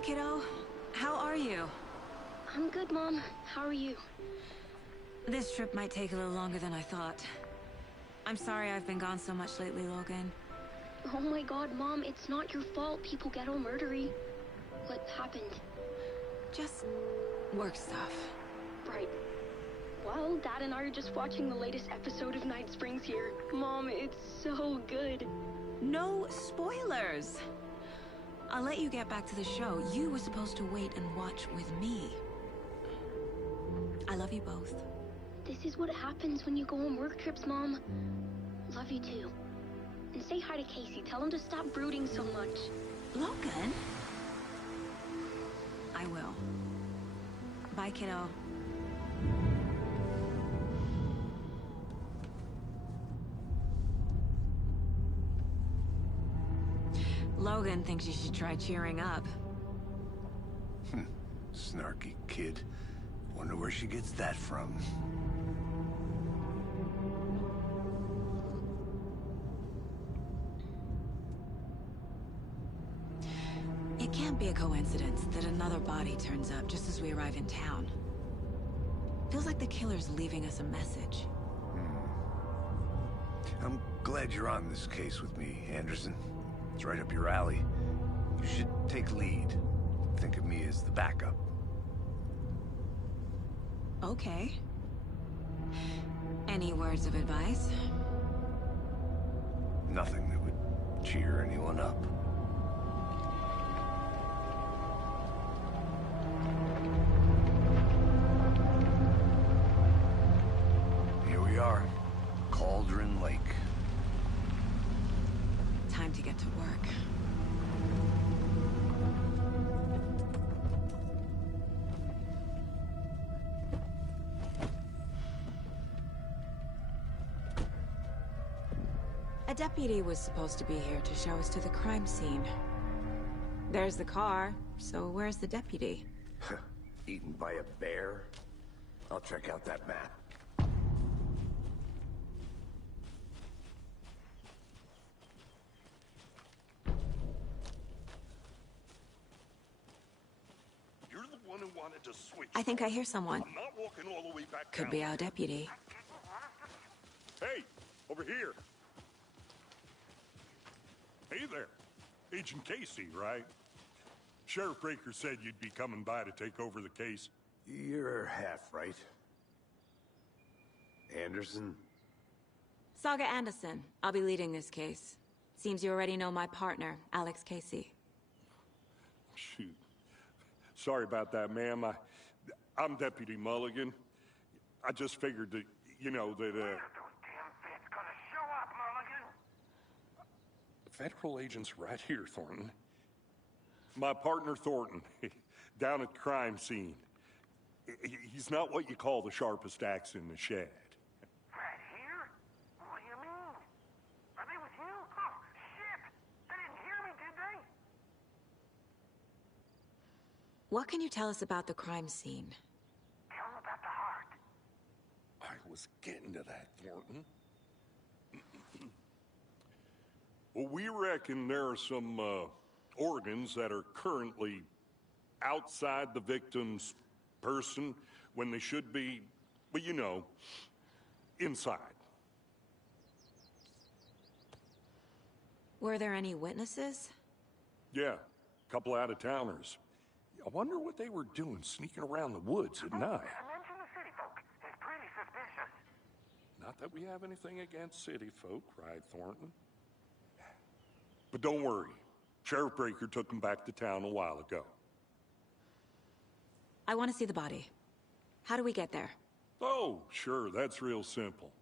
kiddo. How are you? I'm good, Mom. How are you? This trip might take a little longer than I thought. I'm sorry I've been gone so much lately, Logan. Oh my god, Mom, it's not your fault people get all murdery. What happened? Just work stuff. Right. Well, Dad and I are just watching the latest episode of Night Springs here. Mom, it's so good. No spoilers! I'll let you get back to the show. You were supposed to wait and watch with me. I love you both. This is what happens when you go on work trips, Mom. Love you too. And say hi to Casey. Tell him to stop brooding so much. Logan? I will. Bye, kiddo. Logan thinks you should try cheering up. Snarky kid. Wonder where she gets that from. It can't be a coincidence that another body turns up just as we arrive in town. Feels like the killer's leaving us a message. I'm glad you're on this case with me, Anderson. It's right up your alley. You should take lead. Think of me as the backup. Okay. Any words of advice? Nothing that would cheer anyone up. Here we are. Cauldron Lake. Time to get to work. A deputy was supposed to be here to show us to the crime scene. There's the car, so where's the deputy? Eaten by a bear? I'll check out that map. You're the one who wanted to switch. I think I hear someone. I'm not walking all the way back Could down. be our deputy. Hey, over here. Hey there. Agent Casey, right? Sheriff Breaker said you'd be coming by to take over the case. You're half right. Anderson? Saga Anderson. I'll be leading this case. Seems you already know my partner, Alex Casey. Shoot. Sorry about that, ma'am. I'm Deputy Mulligan. I just figured that, you know, that, Those damn feds gonna show up, Mulligan. Federal agent's right here, Thornton. My partner, Thornton, down at the crime scene. He's not what you call the sharpest axe in the shed. Right here? What do you mean? Are they with you? Oh, shit! They didn't hear me, did they? What can you tell us about the crime scene? Tell them about the heart. I was getting to that, Thornton. Well, we reckon there are some organs that are currently outside the victim's person when they should be, well, you know, inside. Were there any witnesses? Yeah, a couple out-of-towners. I wonder what they were doing sneaking around the woods at night. Mention the city folk. It's pretty suspicious. Not that we have anything against city folk, right, Thornton? But don't worry. Sheriff Breaker took him back to town a while ago. I want to see the body. How do we get there? Oh, sure, that's real simple.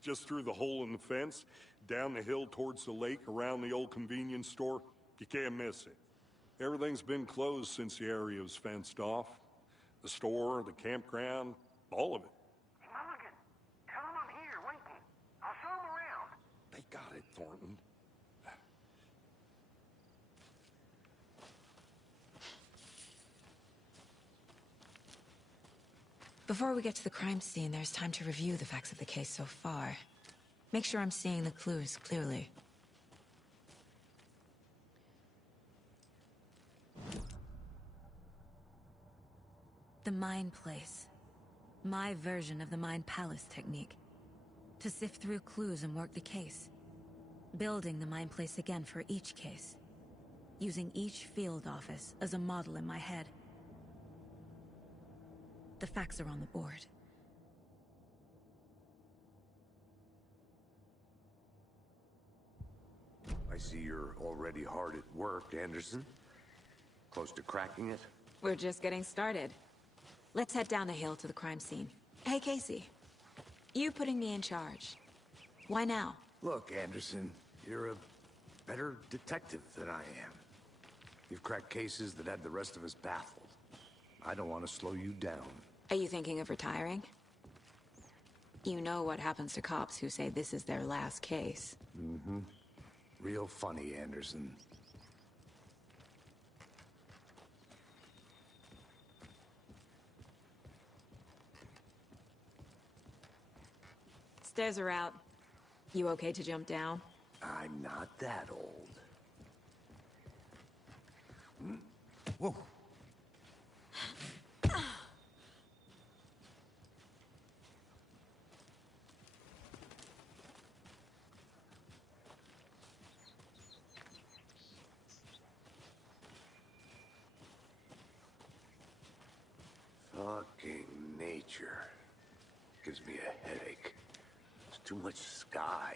Just through the hole in the fence, down the hill towards the lake, around the old convenience store. You can't miss it. Everything's been closed since the area was fenced off. The store, the campground, all of it. Hey, Mulligan, tell them I'm here, waiting. I'll show them around. They got it, Thornton. Before we get to the crime scene, there's time to review the facts of the case so far. Make sure I'm seeing the clues clearly. The Mind Place. My version of the Mind Palace technique. To sift through clues and work the case. Building the Mind Place again for each case. Using each field office as a model in my head. The facts are on the board. I see you're already hard at work, Anderson. Close to cracking it? We're just getting started. Let's head down the hill to the crime scene. Hey, Casey. You putting me in charge. Why now? Look, Anderson, you're a better detective than I am. You've cracked cases that had the rest of us baffled. I don't want to slow you down. Are you thinking of retiring? You know what happens to cops who say this is their last case. Mm-hmm. Real funny, Anderson. Stairs are out. You okay to jump down? I'm not that old. Whoa. Fucking nature. Gives me a headache. There's too much sky.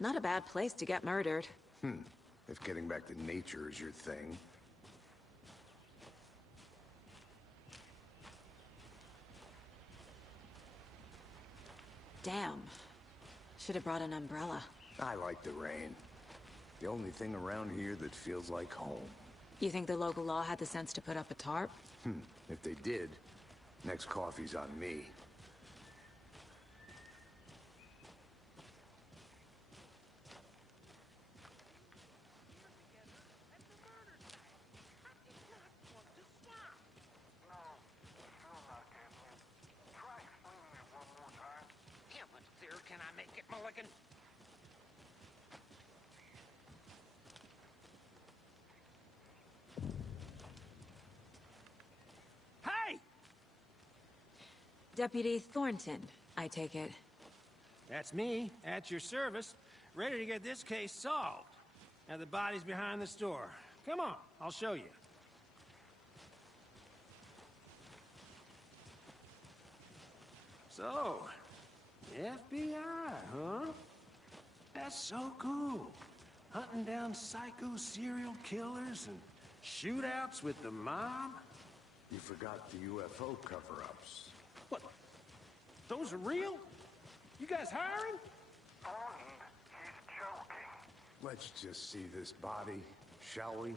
Not a bad place to get murdered. If getting back to nature is your thing. Damn. Should have brought an umbrella. I like the rain. The only thing around here that feels like home. You think the local law had the sense to put up a tarp? If they did, next coffee's on me. Can I make it, Mulligan? Hey! Deputy Thornton, I take it. That's me, at your service, ready to get this case solved. Now the body's behind the store. Come on, I'll show you. So, FBI, huh? That's so cool. Hunting down psycho serial killers and shootouts with the mob? You forgot the UFO cover-ups. What? Those are real? You guys hiring? Thornton, he's joking. Let's just see this body, shall we?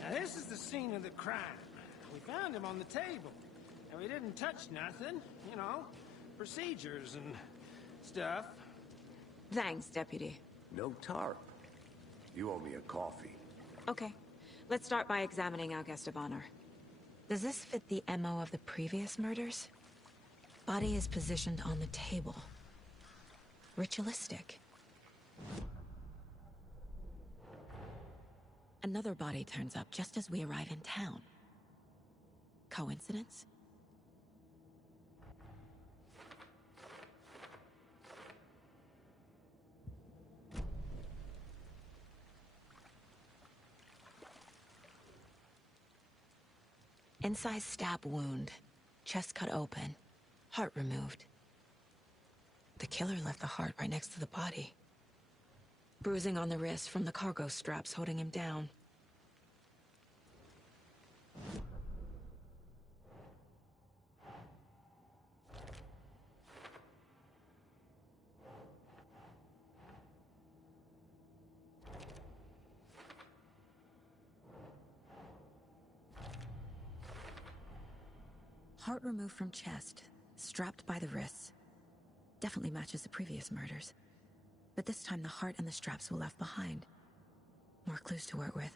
Now this is the scene of the crime. We found him on the table. And we didn't touch nothing, you know, procedures and stuff. Thanks, Deputy. No tarp. You owe me a coffee. Okay. Let's start by examining our guest of honor. Does this fit the MO of the previous murders? Body is positioned on the table. Ritualistic. Another body turns up just as we arrive in town. Coincidence? Incised stab wound. Chest cut open. Heart removed. The killer left the heart right next to the body. Bruising on the wrist from the cargo straps holding him down. Heart removed from chest, strapped by the wrists. Definitely matches the previous murders. But this time the heart and the straps were left behind. More clues to work with.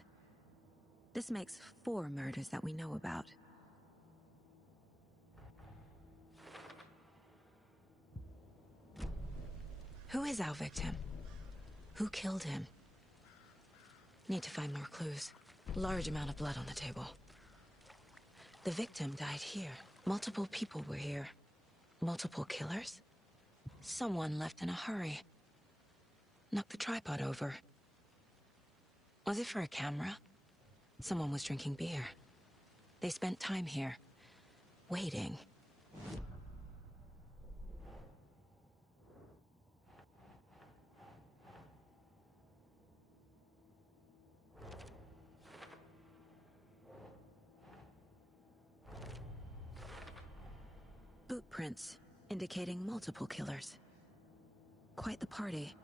This makes 4 murders that we know about. Who is our victim? Who killed him? Need to find more clues. Large amount of blood on the table. The victim died here. Multiple people were here. Multiple killers? Someone left in a hurry. Knocked the tripod over. Was it for a camera? Someone was drinking beer. They spent time here, waiting. Boot prints, indicating multiple killers. Quite the party.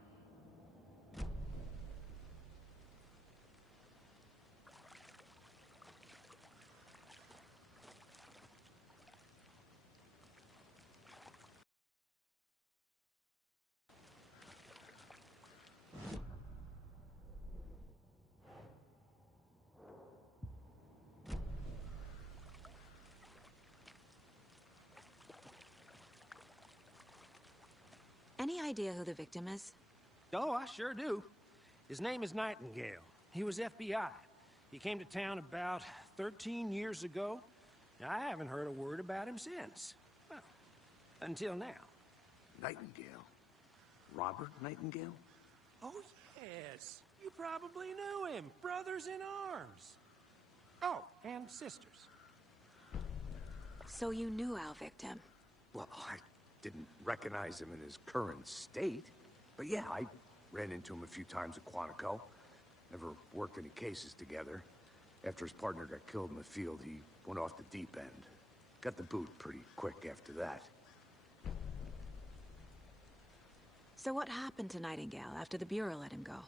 Any idea who the victim is? Oh, I sure do. His name is Nightingale. He was FBI. He came to town about 13 years ago. I haven't heard a word about him since. Well, until now. Nightingale? Robert Nightingale? Oh, yes. You probably knew him. Brothers in arms. Oh, and sisters. So you knew our victim? Well, I didn't recognize him in his current state. But yeah, I ran into him a few times at Quantico. Never worked any cases together. After his partner got killed in the field, he went off the deep end. Got the boot pretty quick after that. So what happened to Nightingale after the Bureau let him go?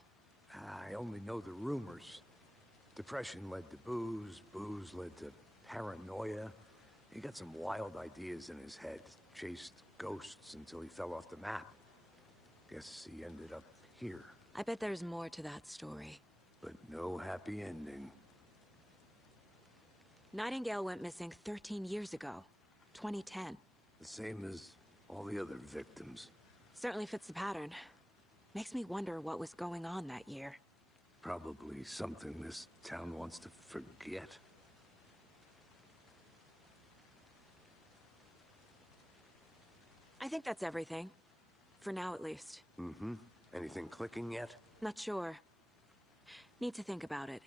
I only know the rumors. Depression led to booze, booze led to paranoia. He got some wild ideas in his head, chased ghosts until he fell off the map. Guess he ended up here. I bet there's more to that story. But no happy ending. Nightingale went missing 13 years ago. 2010. The same as all the other victims. Certainly fits the pattern. Makes me wonder what was going on that year. Probably something this town wants to forget. I think that's everything. For now, at least. Mm-hmm. Anything clicking yet? Not sure. Need to think about it.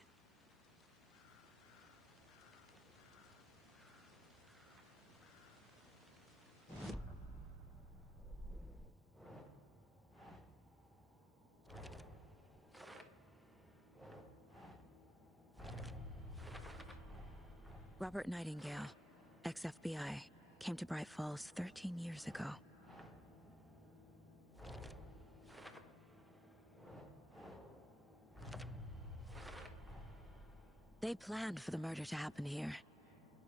Robert Nightingale, ex-FBI, came to Bright Falls 13 years ago. They planned for the murder to happen here,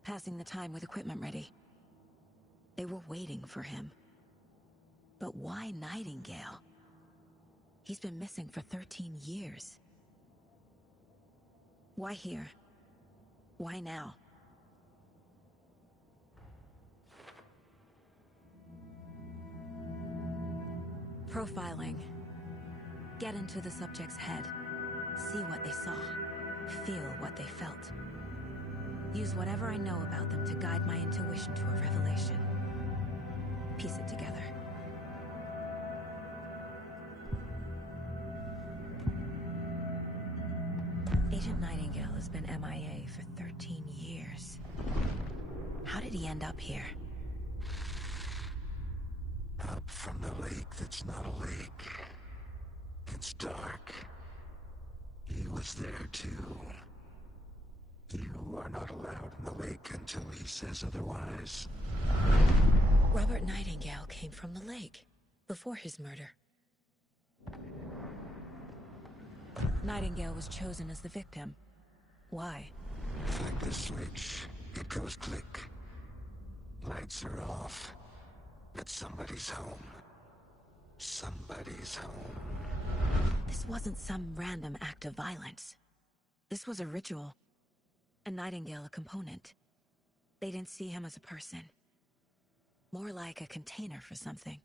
passing the time with equipment ready. They were waiting for him. But why Nightingale? He's been missing for 13 years. Why here? Why now? Profiling. Get into the subject's head. See what they saw. Feel what they felt. Use whatever I know about them to guide my intuition to a revelation. Piece it together. Agent Nightingale has been MIA for 13 years. How did he end up here? Up from the lake that's not a lake. It's dark. He was there too. You are not allowed in the lake until he says otherwise. Robert Nightingale came from the lake, before his murder. Nightingale was chosen as the victim. Why? Flick the switch, it goes click. Lights are off. But somebody's home. Somebody's home. This wasn't some random act of violence. This was a ritual. and Nightingale a component. They didn't see him as a person. More like a container for something.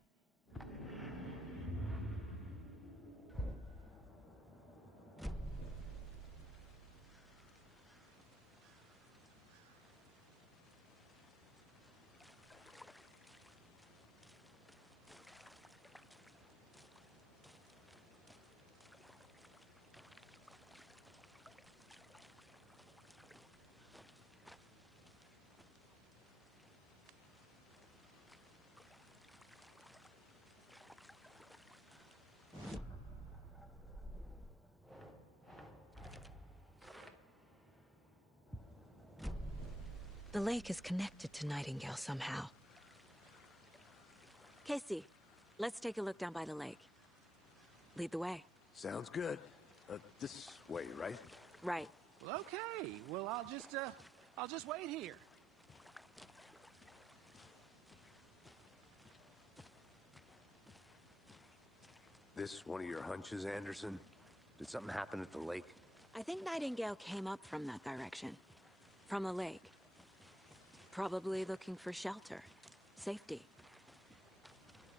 The lake is connected to Nightingale somehow. Casey, let's take a look down by the lake. Lead the way. Sounds good. This way, right? Right. Well, okay. Well, I'll just wait here. This one of your hunches, Anderson? Did something happen at the lake? I think Nightingale came up from that direction. From the lake. Probably looking for shelter. Safety.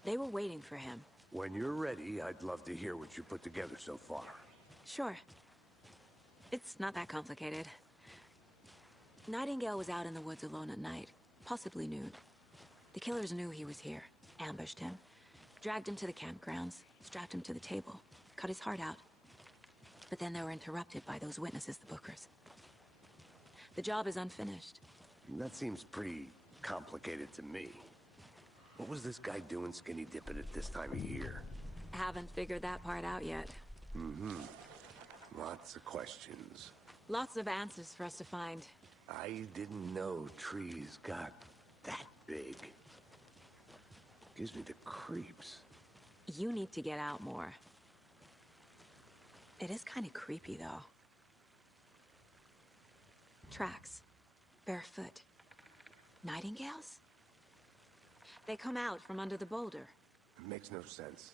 They were waiting for him. When you're ready, I'd love to hear what you put together so far. Sure. It's not that complicated. Nightingale was out in the woods alone at night, possibly nude. The killers knew he was here, ambushed him, dragged him to the campgrounds, strapped him to the table, cut his heart out. But then they were interrupted by those witnesses, the Bookers. The job is unfinished. That seems pretty complicated to me. What was this guy doing skinny dipping at this time of year? Haven't figured that part out yet. Mm-hmm. Lots of questions. Lots of answers for us to find. I didn't know trees got that big. Gives me the creeps. You need to get out more. It is kind of creepy, though. Tracks. Barefoot. Nightingales? They come out from under the boulder. It makes no sense.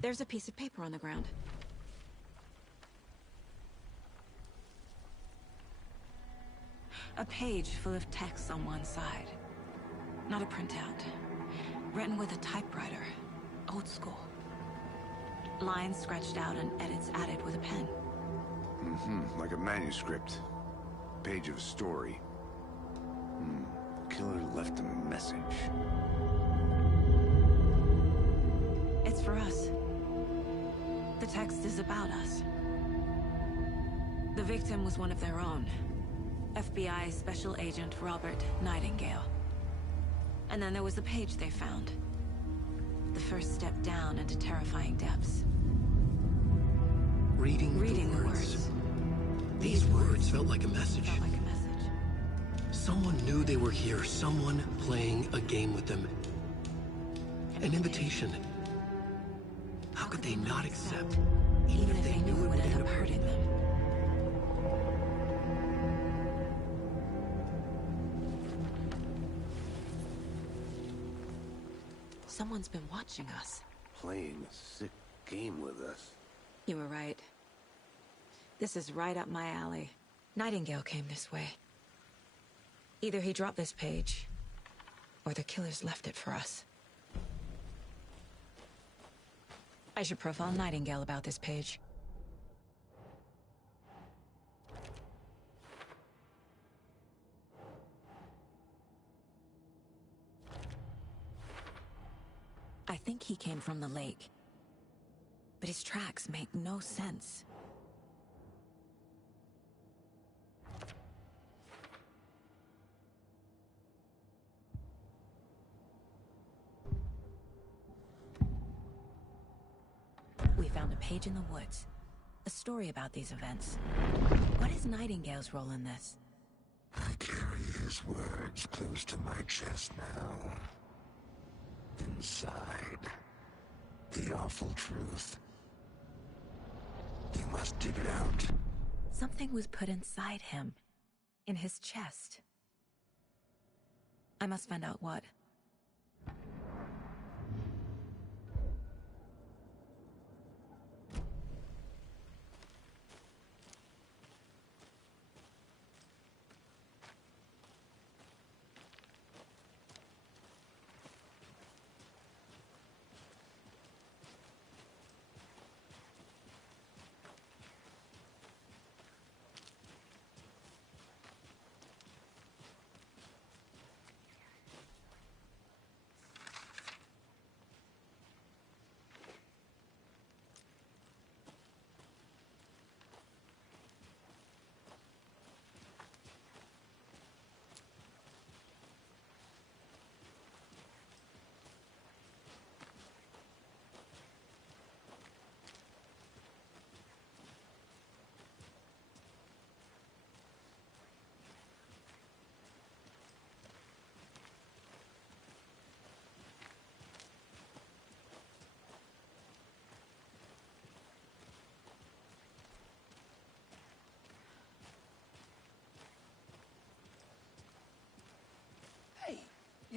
There's a piece of paper on the ground. A page full of text on one side. Not a printout. Written with a typewriter. Old school. Lines scratched out and edits added with a pen. Mm-hmm. Like a manuscript. Page of a story. Killer left a message. It's for us. The text is about us. The victim was one of their own. FBI Special Agent Robert Nightingale. And then there was the page they found. The first step down into terrifying depths. Reading the words. These words felt like a message. Felt like a message. Someone knew they were here, someone playing a game with them. An invitation. How could they not accept, even if they knew it would end up hurting them? Someone's been watching us. Playing a sick game with us. You were right. This is right up my alley. Nightingale came this way. Either he dropped this page, or the killers left it for us. I should profile Nightingale about this page. I think he came from the lake. But his tracks make no sense. We found a page in the woods. A story about these events. What is Nightingale's role in this? I carry his words close to my chest now. Inside, the awful truth. You must dig it out. Something was put inside him. In his chest. I must find out what.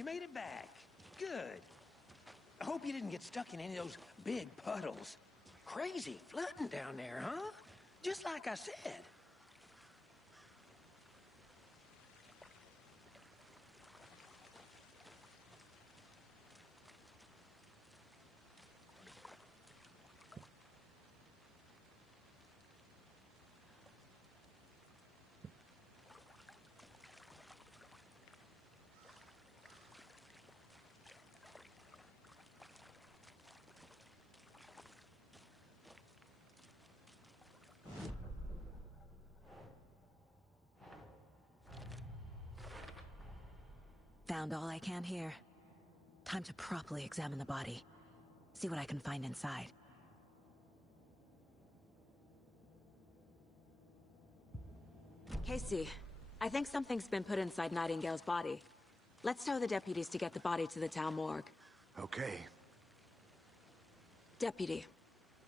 You made it back. Good. I hope you didn't get stuck in any of those big puddles. Crazy flooding down there, huh? Just like I said. Found all I can here. Time to properly examine the body. See what I can find inside. Casey, I think something's been put inside Nightingale's body. Let's tell the deputies to get the body to the town morgue. Okay. Deputy,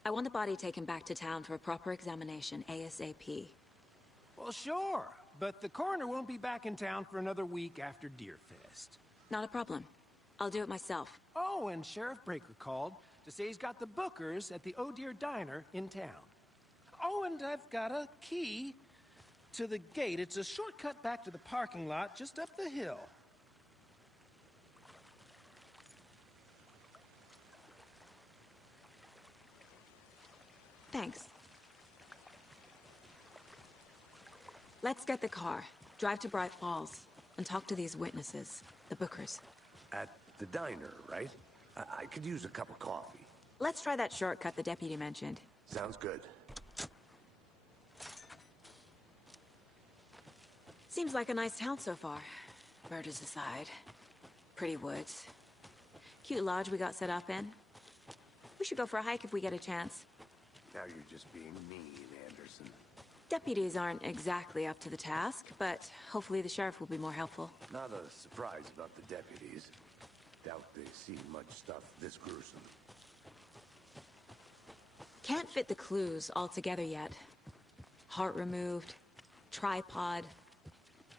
I want the body taken back to town for a proper examination ASAP. Well, sure. But the coroner won't be back in town for another week after Deerfest. Not a problem. I'll do it myself. Oh, and Sheriff Breaker called to say he's got the Bookers at the Oh Deer Diner in town. Oh, and I've got a key to the gate. It's a shortcut back to the parking lot just up the hill. Thanks. Let's get the car, drive to Bright Falls, and talk to these witnesses, the Bookers. At the diner, right? I could use a cup of coffee. Let's try that shortcut the deputy mentioned. Sounds good. Seems like a nice town so far. Murders aside. Pretty woods. Cute lodge we got set up in. We should go for a hike if we get a chance. Now you're just being mean, Anderson. Deputies aren't exactly up to the task, but hopefully the sheriff will be more helpful. Not a surprise about the deputies. Doubt they've seen much stuff this gruesome. Can't fit the clues all together yet. Heart removed, tripod,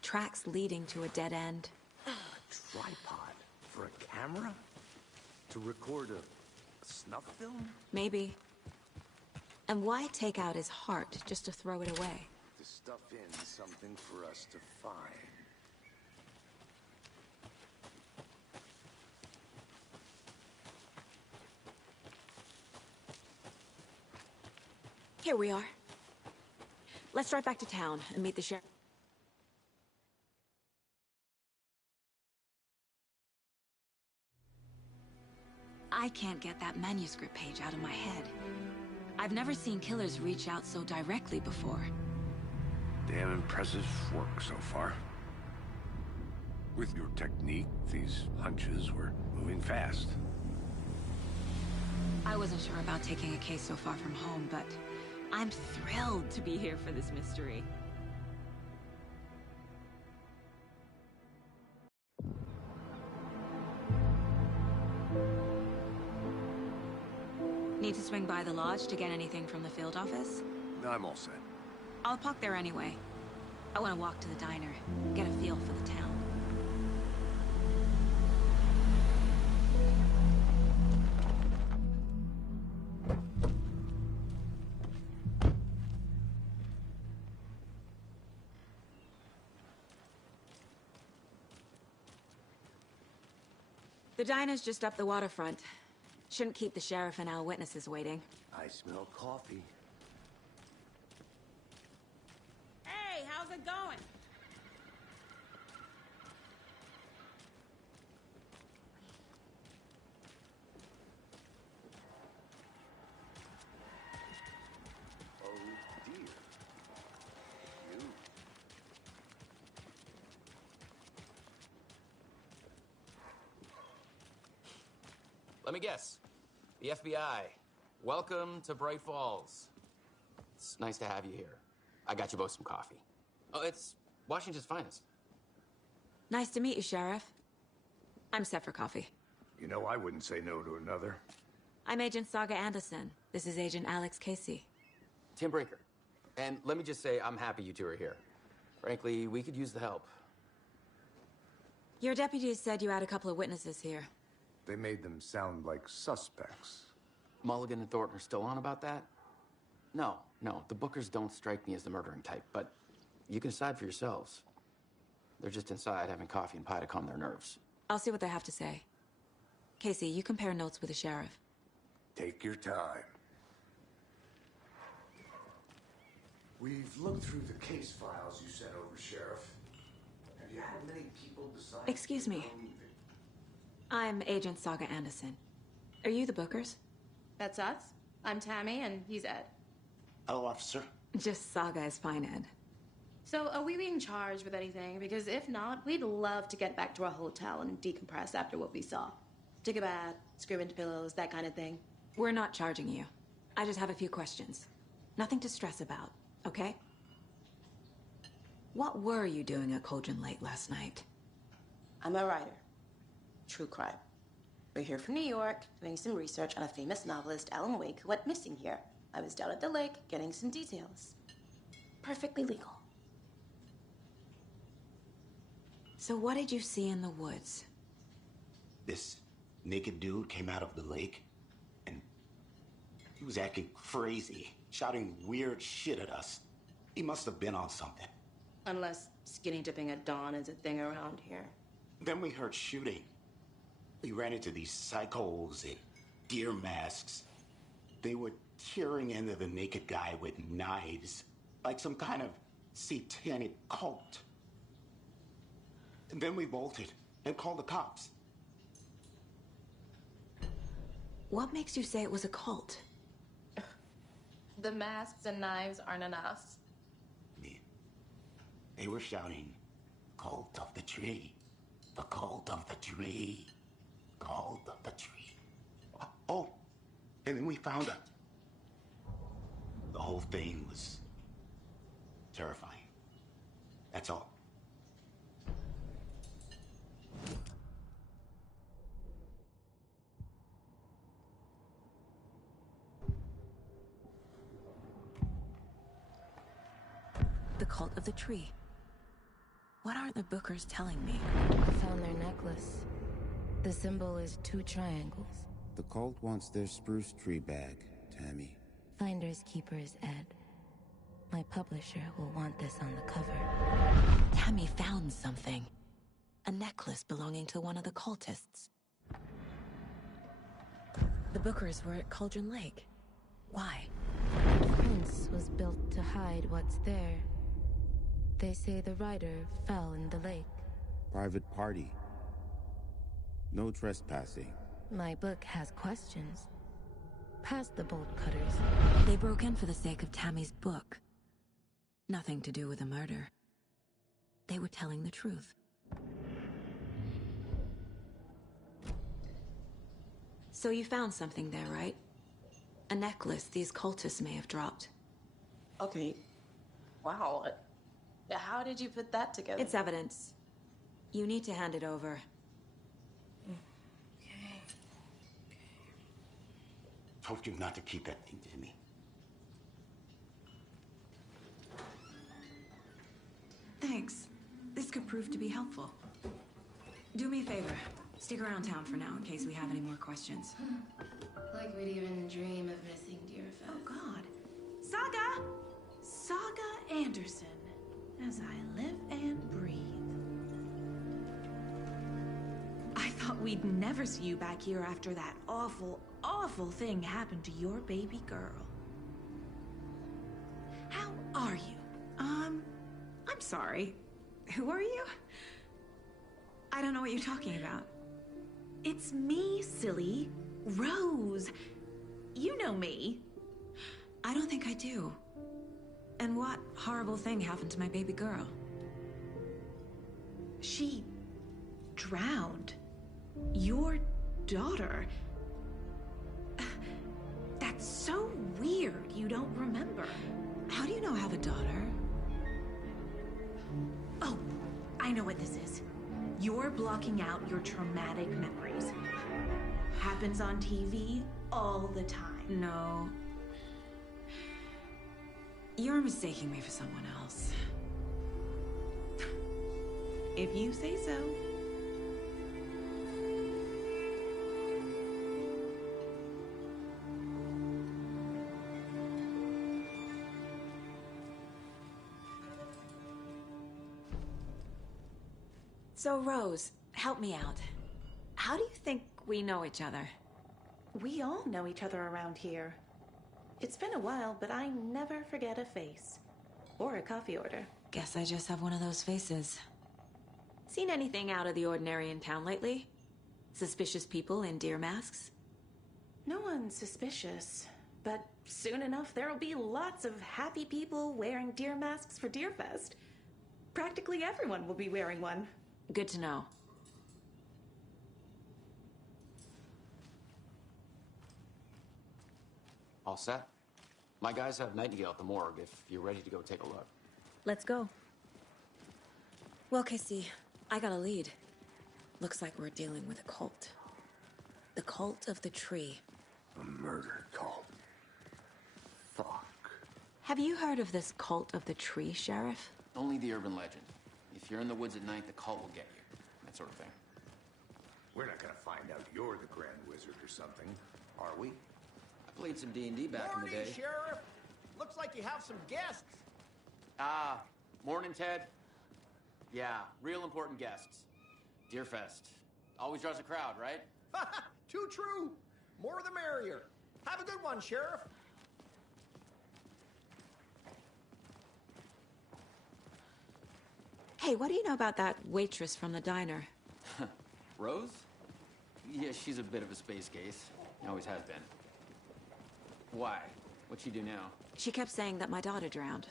tracks leading to a dead end. A tripod? For a camera? To record a snuff film? Maybe. And why take out his heart just to throw it away? To stuff in something for us to find. Here we are. Let's drive back to town and meet the sheriff. I can't get that manuscript page out of my head. I've never seen killers reach out so directly before. Damn impressive work so far. With your technique, these hunches were moving fast. I wasn't sure about taking a case so far from home, but I'm thrilled to be here for this mystery. Need to swing by the lodge to get anything from the field office? I'm all set. I'll park there anyway. I want to walk to the diner, get a feel for the town. The diner's just up the waterfront. Shouldn't keep the sheriff and our witnesses waiting. I smell coffee. Hey, how's it going? Oh dear. You. Let me guess. The FBI. Welcome to Bright Falls. It's nice to have you here. I got you both some coffee. Oh, it's Washington's finest. Nice to meet you, Sheriff. I'm set for coffee. You know, I wouldn't say no to another. I'm Agent Saga Anderson. This is Agent Alex Casey. Tim Breaker. And let me just say, I'm happy you two are here. Frankly, we could use the help. Your deputies said you had a couple of witnesses here. They made them sound like suspects. Mulligan and Thornton are still on about that? No, the Bookers don't strike me as the murdering type, but you can decide for yourselves. They're just inside having coffee and pie to calm their nerves. I'll see what they have to say. Casey, you compare notes with the sheriff. Take your time. We've looked through the case files you sent over, Sheriff. Have you had many people decide? Excuse me. I'm Agent Saga Anderson. Are you the Bookers? That's us. I'm Tammy, and he's Ed. Hello, officer. Just Saga is fine, Ed. So, are we being charged with anything? Because if not, we'd love to get back to our hotel and decompress after what we saw. Take a bath, scream into pillows, that kind of thing. We're not charging you. I just have a few questions. Nothing to stress about, okay? What were you doing at Cauldron Lake last night? I'm a writer. True crime. We're here from New York, doing some research on a famous novelist, Alan Wake, who went missing here. I was down at the lake, getting some details. Perfectly legal. So what did you see in the woods? This naked dude came out of the lake, and he was acting crazy, shouting weird shit at us. He must have been on something. Unless skinny dipping at dawn is a thing around here. Then we heard shooting. We ran into these psychos in deer masks. They were tearing into the naked guy with knives, like some kind of satanic cult. And then we bolted and called the cops. What makes you say it was a cult? The masks and knives aren't enough. They were shouting, "Cult of the tree, the cult of the tree, cult of the tree." Oh, and then we found her. The whole thing was terrifying. That's all. The cult of the tree. What aren't the Bookers telling me? I found their necklace. The symbol is 2 triangles. The cult wants their spruce tree back, Tammy. Finders keepers, Ed. My publisher will want this on the cover. Tammy found something. A necklace belonging to one of the cultists. The Bookers were at Cauldron Lake. Why? The fence was built to hide what's there. They say the rider fell in the lake. Private party. No trespassing. My book has questions. Past the bolt cutters. They broke in for the sake of Tammy's book. Nothing to do with a murder. They were telling the truth. So you found something there, right? A necklace these cultists may have dropped. Okay. Wow. How did you put that together? It's evidence. You need to hand it over. Okay. Told you not to keep that thing to me. Thanks. This could prove to be helpful. Do me a favor. Stick around town for now in case we have any more questions. Like we'd even dream of missing Deerfest. Oh, God. Saga! Saga Anderson. As I live and breathe. I thought we'd never see you back here after that awful, awful thing happened to your baby girl. How are you? I'm sorry. Who are you? I don't know what you're talking about. It's me, silly. Rose. You know me. I don't think I do. And what horrible thing happened to my baby girl? She drowned. Your daughter. That's so weird you don't remember. How do you know I have a daughter? Oh, I know what this is. You're blocking out your traumatic memories. Happens on TV all the time. No. You're mistaking me for someone else. If you say so. So, Rose, help me out. How do you think we know each other? We all know each other around here. It's been a while, but I never forget a face. Or a coffee order. Guess I just have one of those faces. Seen anything out of the ordinary in town lately? Suspicious people in deer masks? No one's suspicious. But soon enough, there'll be lots of happy people wearing deer masks for Deerfest. Practically everyone will be wearing one. Good to know. All set? My guys have Nightingale at the morgue if you're ready to go take a look. Let's go. Well, Casey, I got a lead. Looks like we're dealing with a cult. The Cult of the Tree. A murder cult. Fuck. Have you heard of this Cult of the Tree, Sheriff? Only the urban legend. If you're in the woods at night, the cult will get you. That sort of thing. We're not gonna find out you're the Grand Wizard or something, are we? I played some D&D back in the day. Sheriff! Looks like you have some guests. Ah, morning, Ted. Yeah, real important guests. Deerfest. Always draws a crowd, right? Too true. More the merrier. Have a good one, Sheriff. Hey, what do you know about that waitress from the diner? Rose? Yeah, she's a bit of a space case. Always has been. Why? What'd she do now? She kept saying that my daughter drowned.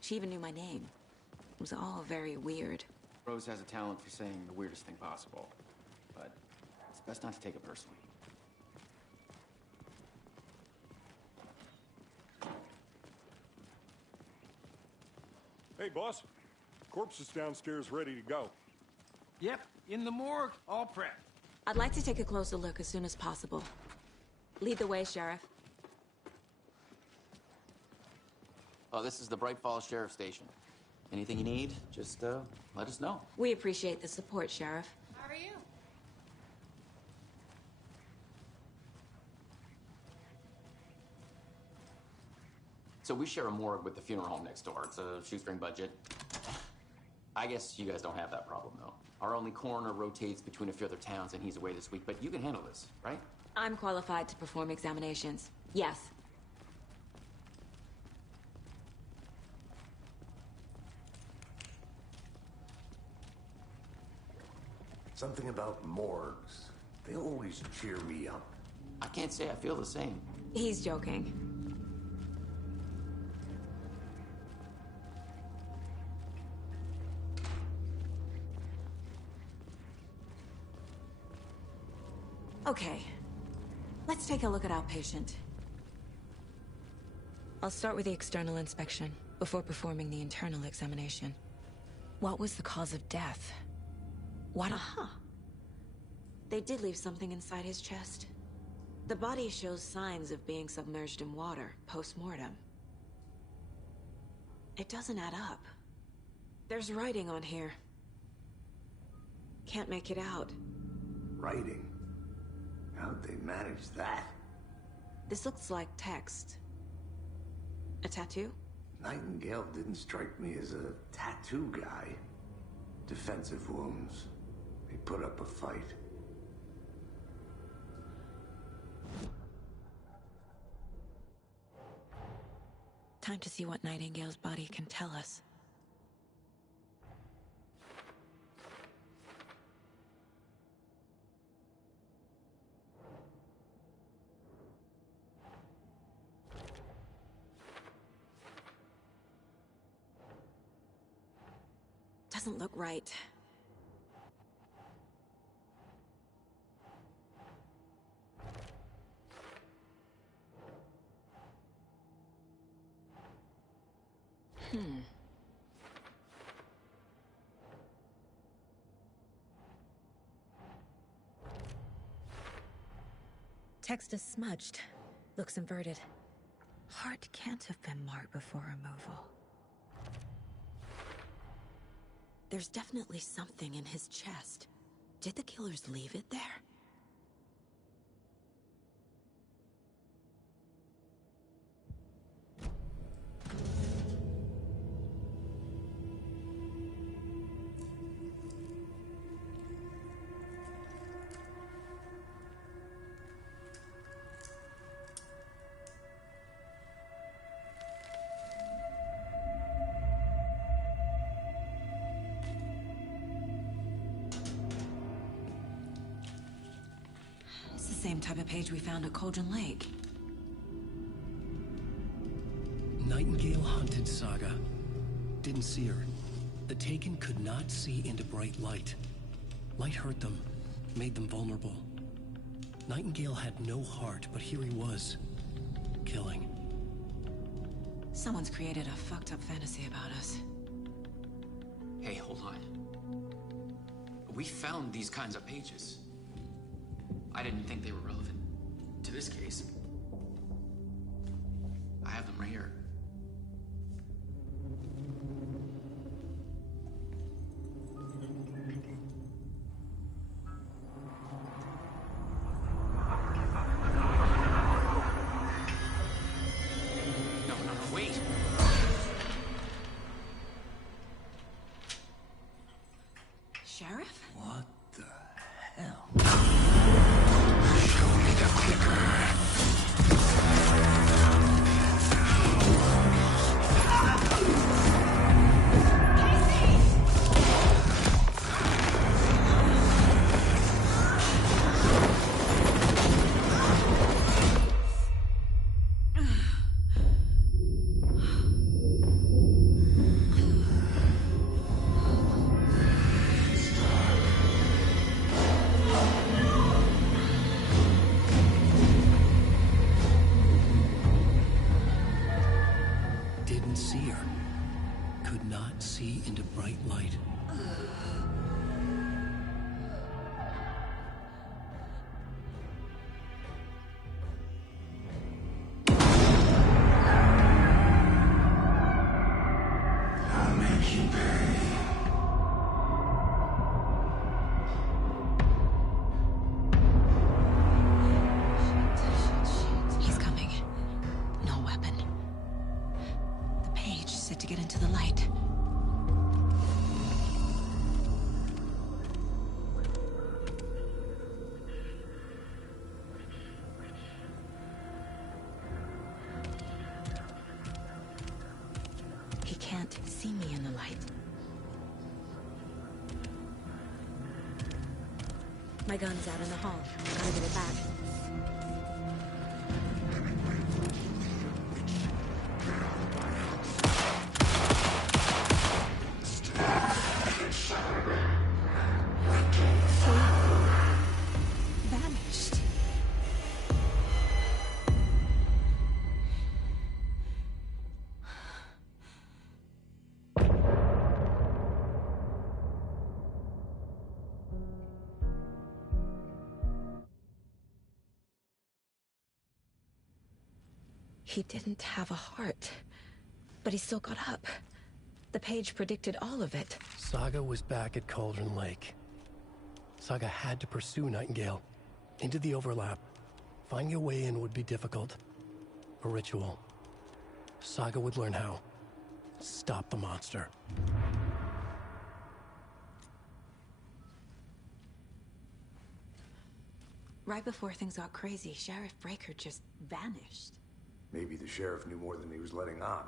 She even knew my name. It was all very weird. Rose has a talent for saying the weirdest thing possible. But it's best not to take it personally. Hey, boss. Corpse is downstairs ready to go. Yep, in the morgue, all prepped. I'd like to take a closer look as soon as possible. Lead the way, Sheriff. Oh, this is the Bright Falls Sheriff Station. Anything you need, just let us know. We appreciate the support, Sheriff. How are you? So we share a morgue with the funeral home next door. It's a shoestring budget. I guess you guys don't have that problem, though. Our only coroner rotates between a few other towns, and he's away this week, but you can handle this, right? I'm qualified to perform examinations. Yes. Something about morgues. They always cheer me up. I can't say I feel the same. He's joking. Okay. Let's take a look at our patient. I'll start with the external inspection before performing the internal examination. What was the cause of death? What? Aha. They did leave something inside his chest. The body shows signs of being submerged in water post-mortem. It doesn't add up. There's writing on here. Can't make it out. Writing? How'd they manage that? This looks like text. A tattoo? Nightingale didn't strike me as a tattoo guy. Defensive wounds. He put up a fight. Time to see what Nightingale's body can tell us. Doesn't look right. Text is smudged. Looks inverted. Heart can't have been marked before removal. There's definitely something in his chest. Did the killers leave it there? same type of page we found at Cauldron Lake. Nightingale hunted Saga. Didn't see her. The Taken could not see into bright light. Light hurt them, made them vulnerable. Nightingale had no heart, but here he was, killing. Someone's created a fucked up fantasy about us. Hey, hold on. We found these kinds of pages. I didn't think they were relevant to this case. I have them right here. No, wait! Sheriff? What the hell? Didn't see her. Could not see into bright light. I'll make you pay. He's coming. No weapon. The page set to get into the light. He can't see me in the light. My gun's out in the hall. Gotta get it back. Vanished. He didn't have a heart, but he still got up. The page predicted all of it. Saga was back at Cauldron Lake. Saga had to pursue Nightingale. Into the overlap. Finding a way in would be difficult. A ritual. Saga would learn how. Stop the monster. Right before things got crazy, Sheriff Breaker just vanished. Maybe the sheriff knew more than he was letting on.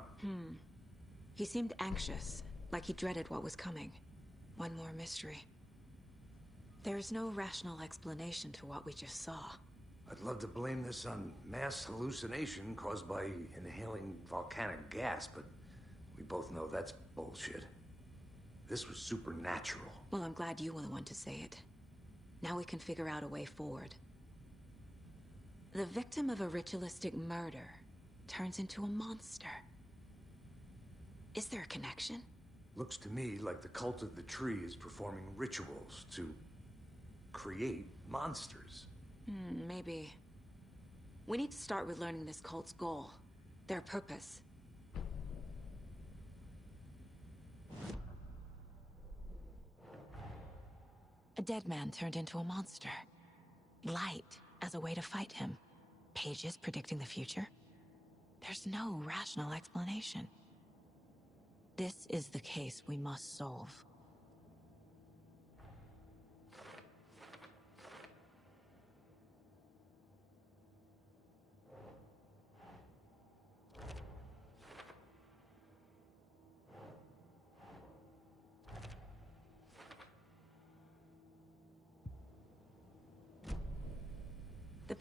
He seemed anxious, like he dreaded what was coming. One more mystery. There's no rational explanation to what we just saw. I'd love to blame this on mass hallucination caused by inhaling volcanic gas, but we both know that's bullshit. This was supernatural. Well, I'm glad you were the one to say it. Now we can figure out a way forward. The victim of a ritualistic murder turns into a monster. Is there a connection? Looks to me like the cult of the tree is performing rituals to create monsters. Maybe. We need to start with learning this cult's goal, their purpose. A dead man turned into a monster. Light as a way to fight him. Pages predicting the future. There's no rational explanation. This is the case we must solve.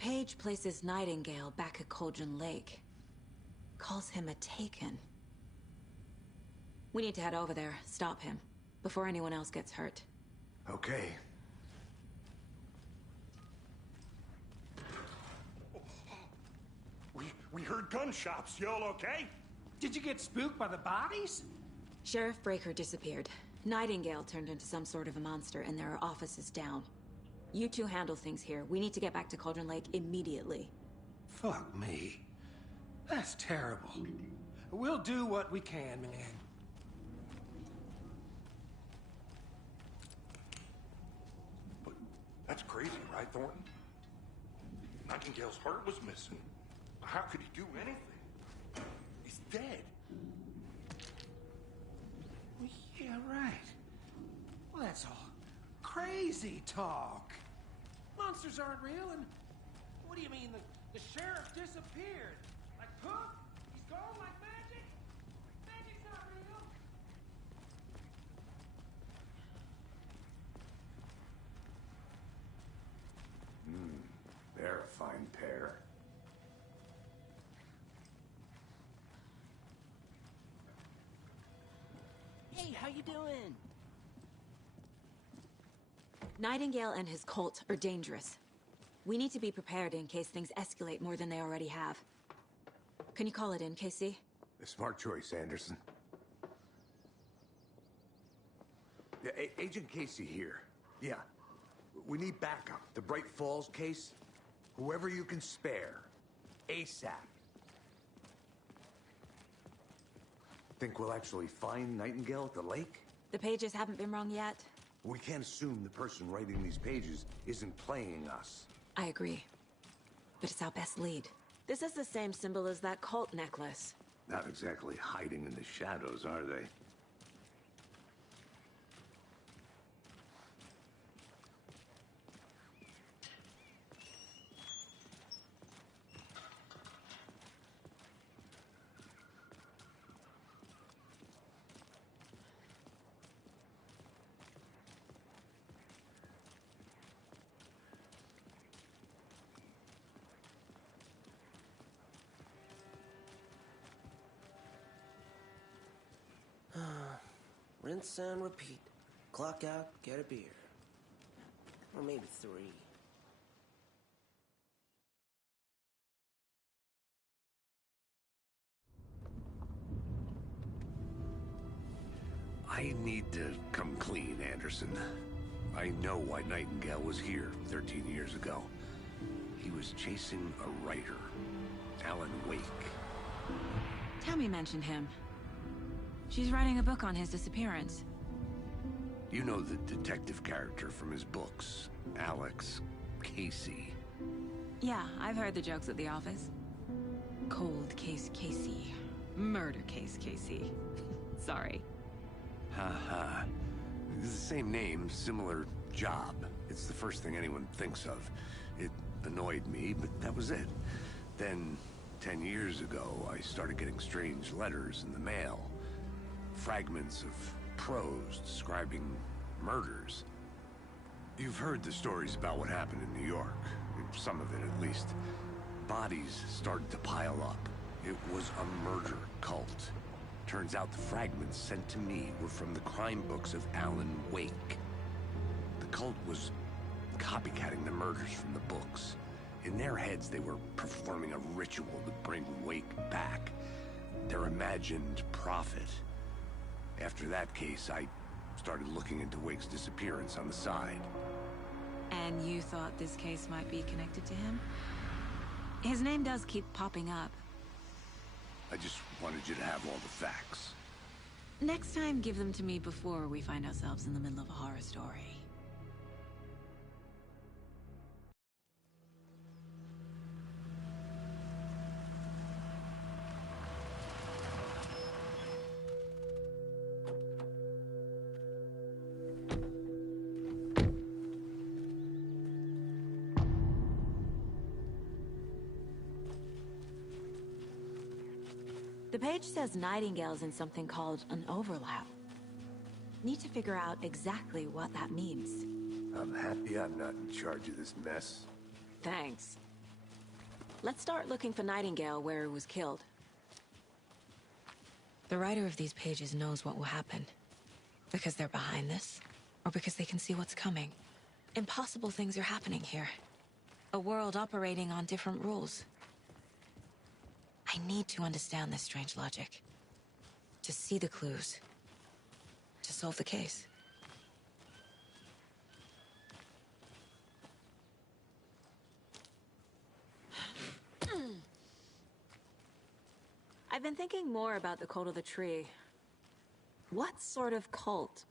page places Nightingale back at Cauldron Lake. Calls him a Taken. We need to head over there, stop him, before anyone else gets hurt. Okay. We heard gunshots. Y'all okay? Did you get spooked by the bodies? Sheriff Breaker disappeared. Nightingale turned into some sort of a monster, and there are offices down. You two handle things here. We need to get back to Cauldron Lake immediately. Fuck me. That's terrible. We'll do what we can, man. But that's crazy, right, Thornton? Nightingale's heart was missing. How could he do anything? He's dead. Well, yeah, right. Well, that's all crazy talk. Monsters aren't real, and what do you mean the sheriff disappeared? Like poof? He's gone like magic? Magic's not real. They're a fine pair. Hey, how you doing? Nightingale and his cult are dangerous. We need to be prepared in case things escalate more than they already have. Can you call it in, Casey? A smart choice, Anderson. Yeah, Agent Casey here. Yeah. We need backup. The Bright Falls case. Whoever you can spare. ASAP. Think we'll actually find Nightingale at the lake? The pages haven't been wrong yet. We can't assume the person writing these pages isn't playing us. I agree. But it's our best lead. This is the same symbol as that cult necklace. Not exactly hiding in the shadows, are they? Rinse and repeat. Clock out, get a beer. Or maybe 3. I need to come clean, Anderson. I know why Nightingale was here 13 years ago. He was chasing a writer, Alan Wake. Tammy mentioned him. She's writing a book on his disappearance. You know the detective character from his books, Alex Casey. Yeah, I've heard the jokes at the office. Cold case Casey. Murder case Casey. Sorry. Ha. It's the same name, similar job. It's the first thing anyone thinks of. It annoyed me, but that was it. Then, 10 years ago, I started getting strange letters in the mail. Fragments of prose describing murders. You've heard the stories about what happened in New York. Some of it, at least. Bodies started to pile up. It was a murder cult. Turns out the fragments sent to me were from the crime books of Alan Wake. The cult was copycatting the murders from the books. In their heads, they were performing a ritual to bring Wake back. Their imagined prophet. After that case, I started looking into Wake's disappearance on the side. And you thought this case might be connected to him? His name does keep popping up. I just wanted you to have all the facts. Next time, give them to me before we find ourselves in the middle of a horror story. The page says Nightingale's in something called an overlap. Need to figure out exactly what that means. I'm happy I'm not in charge of this mess. Thanks. Let's start looking for Nightingale where he was killed. The writer of these pages knows what will happen. Because they're behind this, or because they can see what's coming. Impossible things are happening here. A world operating on different rules. I need to understand this strange logic. To see the clues. To solve the case. I've been thinking more about the cult of the tree. What sort of cult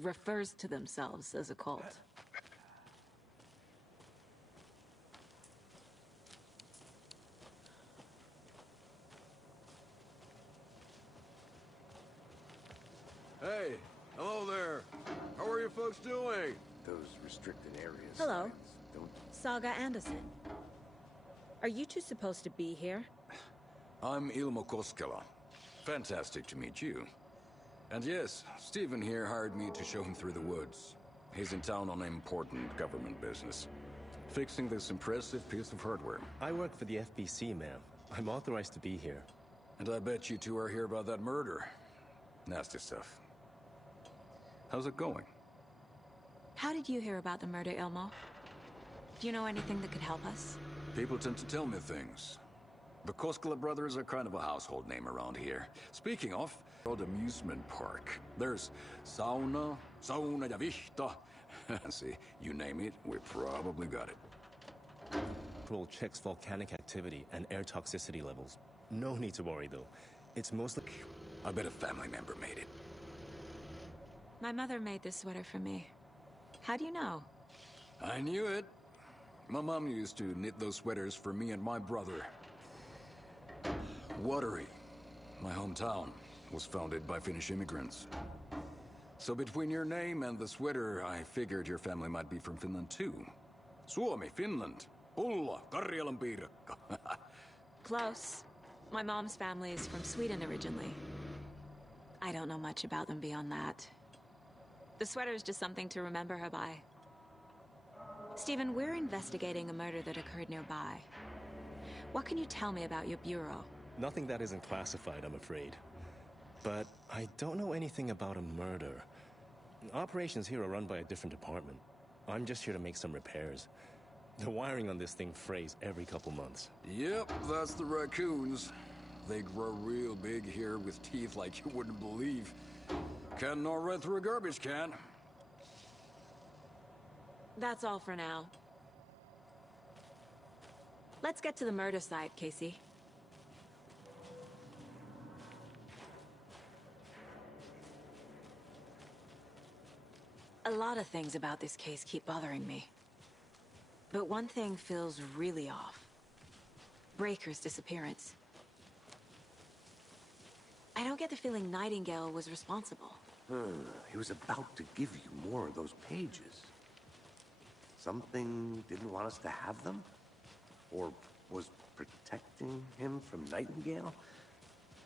refers to themselves as a cult? Hey, hello there. How are you folks doing? Those restricted areas. Hello. signs don't... Saga Anderson. Are you two supposed to be here? I'm Ilmo Koskela. Fantastic to meet you. And yes, Stephen here hired me to show him through the woods. He's in town on important government business. Fixing this impressive piece of hardware. I work for the FBC, ma'am. I'm authorized to be here. And I bet you two are here about that murder. Nasty stuff. How's it going? How did you hear about the murder, Ilmo? Do you know anything that could help us? People tend to tell me things. The Koskela brothers are kind of a household name around here. Speaking of, old amusement park. There's sauna ja vihta. See, you name it, we probably got it. Patrol checks volcanic activity and air toxicity levels. No need to worry, though. It's mostly... I bet a family member made it. My mother made this sweater for me. How do you know? I knew it. My mom used to knit those sweaters for me and my brother. Watery, my hometown, was founded by Finnish immigrants. So between your name and the sweater, I figured your family might be from Finland too. Suomi, Finland. Pulla, Karjalan piirakka. Close. My mom's family is from Sweden originally. I don't know much about them beyond that. The sweater is just something to remember her by. Stephen, we're investigating a murder that occurred nearby. What can you tell me about your bureau? Nothing that isn't classified, I'm afraid. But I don't know anything about a murder. Operations here are run by a different department. I'm just here to make some repairs. The wiring on this thing frays every couple months. Yep, that's the raccoons. They grow real big here with teeth like you wouldn't believe. Can't gnaw right through a garbage can. That's all for now. Let's get to the murder site, Casey. A lot of things about this case keep bothering me. But one thing feels really off. Breaker's disappearance. I don't get the feeling Nightingale was responsible. He was about to give you more of those pages. Something didn't want us to have them? Or was protecting him from Nightingale?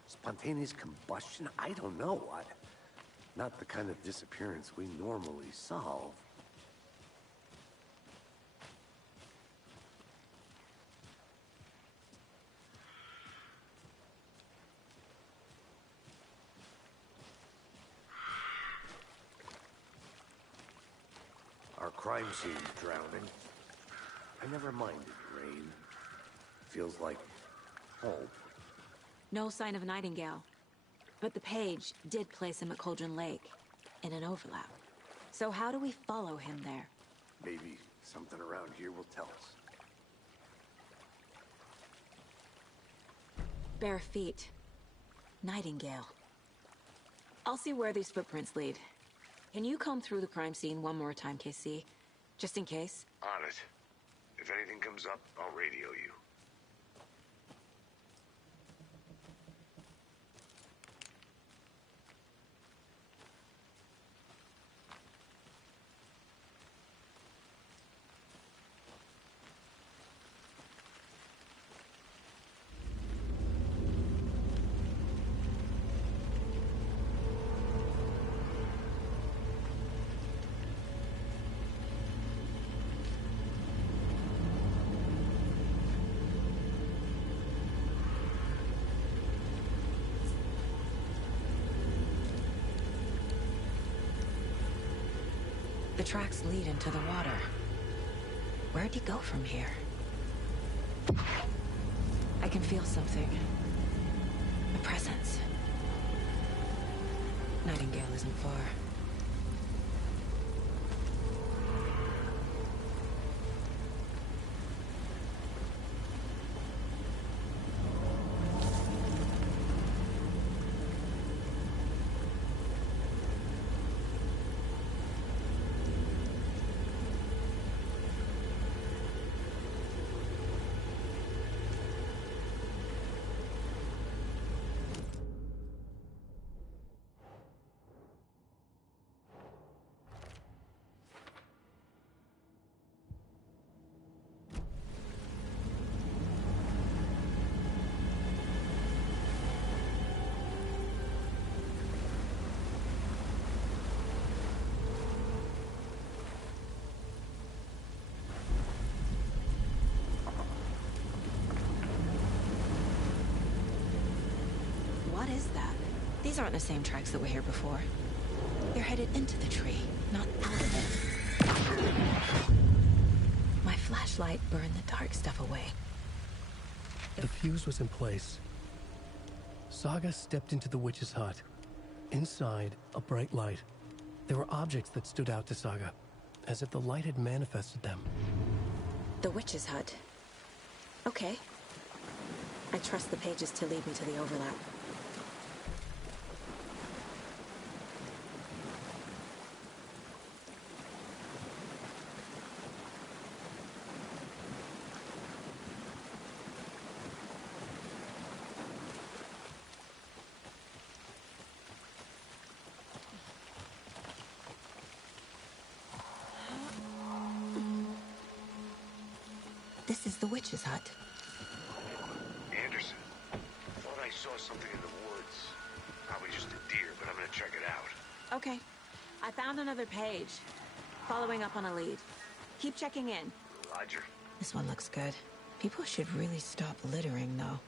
Spontaneous combustion? I don't know. Not the kind of disappearance we normally solve. Our crime scene drowning. I never minded rain. Feels like home. No sign of Nightingale. But the page did place him at Cauldron Lake, in an overlap. So how do we follow him there? Maybe something around here will tell us. Bare feet. Nightingale. I'll see where these footprints lead. Can you comb through the crime scene one more time, KC? Just in case? On it. If anything comes up, I'll radio you. The tracks lead into the water. Where'd he go from here? I can feel something. A presence. Nightingale isn't far. What is that? These aren't the same tracks that were here before. They're headed into the tree, not out of it. My flashlight burned the dark stuff away. The fuse was in place. Saga stepped into the witch's hut. Inside, a bright light. There were objects that stood out to Saga, as if the light had manifested them. The witch's hut. Okay. I trust the pages to lead me to the overlap. This is the witch's hut. Anderson, thought I saw something in the woods. Probably just a deer, but I'm gonna check it out. Okay. I found another page. Following up on a lead. Keep checking in. Roger. This one looks good. People should really stop littering, though.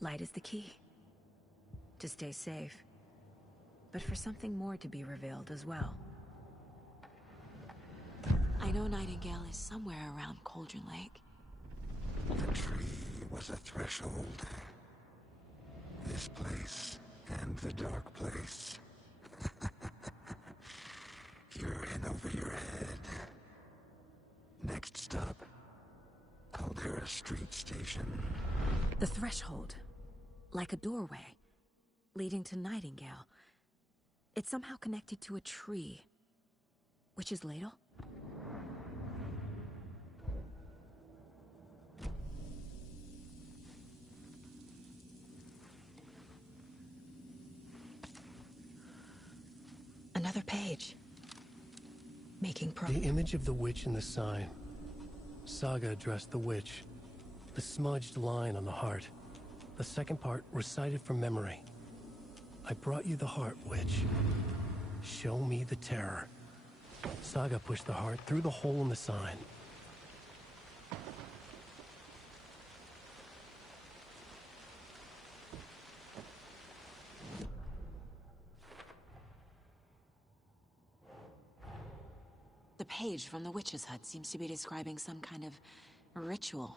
Light is the key. To stay safe. But for something more to be revealed as well. I know Nightingale is somewhere around Cauldron Lake. The tree was a threshold. This place and the dark place. You're in next stop. Caldera Street Station. The threshold. Like a doorway. Leading to Nightingale. It's somehow connected to a tree. Witch's Ladle? Another page. Making progress. The image of the witch in the sign. Saga addressed the witch. The smudged line on the heart. The second part recited from memory. I brought you the heart, witch. Show me the terror. Saga pushed the heart through the hole in the sign. The page from the witch's hut seems to be describing some kind of ritual.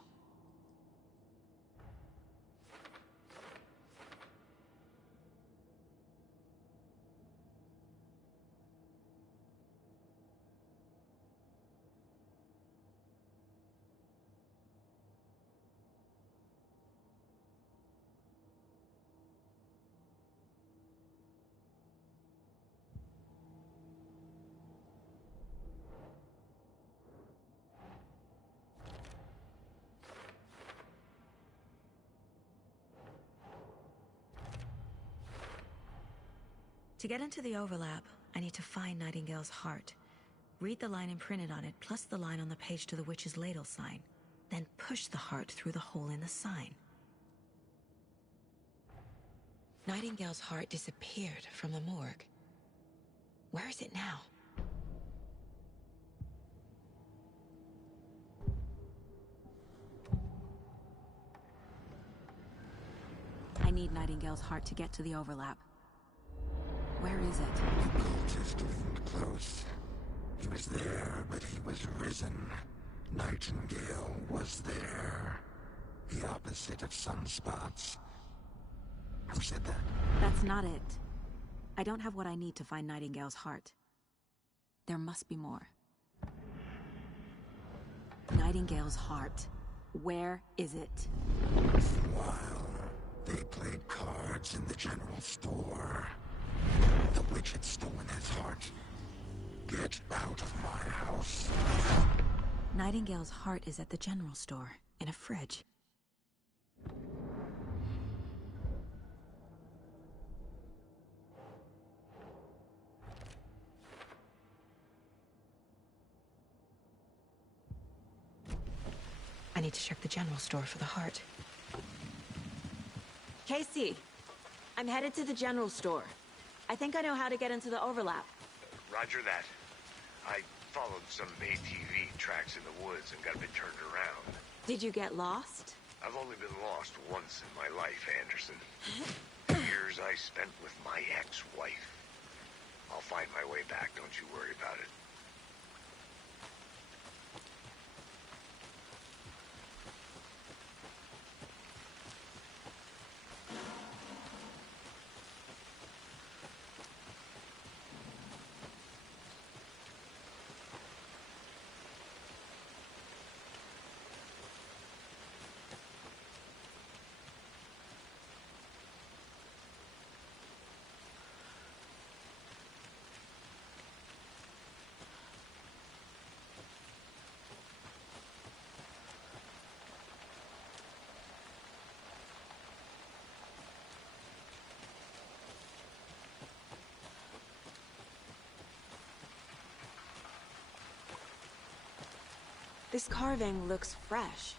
To get into the overlap, I need to find Nightingale's heart. Read the line imprinted on it, plus the line on the page to the Witch's Ladle sign. Then push the heart through the hole in the sign. Nightingale's heart disappeared from the morgue. Where is it now? I need Nightingale's heart to get to the overlap. Where is it? The cultist leaned close. He was there, but he was risen. Nightingale was there. The opposite of sunspots. Who said that? That's not it. I don't have what I need to find Nightingale's heart. There must be more. Nightingale's heart. Where is it? While they played cards in the general store. The witch had stolen his heart. Get out of my house. Nightingale's heart is at the general store, in a fridge. I need to check the general store for the heart. Casey, I'm headed to the general store. I think I know how to get into the overlap. Roger that. I followed some ATV tracks in the woods and got a bit turned around. Did you get lost? I've only been lost once in my life, Anderson. Years I spent with my ex-wife. I'll find my way back, don't you worry about it. This carving looks fresh.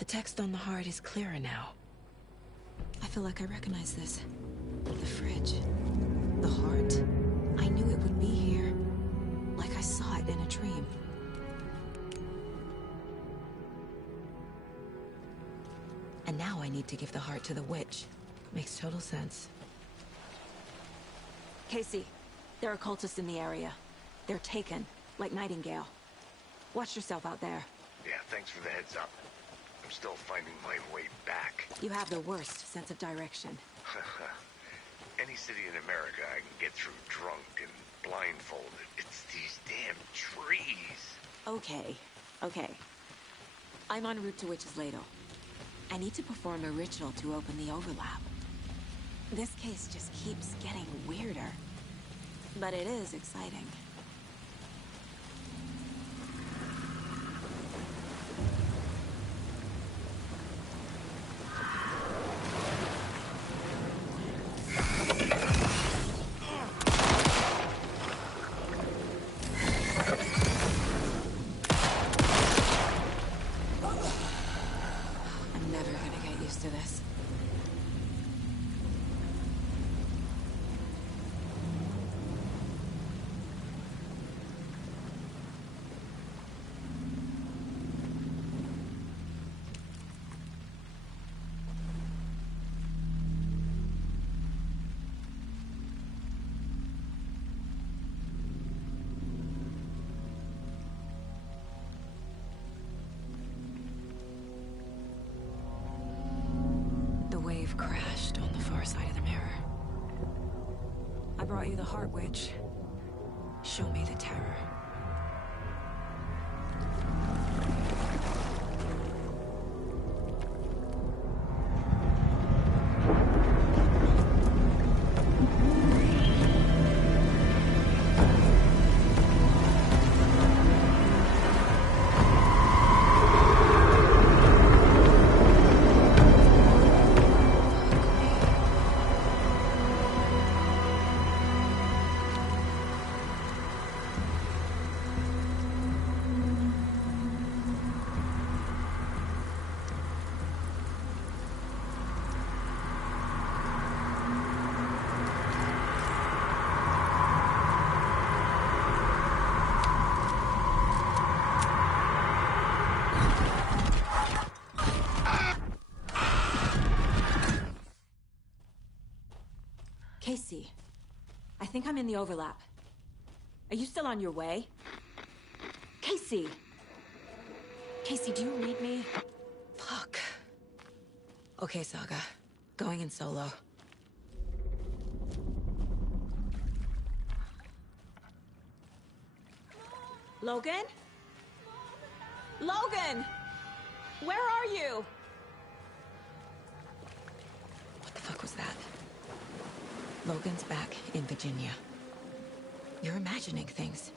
The text on the heart is clearer now. I feel like I recognize this. The fridge. The heart. I knew it would be here. Like I saw it in a dream. And now I need to give the heart to the witch. Makes total sense. Casey, there are cultists in the area. They're taken, like Nightingale. Watch yourself out there. Yeah, thanks for the heads up. I'm still finding my way back. You have the worst sense of direction. Any city in America I can get through drunk and blindfolded. It's these damn trees. Okay, okay. I'm en route to Witch's Ladle. I need to perform a ritual to open the overlap. This case just keeps getting weirder. But it is exciting. I'm never gonna get used to this. Crashed on the far side of the mirror. I brought you the Heart Witch. Show me the terror. Casey, I think I'm in the overlap. Are you still on your way? Casey! Casey, do you read me? Fuck. Okay, Saga. Going in solo. Logan? Logan! Where are you? What the fuck was that? Logan's back in Virginia. You're imagining things.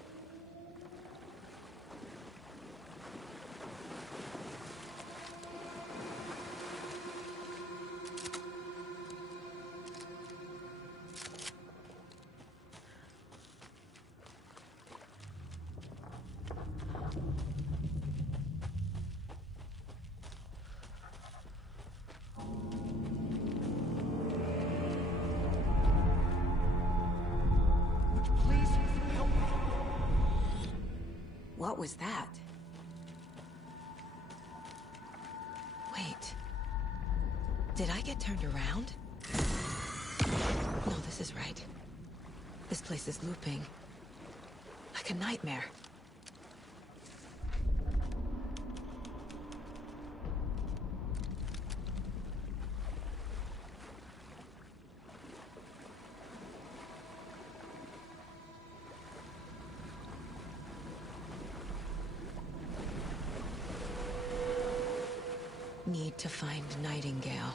What was that? Wait. Did I get turned around? No, this is right. This place is looping. Like a nightmare. Need to find Nightingale.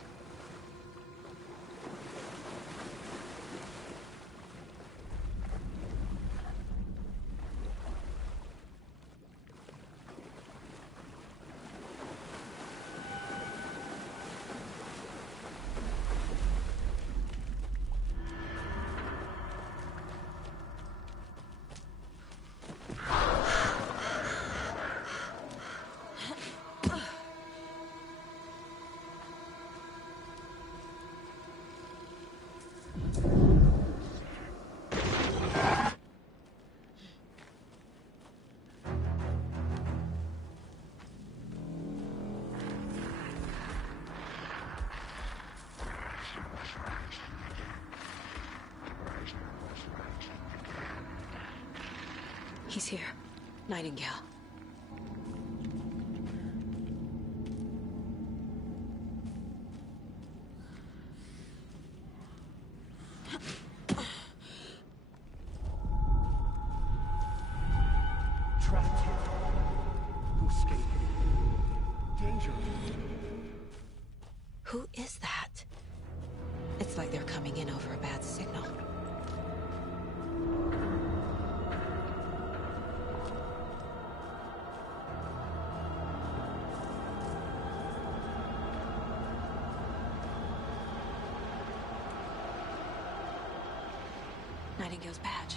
He's here. Nightingale. Trapped here. No escape. Danger. Who is that? It's like they're coming in over a bad signal. Nightingale's badge.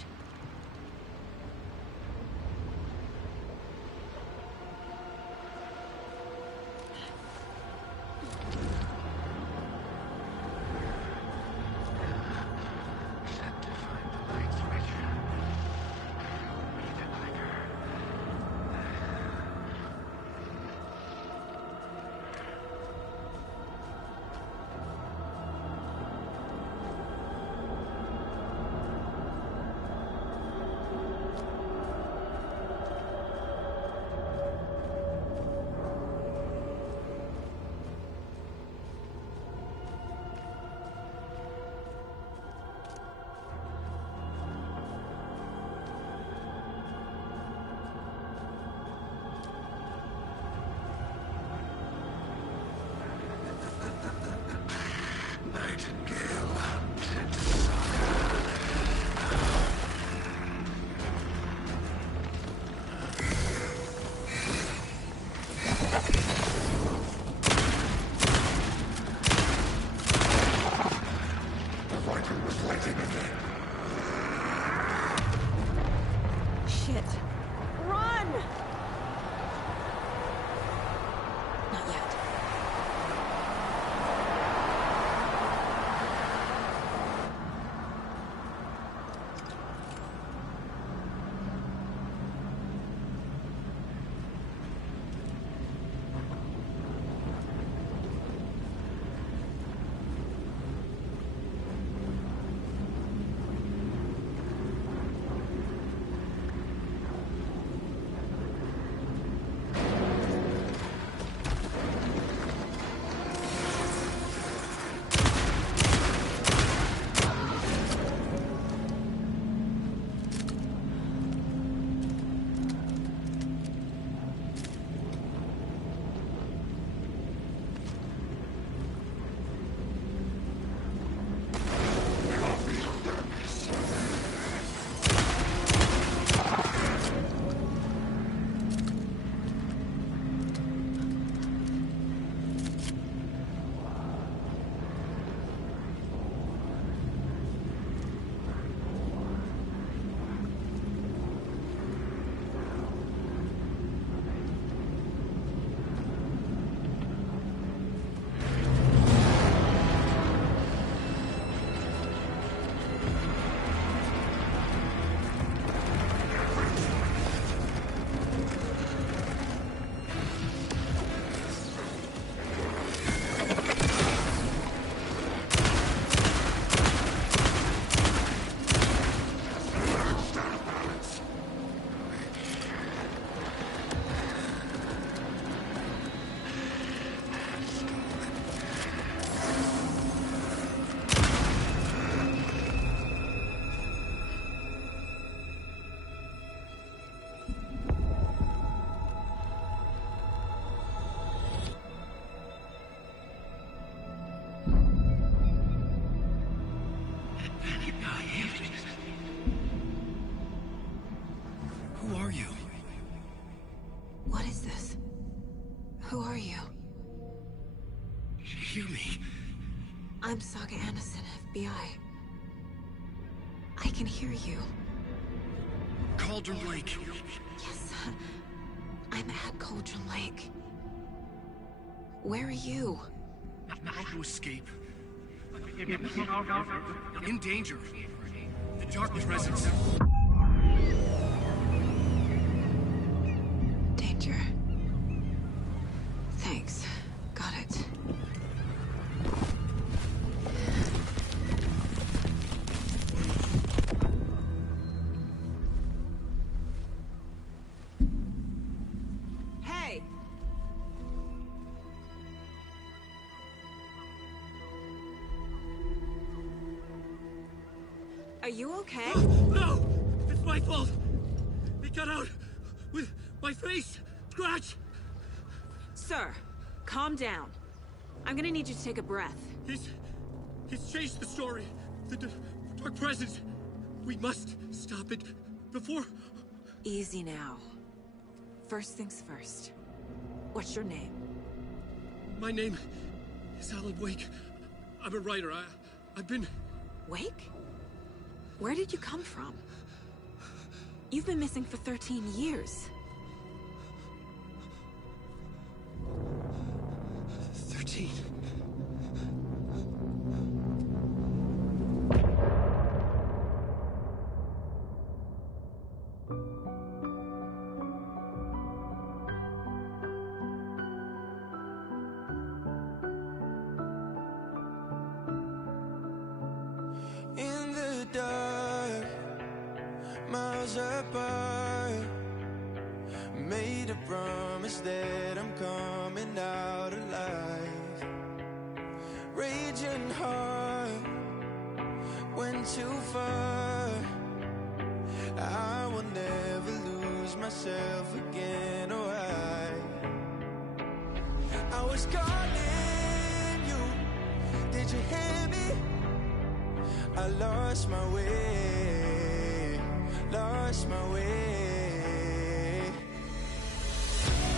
Shit. Run! Not yet. Who are you? What is this? Who are you? Hear me. I'm Saga Anderson, FBI. I can hear you. Cauldron Lake. Yes, I'm at Cauldron Lake. Where are you? How to escape. In danger. The Dark Presence. Danger. Thanks. Got it. Are you okay? No! It's my fault! It got out with my face! Scratch! Sir, calm down. I'm gonna need you to take a breath. He's changed the story. The Dark Presence. We must stop it before... Easy now. First things first. What's your name? My name is Alan Wake. I'm a writer. I've been... Wake? Where did you come from? You've been missing for 13 years. 13. In the dark, miles apart, made a promise that I'm coming out alive. Raging heart, went too far. I will never lose myself again, oh I was calling you, did you hear me? I lost my way, lost my way.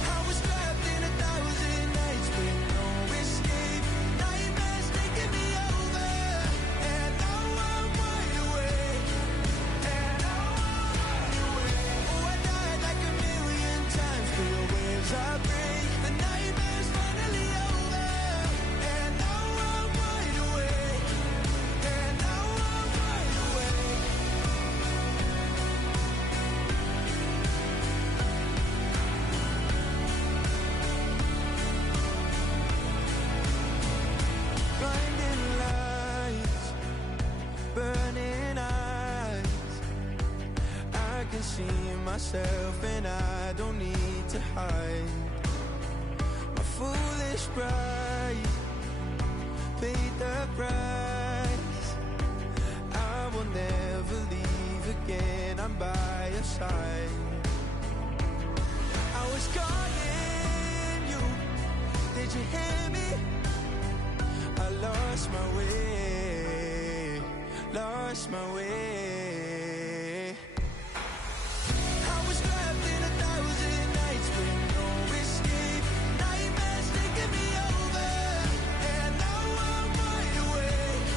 I was trapped in 1,000 nights with no escape. Nightmares taking me over, and now I'm wide awake. And now I'm wide awake. Oh, I died like 1,000,000 times for your waves I break. The nightmare's finally over, and now I'm wide awake. And now I'm wide awake. Blinding lights, burning eyes. I can see myself and I don't need to hide. My foolish pride paid the price. I will never leave again, I'm by your side. I was calling you, did you hear me? I lost my way, lost my way. I was trapped in 1,000 nights with no escape. Nightmares taking me over, and now I'm wide awake.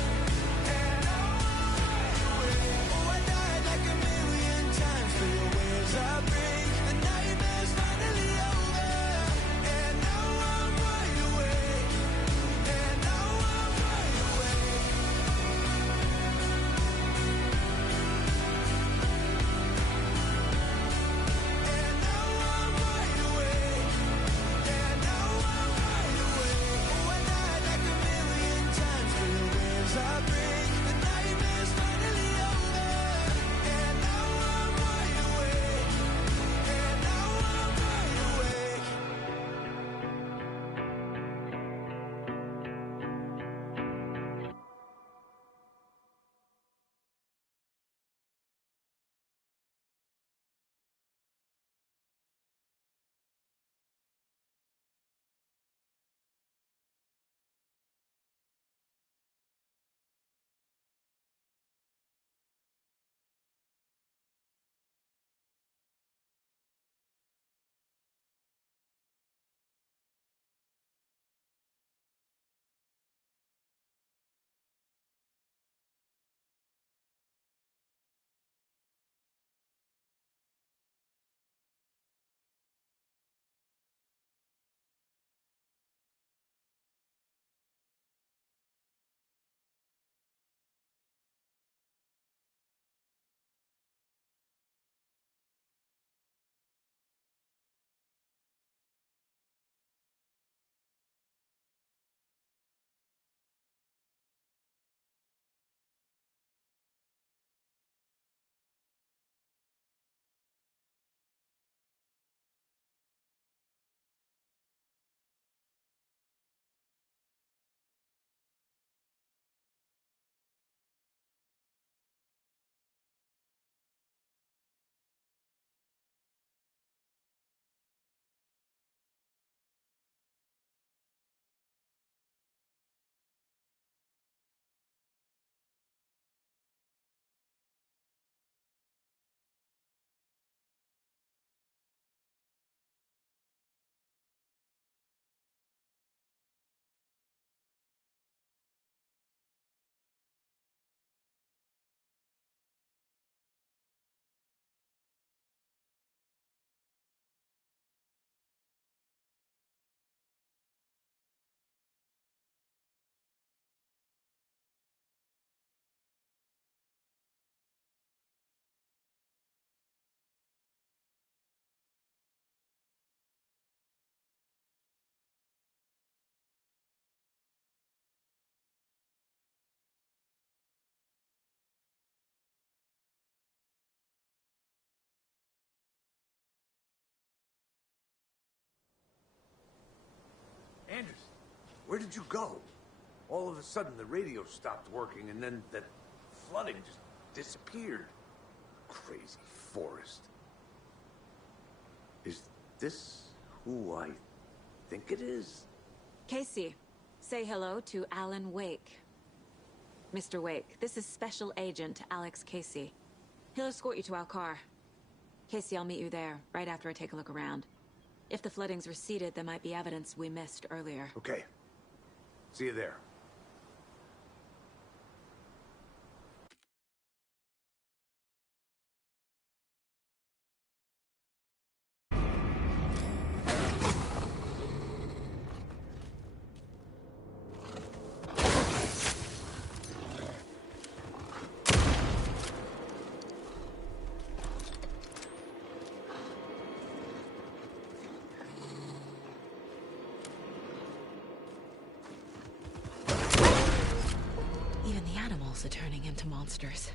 And now I'm wide awake. Oh, I died like 1,000,000 times for your waves I break. The nightmare's finally over, and now I'm wide awake. And now I'm wide awake. Where did you go? All of a sudden, the radio stopped working, and then that flooding just disappeared. Crazy forest. Is this who I think it is? Casey, say hello to Alan Wake. Mr. Wake, this is Special Agent Alex Casey. He'll escort you to our car. Casey, I'll meet you there, right after I take a look around. If the flooding's receded, there might be evidence we missed earlier. Okay. See you there. Even the animals are turning into monsters.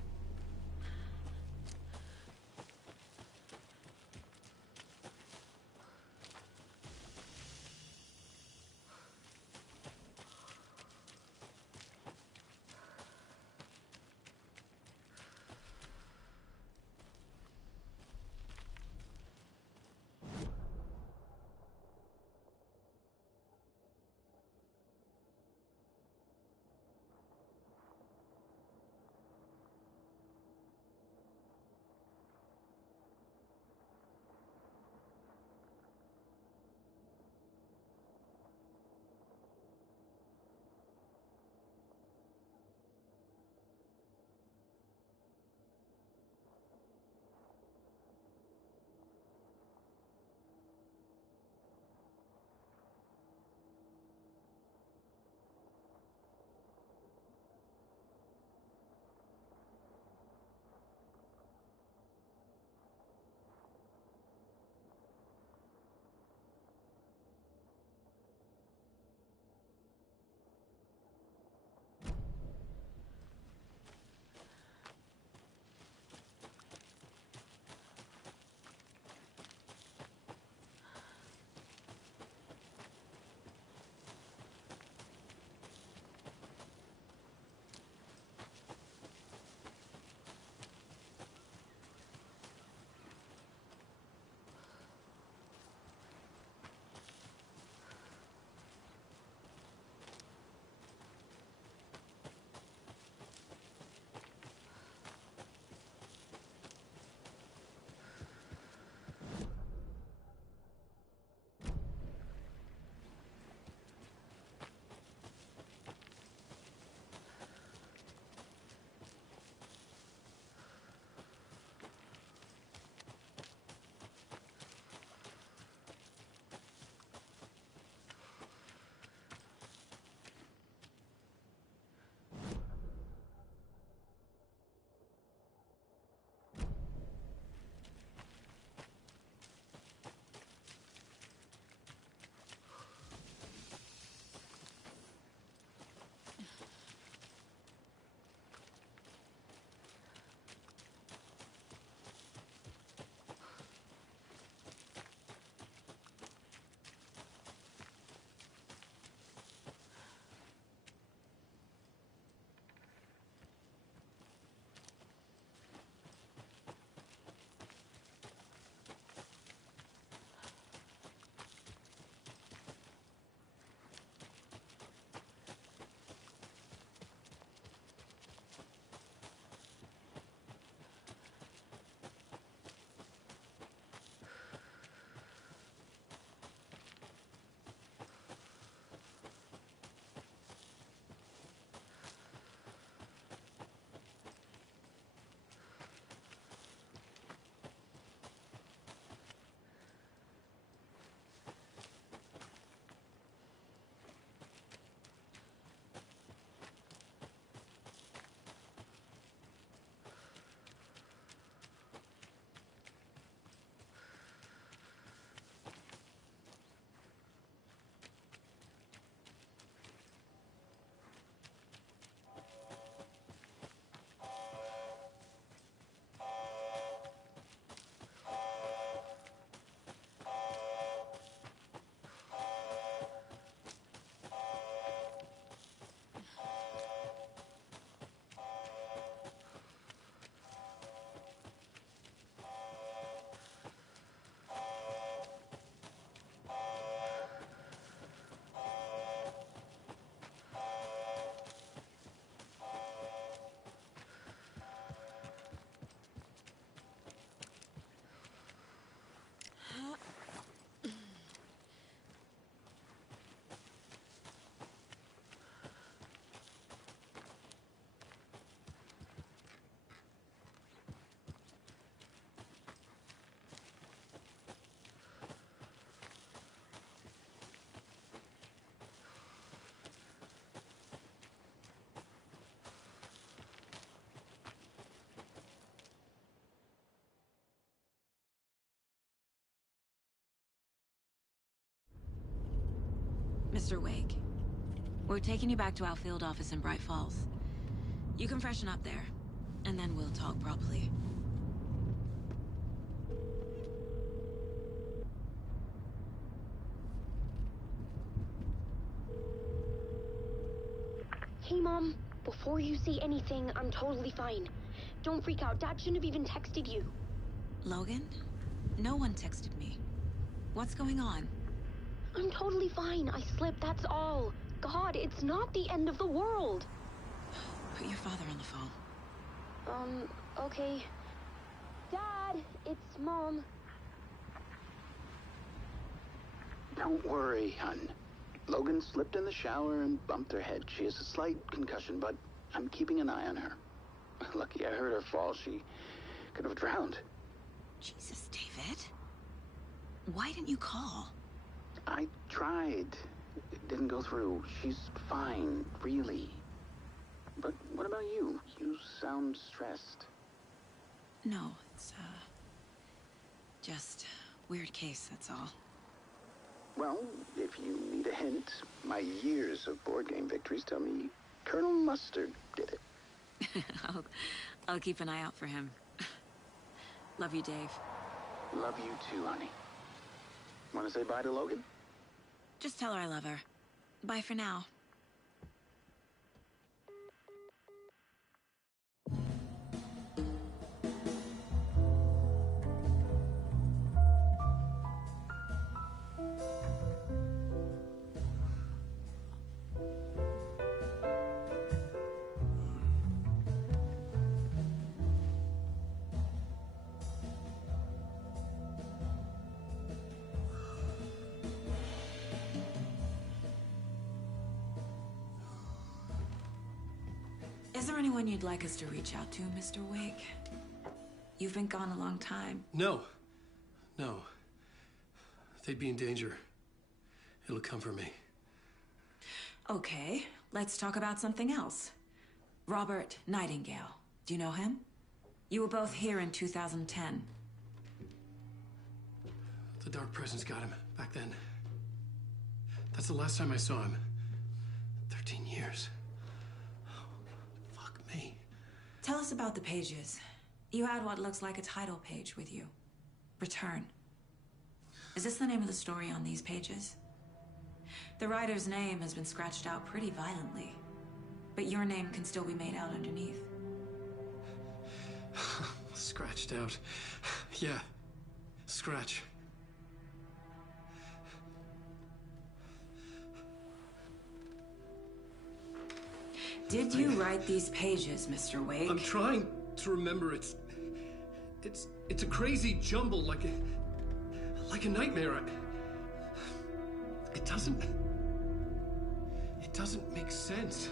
Mr. Wake, we're taking you back to our field office in Bright Falls. You can freshen up there, and then we'll talk properly. Hey, Mom. Before you say anything, I'm totally fine. Don't freak out. Dad shouldn't have even texted you. Logan? No one texted me. What's going on? I'm totally fine. I slipped, that's all. God, it's not the end of the world. Put your father on the phone. Okay. Dad, it's Mom. Don't worry, hon. Logan slipped in the shower and bumped her head. She has a slight concussion, but I'm keeping an eye on her. Lucky I heard her fall. She could have drowned. Jesus, David. Why didn't you call? I tried. It didn't go through. She's fine, really. But what about you? You sound stressed. No, it's, just weird case, that's all. Well, if you need a hint, my years of board game victories tell me Colonel Mustard did it. I'll keep an eye out for him. Love you, Dave. Love you too, honey. Want to say bye to Logan? Just tell her I love her. Bye for now. Is there anyone you'd like us to reach out to, Mr. Wake? You've been gone a long time. No. No. They'd be in danger. It'll come for me. Okay, let's talk about something else. Robert Nightingale. Do you know him? You were both here in 2010. The Dark Presence got him back then. That's the last time I saw him. 13 years. Tell us about the pages. You had what looks like a title page with you. Return. Is this the name of the story on these pages? The writer's name has been scratched out pretty violently, but your name can still be made out underneath. Scratched out. Yeah. Scratch. Did you write these pages, Mr. Wake? I'm trying to remember. It's a crazy jumble, like a nightmare. It doesn't make sense.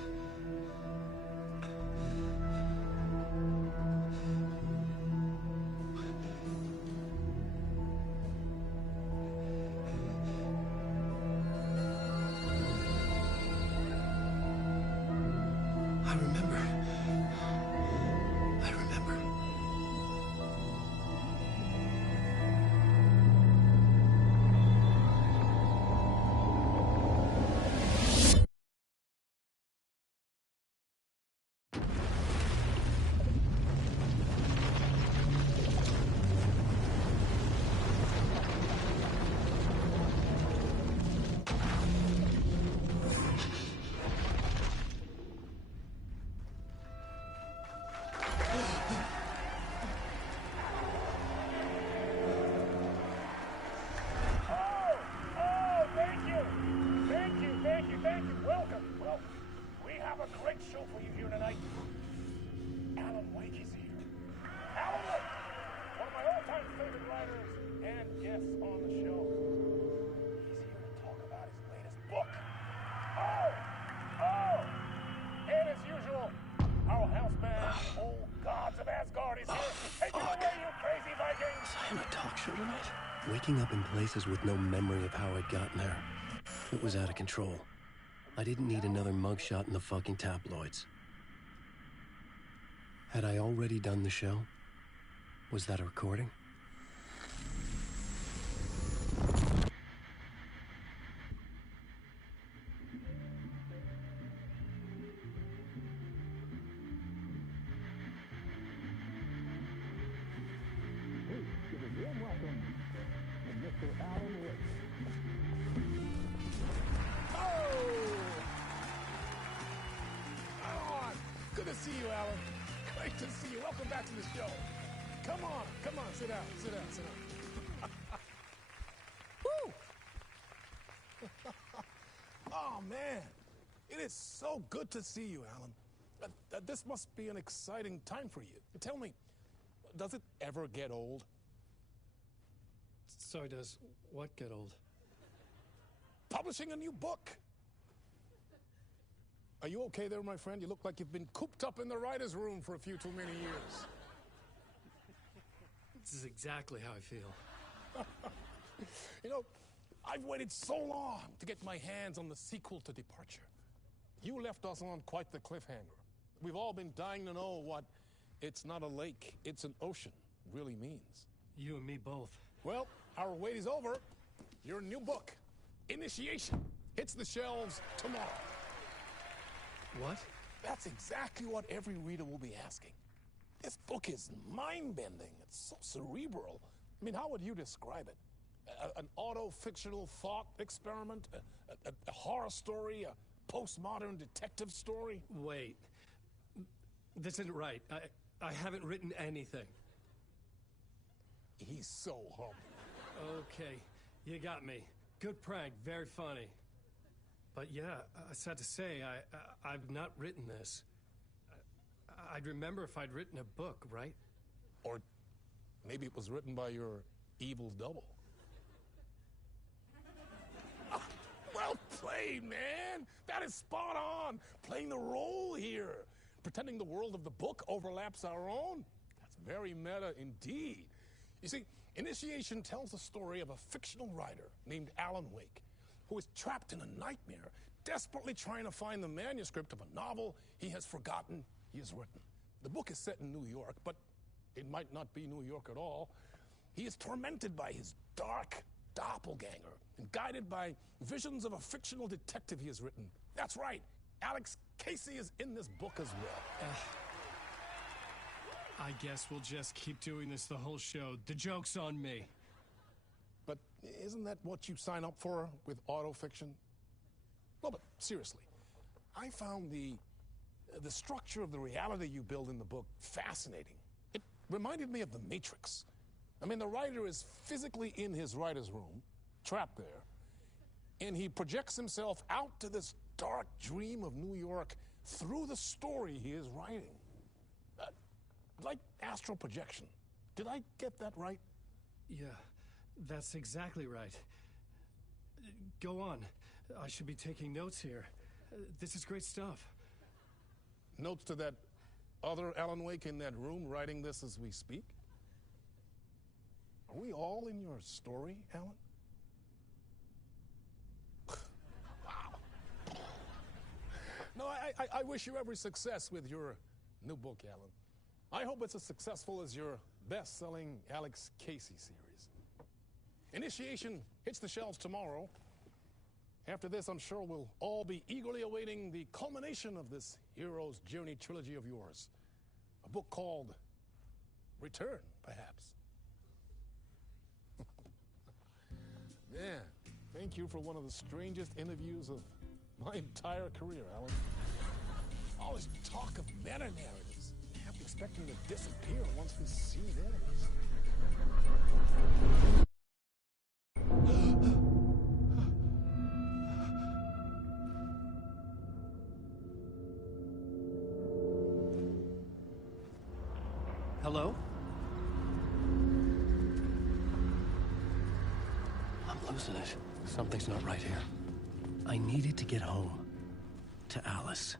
Waking up in places with no memory of how I'd gotten there. It was out of control. I didn't need another mugshot in the fucking tabloids. Had I already done the show? Was that a recording? see you, Alan. Great to see you. Welcome back to the show. Come on, sit down. Woo! Oh, man. It is so good to see you, Alan. This must be an exciting time for you. Tell me, does it ever get old? So does what get old? Publishing a new book. Are you okay there, my friend? You look like you've been cooped up in the writer's room for a few too many years. This is exactly how I feel. You know, I've waited so long to get my hands on the sequel to Departure. You left us on quite the cliffhanger. We've all been dying to know what "it's not a lake, it's an ocean" really means. You and me both. Well, our wait is over. Your new book, Initiation, hits the shelves tomorrow. What? That's exactly what every reader will be asking. This book is mind-bending. It's so cerebral. I mean, how would you describe it? An auto-fictional thought experiment? A horror story? A postmodern detective story? Wait. This isn't right. I haven't written anything. He's so humble. Okay, you got me. Good prank, very funny. But yeah, sad to say, I've not written this. I'd remember if I'd written a book, right? Or maybe it was written by your evil double. Well played, man! That is spot on! Playing the role here. Pretending the world of the book overlaps our own. That's very meta indeed. You see, Initiation tells the story of a fictional writer named Alan Wake, who is trapped in a nightmare, desperately trying to find the manuscript of a novel he has forgotten he has written. The book is set in New York, but it might not be New York at all. He is tormented by his dark doppelganger and guided by visions of a fictional detective he has written. That's right, Alex Casey is in this book as well. I guess we'll just keep doing this the whole show. The joke's on me. But isn't that what you sign up for with autofiction? No, but seriously, I found the structure of the reality you build in the book fascinating. It reminded me of The Matrix. I mean, the writer is physically in his writer's room, trapped there, and he projects himself out to this dark dream of New York through the story he is writing. Like astral projection. Did I get that right? Yeah, that's exactly right. Go on. I should be taking notes here. This is great stuff. Notes to that other Alan Wake in that room writing this as we speak? Are we all in your story, Alan? Wow. No, I wish you every success with your new book, Alan. I hope it's as successful as your best-selling Alex Casey series. Initiation hits the shelves tomorrow. After this, I'm sure we'll all be eagerly awaiting the culmination of this hero's journey trilogy of yours. A book called Return, perhaps. Man, thank you for one of the strangest interviews of my entire career, Alan. All this talk of meta-narratives. Expecting to disappear once we see this. Hello? I'm losing it. Something's not right here. I needed to get home. To Alice.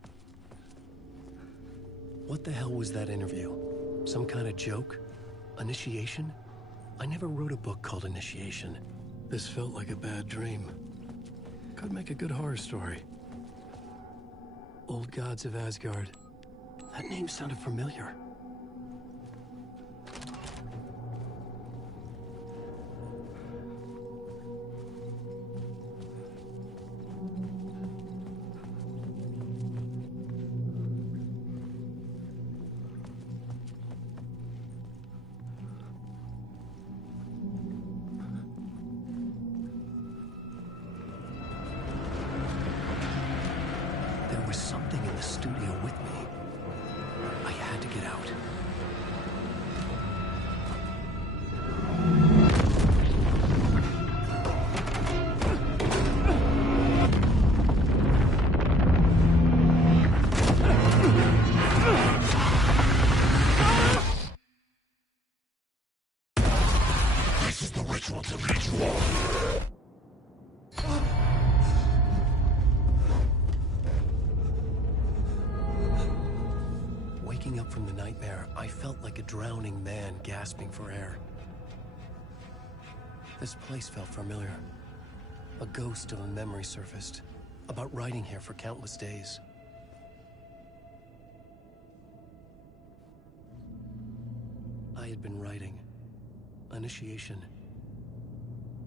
What the hell was that interview? Some kind of joke? Initiation? I never wrote a book called Initiation. This felt like a bad dream. Could make a good horror story. Old Gods of Asgard. That name sounded familiar. There was something in the studio with me. I had to get out. This is the ritual to lead you all. Waking up from the nightmare, I felt like a drowning man gasping for air. This place felt familiar. A ghost of a memory surfaced, about riding here for countless days. I had been writing. Initiation.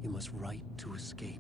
You must write to escape.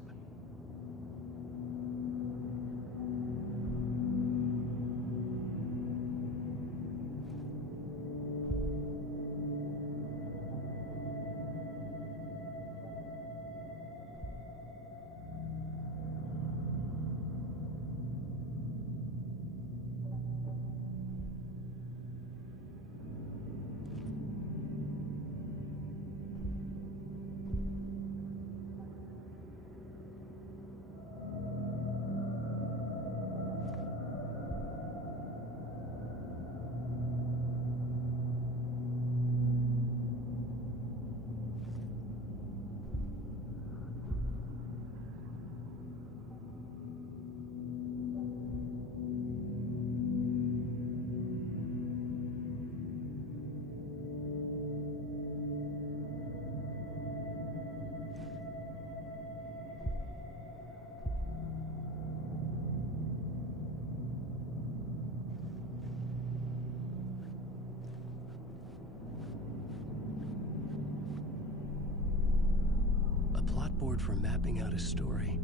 Plotboard for mapping out a story.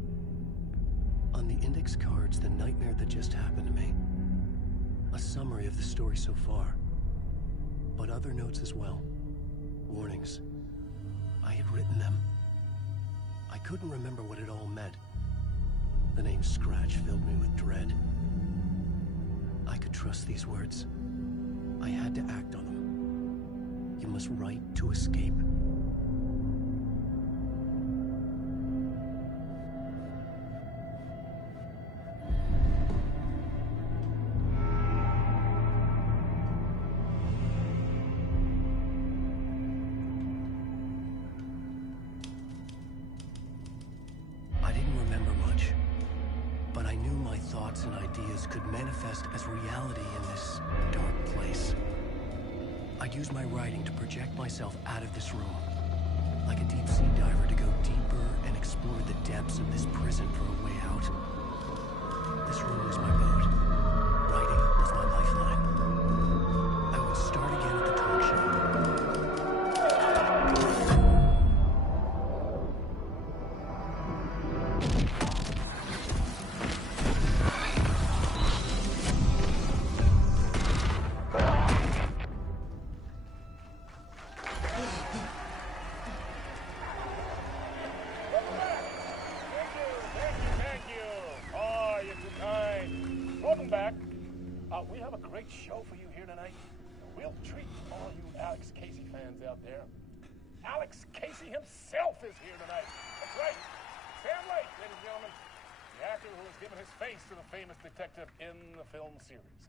On the index cards, the nightmare that just happened to me. A summary of the story so far. But other notes as well. Warnings. I had written them. I couldn't remember what it all meant. The name Scratch filled me with dread. I could trust these words. I had to act on them. You must write to escape. And ideas could manifest as reality in this dark place. I'd use my writing to project myself out of this room, like a deep-sea diver to go deeper and explore the depths of this prison for a way out. This room was my boat. Writing was my lifeline. I would start again at the talk show. We have a great show for you here tonight. A real treat for all you Alex Casey fans out there. Alex Casey himself is here tonight. That's right. Sam Lake, ladies and gentlemen. The actor who has given his face to the famous detective in the film series.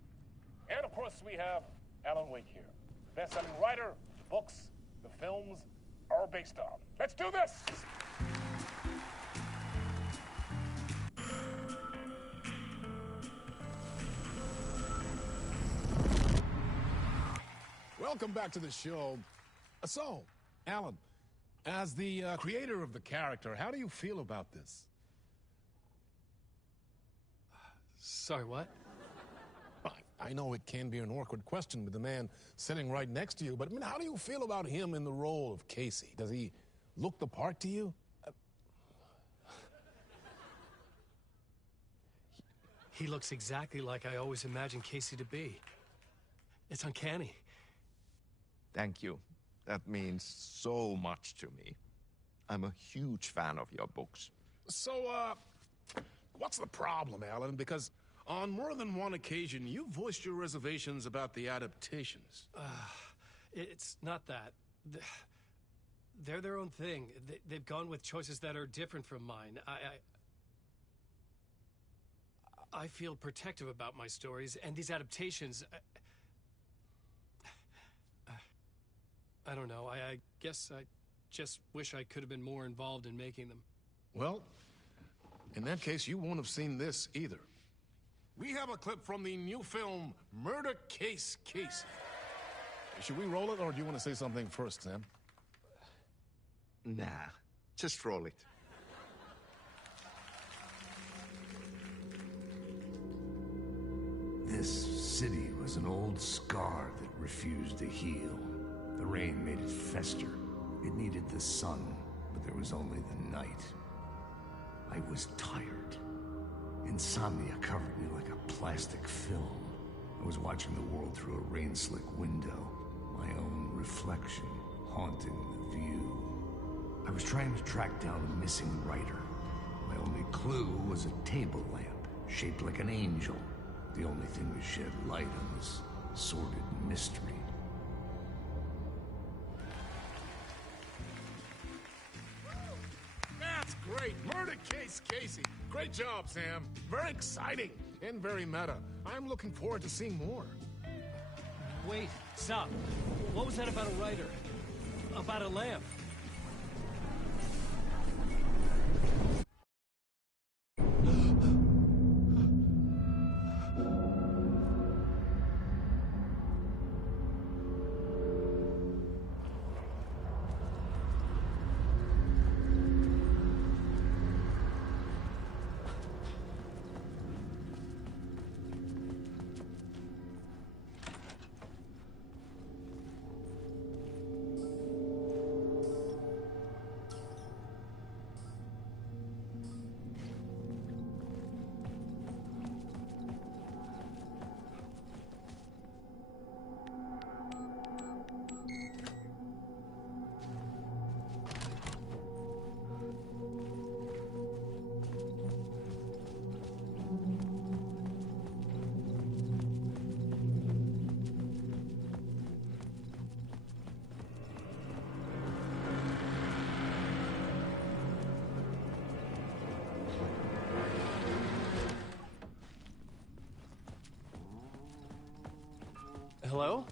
And of course, we have Alan Wake here. Best-selling writer, the books, the films are based on. Let's do this! Welcome back to the show. So, Alan, as the creator of the character, how do you feel about this? Sorry, what? I know it can be an awkward question with the man sitting right next to you, but I mean, how do you feel about him in the role of Casey? Does he look the part to you? He looks exactly like I always imagined Casey to be. It's uncanny. Thank you. That means so much to me. I'm a huge fan of your books. So, what's the problem, Alan? Because On more than one occasion, you voiced your reservations about the adaptations. It's not that. They're their own thing. They've gone with choices that are different from mine. I feel protective about my stories, and these adaptations... I don't know. I guess I just wish I could have been more involved in making them. Well, in that case, you won't have seen this either. We have a clip from the new film, Murder Case Casey. Should we roll it, or do you want to say something first, Sam? Nah, just roll it. This city was an old scar that refused to heal. The rain made it fester. It needed the sun, but there was only the night. I was tired. Insomnia covered me like a plastic film. I was watching the world through a rain-slick window, my own reflection haunting the view. I was trying to track down a missing writer. My only clue was a table lamp, shaped like an angel. The only thing to shed light on this sordid mystery. That's great! Murder Case Casey! Great job, Sam. Very exciting and very meta. I'm looking forward to seeing more. Wait, stop. What was that about a writer? About a lamp? Hello?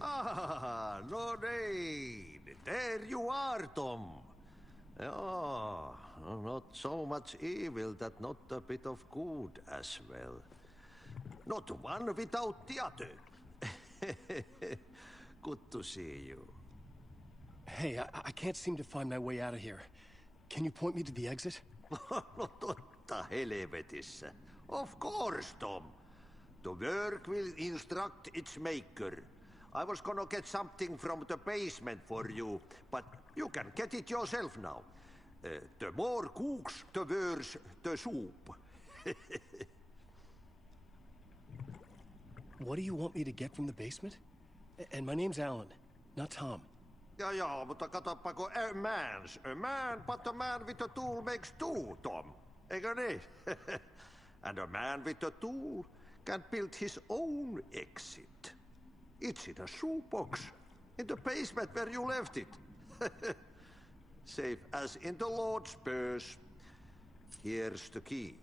Ah, Lorraine! There you are, Tom. Oh, not so much evil that not a bit of good as well. Not one without the other. Good to see you. Hey, I can't seem to find my way out of here. Can you point me to the exit? Totta helvetissä. Of course, Tom. The work will instruct its maker. I was gonna get something from the basement for you, but you can get it yourself now. The more cooks, the worse the soup. What do you want me to get from the basement? And my name's Alan, not Tom. Ja, mutta katsoppa, a man, but a man with a tool makes two, Tom. Eikö niin? And a man with a tool can build his own exit. It's in a shoebox, in the basement where you left it. Safe as in the Lord's purse. Here's the key.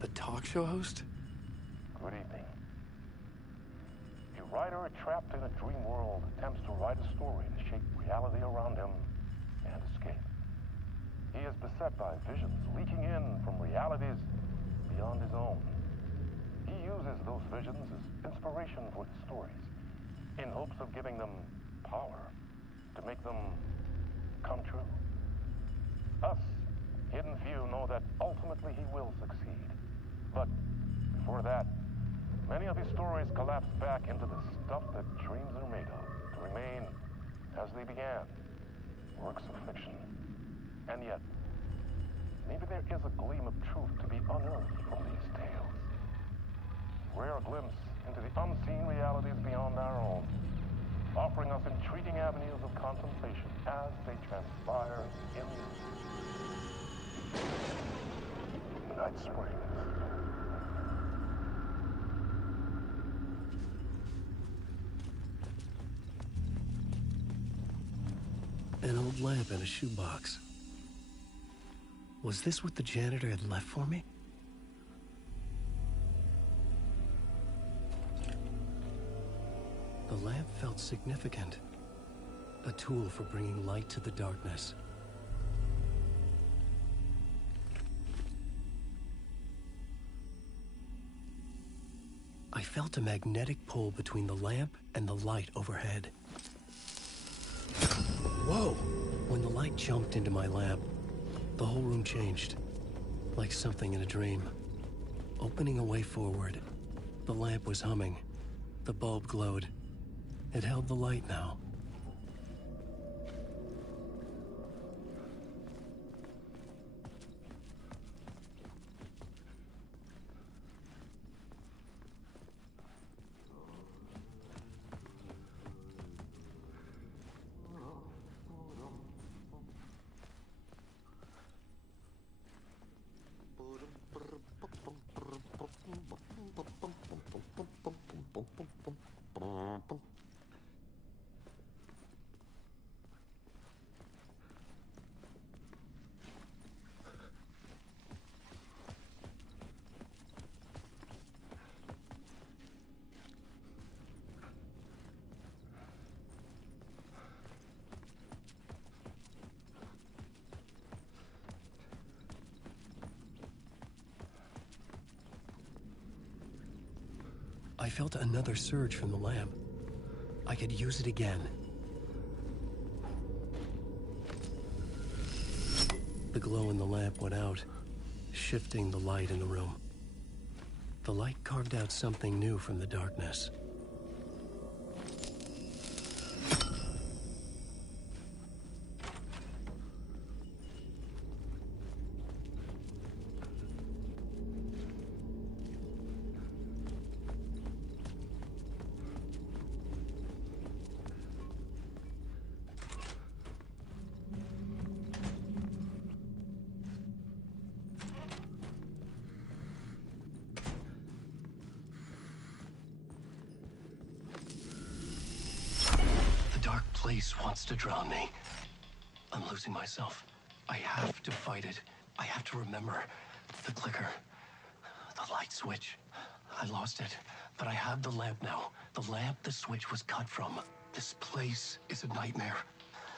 The talk show host? Creepy. You writer trapped in a dream world attempts to write a story to shape reality around him and escape. He is beset by visions leaking in from realities beyond his own. He uses those visions as inspiration for his stories, in hopes of giving them power, to make them come true. Us, Hidden Few, know that ultimately he will succeed. But before that, many of his stories collapse back into the stuff that dreams are made of, to remain as they began, works of fiction. And yet, maybe there is a gleam of truth to be unearthed from these tales. Rare glimpse into the unseen realities beyond our own, offering us intriguing avenues of contemplation as they transpire in Night Springs. An old lamp in a shoebox. Was this what the janitor had left for me? The lamp felt significant. A tool for bringing light to the darkness. I felt a magnetic pull between the lamp and the light overhead. Whoa! When the light jumped into my lamp, the whole room changed, like something in a dream. Opening a way forward, the lamp was humming. The bulb glowed. It held the light now. I felt another surge from the lamp. I could use it again. The glow in the lamp went out, shifting the light in the room. The light carved out something new from the darkness. Place wants to drown me. I'm losing myself. I have to fight it. I have to remember. The clicker. The light switch. I lost it. But I have the lamp now. The lamp the switch was cut from. This place is a nightmare.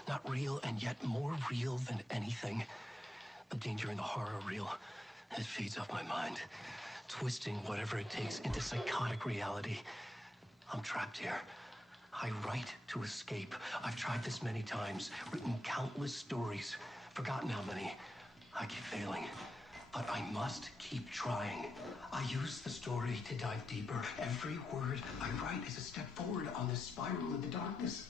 Not real, and yet more real than anything. The danger and the horror are real. It feeds off my mind. Twisting whatever it takes into psychotic reality. I'm trapped here. I write to escape. I've tried this many times, written countless stories, forgotten how many. I keep failing, but I must keep trying. I use the story to dive deeper. Every word I write is a step forward on this spiral in the darkness.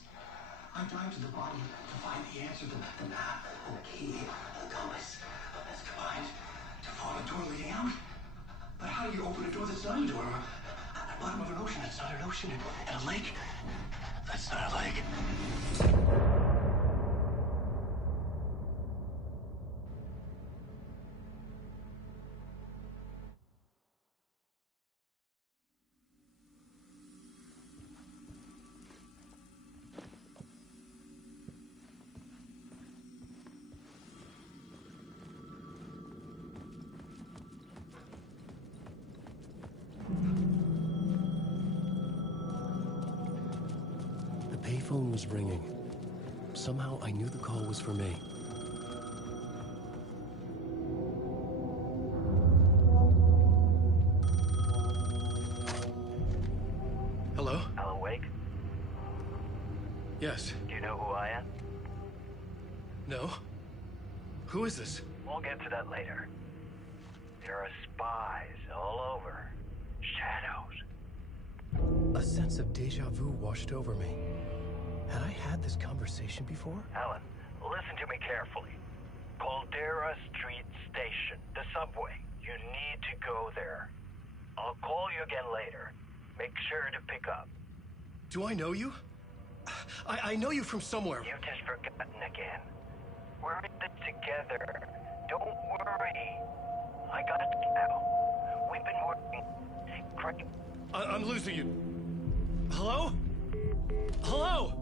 I dive to the body to find the answer, the map, and the key, the compass. That's combined to form a door leading out. But how do you open a door that's not a door? At the bottom of an ocean that's not an ocean, and a lake that's not a lake. payphone was ringing. Somehow I knew the call was for me. Hello? Alan Wake? Yes. Do you know who I am? No? Who is this? We'll get to that later. There are spies all over. Shadows. A sense of deja vu washed over me. Had I had this conversation before? Alan, listen to me carefully. Caldera Street Station, the subway. You need to go there. I'll call you again later. Make sure to pick up. Do I know you? I know you from somewhere. You've just forgotten again. We're in this together. Don't worry. I got it now. We've been working. Great. I'm losing you. Hello? Hello?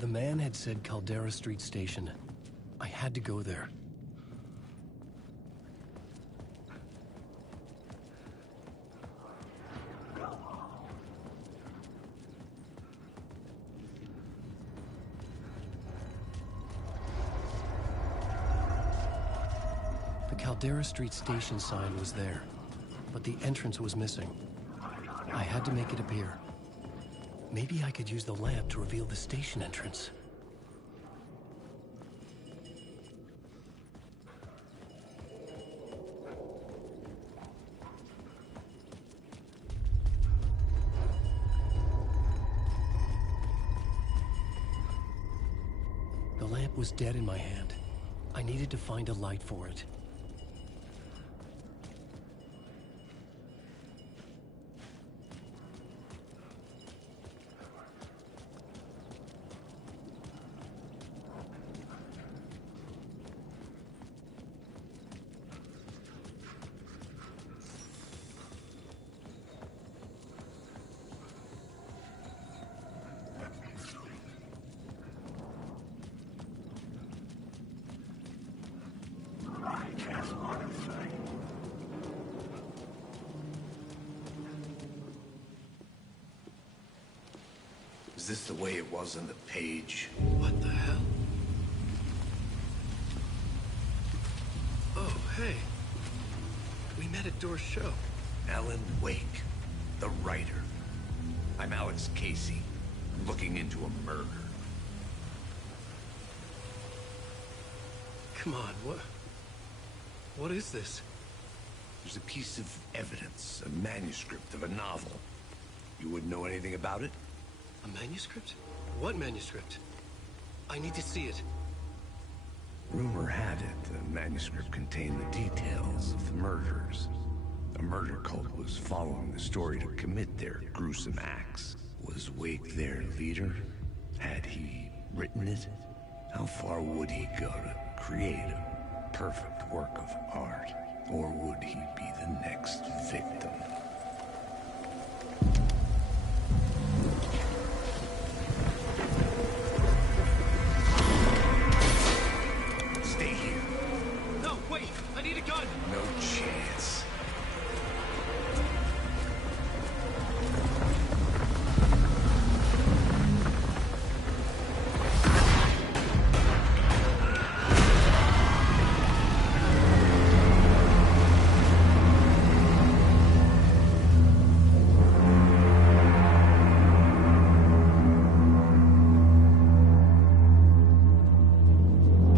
The man had said Caldera Street Station. I had to go there. The Caldera Street Station sign was there, but the entrance was missing. I had to make it appear. Maybe I could use the lamp to reveal the station entrance. The lamp was dead in my hand. I needed to find a light for it. Is this the way it was on the page? What the hell? Oh, hey. We met at Door's show. Alan Wake, the writer. I'm Alex Casey, looking into a murder. Come on, what is this? There's a piece of evidence, a manuscript of a novel. You wouldn't know anything about it? A manuscript? What manuscript? I need to see it. Rumor had it the manuscript contained the details of the murders. A murder cult was following the story to commit their gruesome acts. Was Wake their leader? Had he written it? How far would he go to create a perfect work of art? Or would he be the next victim? Stay here. No, wait! I need a gun! No chance.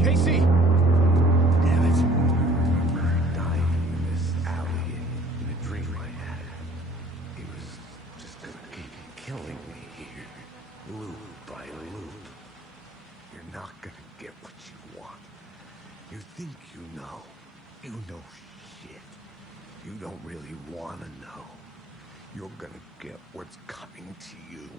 Casey! Damn it. I remember dying in this alley in a dream I had. He was just gonna keep killing me here, loop by loop. You're not gonna get what you want. You think you know. You know shit. You don't really want to know. You're gonna get what's coming to you.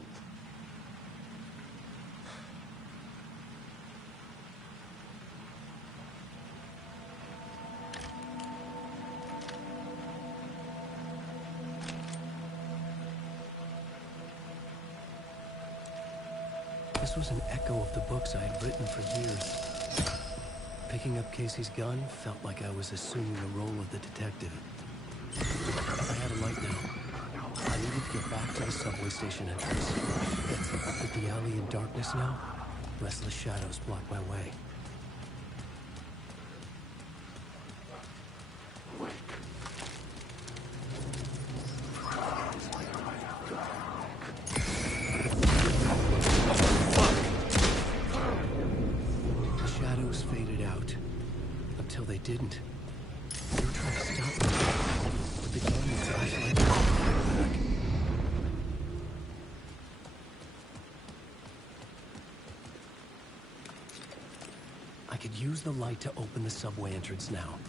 This was an echo of the books I had written for years. Picking up Casey's gun felt like I was assuming the role of the detective. I had a light now. I needed to get back to the subway station entrance. With the alley in darkness now, restless shadows blocked my way. The shadows faded out. Until they didn't. They were trying to stop me. But the gun and flashlight were back. I could use the light to open the subway entrance now.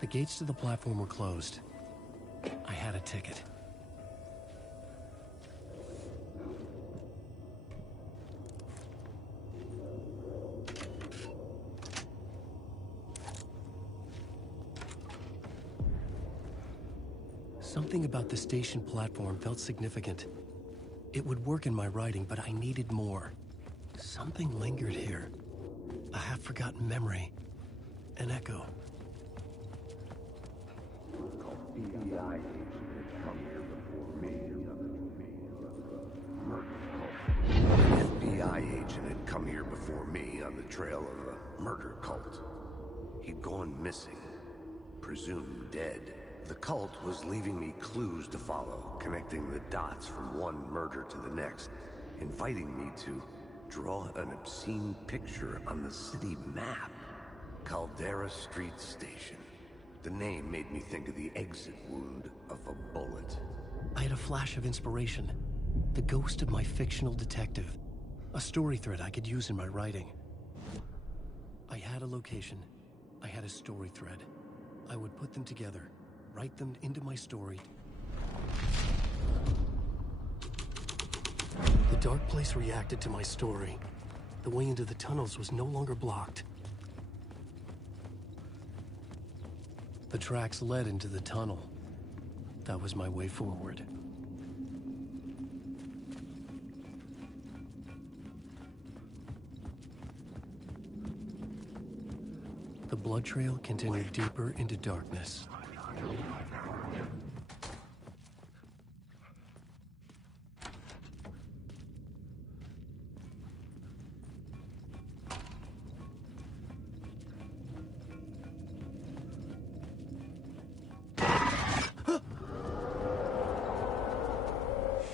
The gates to the platform were closed. I had a ticket. Something about the station platform felt significant. It would work in my writing, but I needed more. Something lingered here. A half-forgotten memory. An echo. FBI agent had come here before me. trail of a murder cult. He'd gone missing, presumed dead. The cult was leaving me clues to follow, connecting the dots from one murder to the next, inviting me to draw an obscene picture on the city map. Caldera Street Station. The name made me think of the exit wound of a bullet. I had a flash of inspiration. The ghost of my fictional detective. A story thread I could use in my writing. I had a location. I had a story thread. I would put them together, write them into my story. The dark place reacted to my story. The way into the tunnels was no longer blocked. The tracks led into the tunnel. That was my way forward. The blood trail continued deeper into darkness.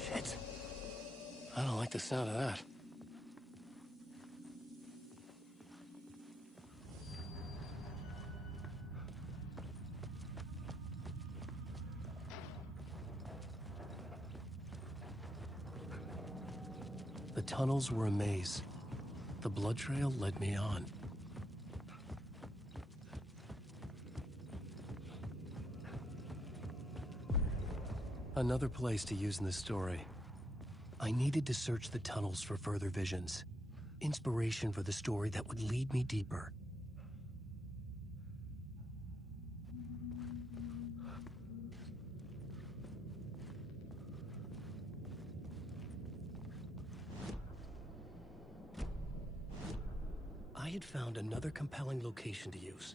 Shit. I don't like the sound of that. The tunnels were a maze. The blood trail led me on. Another place to use in the story. I needed to search the tunnels for further visions. Inspiration for the story that would lead me deeper. I had found another compelling location to use.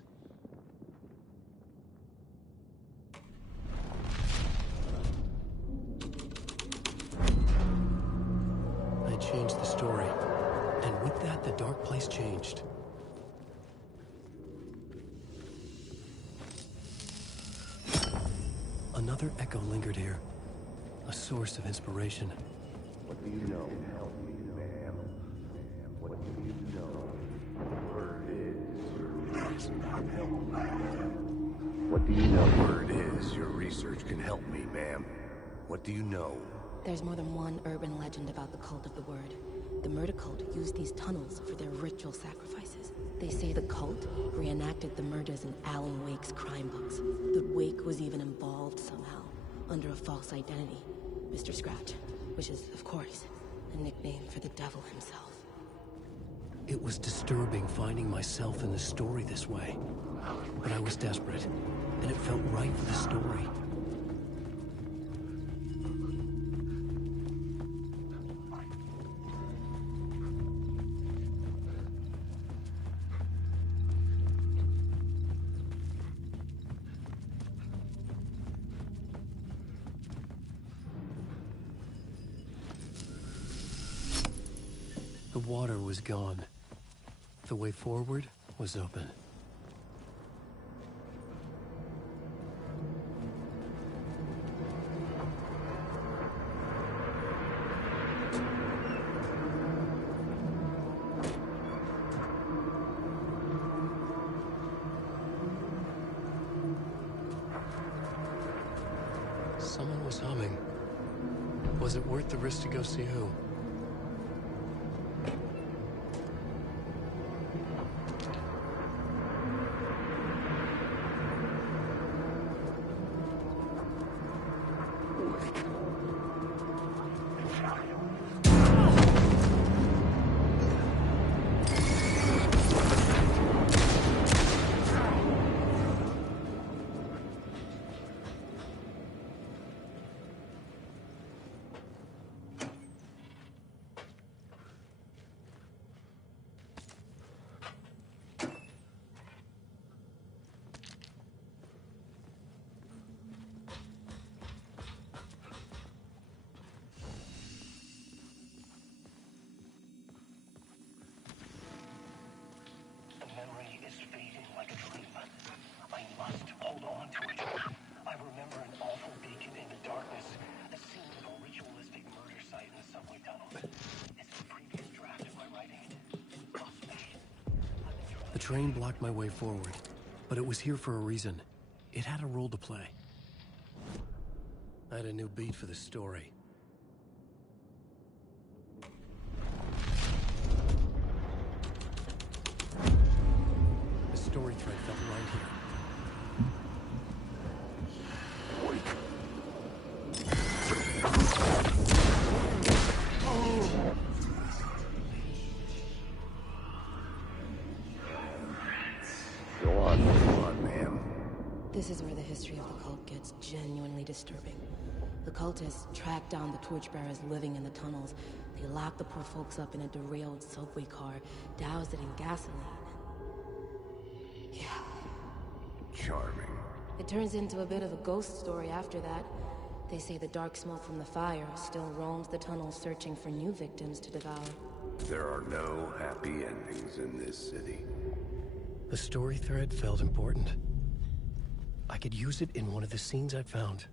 I changed the story, and with that, the dark place changed. Another echo lingered here, a source of inspiration. What do you know? Help me, ma'am. What do you know? Word is your research can help me, ma'am. What do you know? Word is your research can help me, ma'am. What do you know? There's more than one urban legend about the Cult of the Word. The murder cult used these tunnels for their ritual sacrifices. They say the cult reenacted the murders in Alan Wake's crime books. That Wake was even involved somehow, under a false identity. Mr. Scratch, which is, of course, a nickname for the devil himself. It was disturbing finding myself in the story this way. But I was desperate, and it felt right for the story. The water was gone. The way forward was open. Someone was humming. Was it worth the risk to go see who? train blocked my way forward, but it was here for a reason. It had a role to play. I had a new beat for the story. The story thread felt right here. Go on, ma'am. This is where the history of the cult gets genuinely disturbing. The cultists tracked down the torchbearers living in the tunnels. They locked the poor folks up in a derailed subway car, doused it in gasoline. Yeah. Charming. It turns into a bit of a ghost story after that. They say the dark smoke from the fire still roams the tunnels searching for new victims to devour. There are no happy endings in this city. The story thread felt important. I could use it in one of the scenes I'd found.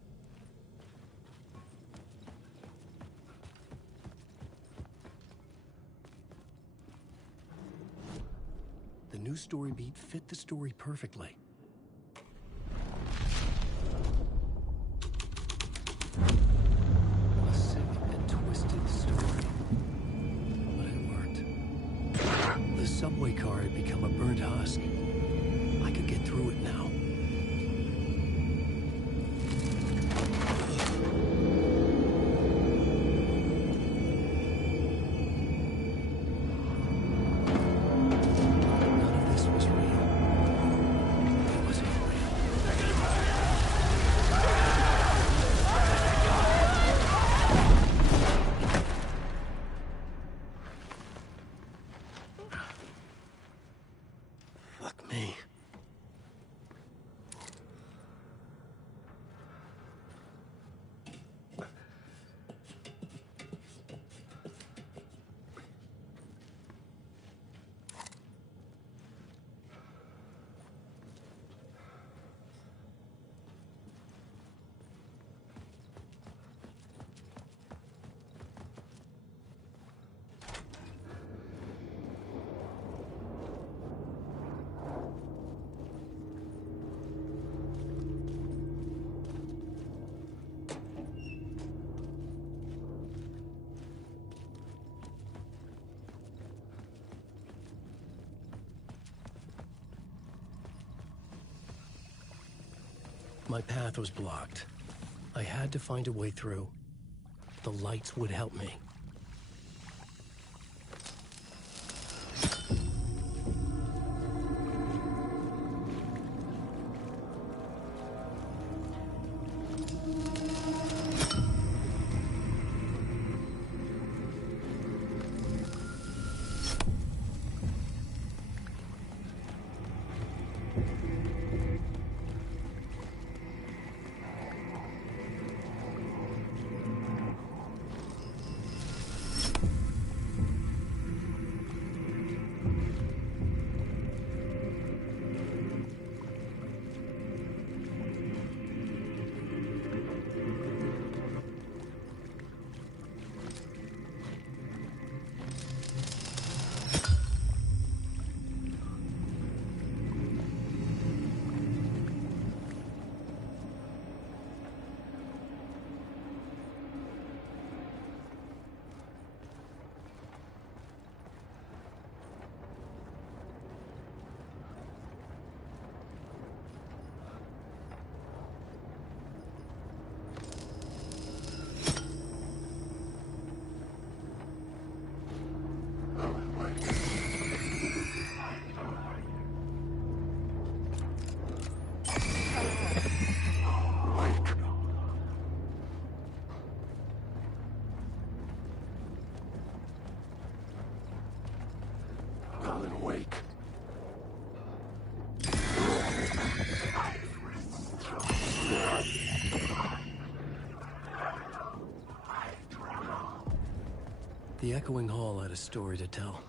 The new story beat fit the story perfectly. A sick and twisted story. But it worked. The subway car had become a burnt husk. I could get through it now. My path was blocked. I had to find a way through. The lights would help me. The echoing hall had a story to tell.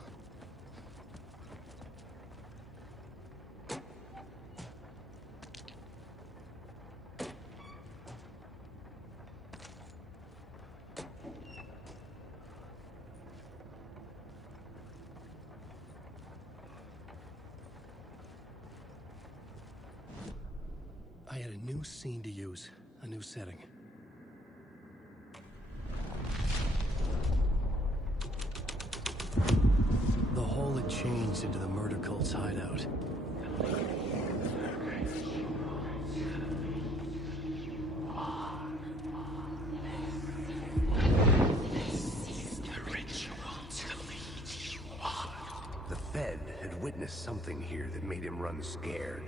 had a new scene to use, a new setting. The hole had changed into the murder cult's hideout. The Fed had witnessed something here that made him run scared.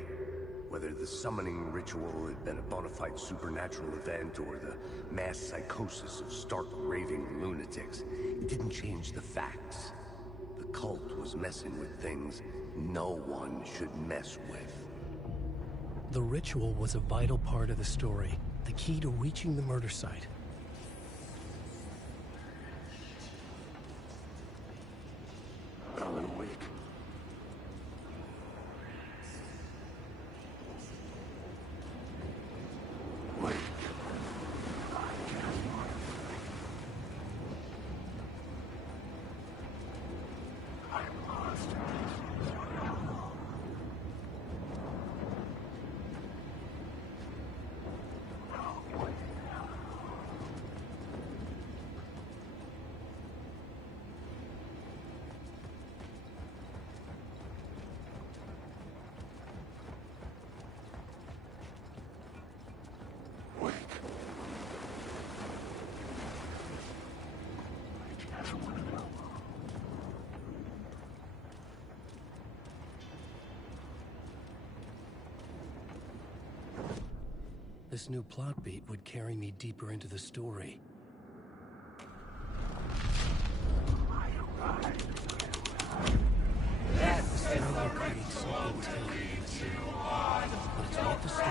Whether the summoning ritual had been a bona fide supernatural event or the mass psychosis of stark raving lunatics, it didn't change the facts. The cult was messing with things no one should mess with. The ritual was a vital part of the story, the key to reaching the murder site. Alan Wake. Wait. I'm lost. This new plot beat would carry me deeper into the story. The struggle creates something tender and simple, but it's what the story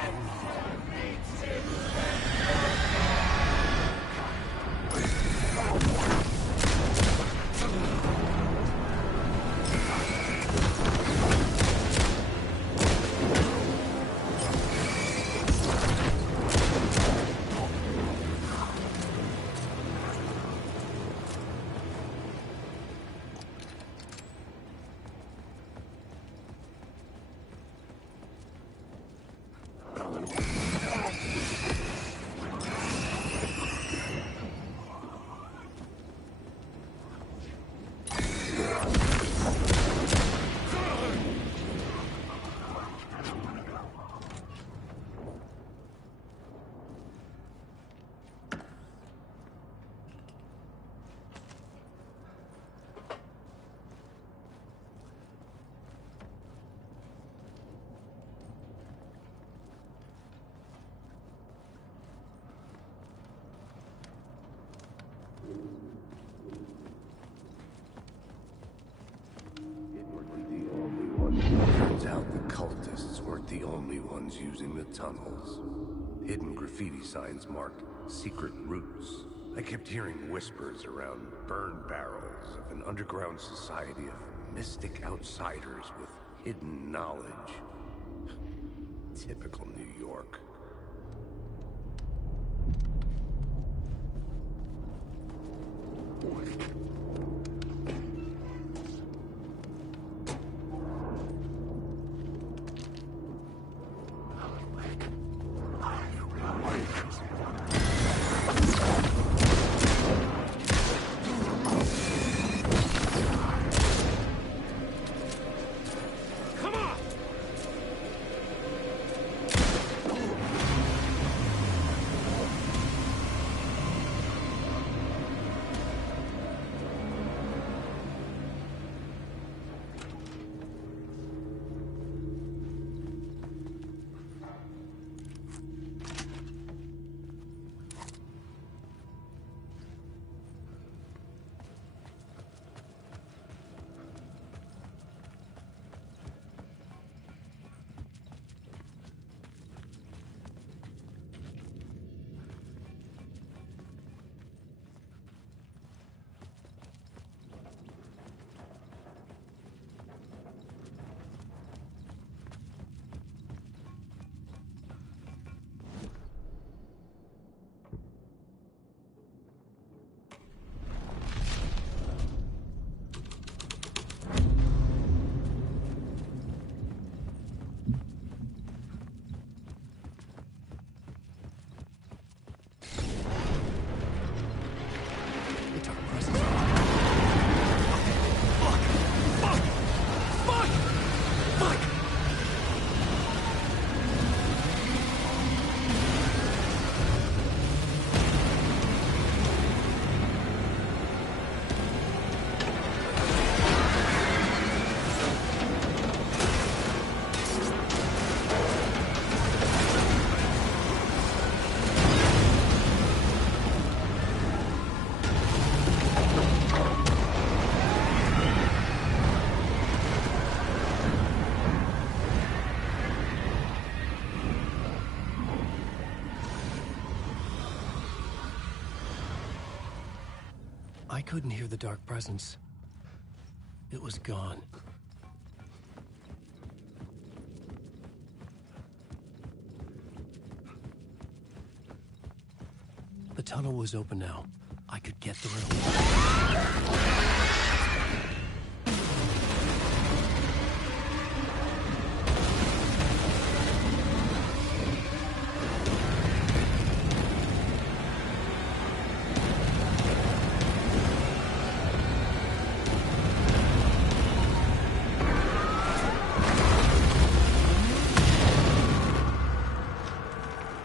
Turns out the cultists weren't the only ones using the tunnels. Hidden graffiti signs marked secret routes. I kept hearing whispers around burn barrels of an underground society of mystic outsiders with hidden knowledge. Typical New York. Come on! I couldn't hear the dark presence. It was gone. The tunnel was open now. I could get through.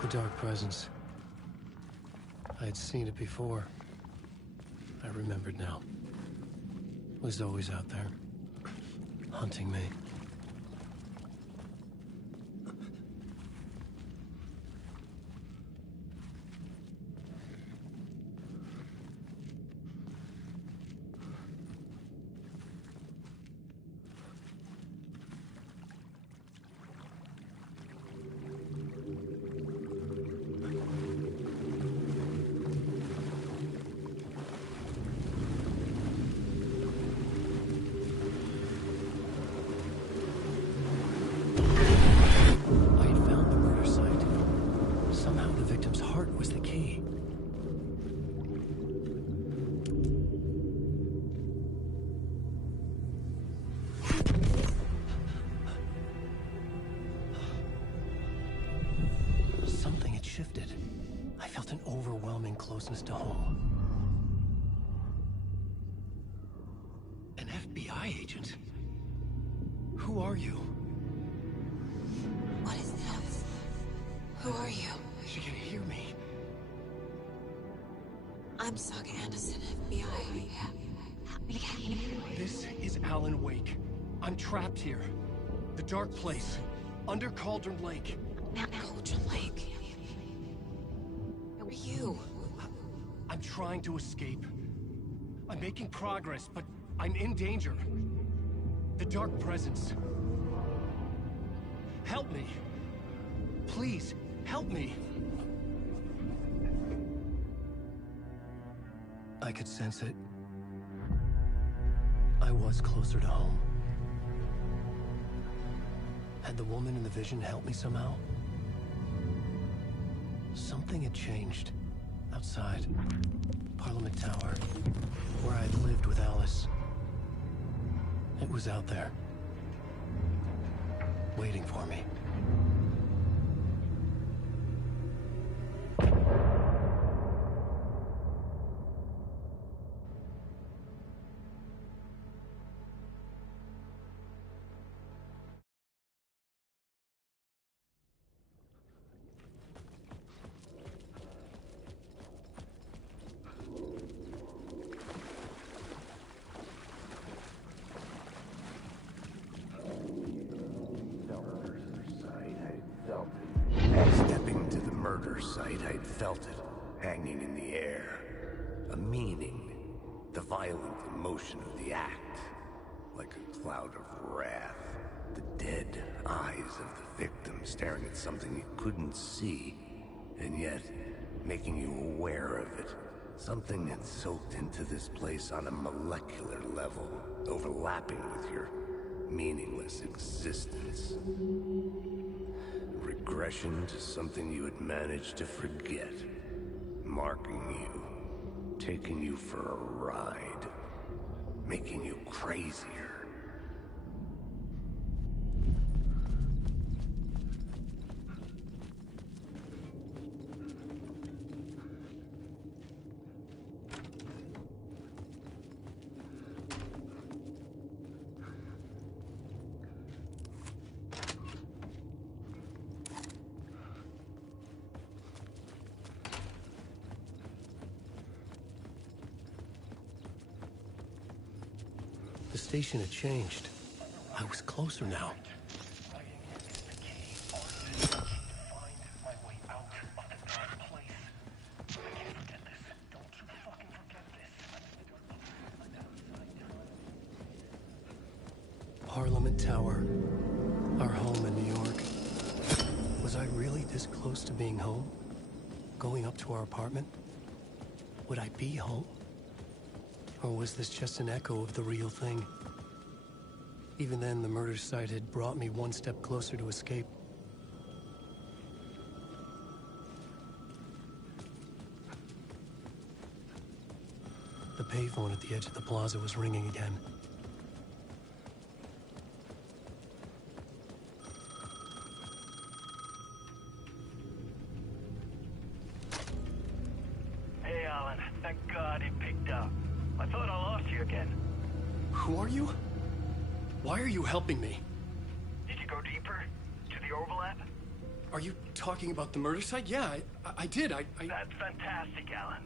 The dark presence. I had seen it before. I remembered now. It was always out there, hunting me. Closeness to home. An FBI agent? Who are you? What is this? Who are you? She can hear me. I'm Saga Anderson, FBI. This is Alan Wake. I'm trapped here. The dark place. Under Cauldron Lake. Cauldron Lake? Who are you? I'm trying to escape. I'm making progress, but I'm in danger. The dark presence. Help me. Please, help me. I could sense it. I was closer to home. Had the woman in the vision helped me somehow? Something had changed. Outside. Parliament Tower. Where I'd lived with Alice. It was out there. Waiting for me. Stepping to the murder site, I'd felt it, hanging in the air. A meaning, the violent emotion of the act, like a cloud of wrath. The dead eyes of the victim staring at something you couldn't see, and yet making you aware of it. Something that soaked into this place on a molecular level, overlapping with your meaningless existence. Regression to something you had managed to forget. Marking you. Taking you for a ride. Making you crazier. The station had changed. I was closer now. Parliament Tower. Our home in New York. Was I really this close to being home? Going up to our apartment? Would I be home? Or was this just an echo of the real thing? Even then, the murder site had brought me one step closer to escape. The payphone at the edge of the plaza was ringing again. Hey, Alan. Thank God he picked up. I thought I lost you again. Who are you? Why are you helping me? Did you go deeper? To the overlap? Are you talking about the murder site? Yeah, I did. That's fantastic, Alan.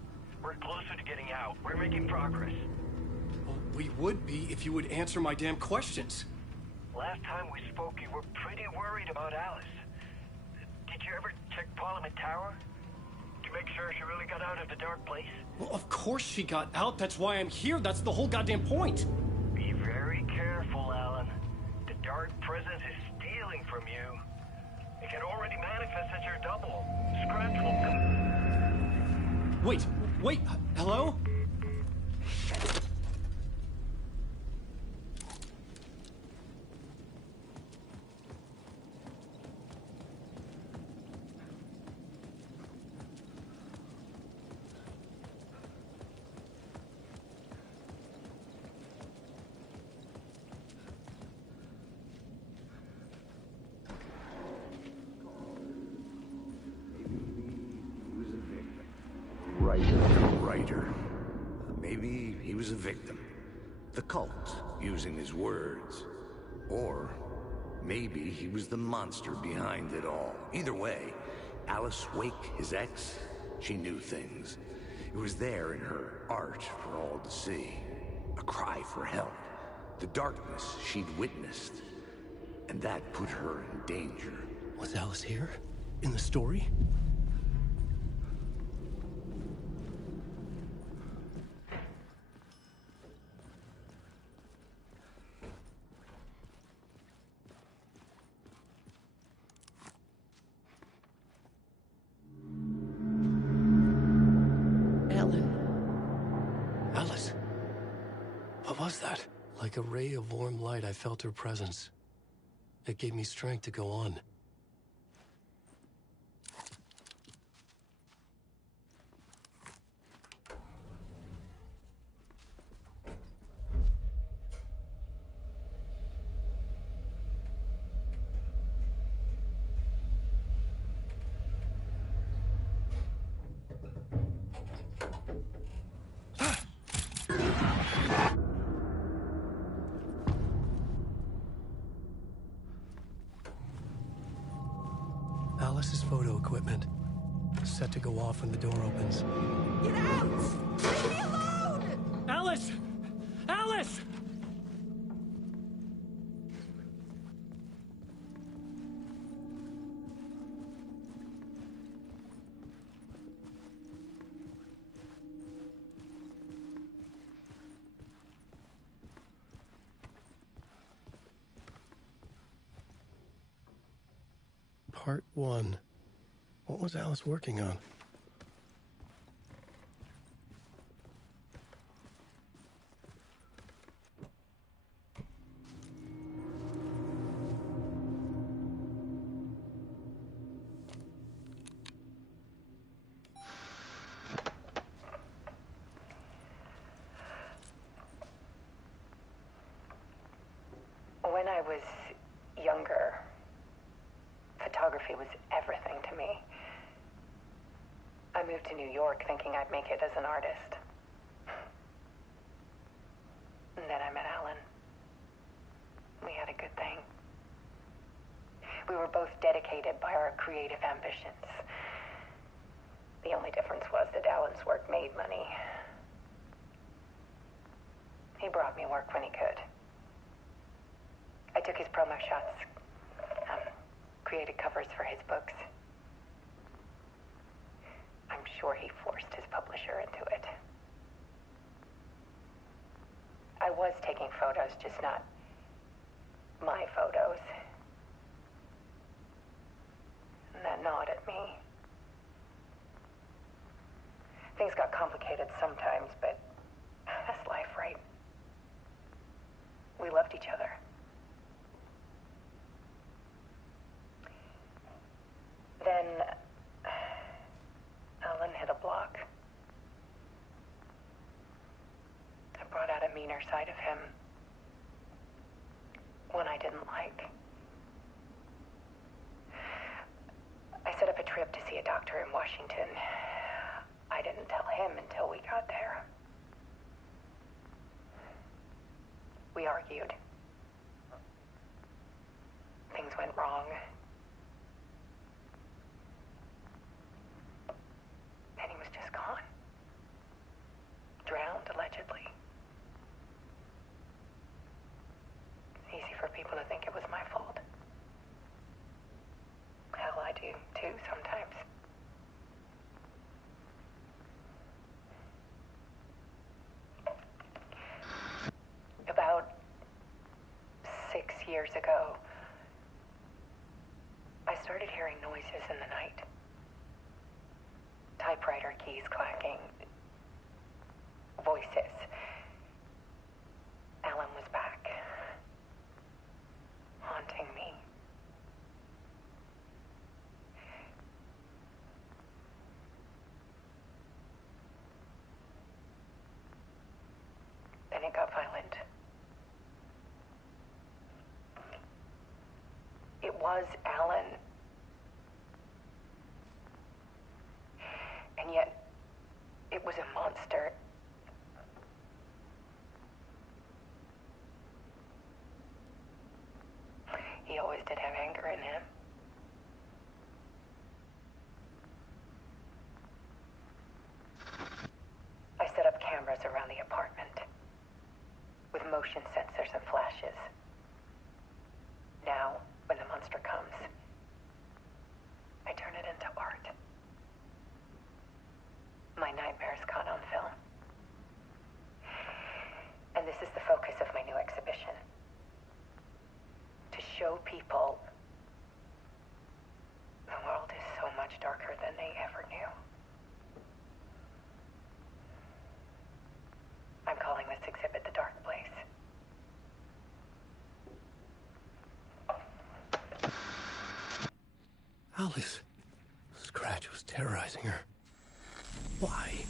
We're closer to getting out. We're making progress. Well, we would be if you would answer my damn questions. Last time we spoke, you were pretty worried about Alice. Did you ever check Parliament Tower? To make sure she really got out of the dark place? Well, of course she got out. That's why I'm here. That's the whole goddamn point. Be very careful, Alan. The dark presence is stealing from you. It can already manifest as your double. Scratch will come. Wait, hello? Maybe he was a victim. The cult, using his words. Or maybe he was the monster behind it all. Either way, Alice Wake, his ex, she knew things. It was there in her art for all to see. A cry for help. The darkness she'd witnessed. And that put her in danger. Was Alice here? In the story? What was that? Like a ray of warm light, I felt her presence. It gave me strength to go on. Alice's photo equipment. Set to go off when the door opens. Get out! Leave me alone! Alice! Alice! Part 1. What was Alice working on? When I was younger, photography was everything to me. I moved to New York thinking I'd make it as an artist. And then I met Alan. We had a good thing. We were both dedicated by our creative ambitions. The only difference was that Alan's work made money. He brought me work when he could. I took his promo shots, created covers for his books. I'm sure he forced his publisher into it. I was taking photos, just not my photos. And that gnawed at me. Things got complicated sometimes, but that's life. We loved each other. Then Alan hit a block. I brought out a meaner side of him. One I didn't like. I set up a trip to see a doctor in Washington. I didn't tell him until we got there. We argued. Things went wrong. And he was just gone. Drowned, allegedly. It's easy for people to think it was my fault. Hell, I do too sometimes. About 6 years ago, I started hearing noises in the night. Typewriter keys clacking. Voices. Alan was back. Haunting me. Then it got violent. It was Alan. And yet, it was a monster. He always did have anger in him. I set up cameras around the apartment with motion sensors and flashes. Now, when the monster comes, I turn it into art. My nightmares caught on film. And this is the focus of my new exhibition. To show people the world is so much darker than they ever knew. I'm calling this exhibit The Dark Place. Alice. Scratch was terrorizing her. Why?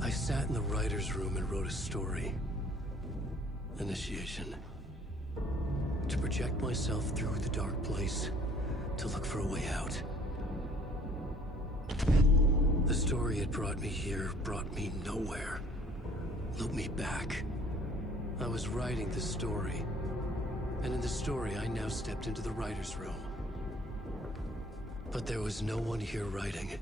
I sat in the writer's room and wrote a story. Initiation. To project myself through the dark place, to look for a way out. The story had brought me here, brought me nowhere. Looped me back. I was writing the story. And in the story, I now stepped into the writer's room. But there was no one here writing it.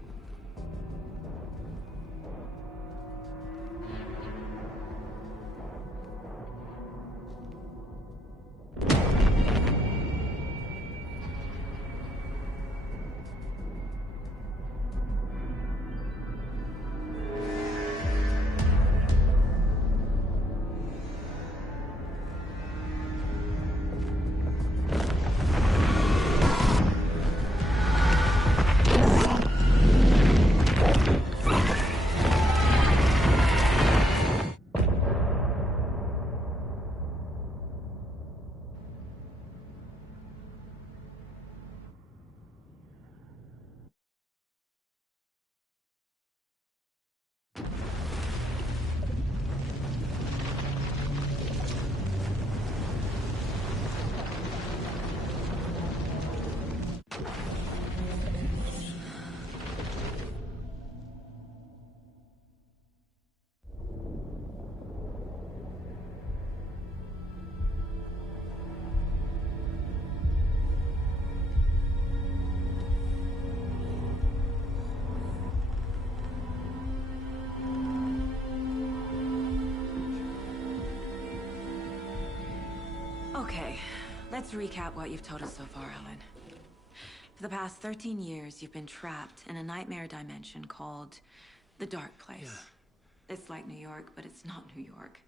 Okay, let's recap what you've told us so far, Alan. For the past 13 years, you've been trapped in a nightmare dimension called the Dark Place. Yeah. It's like New York, but it's not New York.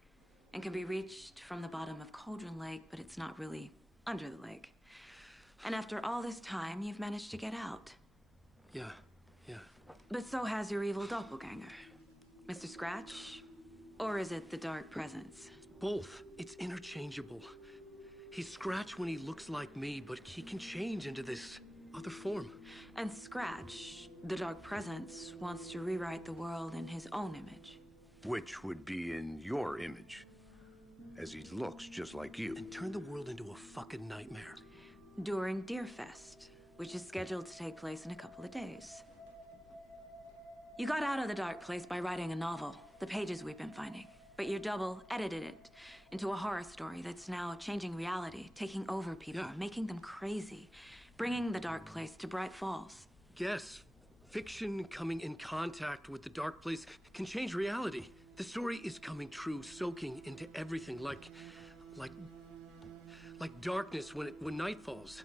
And can be reached from the bottom of Cauldron Lake, but it's not really under the lake. And after all this time, you've managed to get out. Yeah. But so has your evil doppelganger. Mr. Scratch? Or is it the Dark Presence? Both. It's interchangeable. He's Scratch when he looks like me, but he can change into this other form. And Scratch, the Dark Presence, wants to rewrite the world in his own image. Which would be in your image, as he looks just like you. And turn the world into a fucking nightmare. During Deerfest, which is scheduled to take place in a couple of days. You got out of the Dark Place by writing a novel, the pages we've been finding. But your double edited it into a horror story that's now changing reality, taking over people, making them crazy, bringing the Dark Place to Bright Falls. Yes, fiction coming in contact with the Dark Place can change reality. The story is coming true, soaking into everything, like darkness when night falls.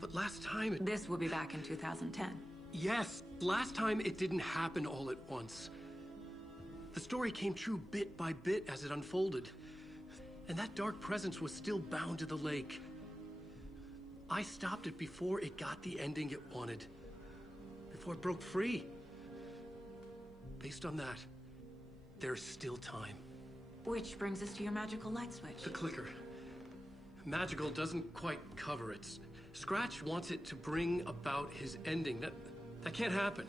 But last time This will be back in 2010. Yes, last time it didn't happen all at once. The story came true bit by bit as it unfolded. And that dark presence was still bound to the lake. I stopped it before it got the ending it wanted. Before it broke free. Based on that, there's still time. Which brings us to your magical light switch. The clicker. Magical doesn't quite cover it. Scratch wants it to bring about his ending. That can't happen.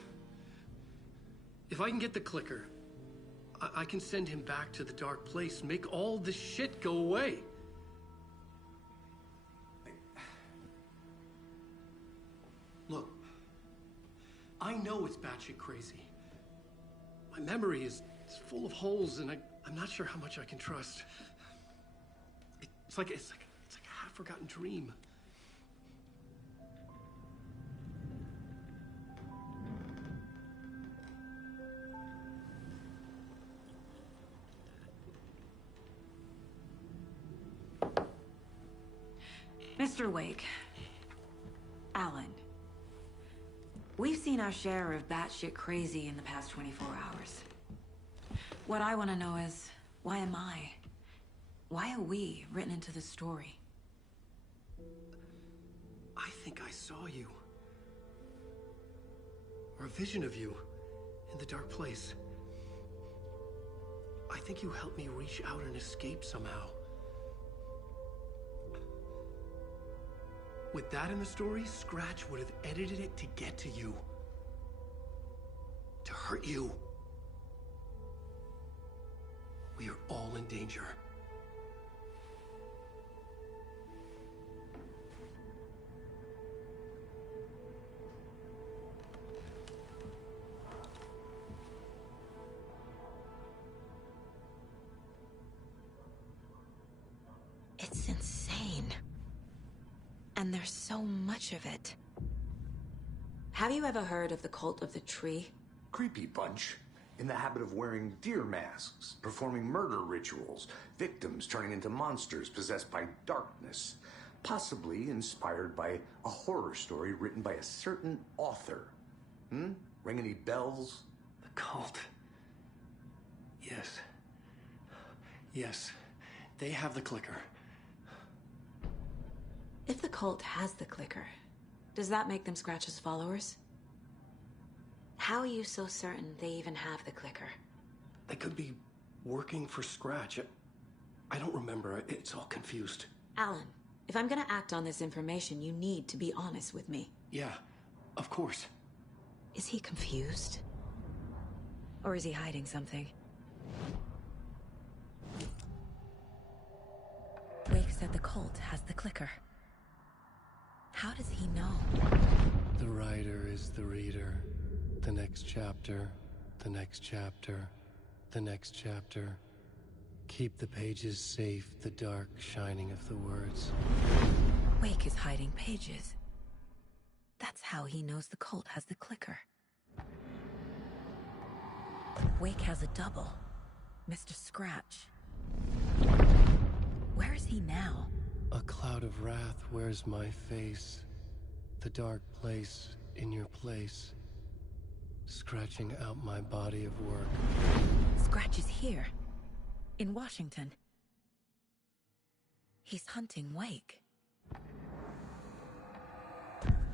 If I can get the clicker, I can send him back to the Dark Place, make all this shit go away. Look, I know it's batshit crazy. My memory is full of holes, and I'm not sure how much I can trust. It's like a half-forgotten dream. Mr. Wake, Alan, we've seen our share of batshit crazy in the past 24 hours. What I want to know is, why am I? Why are we written into the story? I think I saw you. Or a vision of you in the Dark Place. I think you helped me reach out and escape somehow. With that in the story, Scratch would have edited it to get to you. To hurt you. We are all in danger. It's insane. And there's so much of it. Have you ever heard of the Cult of the Tree? Creepy bunch. In the habit of wearing deer masks, performing murder rituals, victims turning into monsters possessed by darkness, possibly inspired by a horror story written by a certain author. Ring any bells? The cult. Yes. Yes. They have the clicker. If the cult has the clicker, does that make them Scratch's followers? How are you so certain they even have the clicker? They could be working for Scratch. I don't remember. It's all confused. Alan, if I'm gonna act on this information, you need to be honest with me. Yeah, of course. Is he confused? Or is he hiding something? Wake said the cult has the clicker. How does he know? The writer is the reader. The next chapter, the next chapter, the next chapter. Keep the pages safe, the dark shining of the words. Wake is hiding pages. That's how he knows the cult has the clicker. Wake has a double. Mr. Scratch. Where is he now? A cloud of wrath wears my face. the dark place in your place, scratching out my body of work. Scratch is here, in Washington. He's hunting Wake.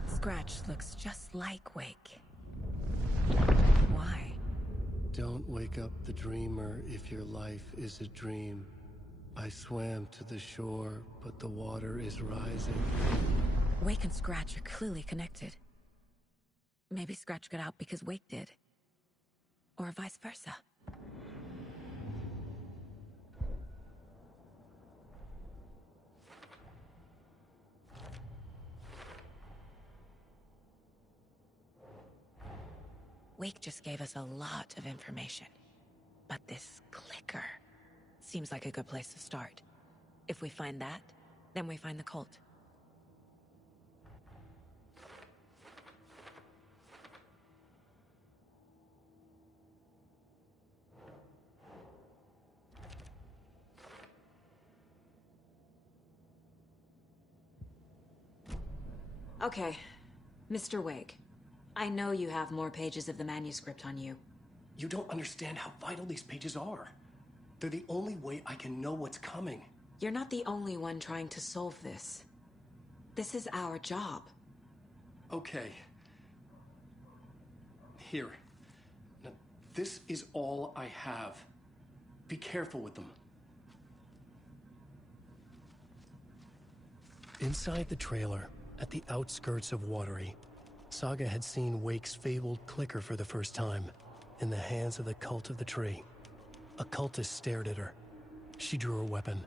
Scratch looks just like Wake. Why? Don't wake up the dreamer if your life is a dream. I swam to the shore, but the water is rising. Wake and Scratch are clearly connected. Maybe Scratch got out because Wake did. Or vice versa. Wake just gave us a lot of information. But this clicker seems like a good place to start. If we find that, then we find the cult. Okay, Mr. Wake. I know you have more pages of the manuscript on you. You don't understand how vital these pages are. They're the only way I can know what's coming. You're not the only one trying to solve this. This is our job. Okay. Here. Now, this is all I have. Be careful with them. Inside the trailer, at the outskirts of Watery, Saga had seen Wake's fabled clicker for the first time, in the hands of the Cult of the Tree. A cultist stared at her. She drew her weapon.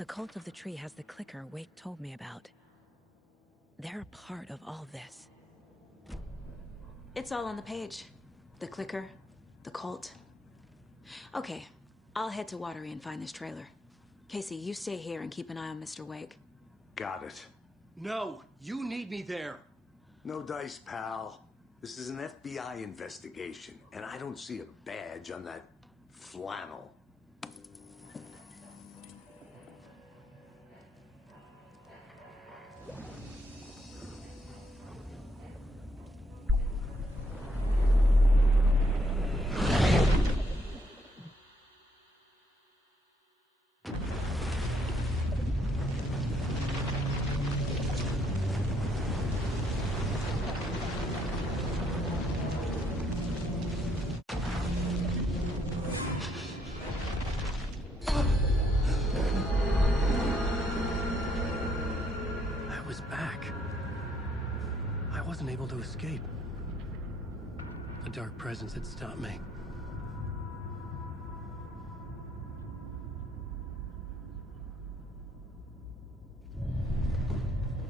The Cult of the Tree has the clicker Wake told me about. They're a part of all this. It's all on the page. The clicker, the cult. Okay, I'll head to Watery and find this trailer. Casey, you stay here and keep an eye on Mr. Wake. Got it. No, you need me there. No dice, pal. This is an FBI investigation, and I don't see a badge on that flannel. Able to escape. A dark presence had stopped me.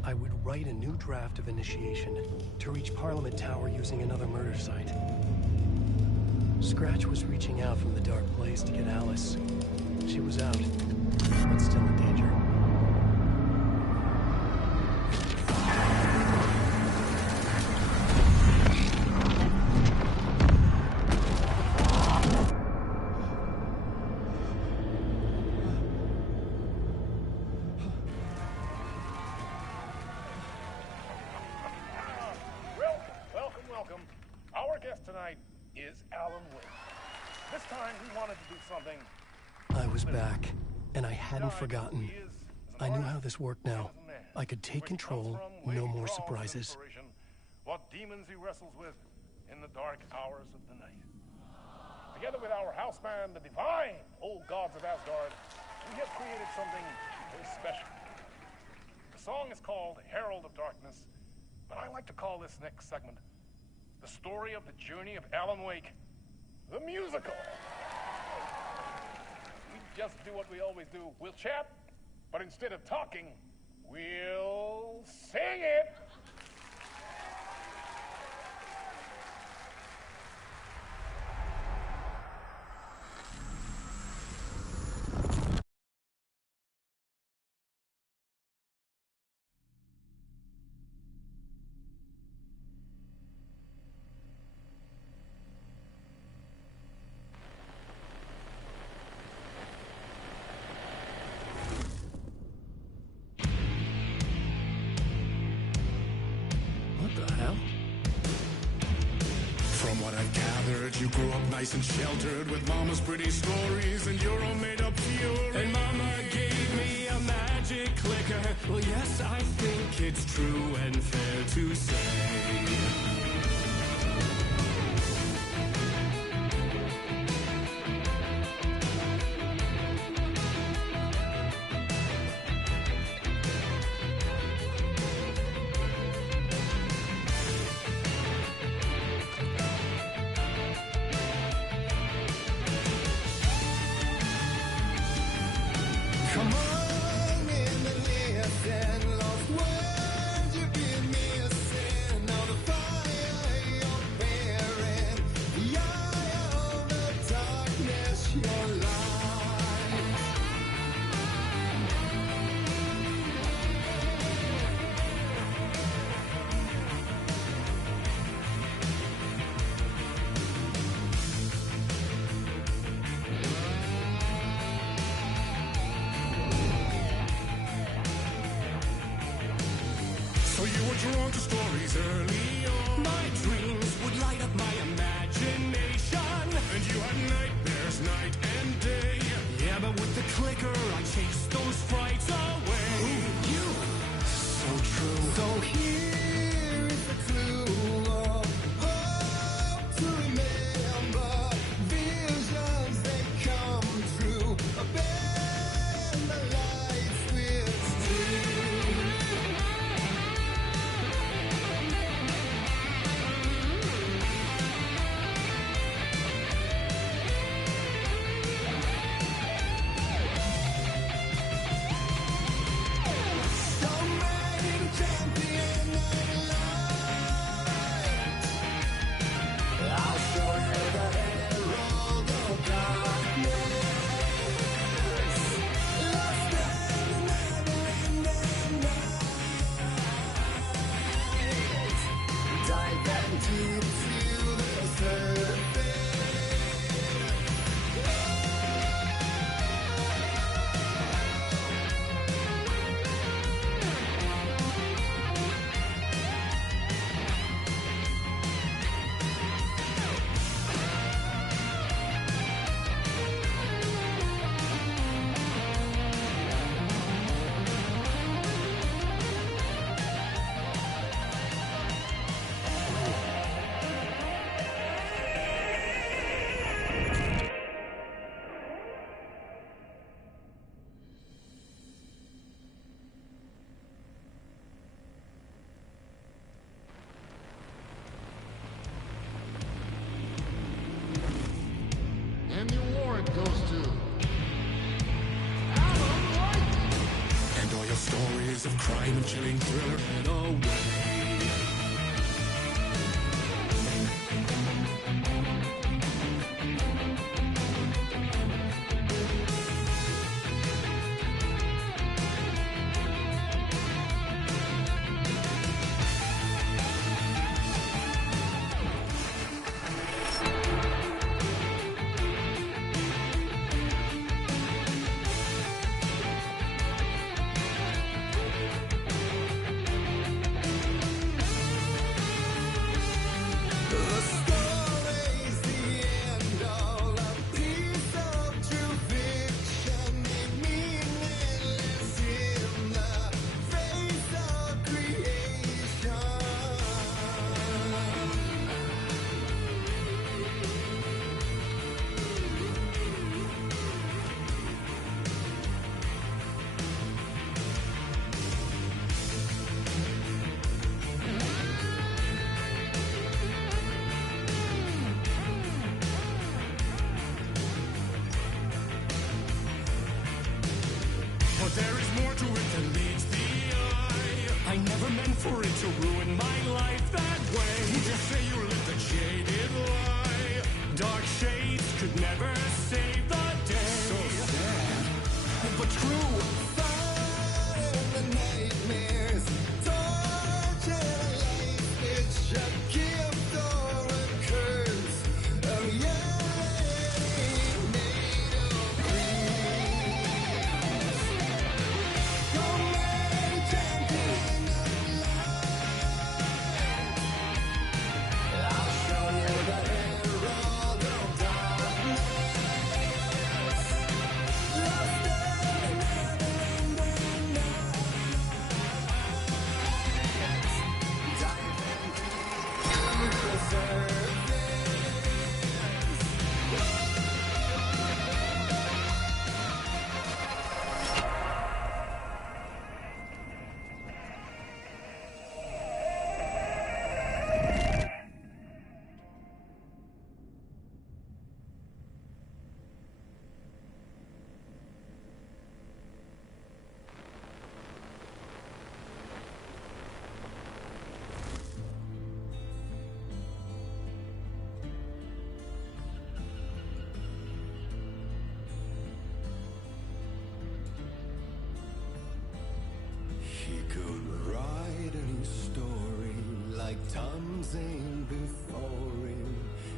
I would write a new draft of initiation to reach Parliament Tower using another murder site. Scratch was reaching out from the dark place to get Alice. She was out, but still in danger. Forgotten. I knew how this worked now. I could take control, no more surprises. What demons he wrestles with in the dark hours of the night. Together with our house band, the divine old gods of Asgard, we have created something very special. The song is called Herald of Darkness, but I like to call this next segment the story of the journey of Alan Wake, the musical. Just do what we always do. We'll chat, but instead of talking, we'll sing it. You grew up nice and sheltered with mama's pretty stories, and you're all made up fury. And mama gave me a magic clicker. Well, yes, I think it's true and fair to say. Come on in and listen, lost words you've been missing. Now the fire you're bearing, the eye of the darkness, your light. So you were drawn to stories early on. My dreams would light up my imagination. And you had nightmares night and day. Yeah, but with the clicker, I chased those frights away. Ooh, you! So true. So here is the clue of hope to remember. Visions they come true. Bend the light switch to. And the award goes to And all your stories of crime and chilling thriller and away. But there is more to it than meets the eye. I never meant for it to ruin my life that way. You just say you lit the jaded lie. Dark shades could never save the day. So sad, but true. Fire in the nightmares, torch and a light switch, a gift or a curse. A reality made of dreams. He could write a new story like Tom Zane before him,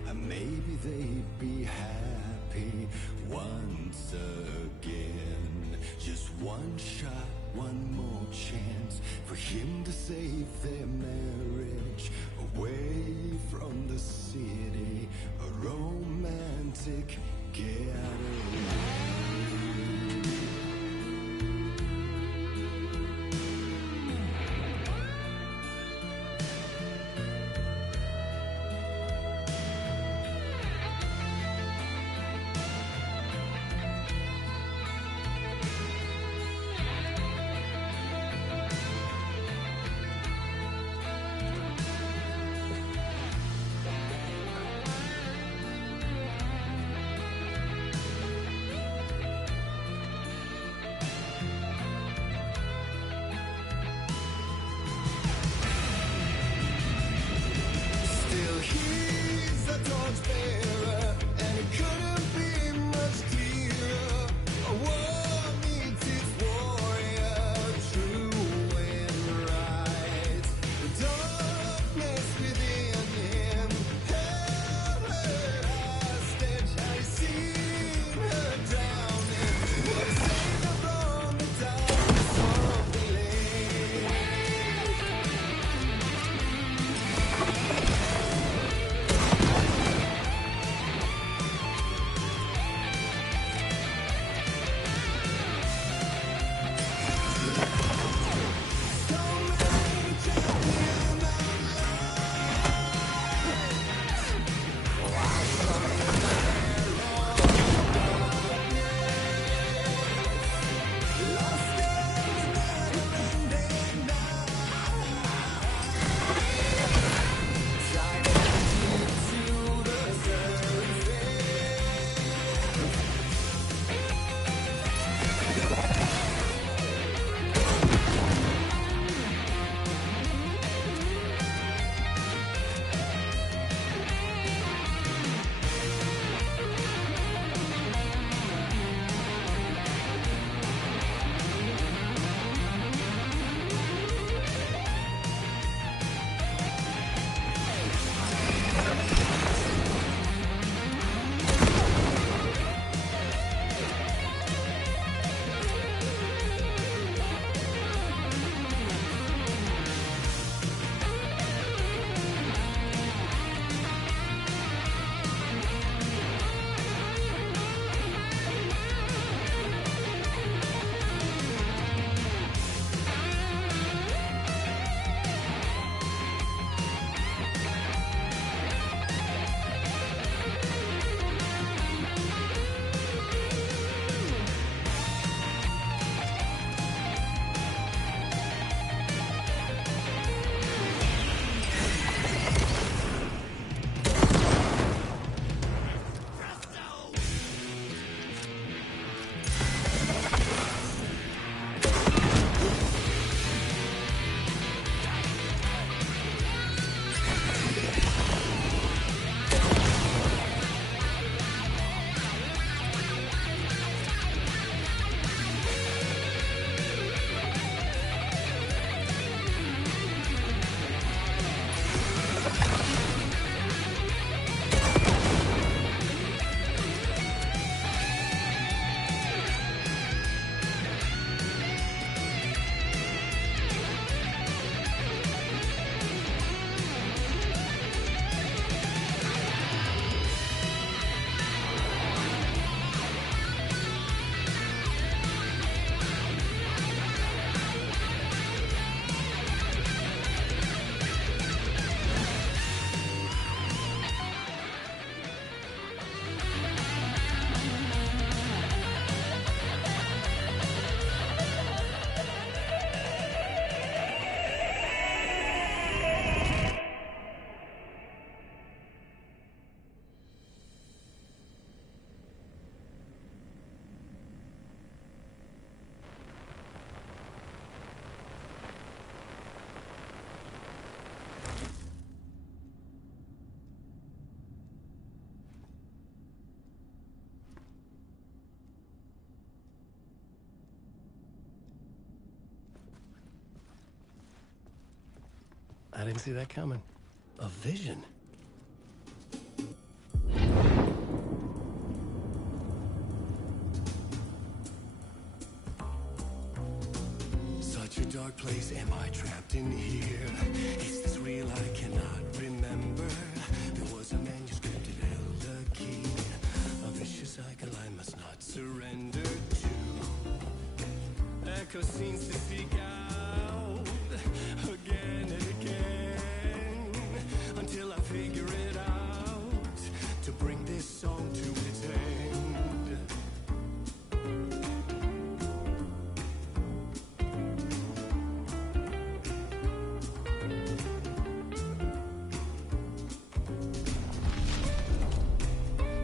and maybe they'd be happy once again. Just one shot, one more chance for him to save their marriage away from the city, a romantic getaway. I didn't see that coming. A vision? Such a dark place, am I trapped in here? Is this real? I cannot remember. There was a manuscript, it held a key. A vicious cycle I must not surrender to. Echo scenes to seek out again and again until I figure it out to bring this song to its end.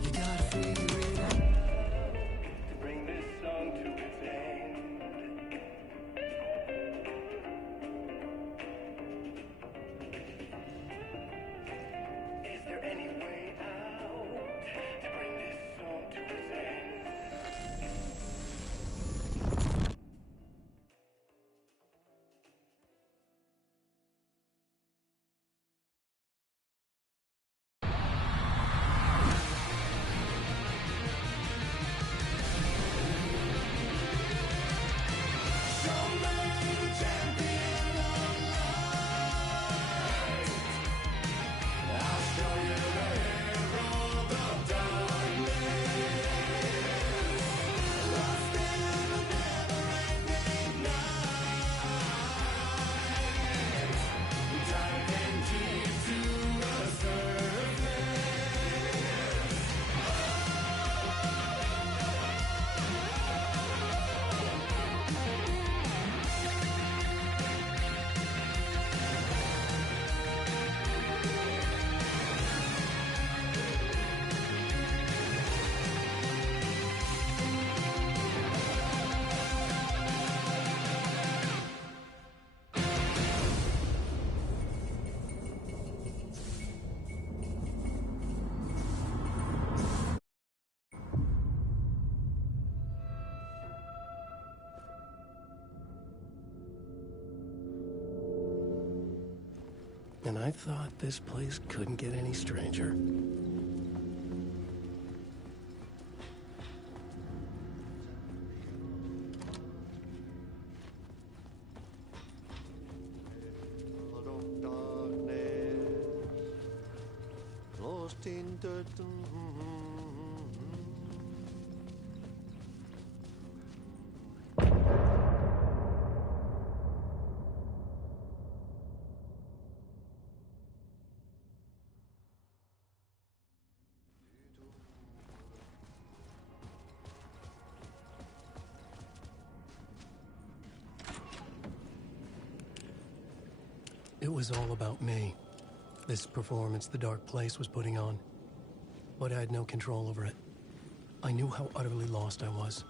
You gotta figure it out to bring this song to its end. Is there any way out to bring this song to its end? And I thought this place couldn't get any stranger. Lost in the It was all about me. This performance the Dark Place was putting on. But I had no control over it. I knew how utterly lost I was.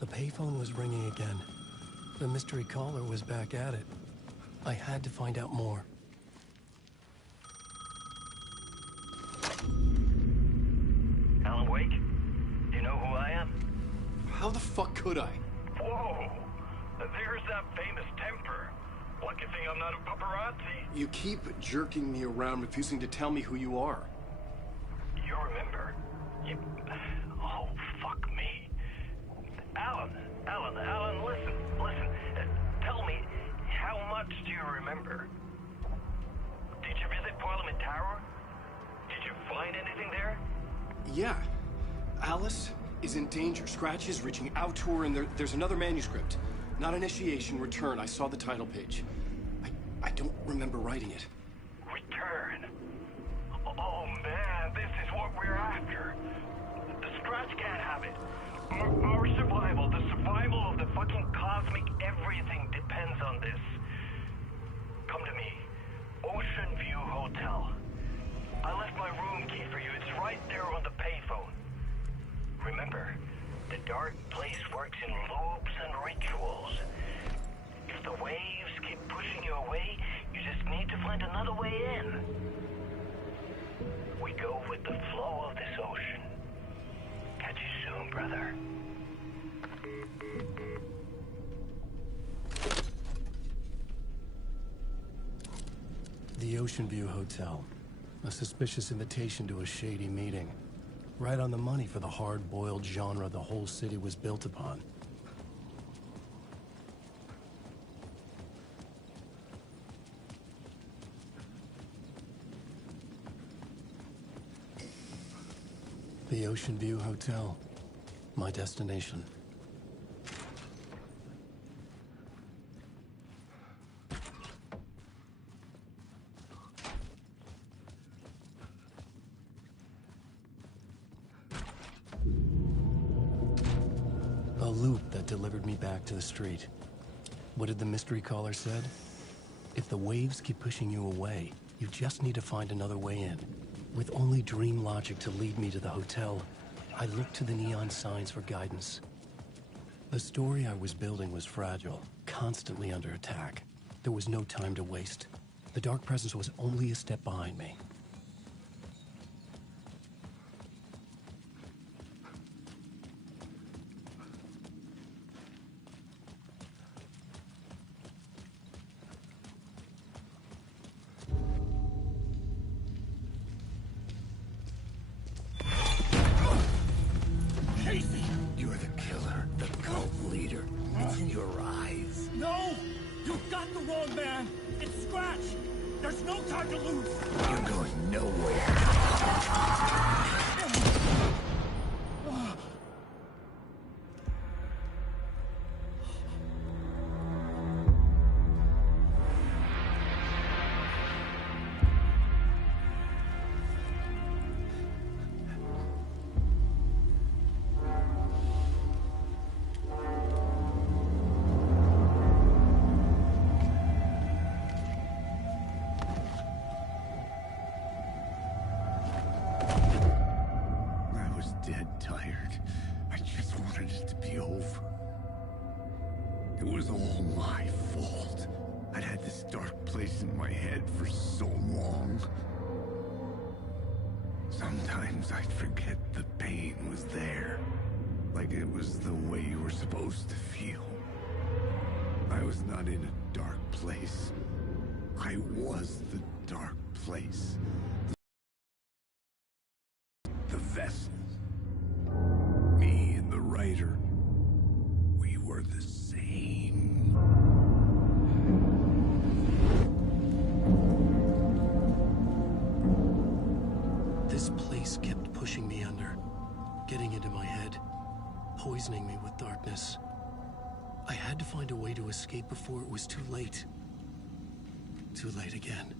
The payphone was ringing again. The mystery caller was back at it. I had to find out more. Alan Wake? Do you know who I am? How the fuck could I? Whoa! There's that famous temper. Lucky thing I'm not a paparazzi. You keep jerking me around, refusing to tell me who you are. You remember? You... Oh, fuck me. Alan, listen. Tell me, how much do you remember? Did you visit Parliament Tower? Did you find anything there? Yeah. Alice is in danger. Scratch is reaching out to her, and there's another manuscript. Not initiation, return. I saw the title page. I don't remember writing it. Return? Oh, man, this is what we're after. The Scratch can't have it. Our survival, the survival of the fucking cosmic everything depends on this. Come to me. Ocean View Hotel. I left my room key for you. It's right there on the payphone. Remember, the Dark Place works in loops and rituals. If the waves keep pushing you away, you just need to find another way in. We go with the flow of this ocean. Catch you soon, brother. Ocean View Hotel. A suspicious invitation to a shady meeting. Right on the money for the hard-boiled genre the whole city was built upon. The Ocean View Hotel. My destination. A loop that delivered me back to the street. What did the mystery caller said? If the waves keep pushing you away, you just need to find another way in. With only dream logic to lead me to the hotel, I looked to the neon signs for guidance. The story I was building was fragile, constantly under attack. There was no time to waste. The Dark Presence was only a step behind me. You're the killer, the cult leader. It's in your eyes. No! You've got the wrong man! It's Scratch! There's no time to lose! You're going nowhere. Dead tired. I just wanted it to be over. It was all my fault. I'd had this dark place in my head for so long. Sometimes I'd forget the pain was there. Like it was the way you were supposed to feel. I was not in a dark place. I was the dark place. The vessel. Me and the writer, we were the same. This place kept pushing me under, getting into my head, poisoning me with darkness. I had to find a way to escape before it was too late. Too late again.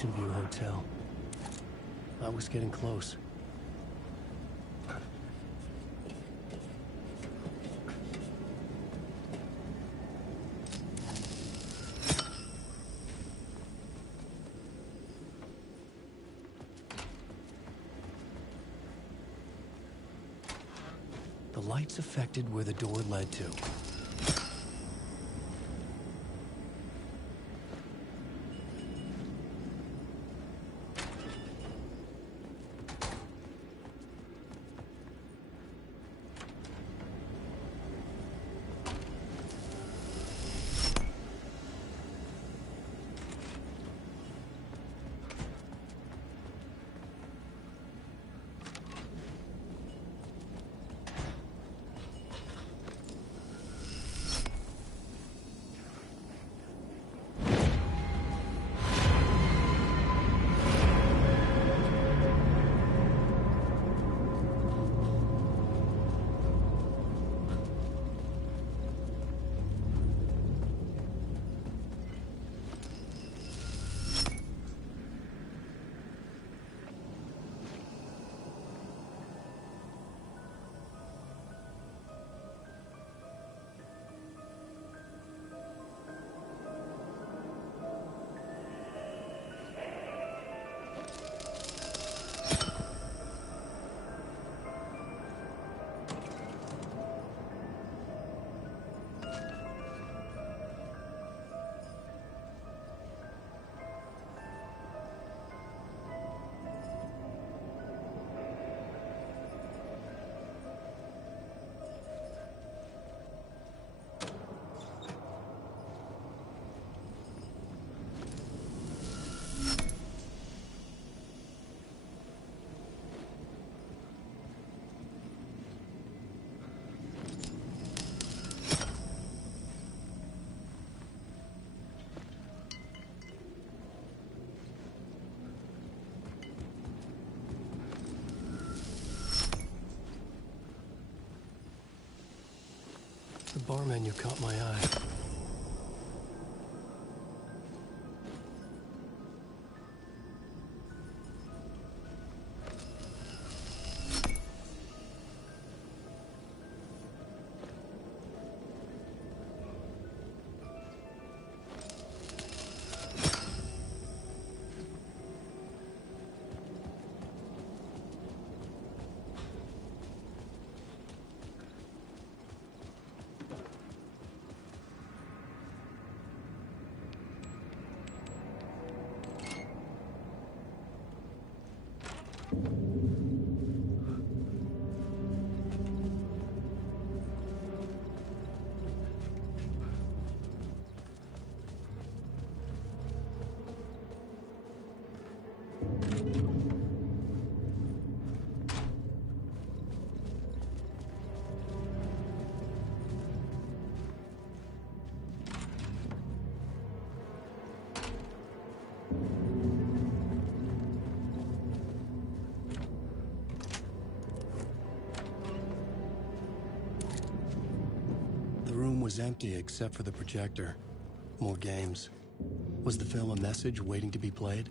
Ocean View Hotel. I was getting close. The lights affected where the door led to. The bar menu caught my eye. The room was empty except for the projector. More games. Was the film a message waiting to be played?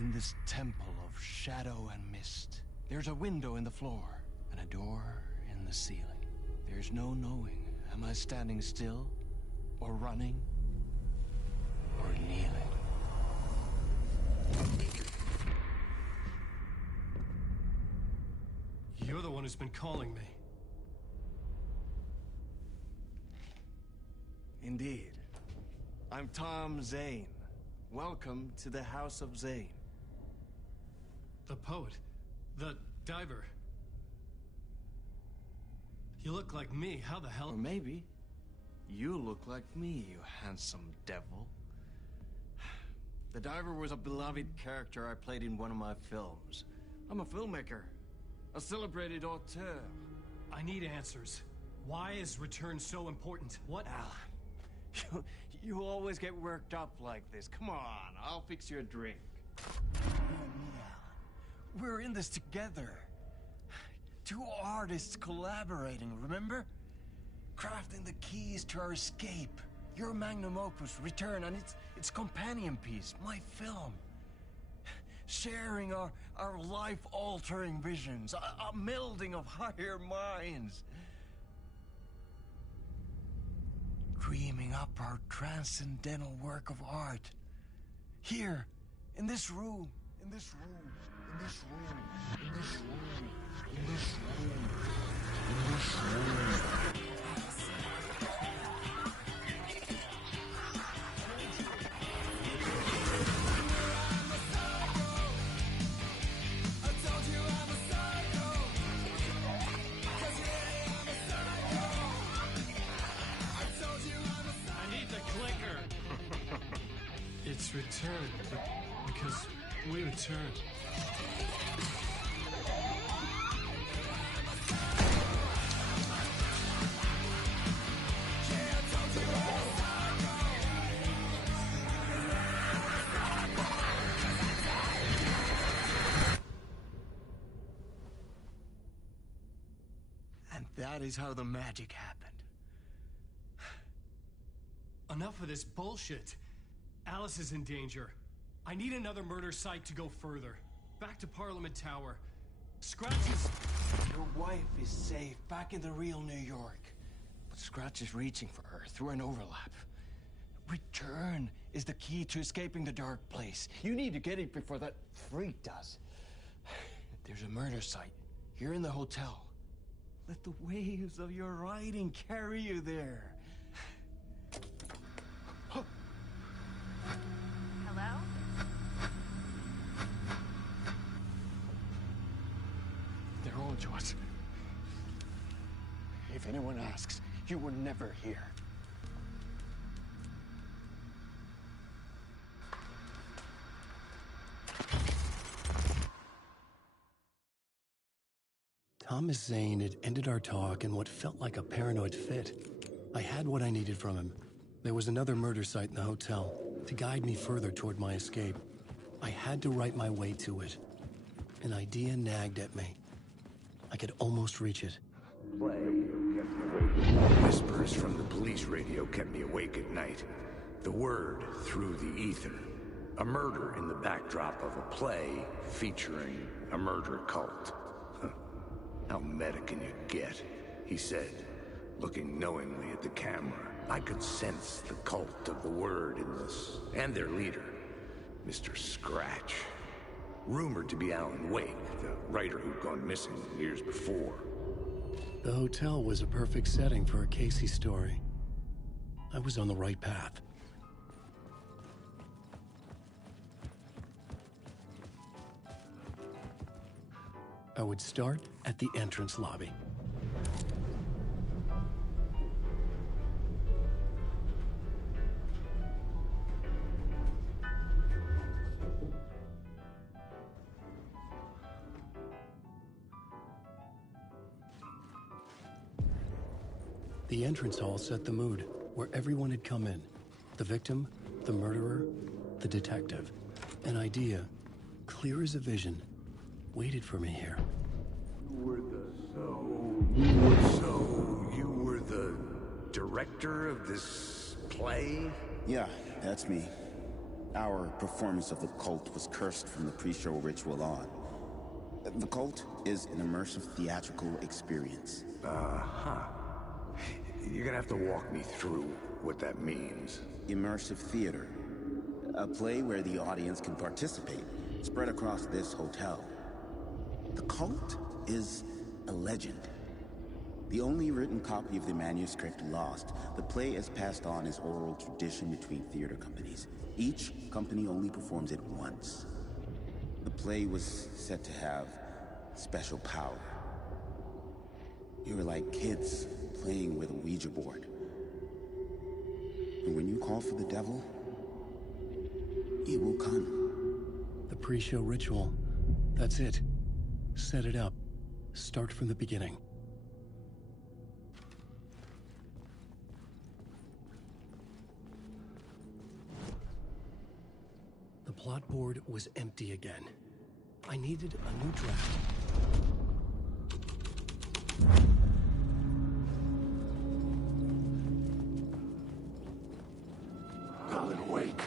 In this temple of shadow and mist, there's a window in the floor and a door in the ceiling. There's no knowing. Am I standing still or running, or kneeling. You're the one who's been calling me. Indeed. I'm Tom Zane. Welcome to the House of Zane. The poet. The diver. You look like me. How the hell? Or maybe you look like me, you handsome devil. The diver was a beloved character I played in one of my films. I'm a filmmaker, a celebrated auteur. I need answers. Why is Return so important? What? Alan, you always get worked up like this. Come on, I'll fix you a drink. We're in this together. Two artists collaborating, remember? Crafting the keys to our escape. Your magnum opus, Return, and its companion piece, my film. Sharing our life-altering visions, a melding of higher minds. Dreaming up our transcendental work of art. Here, in this room, in this room, in this room, in this room, in this room, in this room. It's Return, but because we return. And that is how the magic happened. Enough of this bullshit. Alice is in danger. I need another murder site to go further. Back to Parliament Tower. Scratch is... Your wife is safe, back in the real New York. But Scratch is reaching for her through an overlap. Return is the key to escaping the dark place. You need to get it before that freak does. There's a murder site here in the hotel. Let the waves of your writing carry you there. Hello? They're all yours. If anyone asks, you were never here. Thomas Zane had ended our talk in what felt like a paranoid fit. I had what I needed from him. There was another murder site in the hotel to guide me further toward my escape. I had to write my way to it. An idea nagged at me. I could almost reach it. Whispers from the police radio kept me awake at night. The word through the ether. A murder in the backdrop of a play featuring a murder cult. How meta can you get? He said, looking knowingly at the camera. I could sense the cult of the word in this, and their leader, Mr. Scratch. Rumored to be Alan Wake, the writer who'd gone missing years before. The hotel was a perfect setting for a Casey story. I was on the right path. I would start at the entrance lobby. The entrance hall set the mood, where everyone had come in. The victim, the murderer, the detective. An idea, clear as a vision, waited for me here. You were the director of this play? Yeah, that's me. Our performance of the cult was cursed from the pre-show ritual on. The cult is an immersive theatrical experience. Uh-huh. You're gonna have to walk me through what that means. Immersive theater. A play where the audience can participate, spread across this hotel. The cult is a legend. The only written copy of the manuscript lost, the play is passed on as oral tradition between theater companies. Each company only performs it once. The play was said to have special power. You were like kids playing with a Ouija board. And when you call for the devil, he will come. The pre-show ritual. That's it. Set it up. Start from the beginning. The plot board was empty again. I needed a new draft. Alan Wake.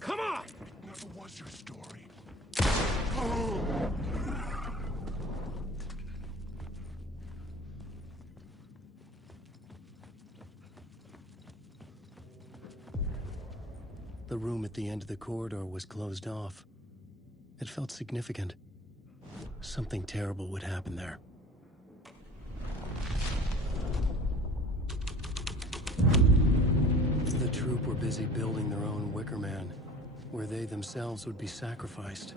Come on! Never was your story. The room at the end of the corridor was closed off. It felt significant. Something terrible would happen there. The troupe were busy building their own Wicker Man, where they themselves would be sacrificed.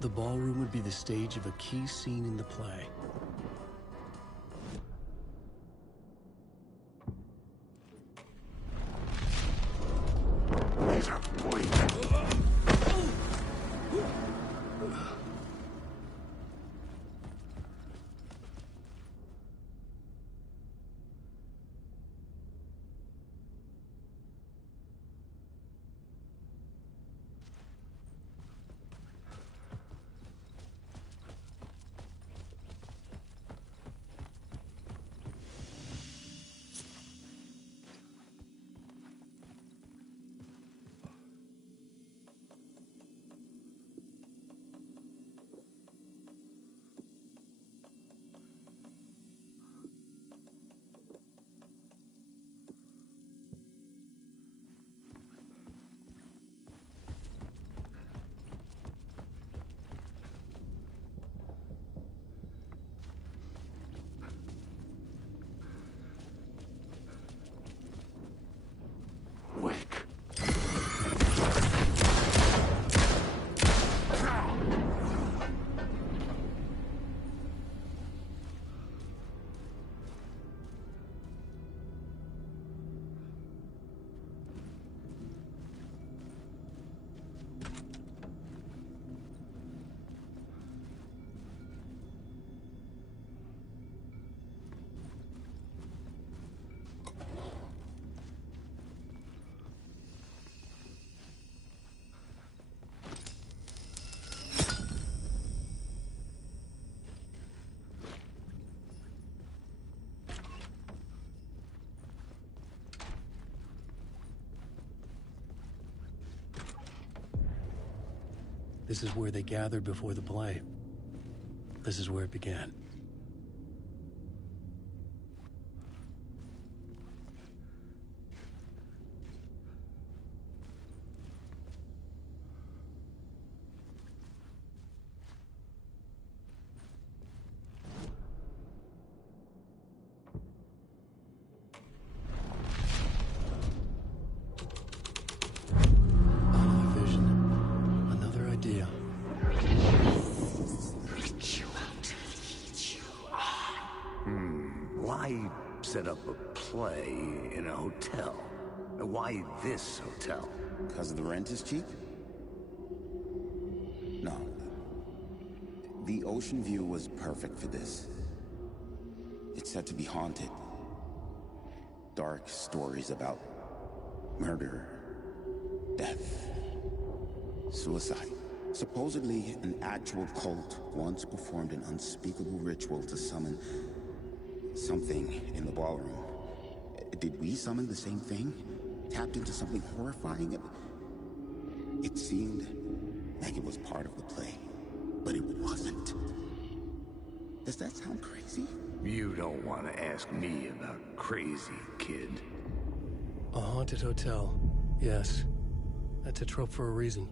The ballroom would be the stage of a key scene in the play. This is where they gathered before the play. This is where it began. Set up a play in a hotel. Why this hotel? Because the rent is cheap? No. The ocean view was perfect for this. It's said to be haunted. Dark stories about murder, death, suicide. Supposedly, an actual cult once performed an unspeakable ritual to summon something in the ballroom. Did we summon the same thing? Tapped into something horrifying? It seemed like it was part of the play, but it wasn't. Does that sound crazy? You don't want to ask me about crazy, kid. A haunted hotel. Yes. That's a trope for a reason.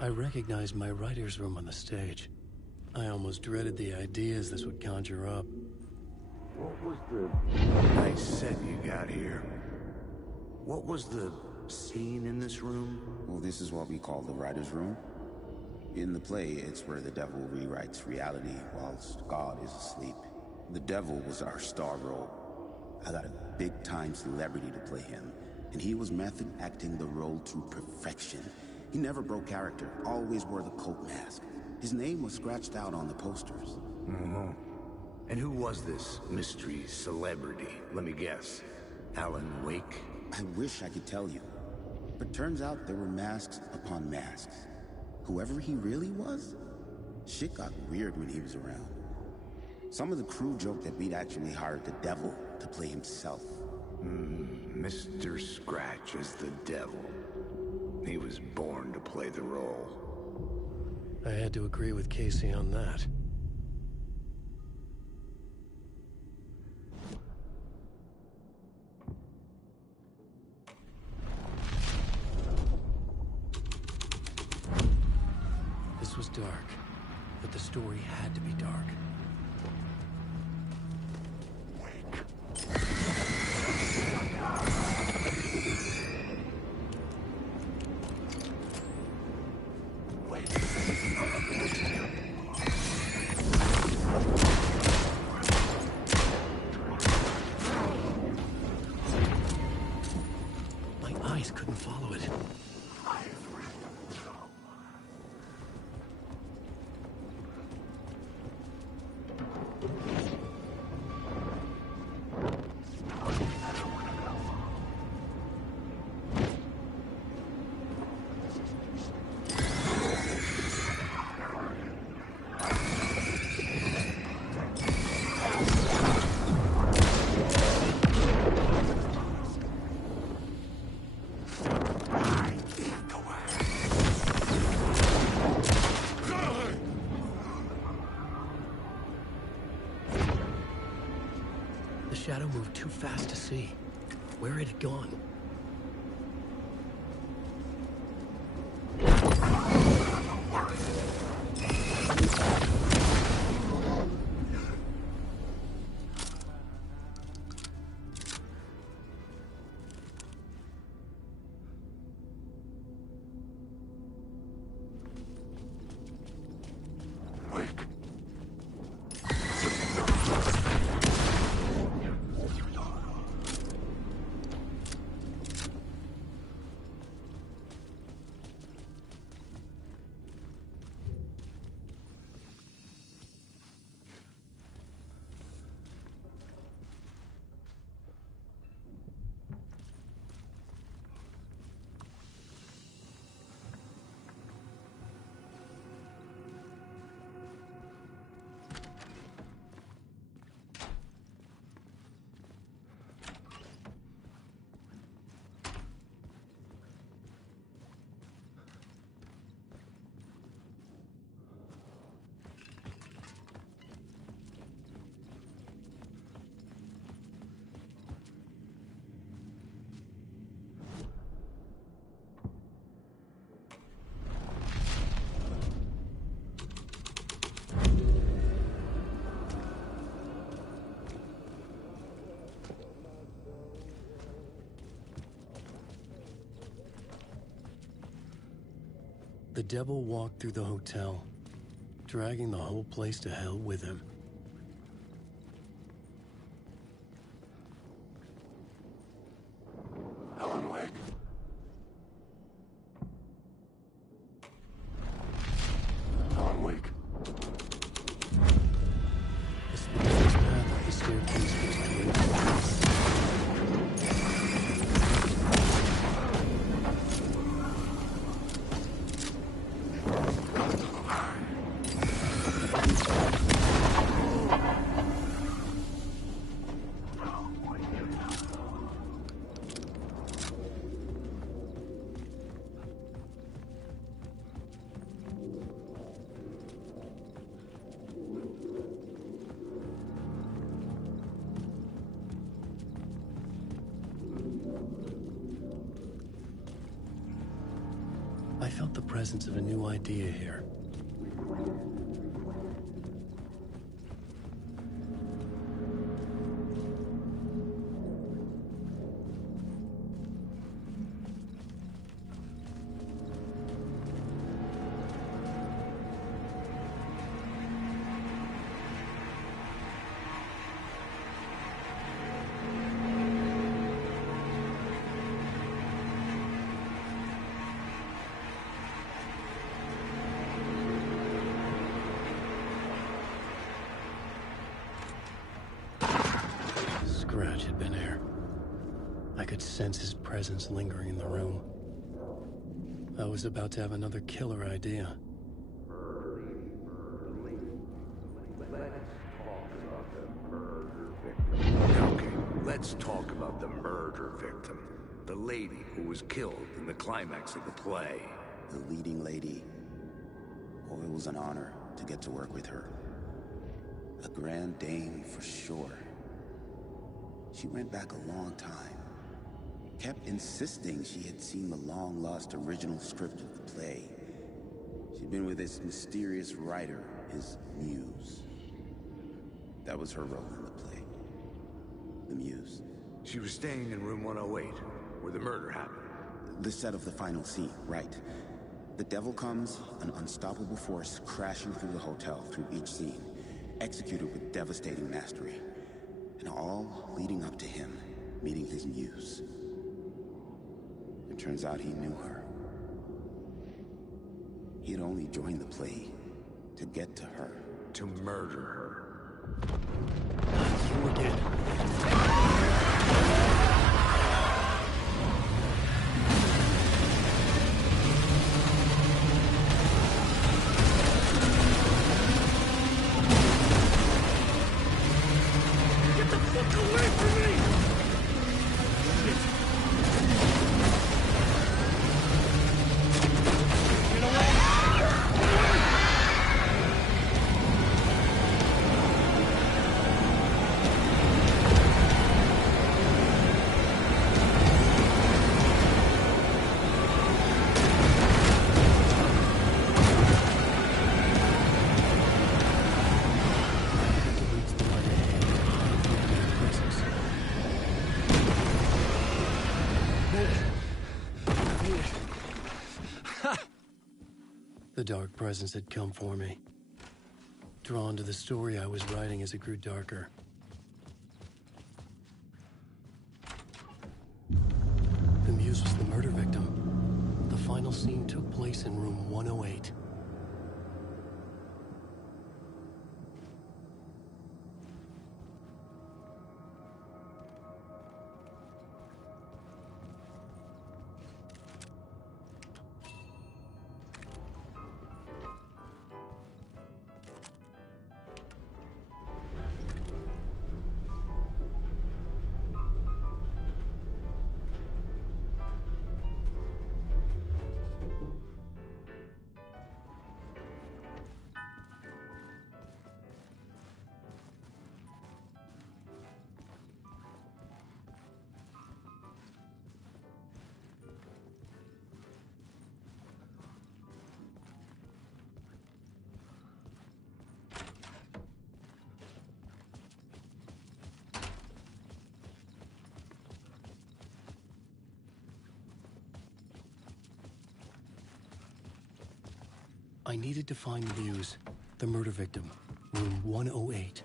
I recognized my writer's room on the stage. I almost dreaded the ideas this would conjure up. What was the nice set you got here? What was the scene in this room? Well, this is what we call the writer's room. In the play, it's where the devil rewrites reality whilst God is asleep. The devil was our star role. I got a big-time celebrity to play him, and he was method acting the role to perfection. He never broke character, always wore the cult mask. His name was scratched out on the posters. Mm-hmm. And who was this mystery celebrity? Let me guess. Alan Wake? I wish I could tell you. But turns out there were masks upon masks. Whoever he really was, shit got weird when he was around. Some of the crew joked that we'd actually hired the devil to play himself. Mr. Scratch is the devil. He was born to play the role. I had to agree with Casey on that. This was dark, but the story had to be dark. shadow moved too fast to see. Where had it gone? The devil walked through the hotel, dragging the whole place to hell with him. Alan Wake. Alan Wake. The spiritual's path up the staircase was straight to the I felt the presence of a new idea here. Scratch had been here. I could sense his presence lingering in the room. I was about to have another killer idea. Okay, let's talk about the murder victim. The lady who was killed in the climax of the play. The leading lady. Oh, it was an honor to get to work with her. A grand dame for sure. She went back a long time. Kept insisting she had seen the long-lost original script of the play. She'd been with this mysterious writer, his muse. That was her role in the play. The muse. She was staying in room 108, where the murder happened. The set of the final scene, right. The devil comes, an unstoppable force crashing through the hotel through each scene, executed with devastating mastery. And all leading up to him meeting his muse. It turns out he knew her. He had only joined the play to get to her. To murder her. You again. made it. The Dark Presence had come for me. Drawn to the story I was writing as it grew darker. The muse was the murder victim. The final scene took place in room 108. I needed to find the muse, the murder victim, room 108.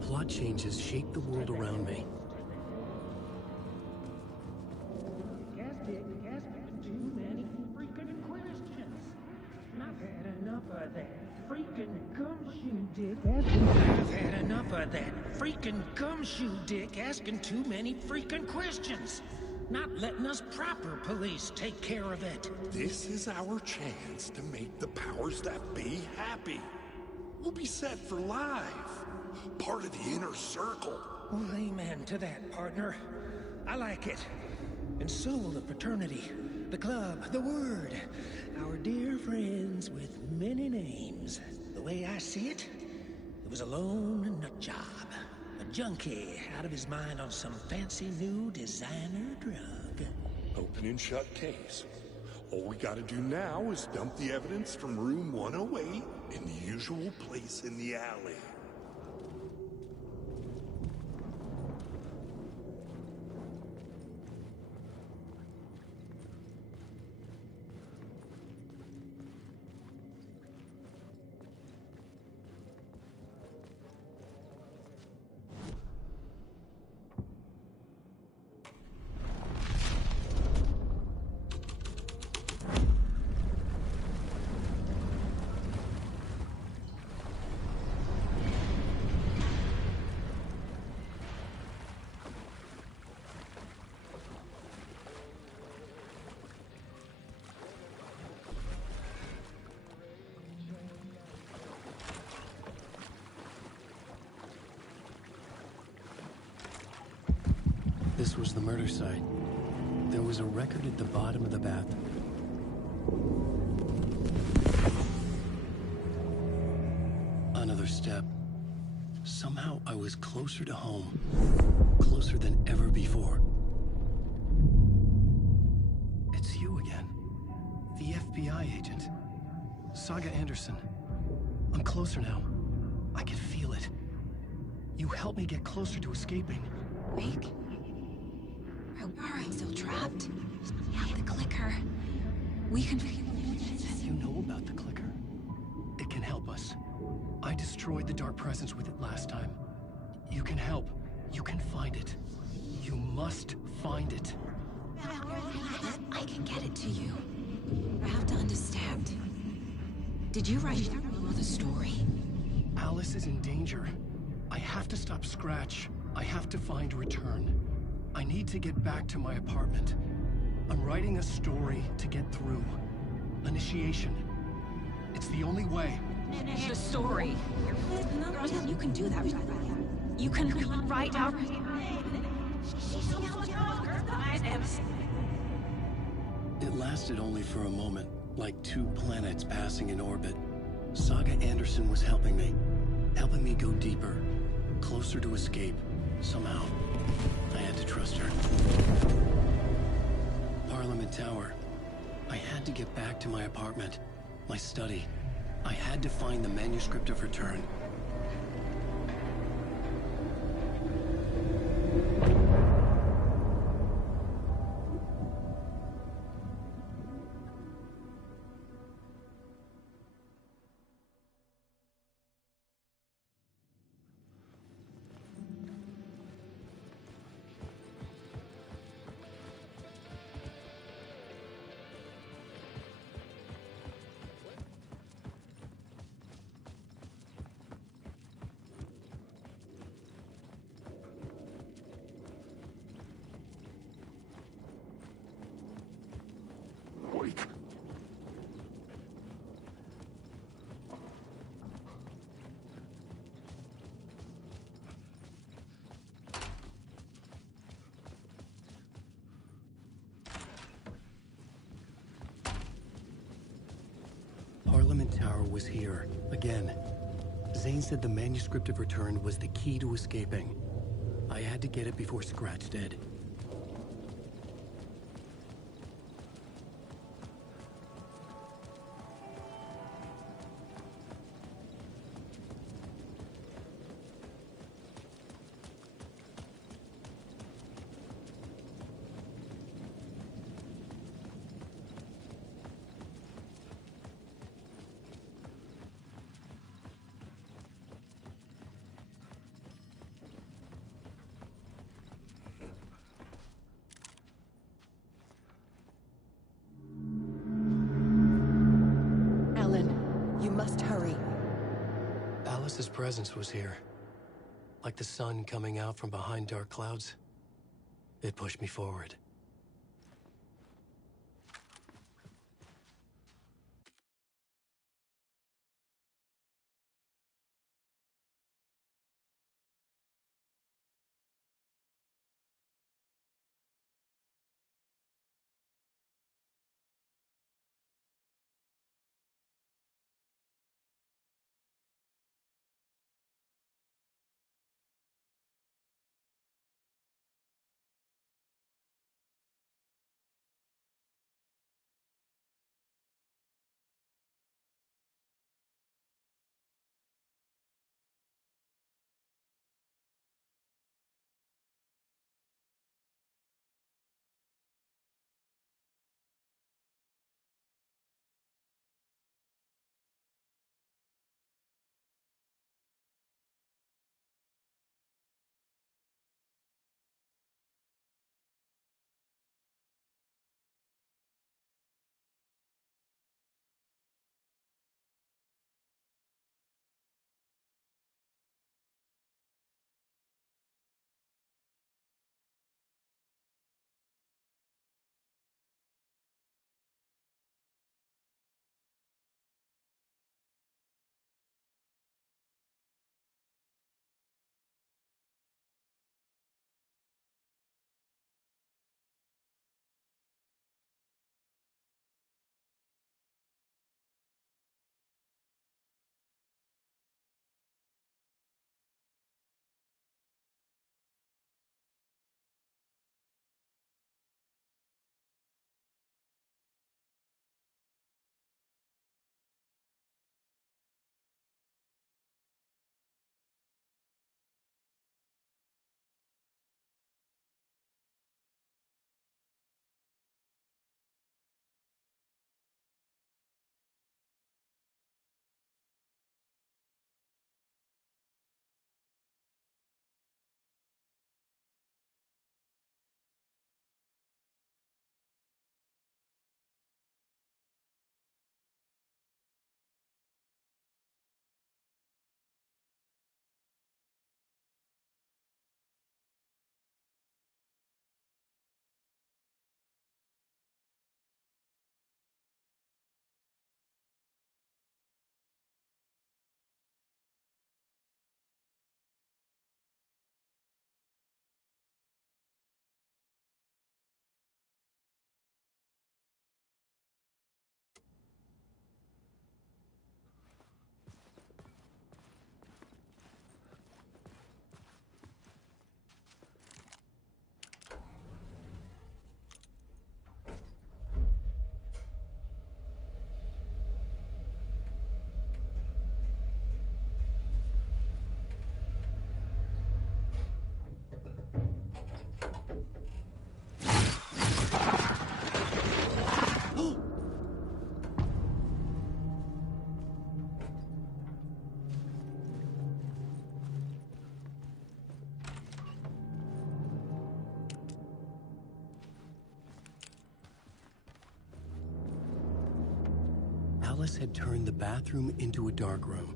Plot changes shaped the world around me. Too many freaking questions. I've had enough of that freaking gumshoe dick. I've had enough of that freaking gumshoe dick asking too many freaking questions. Not letting us proper police take care of it. This is our chance to make the powers that be happy. We'll be set for life. Part of the inner circle. Well, amen to that, partner. I like it. And so will the fraternity, the club, the word. Our dear friends with many names. The way I see it, it was a lone nut job. A junkie out of his mind on some fancy new designer drug. Open and shut case. All we gotta do now is dump the evidence from room 108 in the usual place in the alley. This was the murder site. There was a record at the bottom of the bath. Another step. Somehow I was closer to home. Closer than ever before. It's you again. The FBI agent. Saga Anderson. I'm closer now. I can feel it. You helped me get closer to escaping. Wake? Are we still trapped? Yeah, the clicker. We can... You know about the clicker. It can help us. I destroyed the Dark Presence with it last time. You can help. You can find it. You must find it. I can get it to you. I have to understand. Did you write the story? Alice is in danger. I have to stop Scratch. I have to find Return. I need to get back to my apartment. I'm writing a story to get through. Initiation. It's the only way. The story. You can do that. You can write out... lasted only for a moment, like two planets passing in orbit. Saga Anderson was helping me go deeper, closer to escape. Somehow, I had to trust her. Parliament Tower. I had to get back to my apartment, my study. I had to find the manuscript of return. Parliament Tower was here, again. Zane said the manuscript of return was the key to escaping. I had to get it before Scratch did. You must hurry. Alice's presence was here. Like the sun coming out from behind dark clouds. It pushed me forward. Alice had turned the bathroom into a dark room.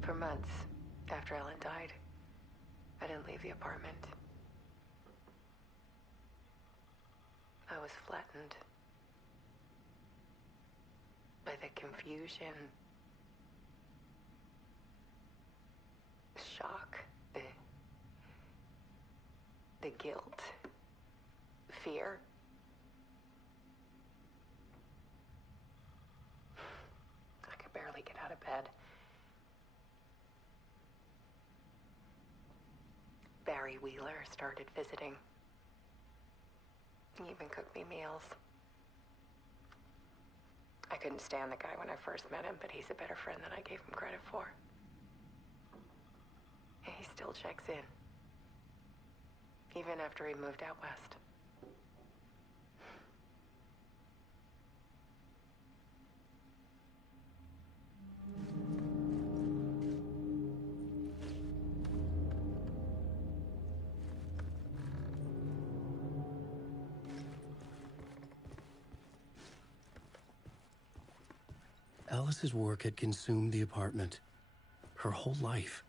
For months after Ellen died, I didn't leave the apartment. I was flattened by the confusion, the shock, the guilt, fear. I could barely get out of bed. Barry Wheeler started visiting. He even cooked me meals. I couldn't stand the guy when I first met him, but he's a better friend than I gave him credit for. And he still checks in, even after he moved out west. Alice's work had consumed the apartment. Her whole life.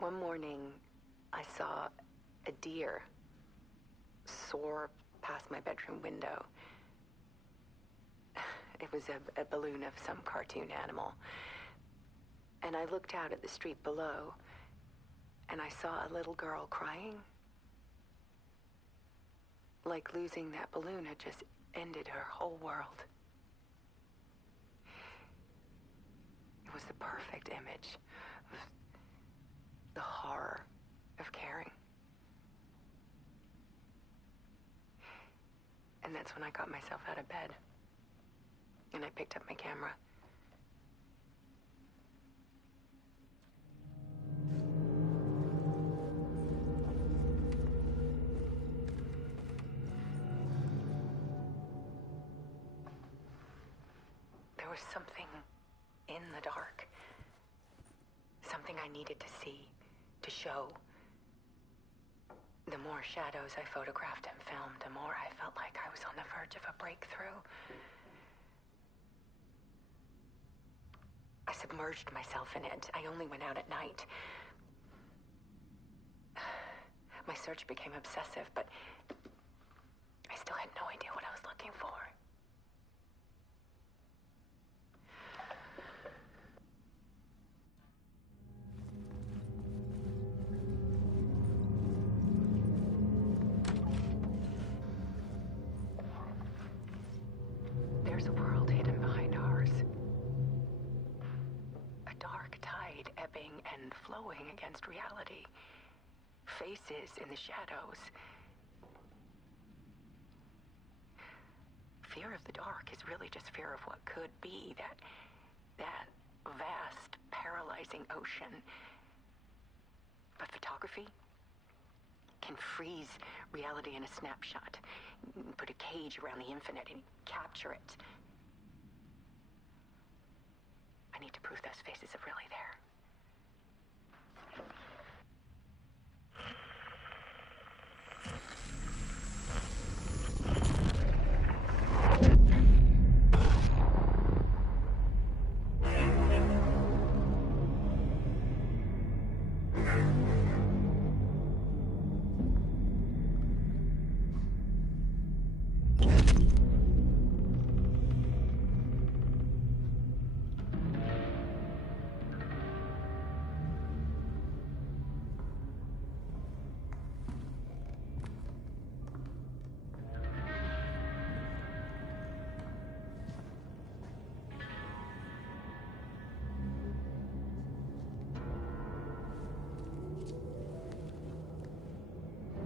One morning, I saw a deer soar past my bedroom window. It was a balloon of some cartoon animal. And I looked out at the street below, and I saw a little girl crying. Like losing that balloon had just ended her whole world. It was the perfect image of the horror of caring. And that's when I got myself out of bed. And I picked up my camera. There was something in the dark. Something I needed to see, to show. The more shadows I photographed and filmed, the more I felt like I was on the verge of a breakthrough. I submerged myself in it. I only went out at night. My search became obsessive, but I still had no idea what I was looking for. There's a world hidden behind ours. A dark tide ebbing and flowing against reality. Faces in the shadows. Fear of the dark is really just fear of what could be, that vast, paralyzing ocean. But photography can freeze reality in a snapshot. Put a cage around the infinite and capture it. I need to prove those faces are really there.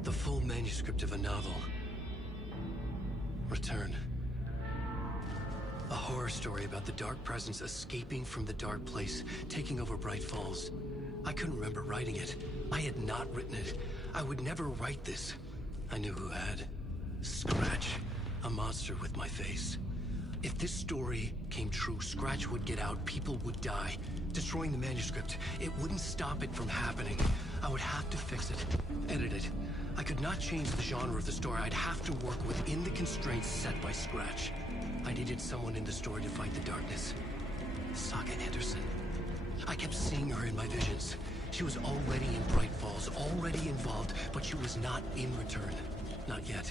The full manuscript of a novel. Return. A horror story about the Dark Presence escaping from the Dark Place, taking over Bright Falls. I couldn't remember writing it. I had not written it. I would never write this. I knew who had. Scratch. A monster with my face. If this story came true, Scratch would get out, people would die. Destroying the manuscript, it wouldn't stop it from happening. I would have to fix it, edit it. I could not change the genre of the story. I'd have to work within the constraints set by Scratch. I needed someone in the story to fight the darkness. Saga Anderson. I kept seeing her in my visions. She was already in Bright Falls, already involved, but she was not in Return. Not yet.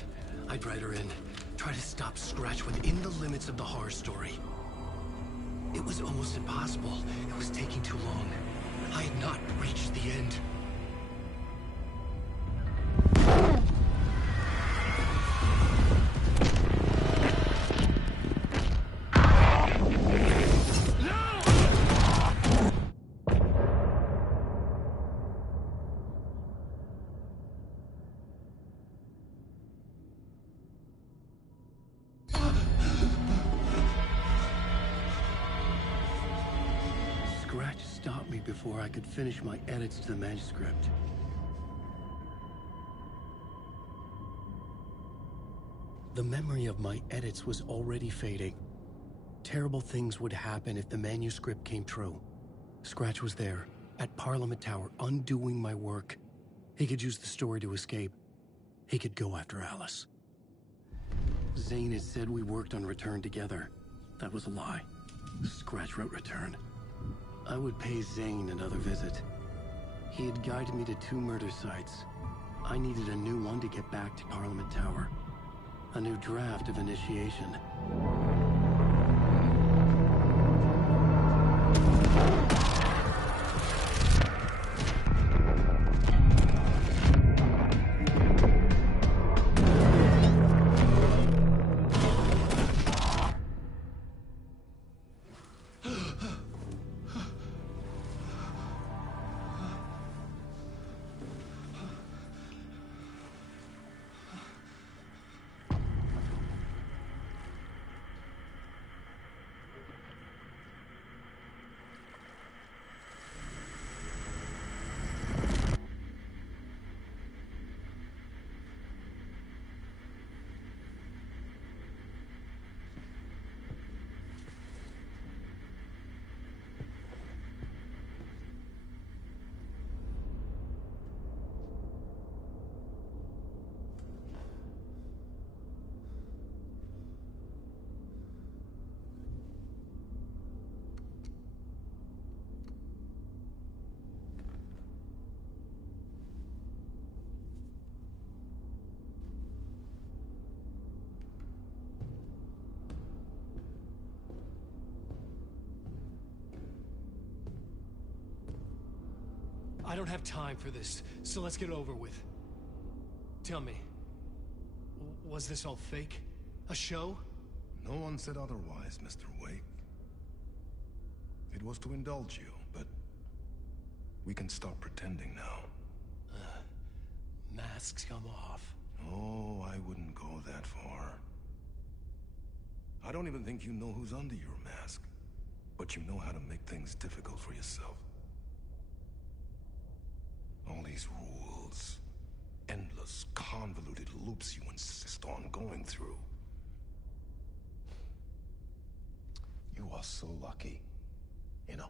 I'd write her in. Try to stop Scratch within the limits of the horror story. It was almost impossible. It was taking too long. I had not reached the end. Before I could finish my edits to the manuscript. The memory of my edits was already fading. Terrible things would happen if the manuscript came true. Scratch was there, at Parliament Tower, undoing my work. He could use the story to escape. He could go after Alice. Zane had said we worked on Return together. That was a lie. Scratch wrote Return. I would pay Zane another visit. He had guided me to 2 murder sites. I needed a new one to get back to Parliament Tower. A new draft of initiation. I don't have time for this, so let's get it over with. Tell me, was this all fake? A show? No one said otherwise, Mr. Wake. It was to indulge you, but we can stop pretending now. Masks come off. Oh, I wouldn't go that far. I don't even think you know who's under your mask, but you know how to make things difficult for yourself. All these rules, endless, convoluted loops you insist on going through. You are so lucky, you know.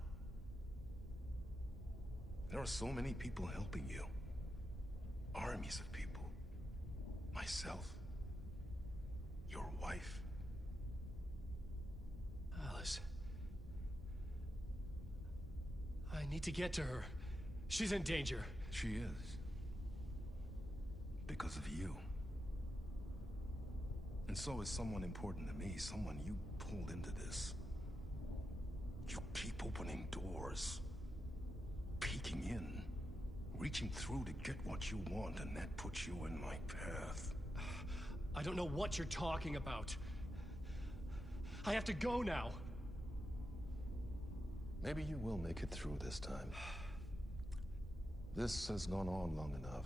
There are so many people helping you. Armies of people. Myself. Your wife. Alice. I need to get to her. She's in danger. She is. Because of you. And so is someone important to me, someone you pulled into this. You keep opening doors. Peeking in. Reaching through to get what you want, and that puts you in my path. I don't know what you're talking about. I have to go now. Maybe you will make it through this time. This has gone on long enough.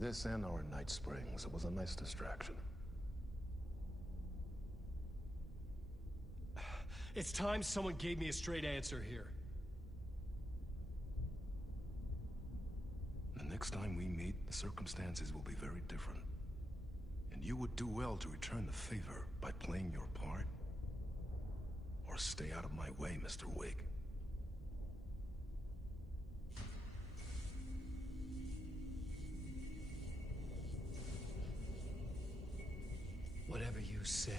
This and our Night Springs. It was a nice distraction. It's time someone gave me a straight answer here. The next time we meet, the circumstances will be very different. And you would do well to return the favor by playing your part. Or stay out of my way, Mr. Wake. Whatever you say.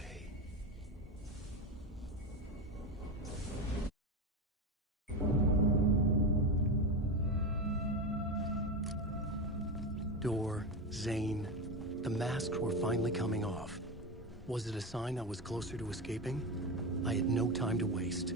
Door, Zane, the masks were finally coming off. Was it a sign I was closer to escaping? I had no time to waste.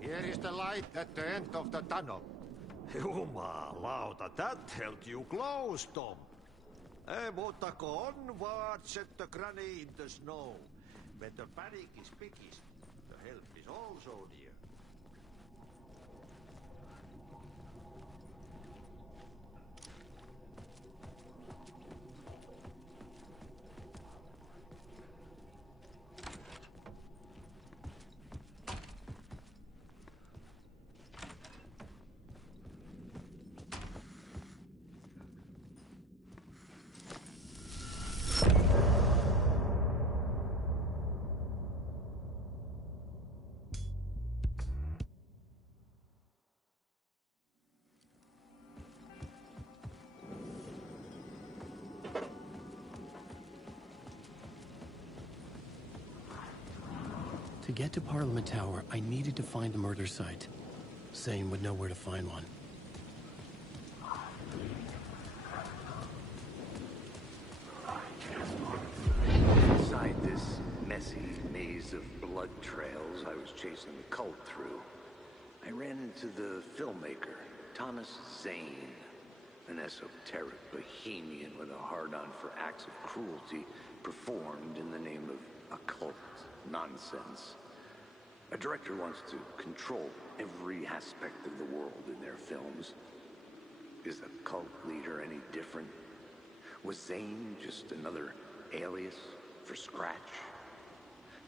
Here is the light at the end of the tunnel. Jumalauta, that held you close, Tom. Ei muuta kuin onward, set the granny in the snow. When the panic is biggest, the help is also near. To get to Parliament Tower, I needed to find a murder site. Zane would know where to find one. Inside this messy maze of blood trails I was chasing the cult through, I ran into the filmmaker, Thomas Zane, an esoteric bohemian with a hard-on for acts of cruelty performed in the name of occult nonsense. A director wants to control every aspect of the world in their films. Is the cult leader any different? Was Zane just another alias for Scratch?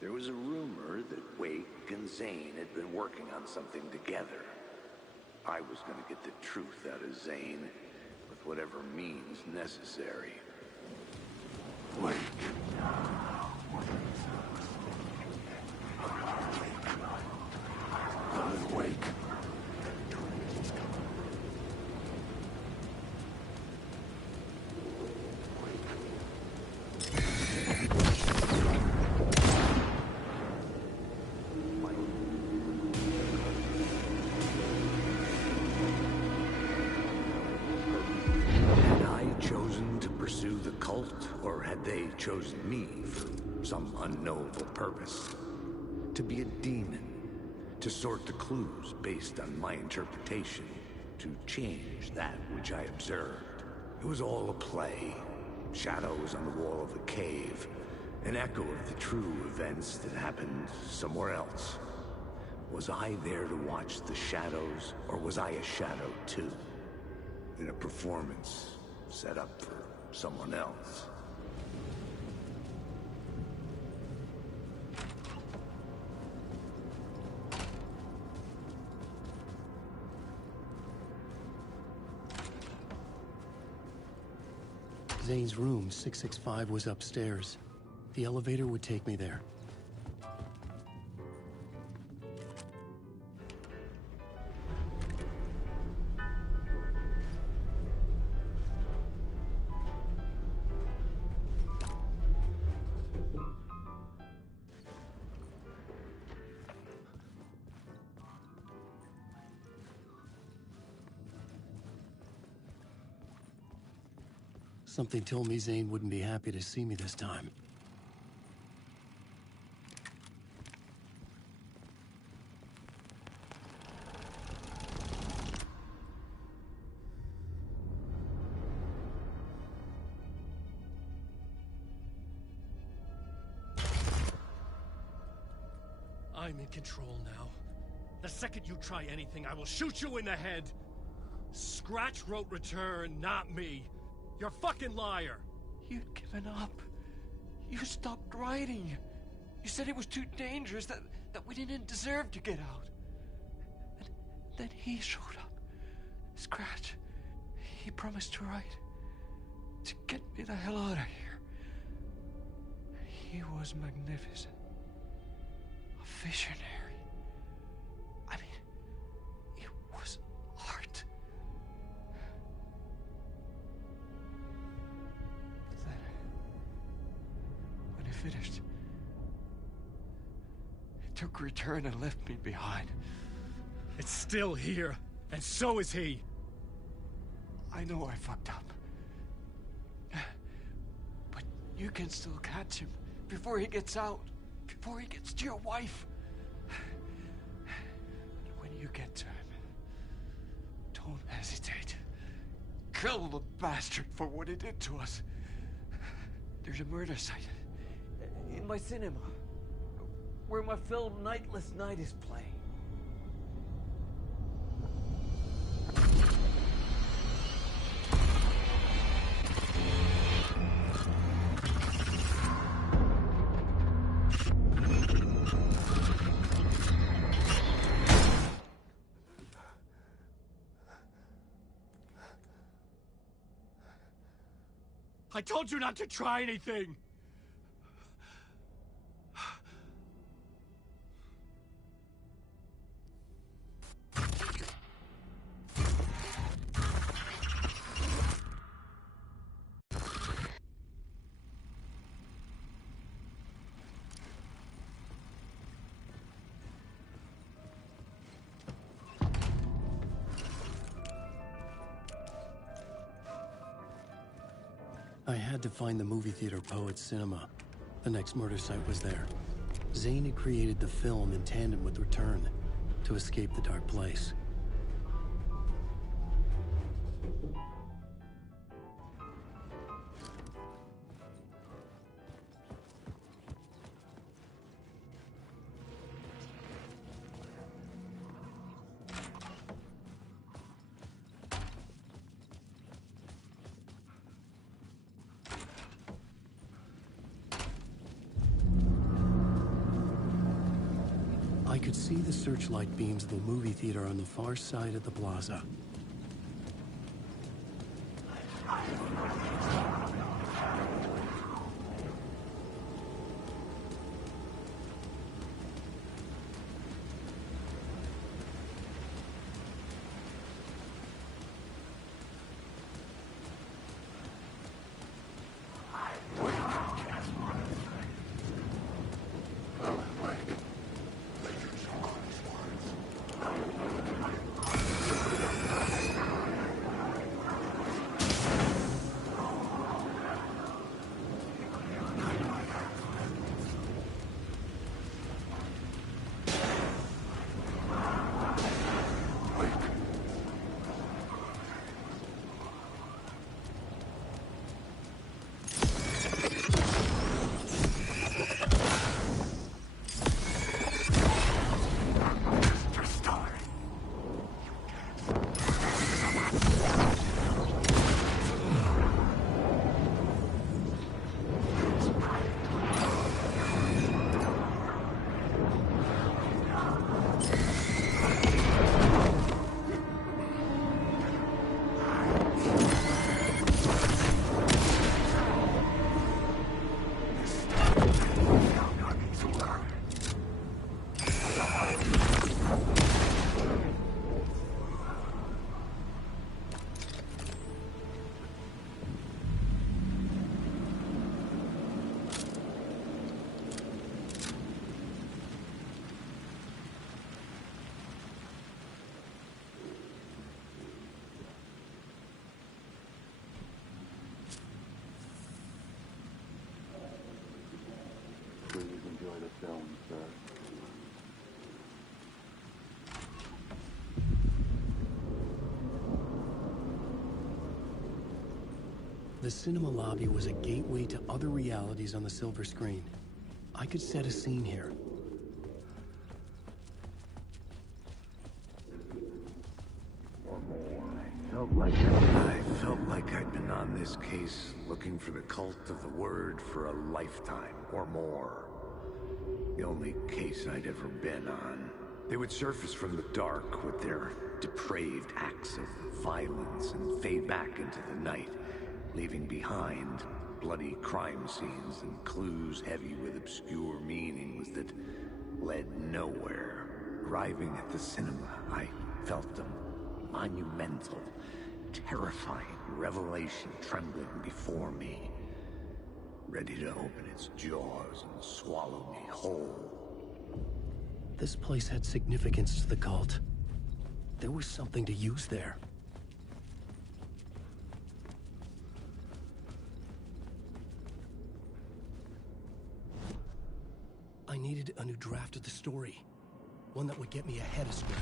There was a rumor that Wake and Zane had been working on something together. I was going to get the truth out of Zane with whatever means necessary. Wake. Wake. Had I chosen to pursue the cult, or had they chosen me for some unknowable purpose? To be a demon, to sort the clues based on my interpretation, to change that which I observed. It was all a play. Shadows on the wall of the cave, an echo of the true events that happened somewhere else. Was I there to watch the shadows, or was I a shadow too? In a performance set up for someone else. Zane's room, 665, was upstairs. The elevator would take me there. Something told me Zane wouldn't be happy to see me this time. I'm in control now. The second you try anything, I will shoot you in the head. Scratch wrote return, not me. You're a fucking liar. You'd given up. You stopped writing. You said it was too dangerous, that we didn't deserve to get out. And then he showed up. Scratch. He promised to write. To get me the hell out of here. He was magnificent. A visionary. I mean, it was art. Then, when he finished, he took return and left me behind. It's still here, and so is he. I know I fucked up. But you can still catch him before he gets out, before he gets to your wife. When you get to him, don't hesitate. Kill the bastard for what he did to us. There's a murder site in my cinema where my film Nightless Night is playing. I told you not to try anything! I had to find the movie theater Poets Cinema. The next murder site was there. Zane had created the film in tandem with Return to escape the dark place. I could see the searchlight beams of the movie theater on the far side of the plaza. enjoy the film, sir. The cinema lobby was a gateway to other realities on the silver screen. I could set a scene here. I felt like I'd been on this case looking for the cult of the word for a lifetime or more. The only case I'd ever been on. They would surface from the dark with their depraved acts of violence and fade back into the night, leaving behind bloody crime scenes and clues heavy with obscure meanings that led nowhere. Arriving at the cinema, I felt a monumental, terrifying revelation trembling before me, ready to open its jaws and swallow me whole. This place had significance to the cult. There was something to use there. I needed a new draft of the story. One that would get me ahead of Scratch.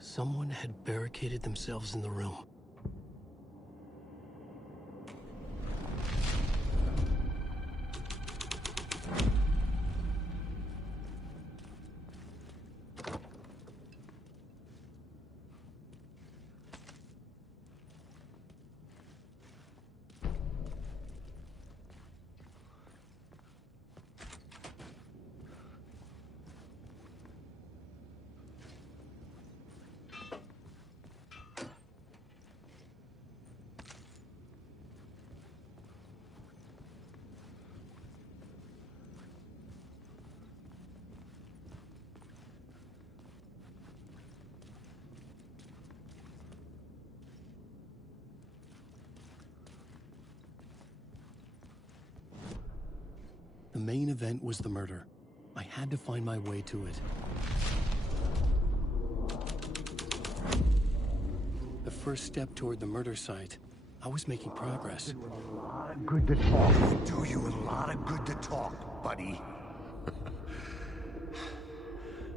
Someone had barricaded themselves in the room. The main event was the murder. I had to find my way to it. The first step toward the murder site. I was making progress. Good to talk. Do you a lot of good to talk, buddy.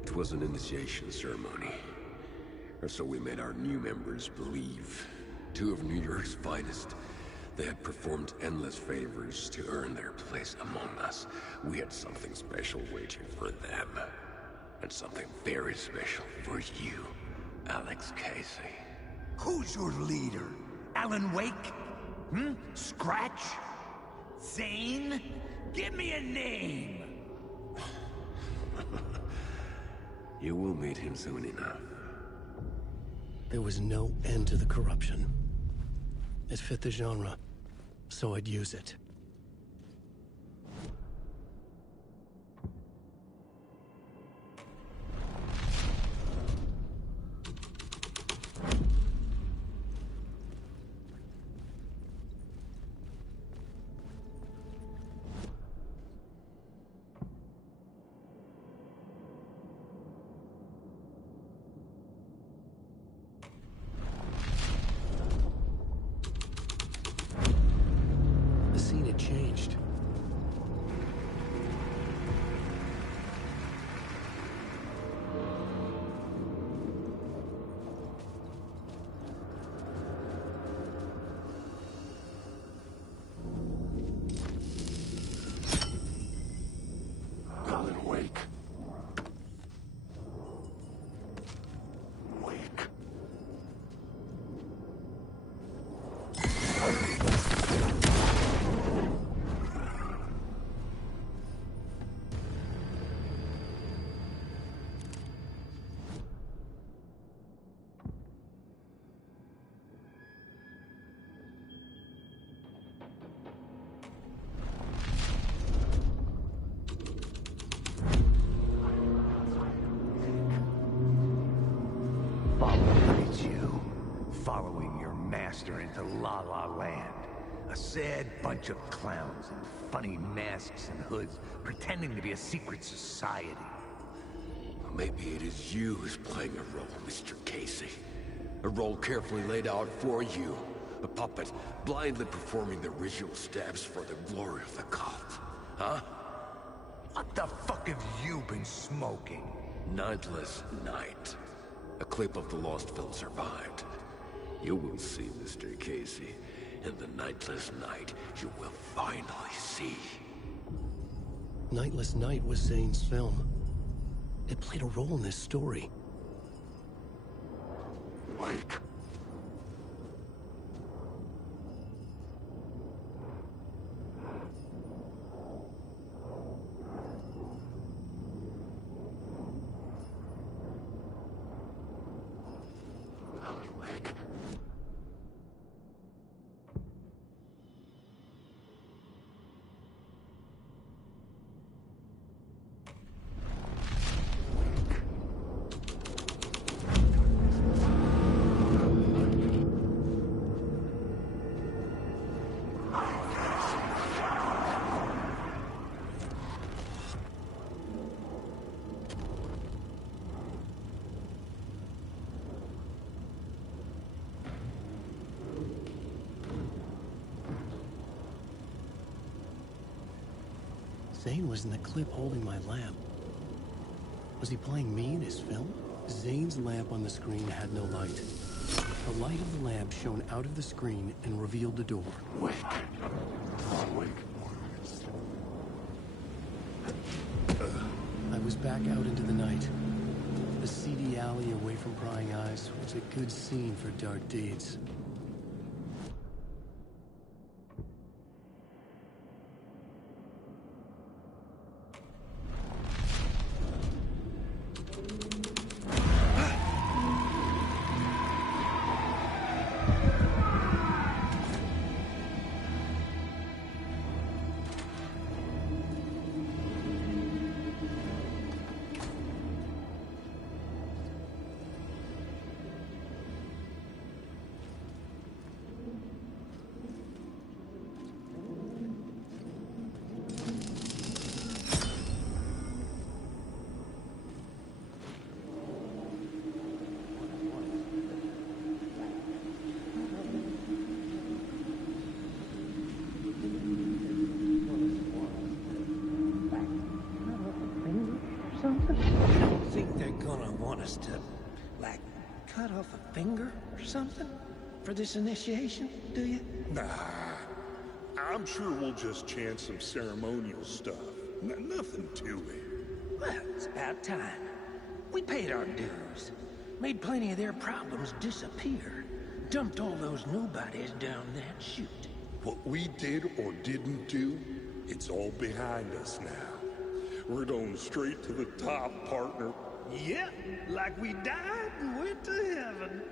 It was an initiation ceremony. Or so we made our new members believe. 2 of New York's finest. They had performed endless favors to earn their place among us. We had something special waiting for them. And something very special for you, Alex Casey. Who's your leader? Alan Wake? Hmm? Scratch? Zane? Give me a name! You will meet him soon enough. There was no end to the corruption. It fit the genre, so I'd use it. Changed. Alan Wake. Following your master into La La Land. A sad bunch of clowns in funny masks and hoods, pretending to be a secret society. Maybe it is you who's playing a role, Mr. Casey. A role carefully laid out for you. A puppet, blindly performing the ritual steps for the glory of the cult. Huh? What the fuck have you been smoking? Nightless Night. A clip of the lost film survived. You will see, Mr. Casey. In the Nightless Night, you will finally see. Nightless Night was Zane's film. It played a role in this story. Wake. Zane was in the clip holding my lamp. Was he playing me in his film? Zane's lamp on the screen had no light. The light of the lamp shone out of the screen and revealed the door. Wake. Wake. I was back out into the night. The seedy alley away from prying eyes was a good scene for dark deeds. To, like, cut off a finger or something for this initiation, do you? Nah. I'm sure we'll just chant some ceremonial stuff. Nothing to it. Well, it's about time. We paid our dues. Made plenty of their problems disappear. Dumped all those nobodies down that chute. What we did or didn't do, it's all behind us now. We're going straight to the top, partner. Yep, like we died and went to heaven.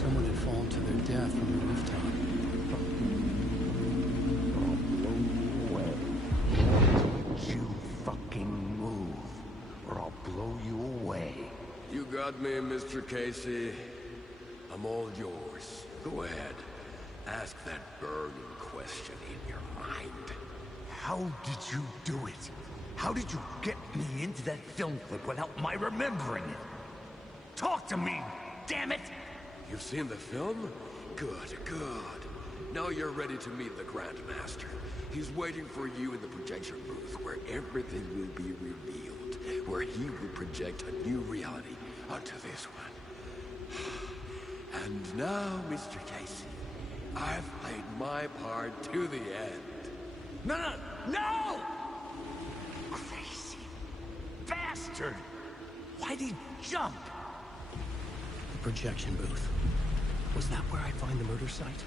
Someone had fallen to their death from the rooftop. Don't you fucking move, or I'll blow you away. You got me, Mr. Casey. I'm all yours. Go ahead. Ask that burning question in your mind. How did you do it? How did you get me into that film clip without my remembering it? Talk to me, damn it! You've seen the film? Good, good. Now you're ready to meet the Grandmaster. He's waiting for you in the projection booth, where everything will be revealed, where he will project a new reality onto this one. And now, Mr. Casey, I've played my part to the end. No! Crazy bastard! Why'd he jump? The projection booth. Was that where I'd find the murder site?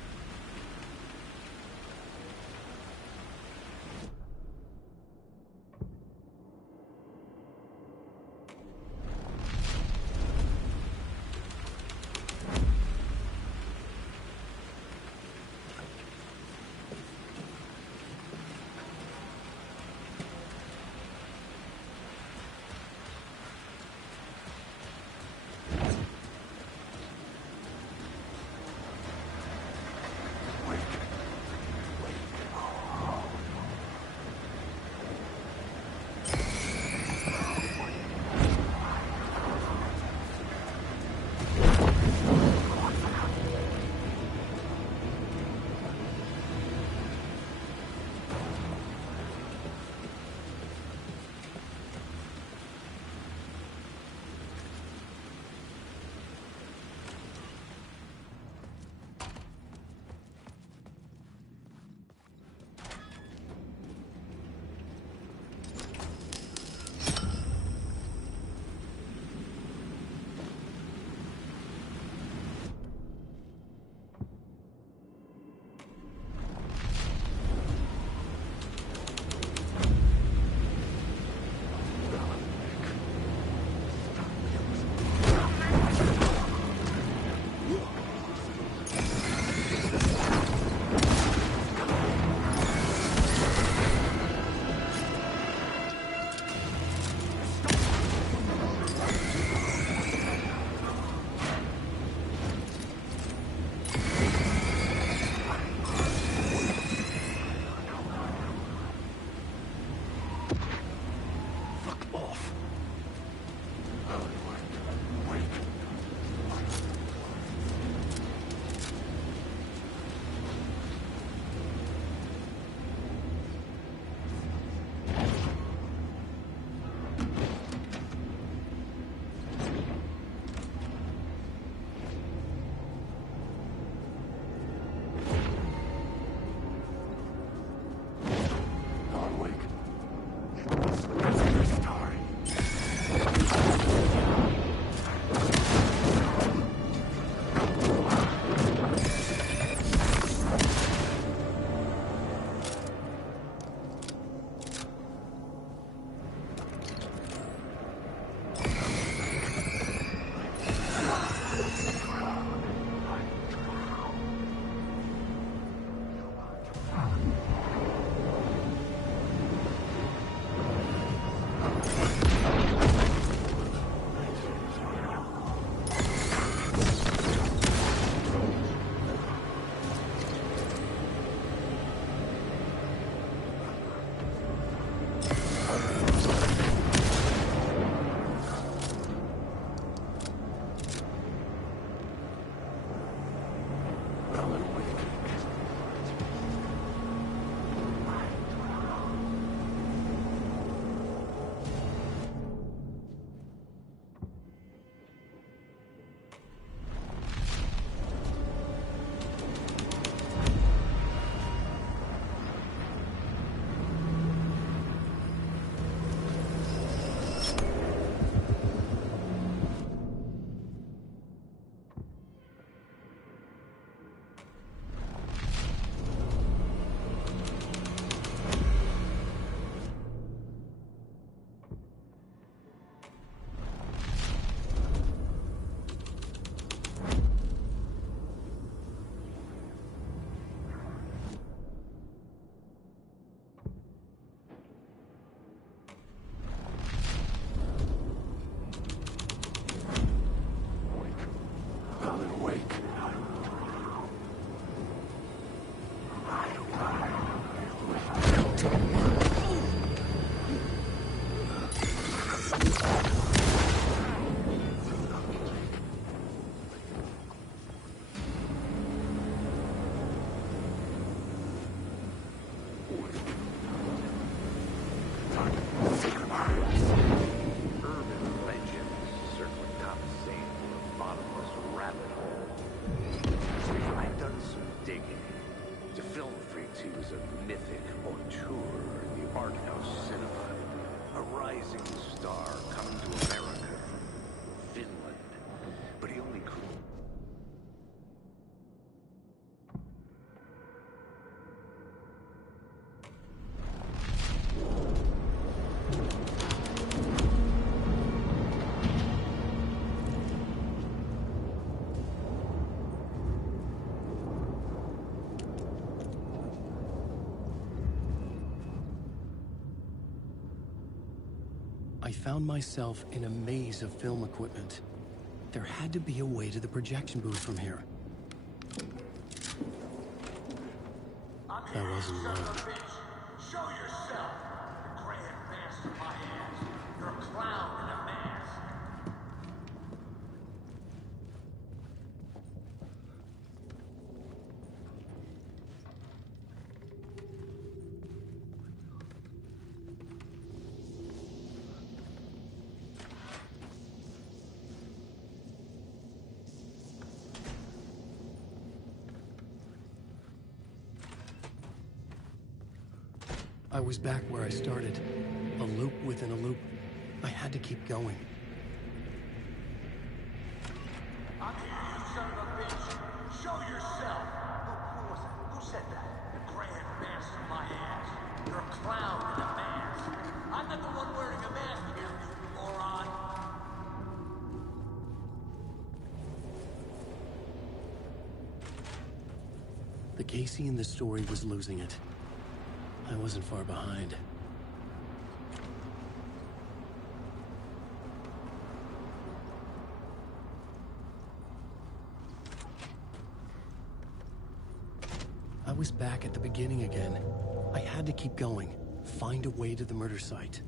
Urban legends circling top same or a bottomless rabbit hole. I've done some digging. To film freaks, he was a mythic auteur in the art house cinema. A rising star coming to America from Finland. But he only could. I found myself in a maze of film equipment. There had to be a way to the projection booth from here. I wasn't alone. Show yourself, the grand master of my ass. You're a clown in a mask. I was back where I started. A loop within a loop. I had to keep going. I'm here, you son of a bitch. Show yourself. Who was that? Who said that? The grand master of my ass. You're a clown in a mask. I'm not the one wearing a mask here, you moron. The Casey in the story was losing it. I wasn't far behind. I was back at the beginning again. I had to keep going. Find a way to the murder site.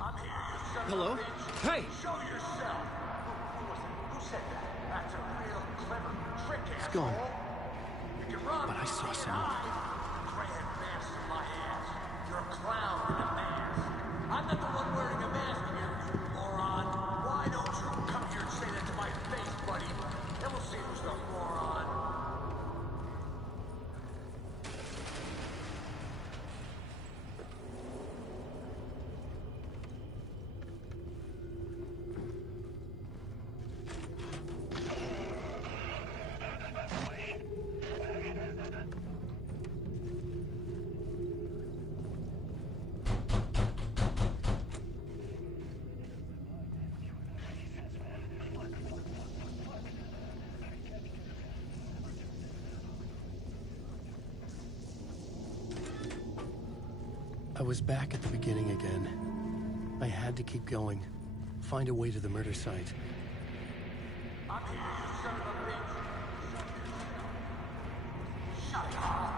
I'm here, you son Hello? of a bitch. Hey! Show yourself. Who was it? Who said that? That's a real clever trick, It's asshole. gone. You can run, But I saw you can someone. hide. Grand master of my ass. You're a clown in a mask. I'm not the one wearing a mask here, you moron. Why don't you come here and say that to my face, buddy? Then we'll see who's the moron. I was back at the beginning again. I had to keep going. Find a way to the murder site. I'm here, you son of a bitch. Shut up.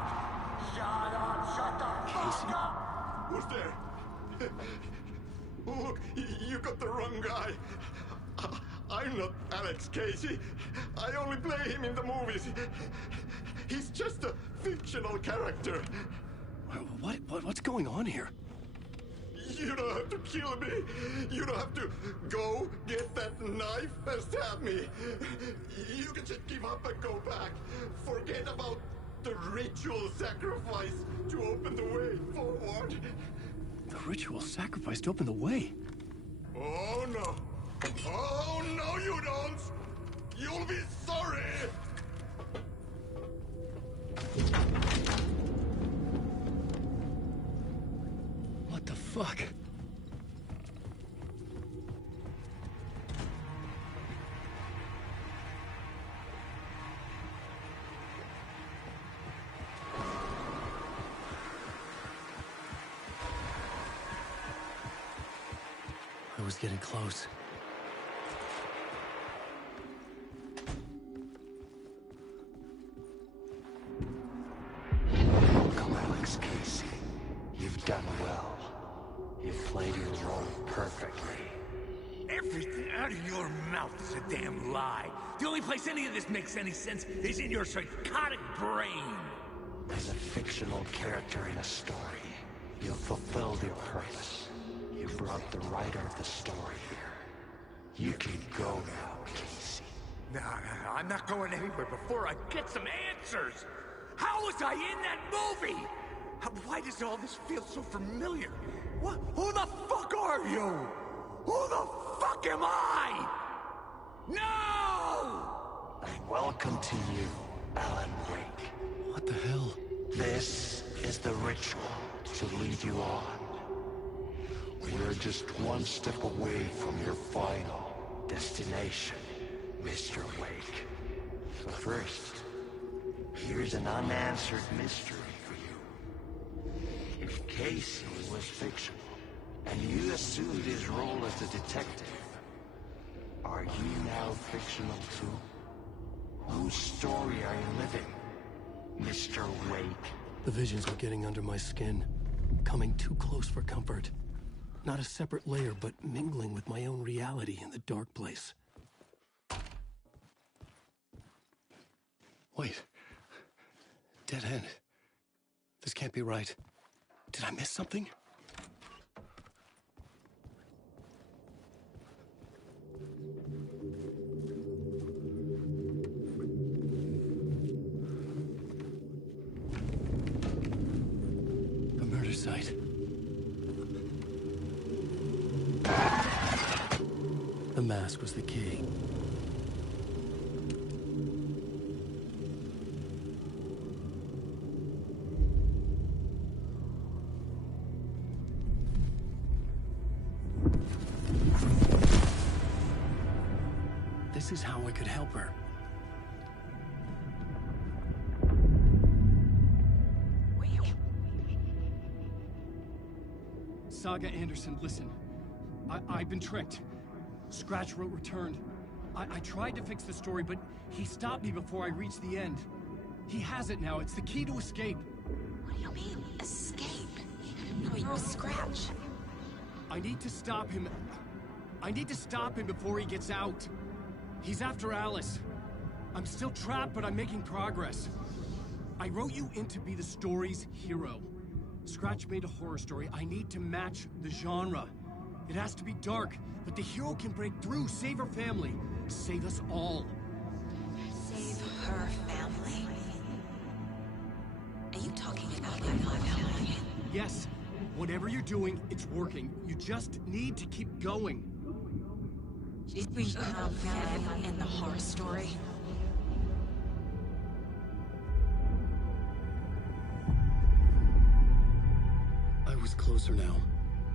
Shut up. Shut the fuck up. Who's there? Look, you got the wrong guy. I'm not Alex Casey. I only play him in the movies. He's just a fictional character. What's going on here? You don't have to kill me. You don't have to go get that knife and stab me. You can just give up and go back. Forget about the ritual sacrifice to open the way forward. The ritual sacrifice to open the way. Oh no. Oh no, you don't. You'll be sorry. What the fuck? I was getting close. Welcome, Alex Casey. You've done well. You've played your role perfectly. Everything out of your mouth is a damn lie. The only place any of this makes any sense is in your psychotic brain. As a fictional character in a story, You've fulfilled your purpose. You brought the writer of the story here. You can go now, Casey. No, I'm not going anywhere before I get some answers! How was I in that movie? Why does all this feel so familiar? What? Who the fuck are you? Who the fuck am I? No! Welcome to you, Alan Wake. What the hell? This is the ritual to lead you on. We're just one step away from your final destination, Mr. Wake. But first, here's an unanswered mystery for you. If Casey was fictional, and you assumed his role as the detective, are you now fictional too? Whose story are you living, Mr. Wake? The visions were getting under my skin, coming too close for comfort. Not a separate layer, but mingling with my own reality in the dark place. Wait. Dead end. This can't be right. Did I miss something? A murder site. The mask was the key. This is how I could help her. Saga Anderson, listen. I've been tricked. Scratch wrote returned. I tried to fix the story, but he stopped me before I reached the end. He has it now. It's the key to escape. What do you mean, escape? No, you're a Scratch. I need to stop him. I need to stop him before he gets out. He's after Alice. I'm still trapped, but I'm making progress. I wrote you in to be the story's hero. Scratch made a horror story. I need to match the genre. It has to be dark, but the hero can break through, save her family, save us all. Save her family? Are you talking about my family? Yes. Whatever you're doing, it's working. You just need to keep going. She's become family in the horror story. I was closer now.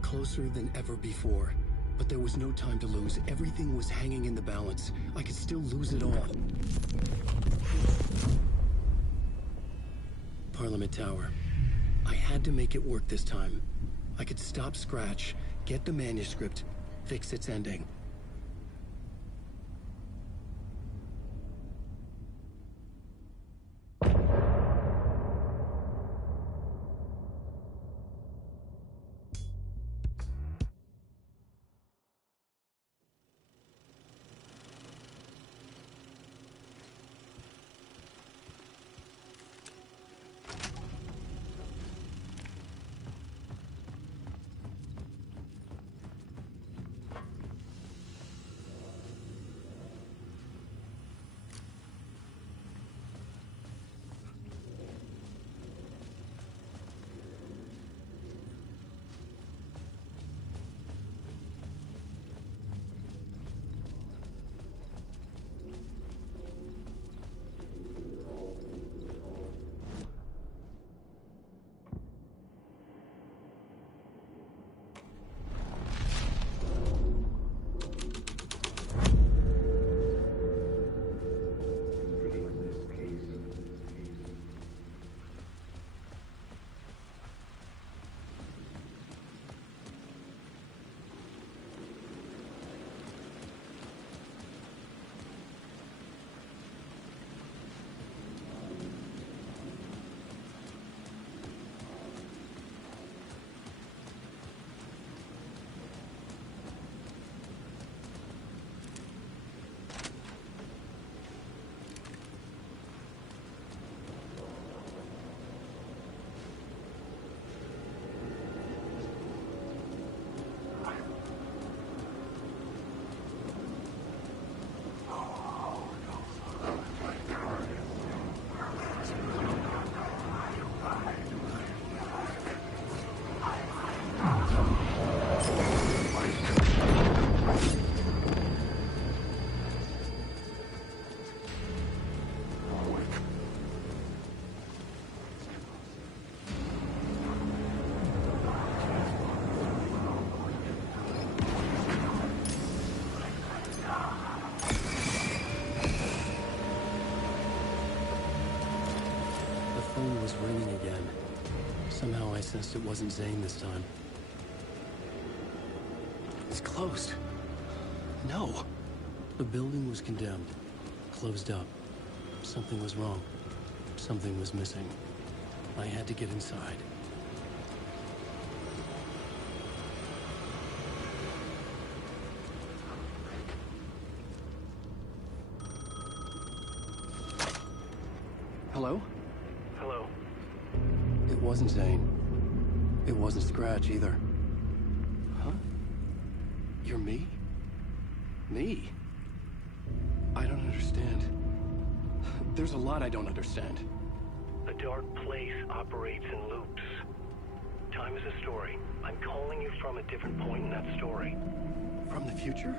Closer than ever before. But there was no time to lose. Everything was hanging in the balance. I could still lose it all. Parliament Tower. I had to make it work this time. I could stop Scratch, get the manuscript, fix its ending. again. Somehow I sensed it wasn't Zane this time. It's closed. No. The building was condemned. Closed up. Something was wrong. Something was missing. I had to get inside. Hello? Hello. It wasn't Zane. It wasn't Scratch either. Huh? You're me? Me? I don't understand. There's a lot I don't understand. The dark place operates in loops. Time is a story. I'm calling you from a different point in that story. From the future?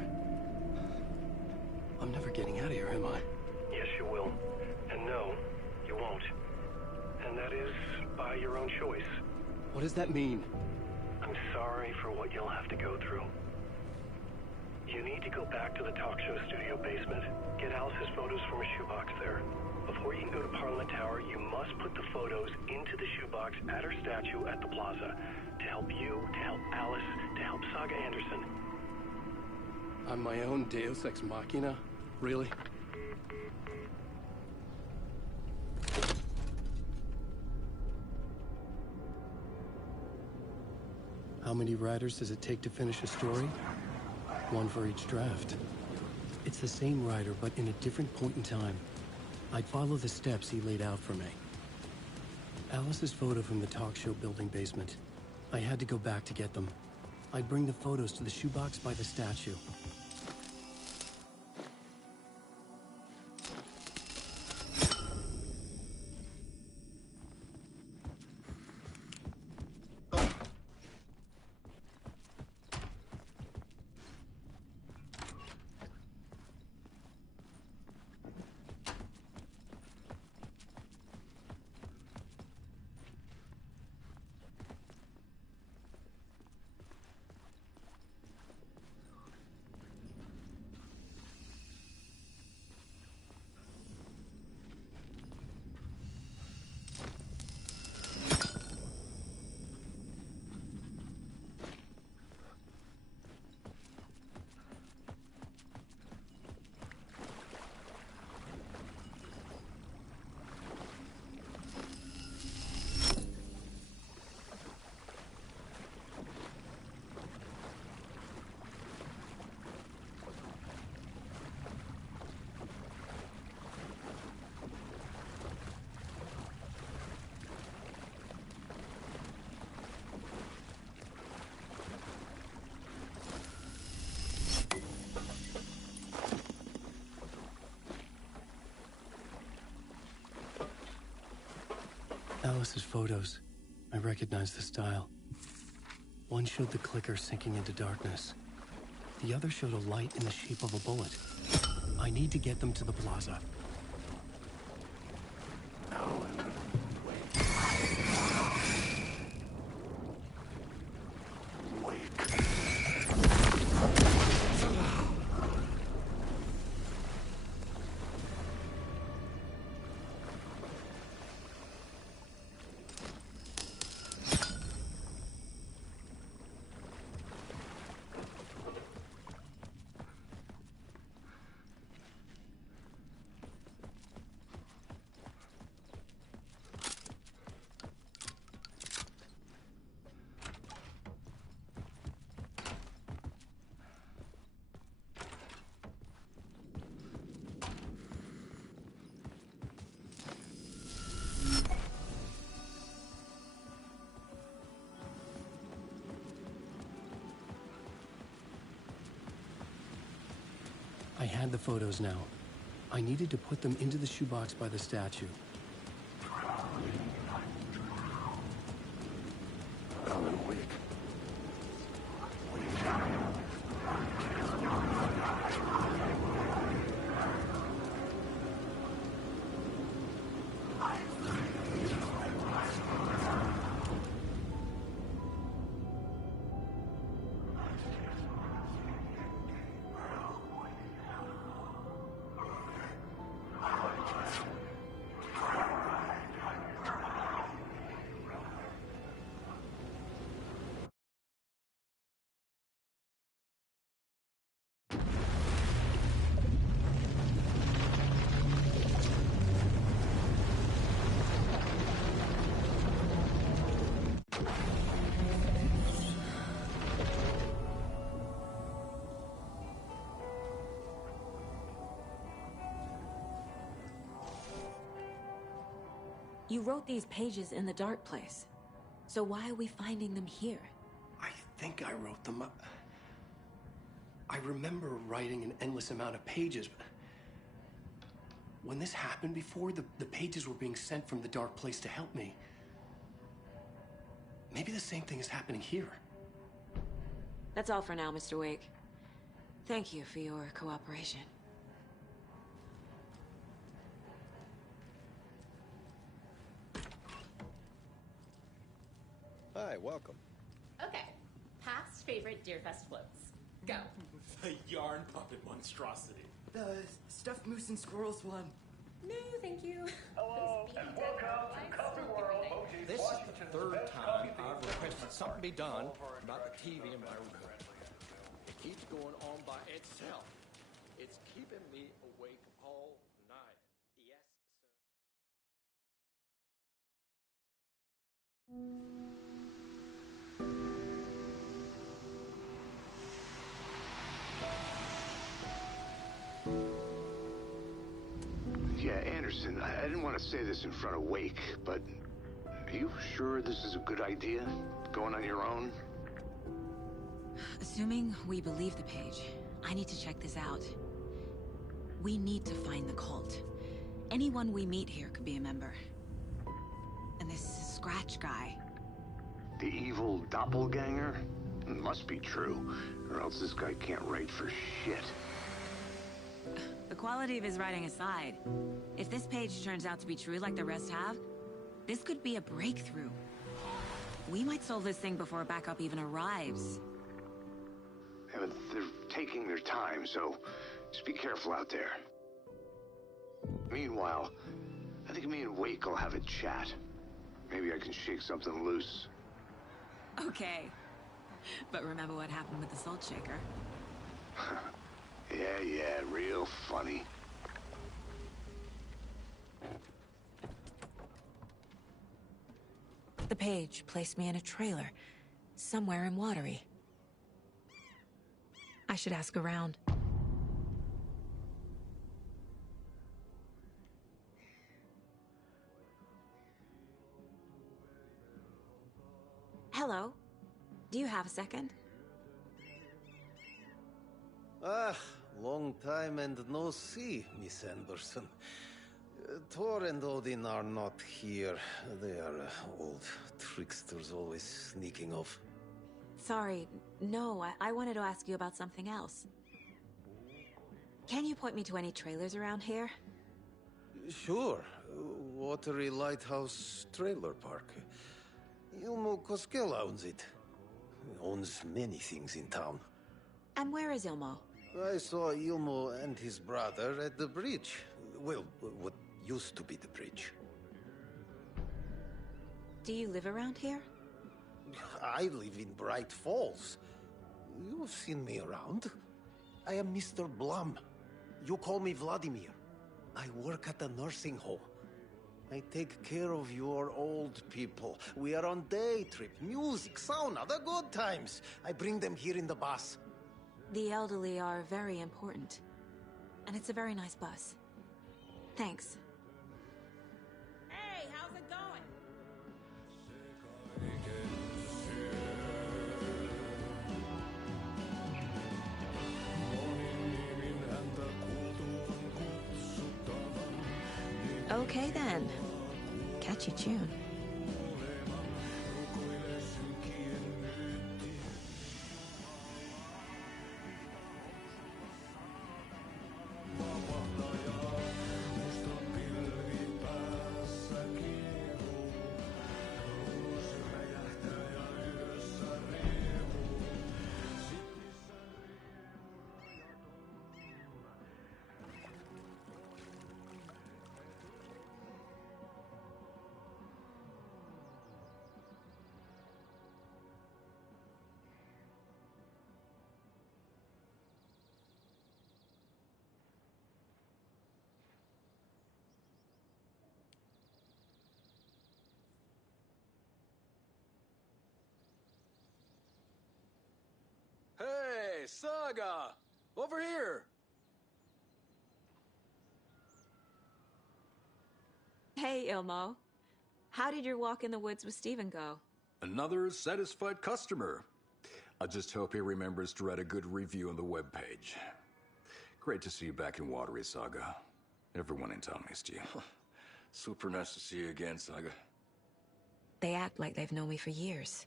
I'm never getting out of here, am I? Yes, you will. And no, you won't. And that is by your own choice. What does that mean? I'm sorry for what you'll have to go through. You need to go back to the talk show studio basement. Get Alice's photos from a shoebox there. Before you can go to Parliament Tower, you must put the photos into the shoebox at her statue at the plaza. To help you, to help Alice, to help Saga Anderson. I'm my own Deus Ex Machina? Really? How many writers does it take to finish a story? One for each draft. It's the same writer, but in a different point in time. I'd follow the steps he laid out for me. Alice's photo from the talk show building basement. I had to go back to get them. I'd bring the photos to the shoebox by the statue. Alice's photos. I recognize the style. One showed the clicker sinking into darkness. The other showed a light in the shape of a bullet. I need to get them to the plaza. I had the photos now. I needed to put them into the shoebox by the statue. Alan Wake. You wrote these pages in the Dark Place. So why are we finding them here? I think I wrote them. I remember writing an endless amount of pages, but when this happened before, the pages were being sent from the Dark Place to help me. Maybe the same thing is happening here. That's all for now, Mr. Wake. Thank you for your cooperation. Hi, welcome. Okay. Past favorite Deerfest floats. Go. The yarn puppet monstrosity. The stuffed moose and squirrels one. No, thank you. Hello, and welcome to Coffee World. This is the third time I've requested something be done about the TV in my room. It keeps going on by itself. It's keeping me awake all night. Yes, Yeah, Anderson, I didn't want to say this in front of Wake, but are you sure this is a good idea? Going on your own? Assuming we believe the page, I need to check this out. We need to find the cult. Anyone we meet here could be a member. And this Scratch guy. The evil doppelganger? It must be true, or else this guy can't write for shit. The quality of his writing aside, if this page turns out to be true like the rest have, this could be a breakthrough. We might solve this thing before backup even arrives. Yeah, but they're taking their time, so just be careful out there. Meanwhile, I think me and Wake will have a chat. Maybe I can shake something loose. Okay. But remember what happened with the Salt Shaker? Yeah, real funny. The page placed me in a trailer, somewhere in Watery. I should ask around. Hello. Do you have a second? Ah, long time and no see, Miss Anderson. Thor and Odin are not here. They are old tricksters always sneaking off. Sorry, no, I wanted to ask you about something else. Can you point me to any trailers around here? Sure. Watery Lighthouse Trailer Park. Ilmo Koskela owns it. Owns many things in town. And where is Ilmo? I saw Ilmo and his brother at the bridge. Well, what used to be the bridge. Do you live around here? I live in Bright Falls. You've seen me around. I am Mr. Blum. You call me Vladimir. I work at a nursing home. I take care of your old people. We are on day trip, music, sauna, the good times. I bring them here in the bus. The elderly are very important. And it's a very nice bus. Thanks. Hey, how's it going? Okay then. Catchy tune. Hey, Saga! Over here! Hey, Ilmo. How did your walk in the woods with Steven go? Another satisfied customer. I just hope he remembers to write a good review on the webpage. Great to see you back in Watery, Saga. Everyone in town missed you. Super nice to see you again, Saga. They act like they've known me for years.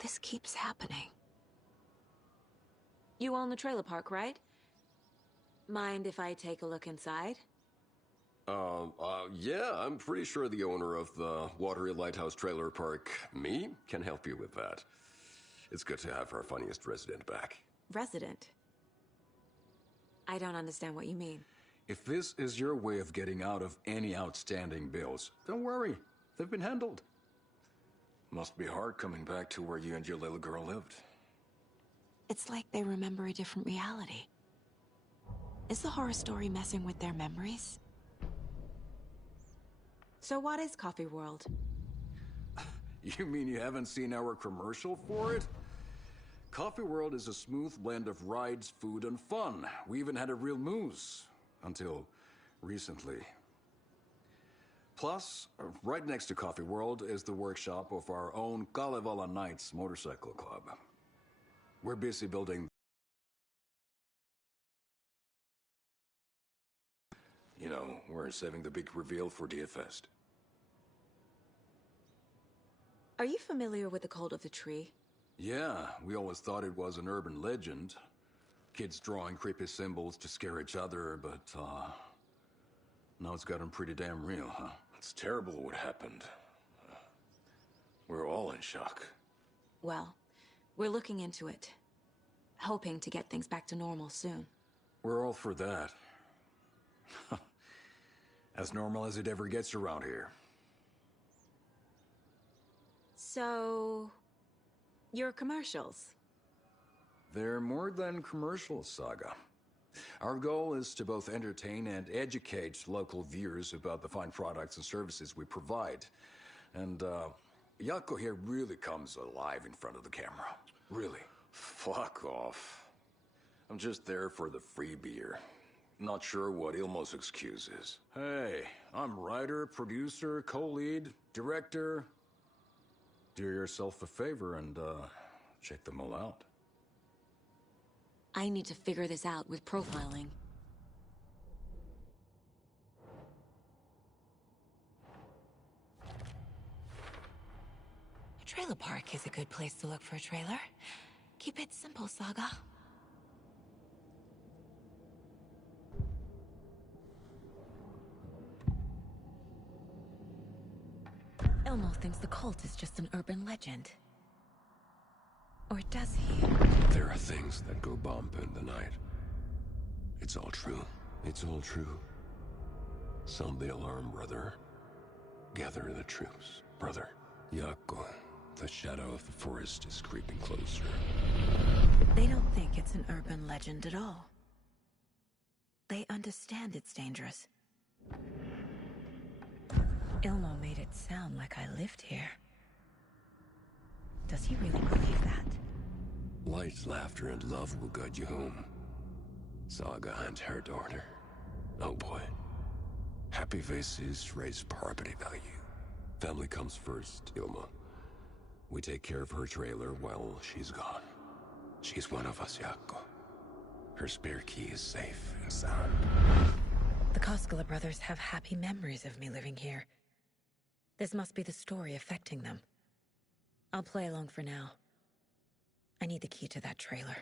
This keeps happening. You own the trailer park, right? Mind if I take a look inside? Yeah, I'm pretty sure the owner of the Watery Lighthouse Trailer Park, me, can help you with that. It's good to have our funniest resident back. Resident? I don't understand what you mean. If this is your way of getting out of any outstanding bills, don't worry. They've been handled. Must be hard coming back to where you and your little girl lived. It's like they remember a different reality. Is the horror story messing with their memories? So what is Coffee World? You mean you haven't seen our commercial for it? Coffee World is a smooth blend of rides, food, and fun. We even had a real moose. Until recently. Plus, right next to Coffee World is the workshop of our own Kalevala Knights Motorcycle Club. We're busy building... You know, we're saving the big reveal for DFest. Are you familiar with the Cult of the Tree? Yeah, we always thought it was an urban legend. Kids drawing creepy symbols to scare each other, but, now it's gotten pretty damn real, huh? It's terrible what happened. We're all in shock. Well, we're looking into it. Hoping to get things back to normal soon. We're all for that. As normal as it ever gets around here. So... your commercials? They're more than commercials, Saga. Our goal is to both entertain and educate local viewers about the fine products and services we provide. And, Jaakko here really comes alive in front of the camera. Really. Fuck off. I'm just there for the free beer. Not sure what Ilmo's excuse is. Hey, I'm writer, producer, co-lead, director. Do yourself a favor and, check them all out. I need to figure this out with profiling. A trailer park is a good place to look for a trailer. Keep it simple, Saga. Ilmo thinks the cult is just an urban legend. Or does he? There are things that go bump in the night. It's all true. It's all true. Sound the alarm, brother. Gather the troops, brother. Jaakko, the shadow of the forest is creeping closer. They don't think it's an urban legend at all. They understand it's dangerous. Ilmo made it sound like I lived here. Does he really believe that? Light, laughter, and love will guide you home. Saga and her daughter. Oh boy. Happy faces raise property value. Family comes first, Ilmo. We take care of her trailer while she's gone. She's one of us, Jaakko. Her spare key is safe and sound. The Koskela brothers have happy memories of me living here. This must be the story affecting them. I'll play along for now. I need the key to that trailer.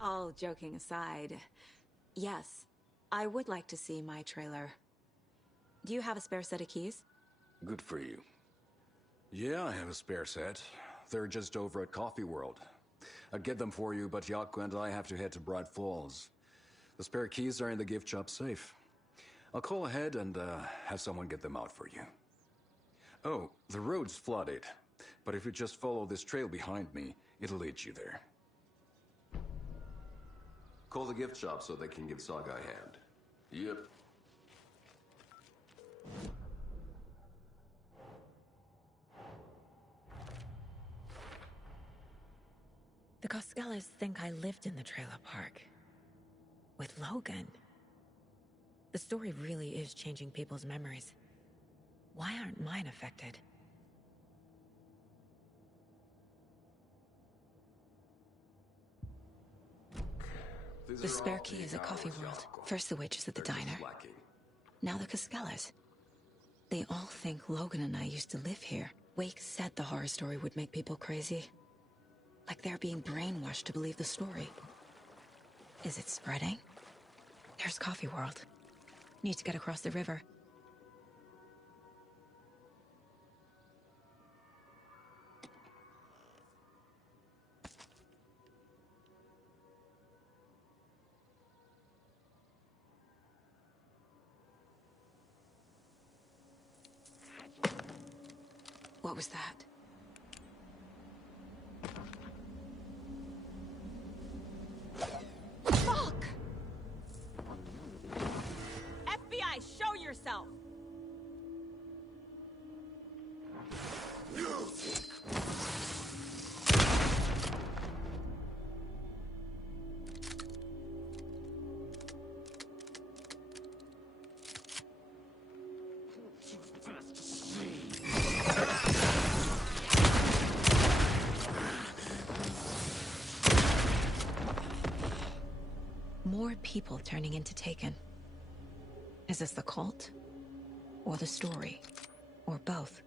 All joking aside, yes, I would like to see my trailer. Do you have a spare set of keys? Good for you. Yeah, I have a spare set. They're just over at Coffee World. I'd get them for you, but Jaakko and I have to head to Bright Falls. The spare keys are in the gift shop safe. I'll call ahead and have someone get them out for you. Oh, the road's flooded, but if you just follow this trail behind me, it'll lead you there. Call the gift shop so they can give Saga a hand. Yep. The Costellas think I lived in the trailer park. With Logan. The story really is changing people's memories. Why aren't mine affected? The spare key is at Coffee World. First the waitress at the diner. Now the Costellas. They all think Logan and I used to live here. Wake said the horror story would make people crazy. Like they're being brainwashed to believe the story. Is it spreading? There's Coffee World. Need to get across the river. What was that? Fuck! FBI, show yourself! More people turning into Taken. Is this the cult? Or the story? Or both?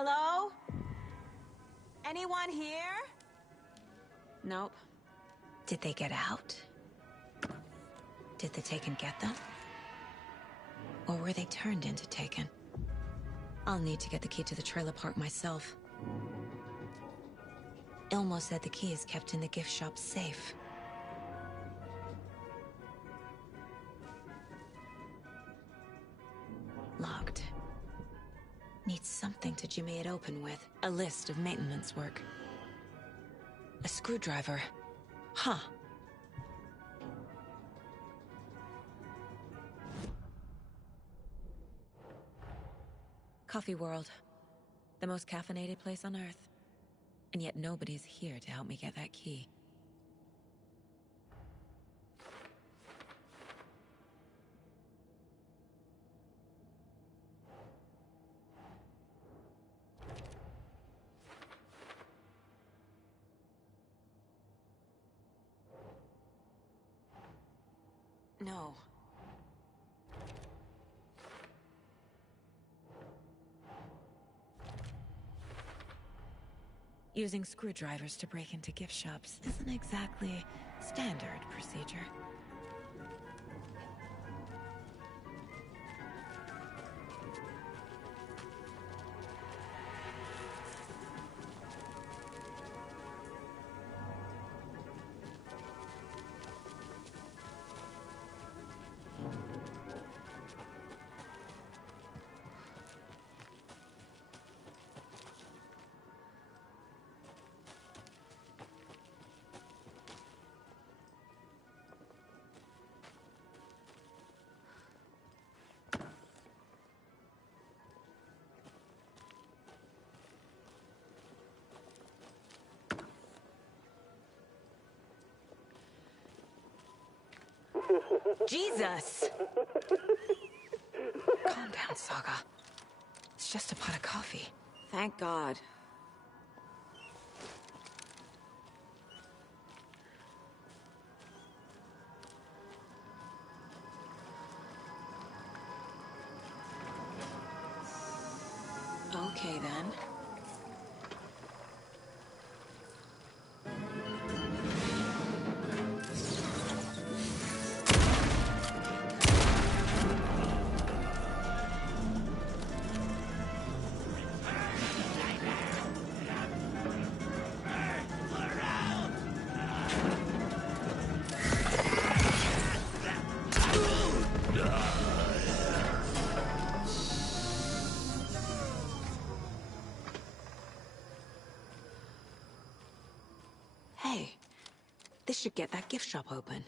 Hello? Anyone here? Nope. Did they get out? Did the Taken get them? Or were they turned into Taken? I'll need to get the key to the trailer park myself. Ilmo said the key is kept in the gift shop safe. Locked. Needs something to jimmy it open with. A list of maintenance work. A screwdriver. Huh. Coffee World. The most caffeinated place on Earth. And yet nobody's here to help me get that key. No. Using screwdrivers to break into gift shops isn't exactly standard procedure. Jesus! Calm down, Saga. It's just a pot of coffee. Thank God. Okay, then. Hey, this should get that gift shop open.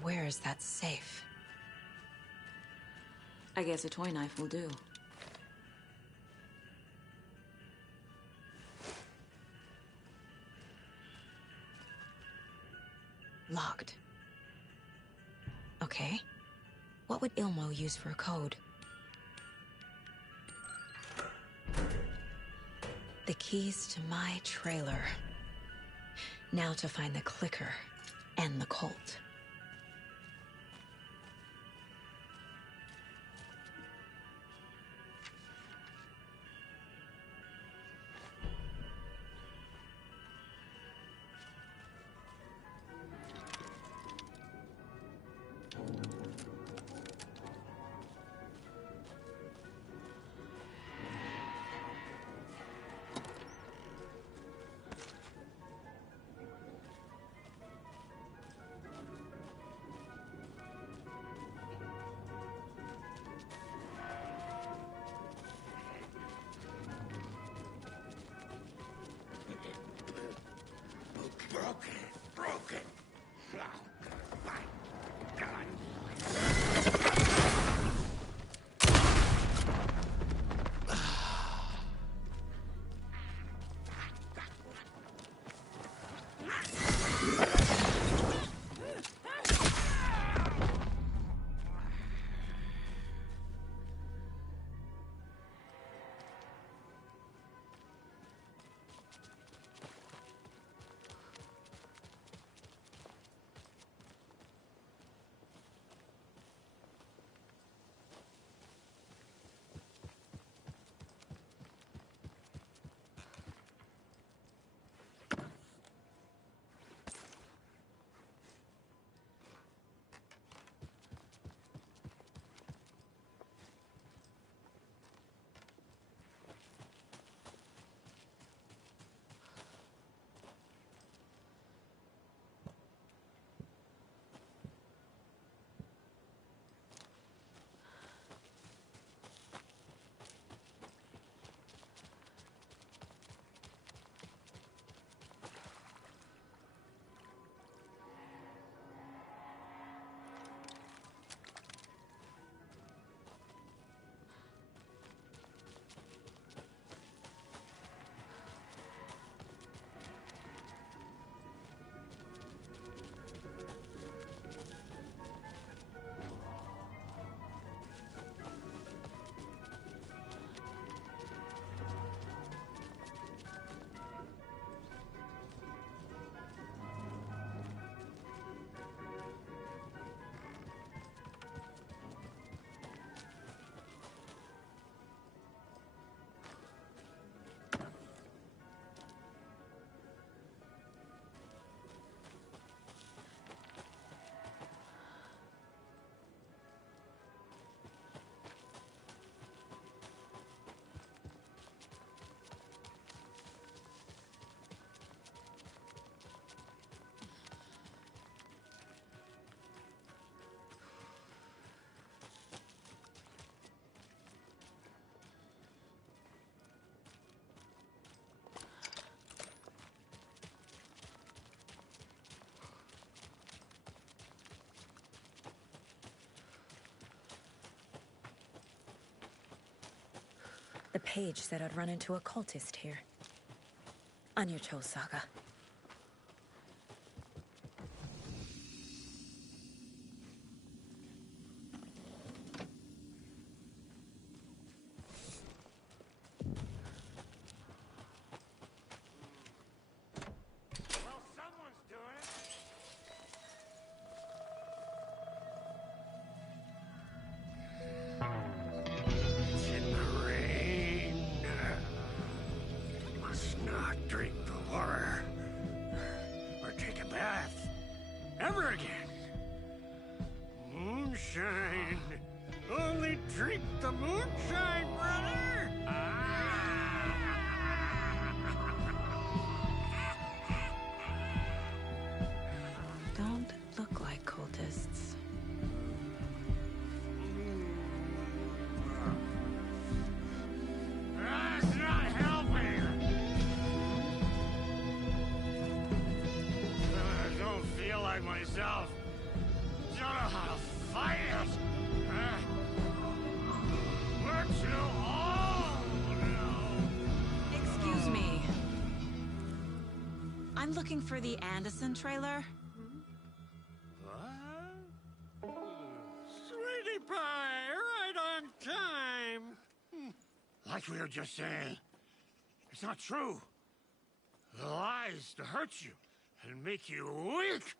Where is that safe? I guess a toy knife will do. Locked. Okay. What would Ilmo use for a code? The keys to my trailer. Now to find the clicker and the Colt. The page said I'd run into a cultist here. Anya Cho Saga. Ever again. Moonshine. Only drink the moonshine, brother. Don't look like cultists. That's not helping. I don't feel like myself. Don't know how to fight it. We're too old now. Excuse me. I'm looking for the Anderson trailer. What? Sweetie pie, right on time. Like we were just saying, it's not true. The lies to hurt you and make you weak.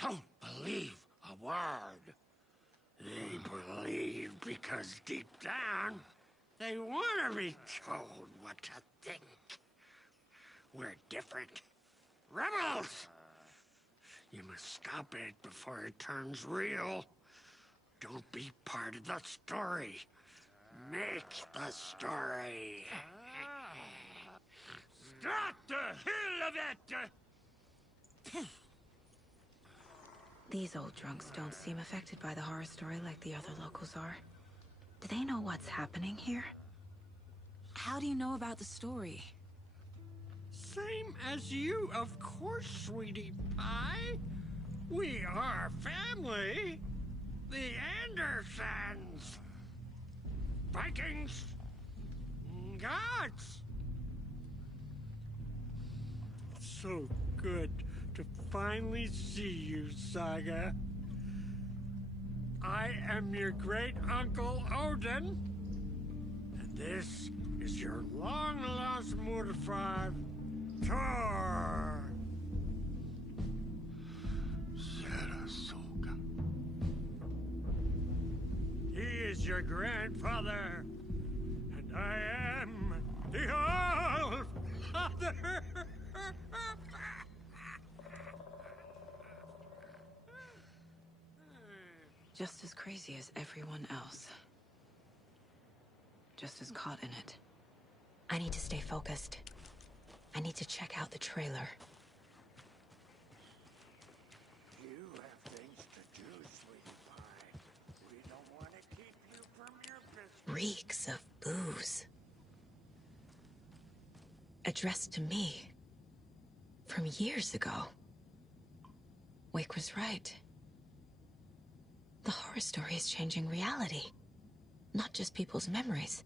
Don't believe a word. They believe because deep down, they want to be told what to think. We're different. Rebels! You must stop it before it turns real. Don't be part of the story. Make the story. Start the hell of it! These old drunks don't seem affected by the horror story like the other locals are. Do they know what's happening here? How do you know about the story? Same as you, of course, sweetie pie. We are family. The Andersons. Vikings. Gods. So good to finally see you, Saga. I am your great-uncle Odin. And this is your long-lost Murfar, Thor. Sarasota. He is your grandfather, and I am the All-Father. Just as crazy as everyone else. Just as caught in it. I need to stay focused. I need to check out the trailer. You have things to do, sweetie pie. We don't want to keep you from your business. Reeks of booze. Addressed to me. From years ago. Wake was right. The horror story is changing reality. Not just people's memories.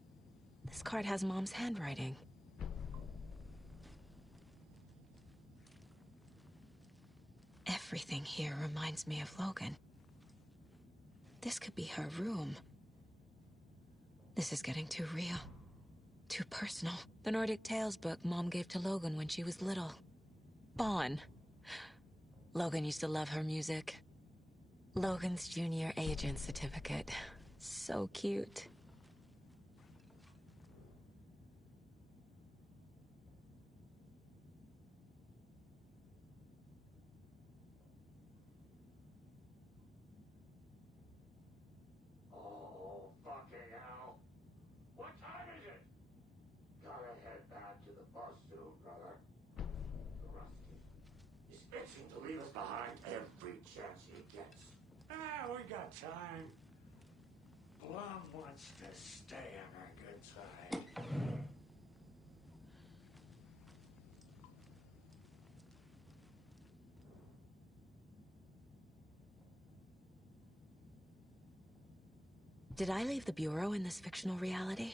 This card has Mom's handwriting. Everything here reminds me of Logan. This could be her room. This is getting too real. Too personal. The Nordic Tales book Mom gave to Logan when she was little. Bon. Logan used to love her music. Logan's junior agent certificate. So cute. Oh, fucking hell. What time is it? Gotta head back to the bus soon, brother. Rusty. He's itching to leave us behind every chance he gets. We got time. Blum wants to stay on our good side. Did I leave the Bureau in this fictional reality?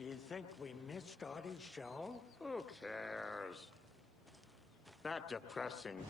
Do you think we missed Audie's show? Who cares? Not depressing.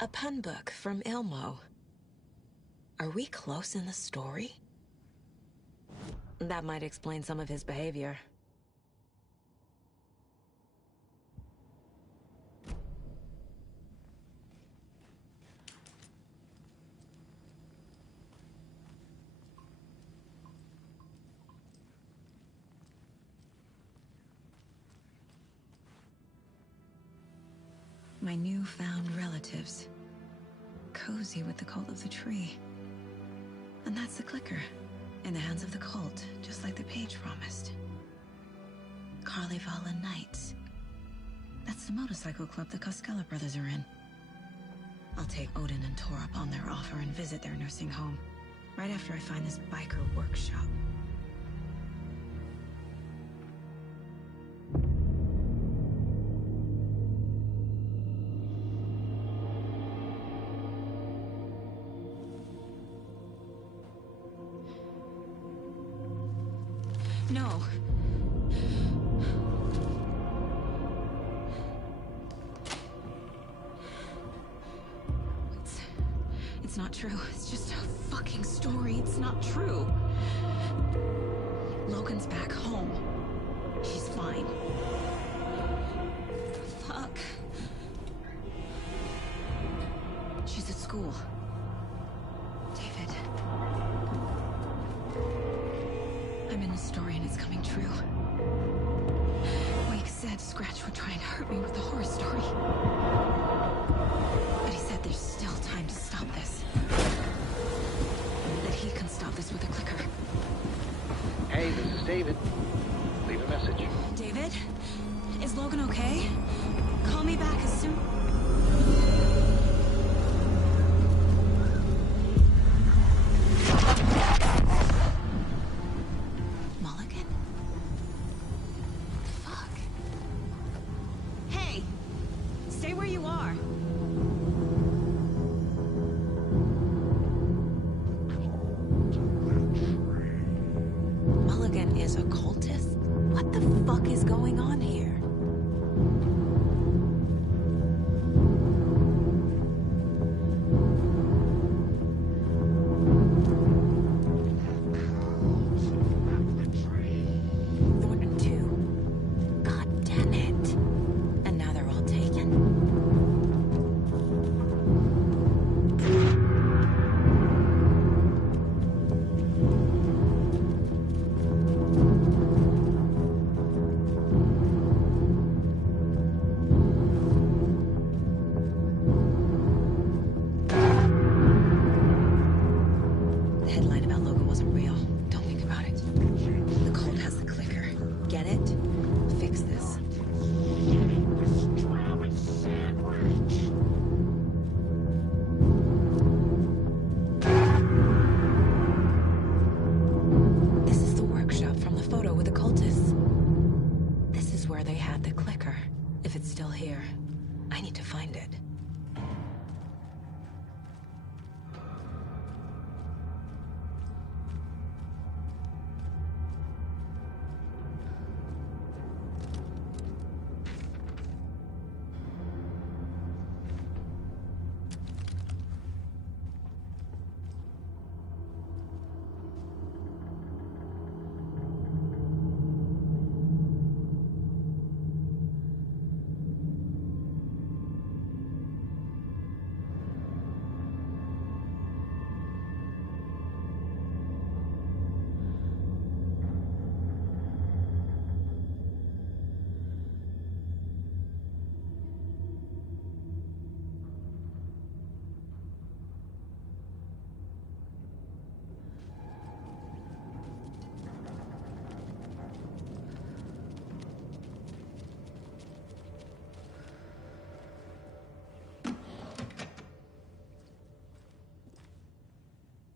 A pun book from Ilmo. Are we close in the story? That might explain some of his behavior. My newfound relatives. Cozy with the cult of the tree. And that's the clicker. In the hands of the cult, just like the page promised. Carlyvala Knights. That's the motorcycle club the Koskela brothers are in. I'll take Odin and Tor up on their offer and visit their nursing home. Right after I find this biker workshop. No. It's not true. It's just a fucking story. It's not true. Logan's back home. She's fine. Fuck. She's at school. David. I'm in the story and it's coming true. Wake said Scratch would try and hurt me with the horror story. But he said there's still time to stop this. That he can stop this with a clicker. Hey, this is David. Leave a message. David? Is Logan okay? Call me back as soon... is a cultist? What the fuck is going on here? This is the word.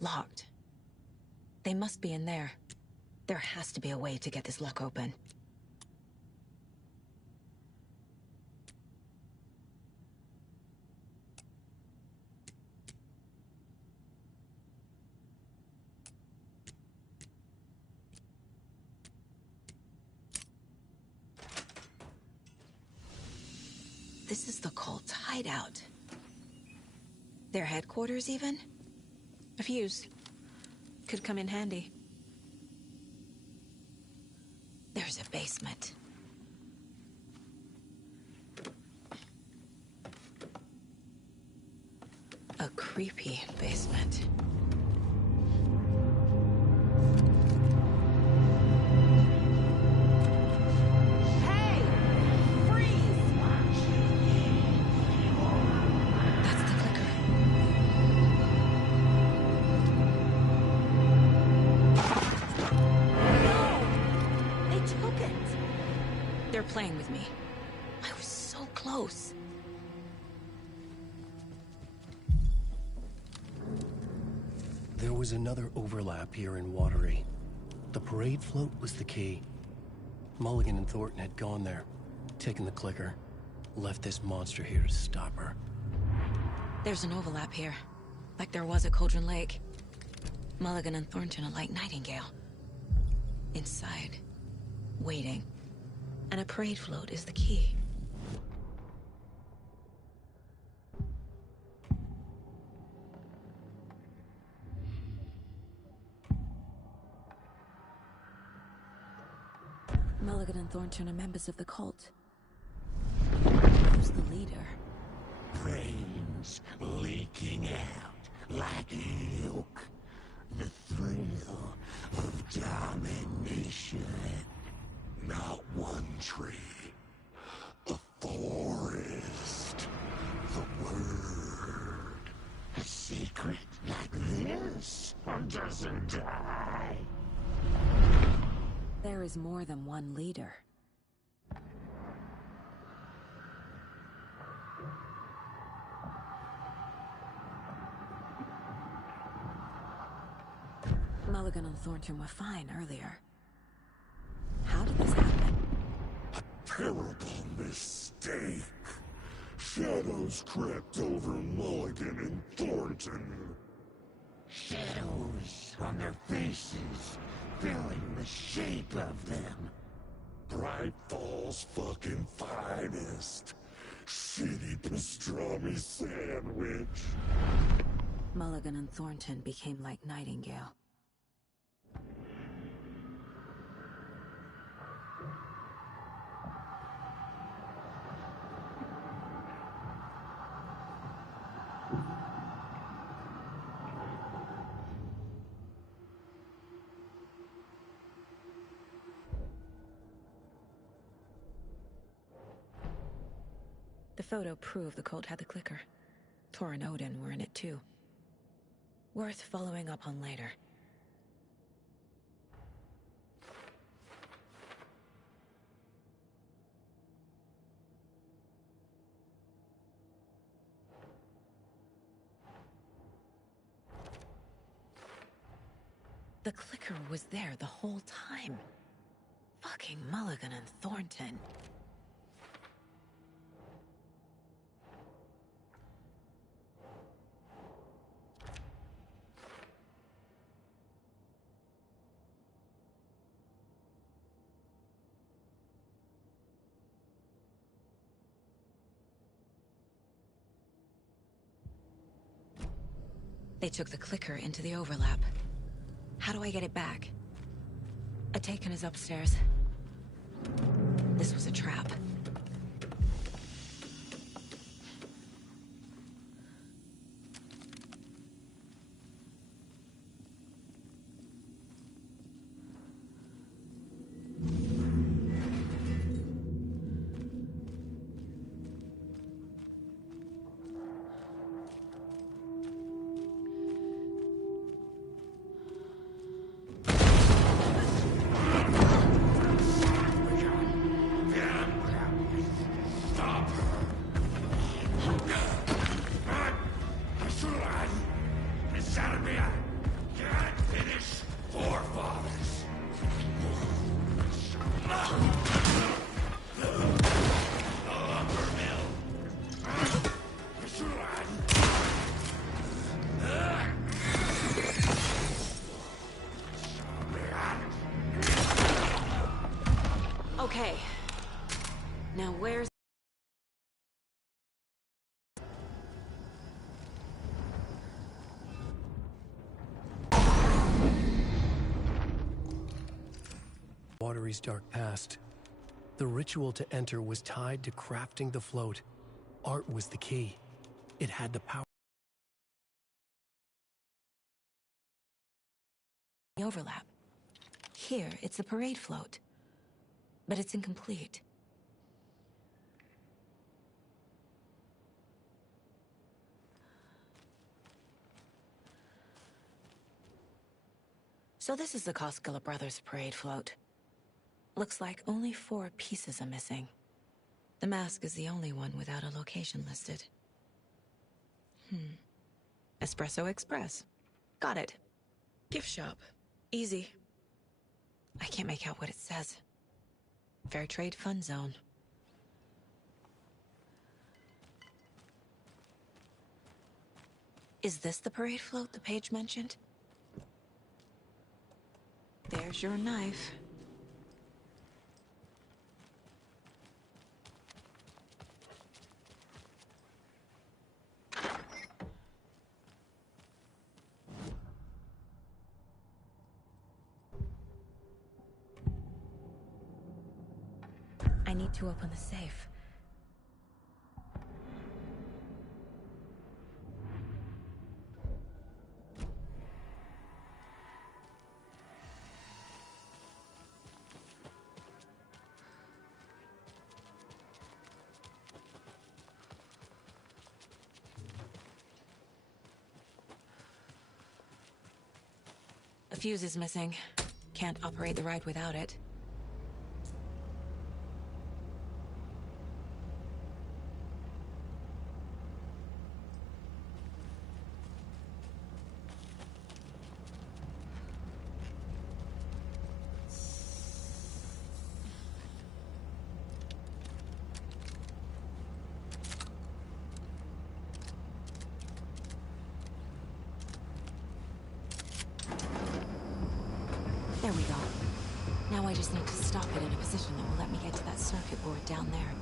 Locked. They must be in there. There has to be a way to get this lock open. This is the cult's hideout. Their headquarters, even? A fuse. Could come in handy. There's a basement. A creepy basement. Playing with me. I was so close. There was another overlap here in Watery. The parade float was the key. Mulligan and Thornton had gone there, taken the clicker, left this monster here to stop her. There's an overlap here, like there was at Cauldron Lake. Mulligan and Thornton are like Nightingale. Inside, waiting. And a parade float is the key. Mulligan and Thornton are members of the cult. Who's the leader? Brains leaking out like milk. The thrill of domination. Not one tree. A forest. The word. A secret like this doesn't die. There is more than one leader. Mulligan and Thornton were fine earlier. How did this happen? A terrible mistake. Shadows crept over Mulligan and Thornton. Shadows on their faces, filling the shape of them. Bright Falls fucking finest. Shitty pastrami sandwich. Mulligan and Thornton became like Nightingale. The photo proved the cult had the clicker. Tor and Odin were in it too. Worth following up on later. The clicker was there the whole time. Fucking Mulligan and Thornton. They took the clicker into the overlap. How do I get it back? Atakan is upstairs. This was a trap. Valkyrie's dark past. The ritual to enter was tied to crafting the float. Art was the key. It had the power. Overlap. Here, it's the parade float. But it's incomplete. So this is the Koskela Brothers parade float. Looks like only 4 pieces are missing. The mask is the only one without a location listed. Espresso Express. Got it. Gift shop. Easy. I can't make out what it says. Fair Trade Fund Zone. Is this the parade float the page mentioned? There's your knife. I need to open the safe. A fuse is missing. Can't operate the ride without it. There we go. Now I just need to stop it in a position that will let me get to that circuit board down there.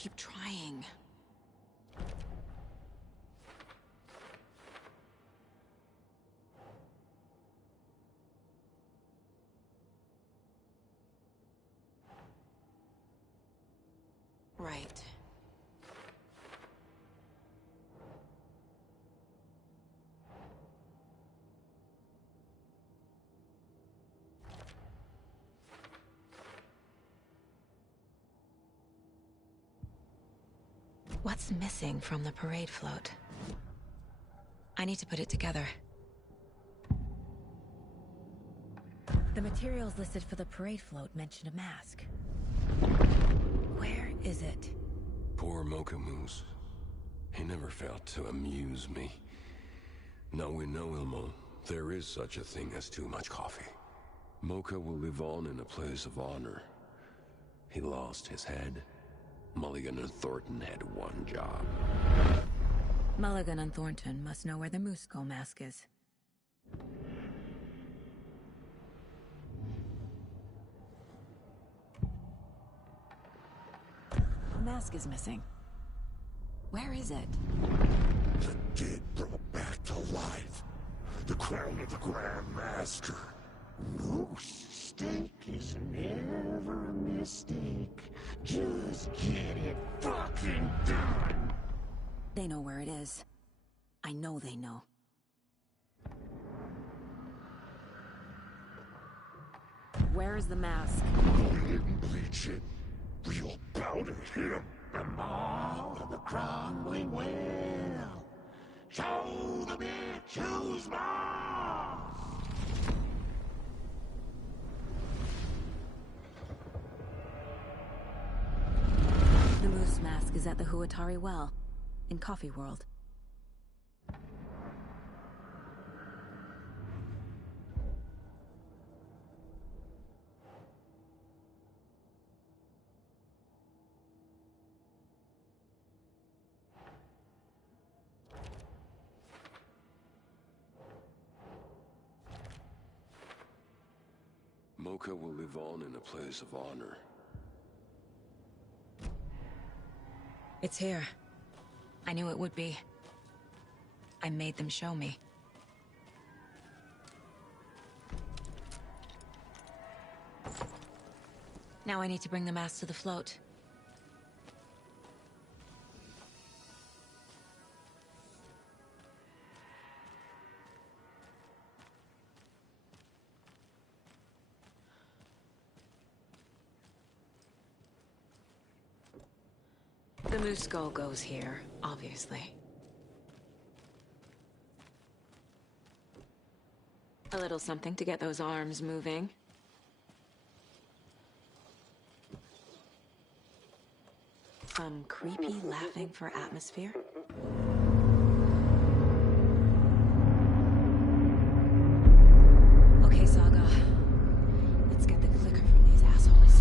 Keep trying. Right. What's missing from the parade float? I need to put it together. The materials listed for the parade float mention a mask. Where is it? Poor Mocha Moose. He never failed to amuse me. Now we know, Ilmo, there is such a thing as too much coffee. Mocha will live on in a place of honor. He lost his head. Mulligan and Thornton had one job. Mulligan and Thornton must know where the Moose Skull mask is. The mask is missing. Where is it? The dead brought back to life. The crown of the Grand Master. Moose steak is never a mistake. Just get it fucking done. They know where it is. I know they know. Where is the mask? Go ahead and bleach it. Real powder him. The mall of the crumbling well. Show the bitch who's boss. The Moose mask is at the Huatari Well, in Coffee World. Mocha will live on in a place of honor. It's here. I knew it would be. I made them show me. Now I need to bring the mask to the float. The Moose Skull goes here, obviously. A little something to get those arms moving. Some creepy laughing for atmosphere. Okay, Saga. Let's get the clicker from these assholes.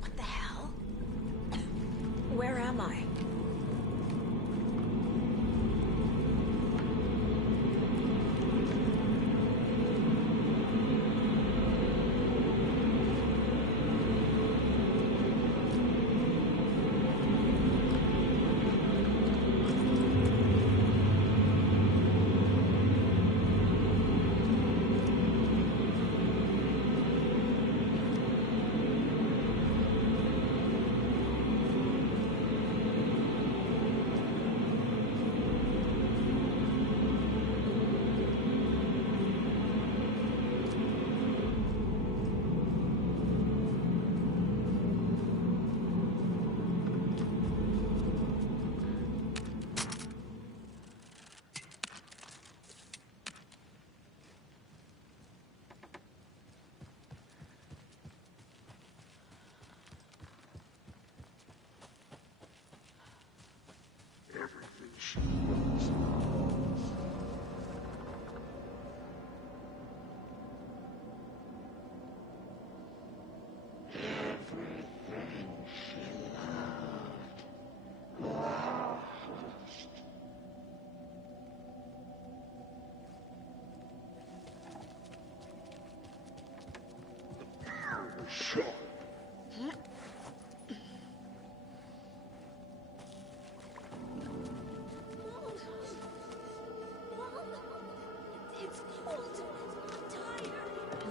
What the hell? Where am I?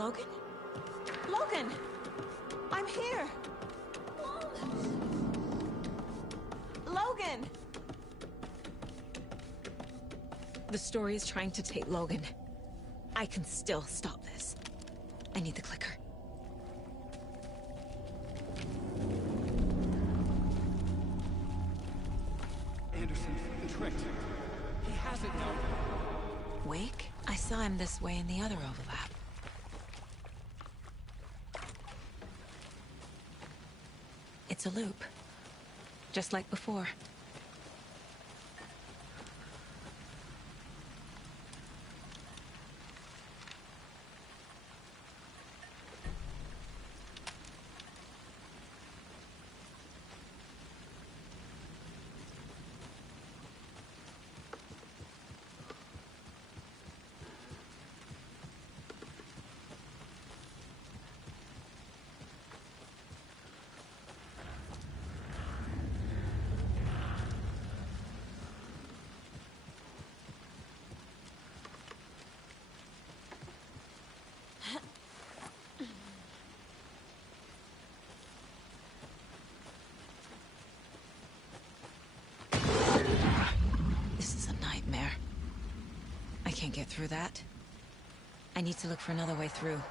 Logan? Logan! I'm here! Logan! The story is trying to take Logan. I can still stop this. I need the clicker. Anderson, tricked. He has it now. Wake? I saw him this way in the other overlap. It's a loop. Just like before. Can't get through that. I need to look for another way through.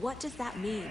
What does that mean?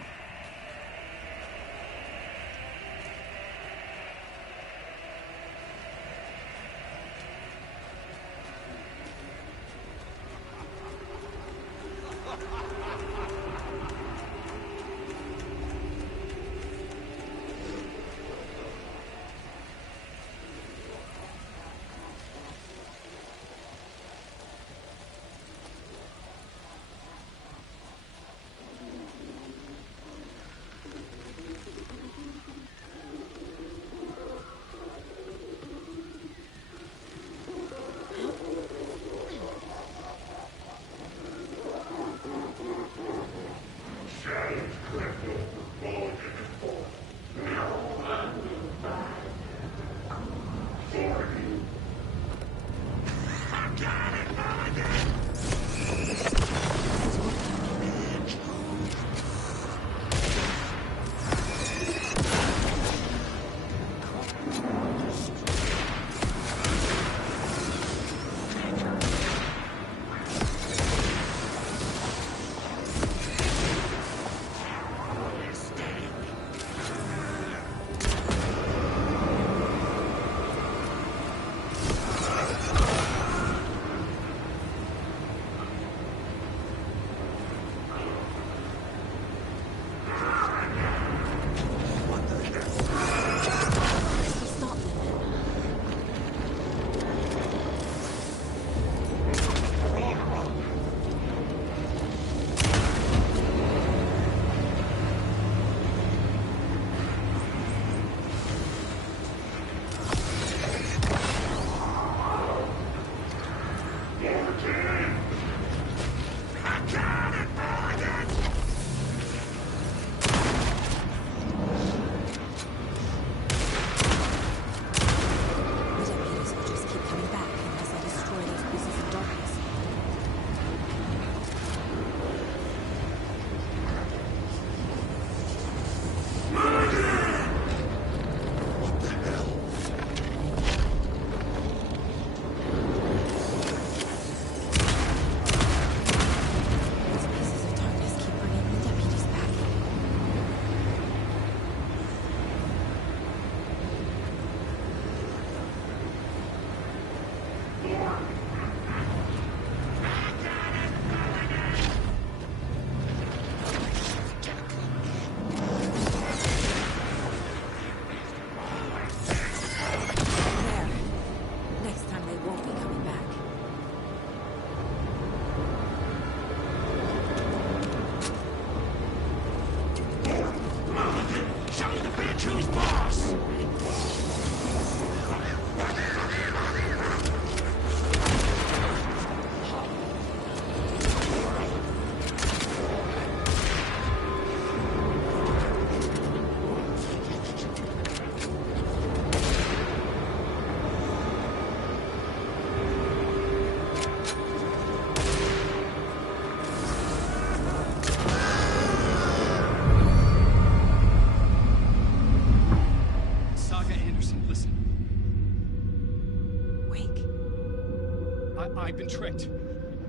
I've been tricked.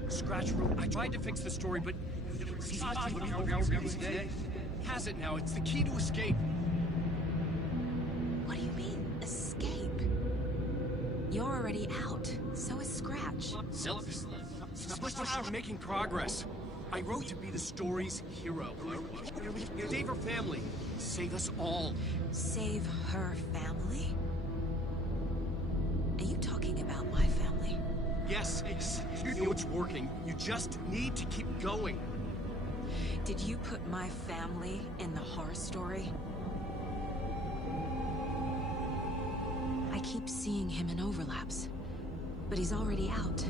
Scratch Room. I tried to fix the story, but has it now. It's the key to escape. What do you mean, escape? You're already out. So is Scratch. We're making progress. I wrote to be the story's hero. Save her family. Save us all. Save her family? Are you talking about my family? Yes, you know it's working. You just need to keep going. Did you put my family in the horror story? I keep seeing him in overlaps, but he's already out.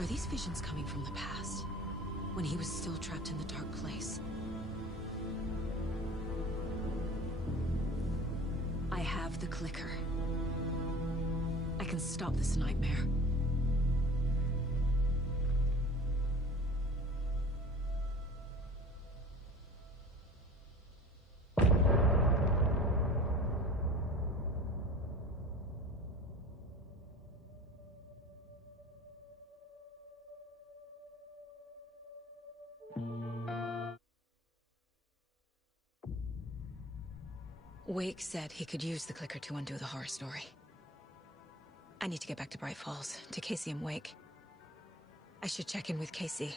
Are these visions coming from the past, when he was still trapped in the dark place? I have the clicker. I can stop this nightmare. Wake said he could use the clicker to undo the horror story. I need to get back to Bright Falls, to Casey and Wake. I should check in with Casey.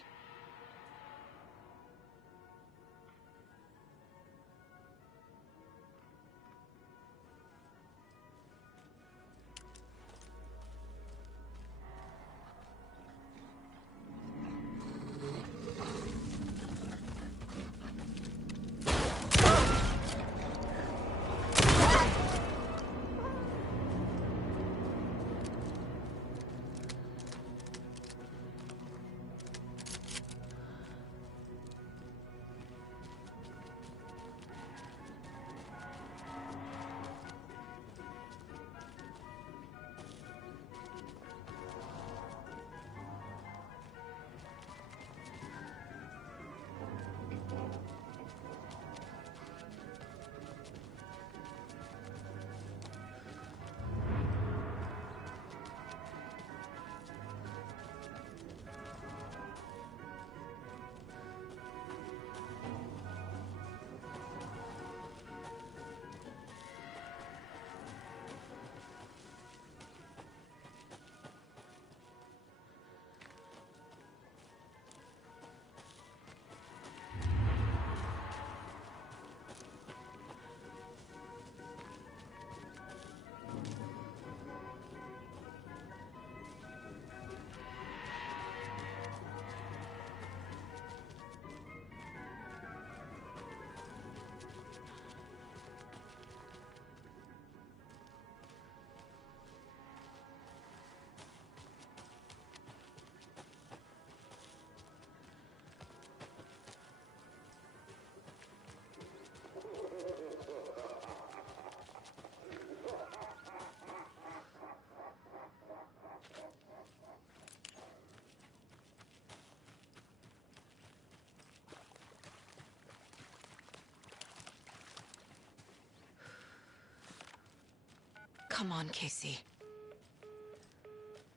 Come on, Casey.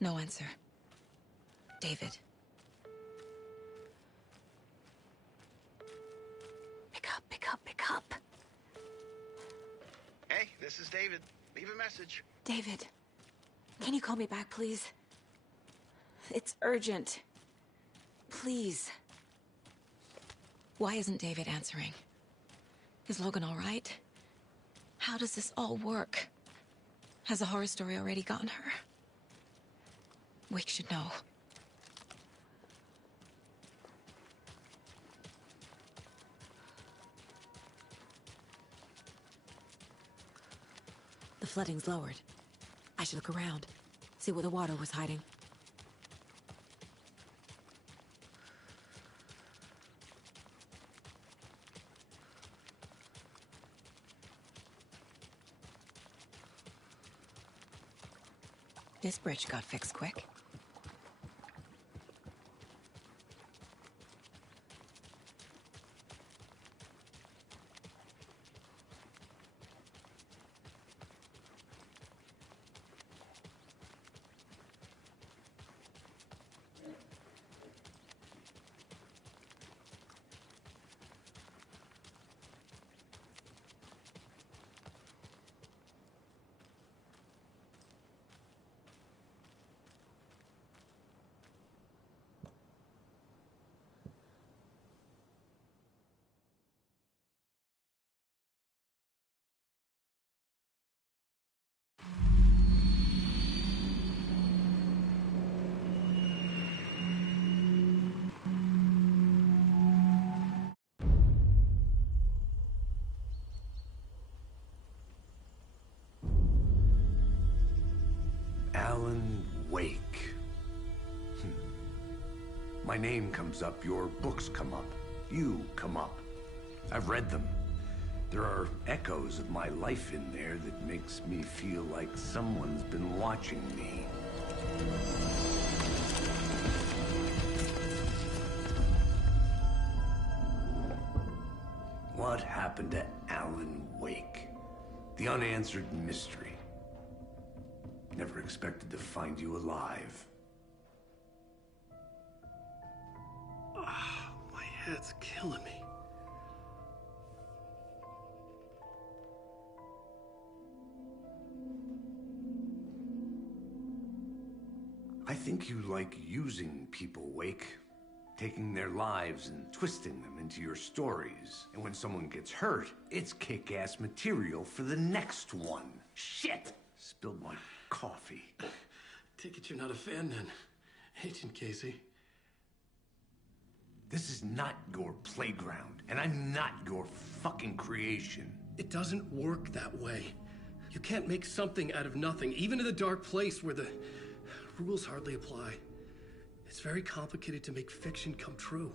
No answer. David. Pick up, pick up, pick up. Hey, this is David. Leave a message. David, can you call me back, please? It's urgent. Please. Why isn't David answering? Is Logan all right? How does this all work? Has the horror story already gotten her? Wake should know. The flooding's lowered. I should look around, see where the water was hiding. This bridge got fixed quick. Alan Wake. My name comes up, your books come up, you come up. I've read them. There are echoes of my life in there that makes me feel like someone's been watching me. What happened to Alan Wake? The unanswered mystery. Never expected to find you alive. My head's killing me. I think you like using people, Wake. Taking their lives and twisting them into your stories. And when someone gets hurt, it's kick-ass material for the next one. Shit! Spilled my coffee. Take it you're not a fan then, Agent Casey. This is not your playground, and I'm not your fucking creation. It doesn't work that way. You can't make something out of nothing, even in the dark place where the rules hardly apply. It's very complicated to make fiction come true.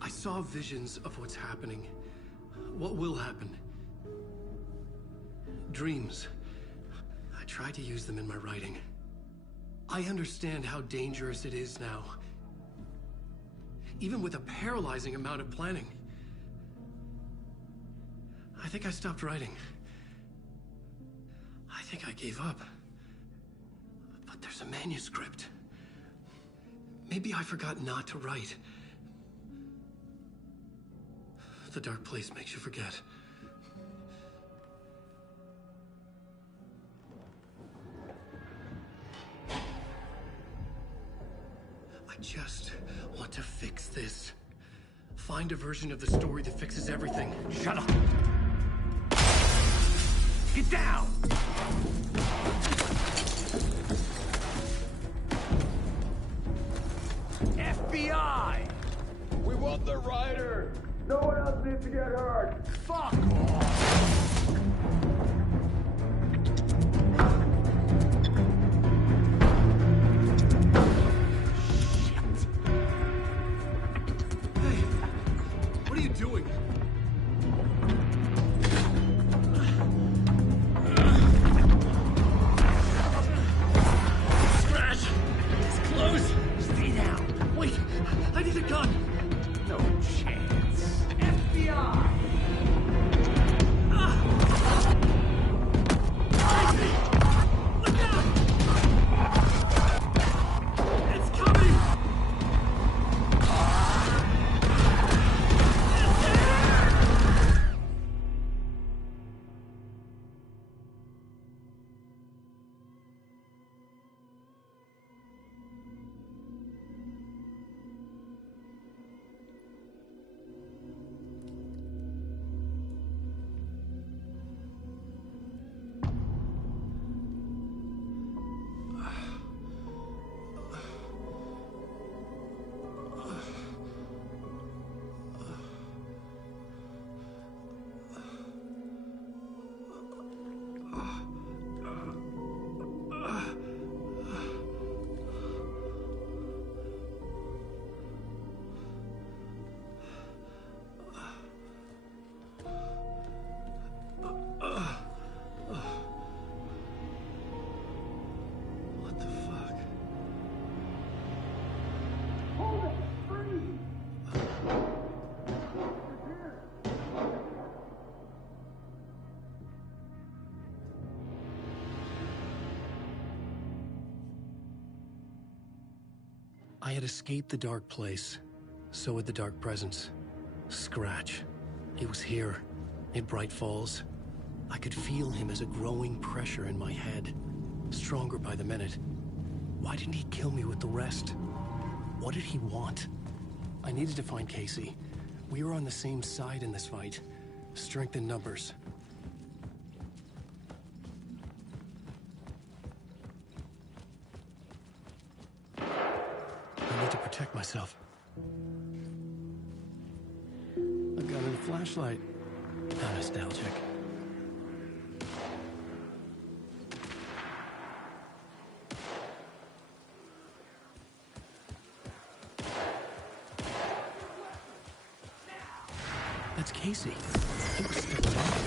I saw visions of what's happening, what will happen. Dreams. I tried to use them in my writing. I understand how dangerous it is now. Even with a paralyzing amount of planning. I think I stopped writing. I think I gave up. But there's a manuscript. Maybe I forgot not to write. The dark place makes you forget. I just want to fix this. Find a version of the story that fixes everything. Shut up! Get down! FBI! We want the rider! No one else needs to get hurt! Fuck off! Hey, what are you doing? Scratch! It's close! Stay down! Wait, I need a gun! No chance. FBI! Look out! It's coming! What the fuck? I had escaped the dark place. So had the dark presence. Scratch. He was here, in Bright Falls. I could feel him as a growing pressure in my head. Stronger by the minute. Why didn't he kill me with the rest? What did he want? I needed to find Casey. We were on the same side in this fight. Strength in numbers. I need to protect myself. A gun and a flashlight. How nostalgic. That's Casey. He was still alive.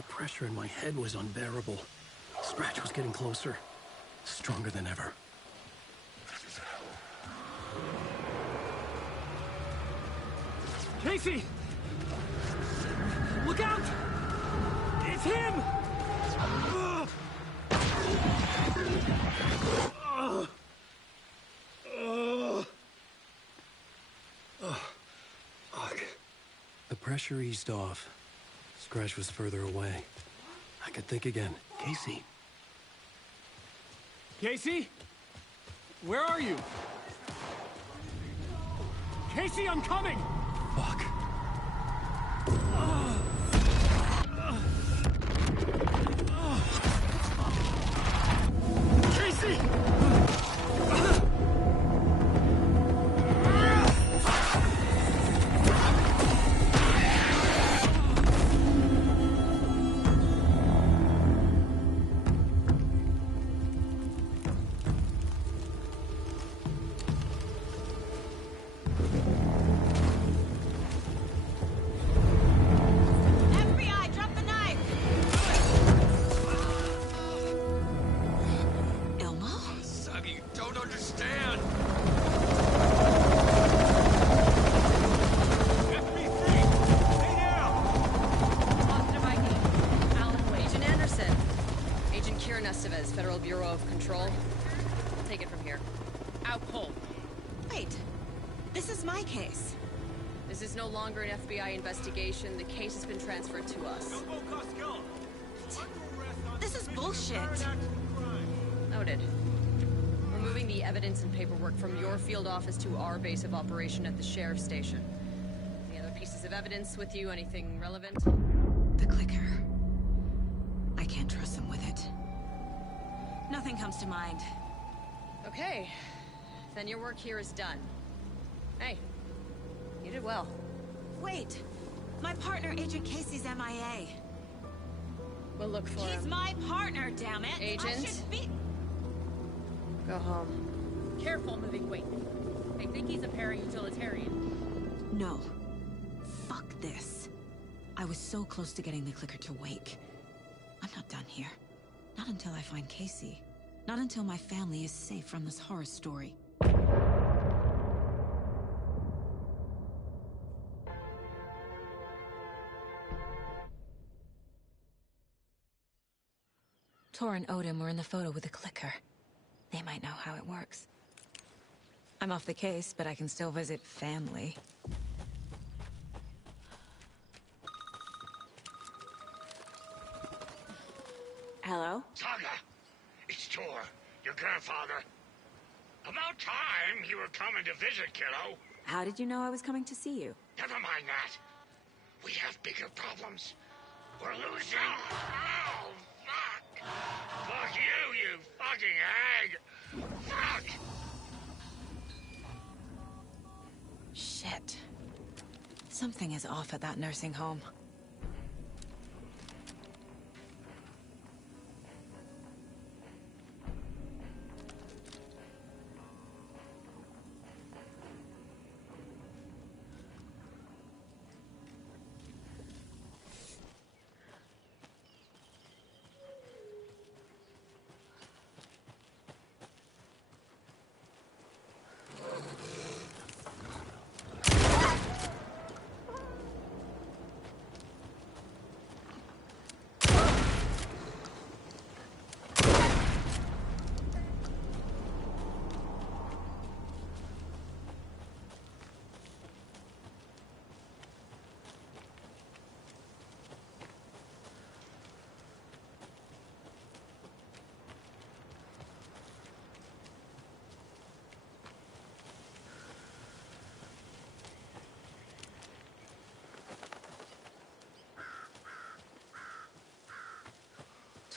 The pressure in my head was unbearable. Scratch was getting closer. Stronger than ever. Casey! Look out! It's him! The pressure eased off. Scratch was further away. I could think again. Casey. Casey? Where are you? Casey, I'm coming! Fuck. Casey! Investigation, the case has been transferred to us. This is bullshit. Noted. We're moving the evidence and paperwork from your field office to our base of operation at the sheriff's station. Any other pieces of evidence with you? Anything relevant? The clicker. I can't trust them with it. Nothing comes to mind. Okay. Then your work here is done. Hey, you did well. Wait! My partner, Agent Casey's MIA. We'll look for him. He's my partner, damn it! Agent? I should be... Go home. Careful, moving weight. They think he's a para-utilitarian. No. Fuck this. I was so close to getting the clicker to wake. I'm not done here. Not until I find Casey. Not until my family is safe from this horror story. Tor and Odin were in the photo with the clicker. They might know how it works. I'm off the case, but I can still visit family. Hello? Saga! It's Tor, your grandfather. About time you were coming to visit, kiddo. How did you know I was coming to see you? Never mind that. We have bigger problems. We're losing. Oh, fuck! Fuck you, you fucking hag! Fuck! Shit. Something is off at that nursing home.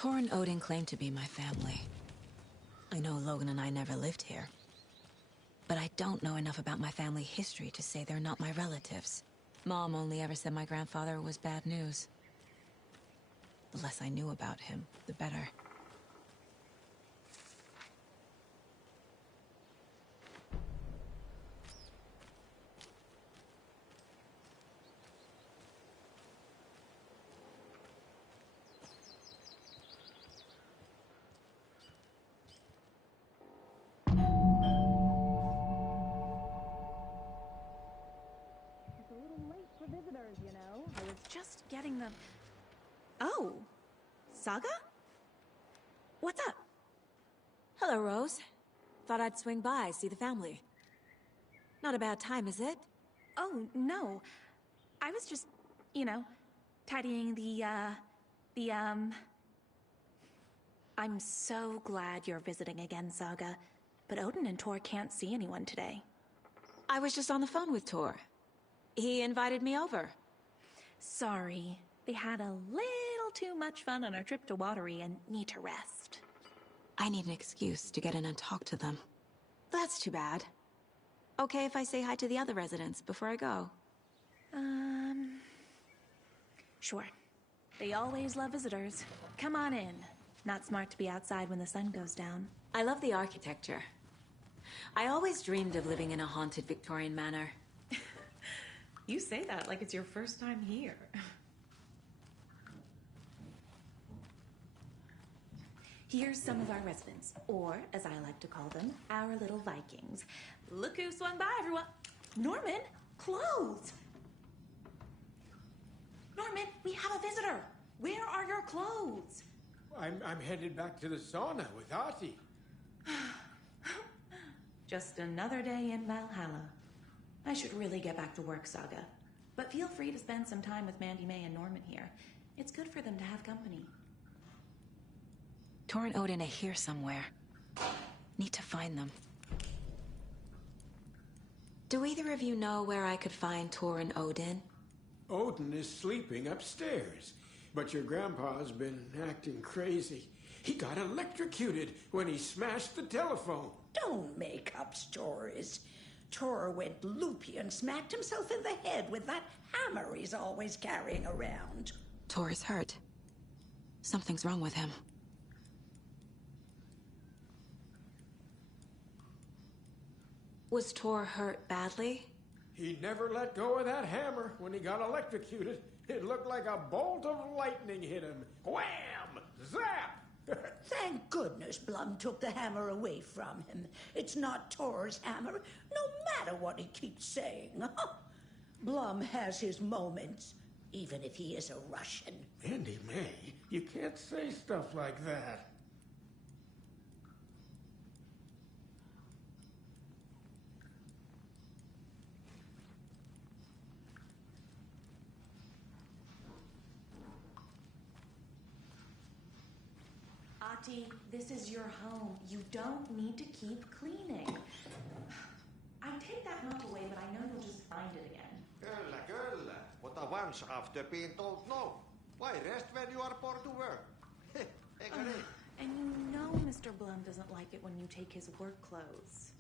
Tor and Odin claim to be my family. I know Logan and I never lived here. But I don't know enough about my family history to say they're not my relatives. Mom only ever said my grandfather was bad news. The less I knew about him, the better. Oh. Saga? What's up? Hello, Rose. Thought I'd swing by, see the family. Not a bad time, is it? Oh, no. I was just, tidying I'm so glad you're visiting again, Saga. But Odin and Tor can't see anyone today. I was just on the phone with Tor. He invited me over. Sorry. They had a little too much fun on our trip to Watery and need to rest. I need an excuse to get in and talk to them. That's too bad. Okay if I say hi to the other residents before I go? Sure. They always love visitors. Come on in. Not smart to be outside when the sun goes down. I love the architecture. I always dreamed of living in a haunted Victorian manor. You say that like it's your first time here. Here's some of our residents, or as I like to call them, our little Vikings. Look who swung by, everyone. Norman, clothes. Norman, we have a visitor. Where are your clothes? I'm headed back to the sauna with Artie. Just another day in Valhalla. I should really get back to work, Saga. But feel free to spend some time with Mandy May and Norman here. It's good for them to have company. Tor and Odin are here somewhere. Need to find them. Do either of you know where I could find Tor and Odin? Odin is sleeping upstairs, but your grandpa's been acting crazy. He got electrocuted when he smashed the telephone. Don't make up stories. Tor went loopy and smacked himself in the head with that hammer he's always carrying around. Tor is hurt. Something's wrong with him. Was Tor hurt badly? He never let go of that hammer when he got electrocuted. It looked like a bolt of lightning hit him. Wham! Zap! Thank goodness Blum took the hammer away from him. It's not Tor's hammer, no matter what he keeps saying. Blum has his moments, even if he is a Russian. Mandy May, you can't say stuff like that. Ati, this is your home. You don't need to keep cleaning. I take that mop away, but I know you'll just find it again. Kyllä. Mutta once after being told no. Why rest when you are born to work? And you know Mr. Blum doesn't like it when you take his work clothes.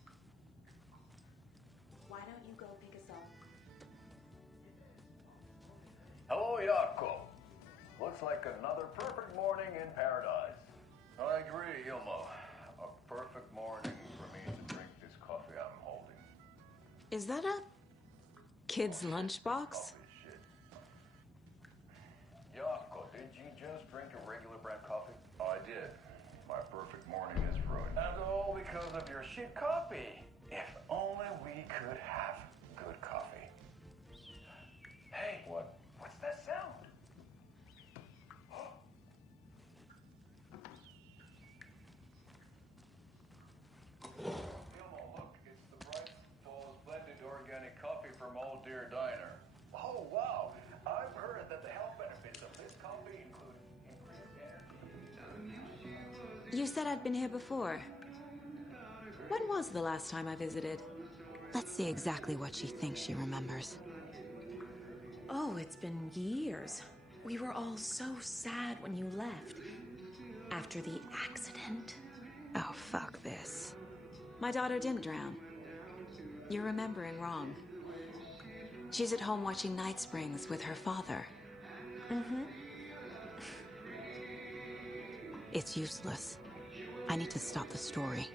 Why don't you go pick us up? Hello, Jaakko. Looks like another perfect morning in paradise. I agree, Ilmo. A perfect morning for me to drink this coffee I'm holding. Is that a kid's lunchbox? Jaakko, did you just drink a regular brand coffee? I did. My perfect morning is ruined. And all because of your shit coffee. If only we could have good coffee. Hey, what's that sound? Old Deer Diner. Oh, wow. I've heard that the health benefits of this coffee include increased energy. You said I'd been here before. When was the last time I visited? Let's see exactly what she thinks she remembers. Oh, it's been years. We were all so sad when you left. After the accident. Oh, fuck this. My daughter didn't drown. You're remembering wrong. She's at home watching Night Springs with her father. Mm-hmm. It's useless. I need to stop the story.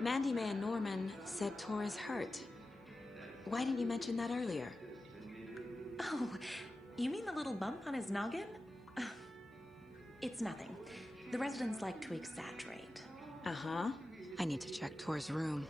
Mandy May and Norman said Tor is hurt. Why didn't you mention that earlier? Oh, you mean the little bump on his noggin? It's nothing. The residents like to exaggerate. Uh-huh. I need to check Tor's room.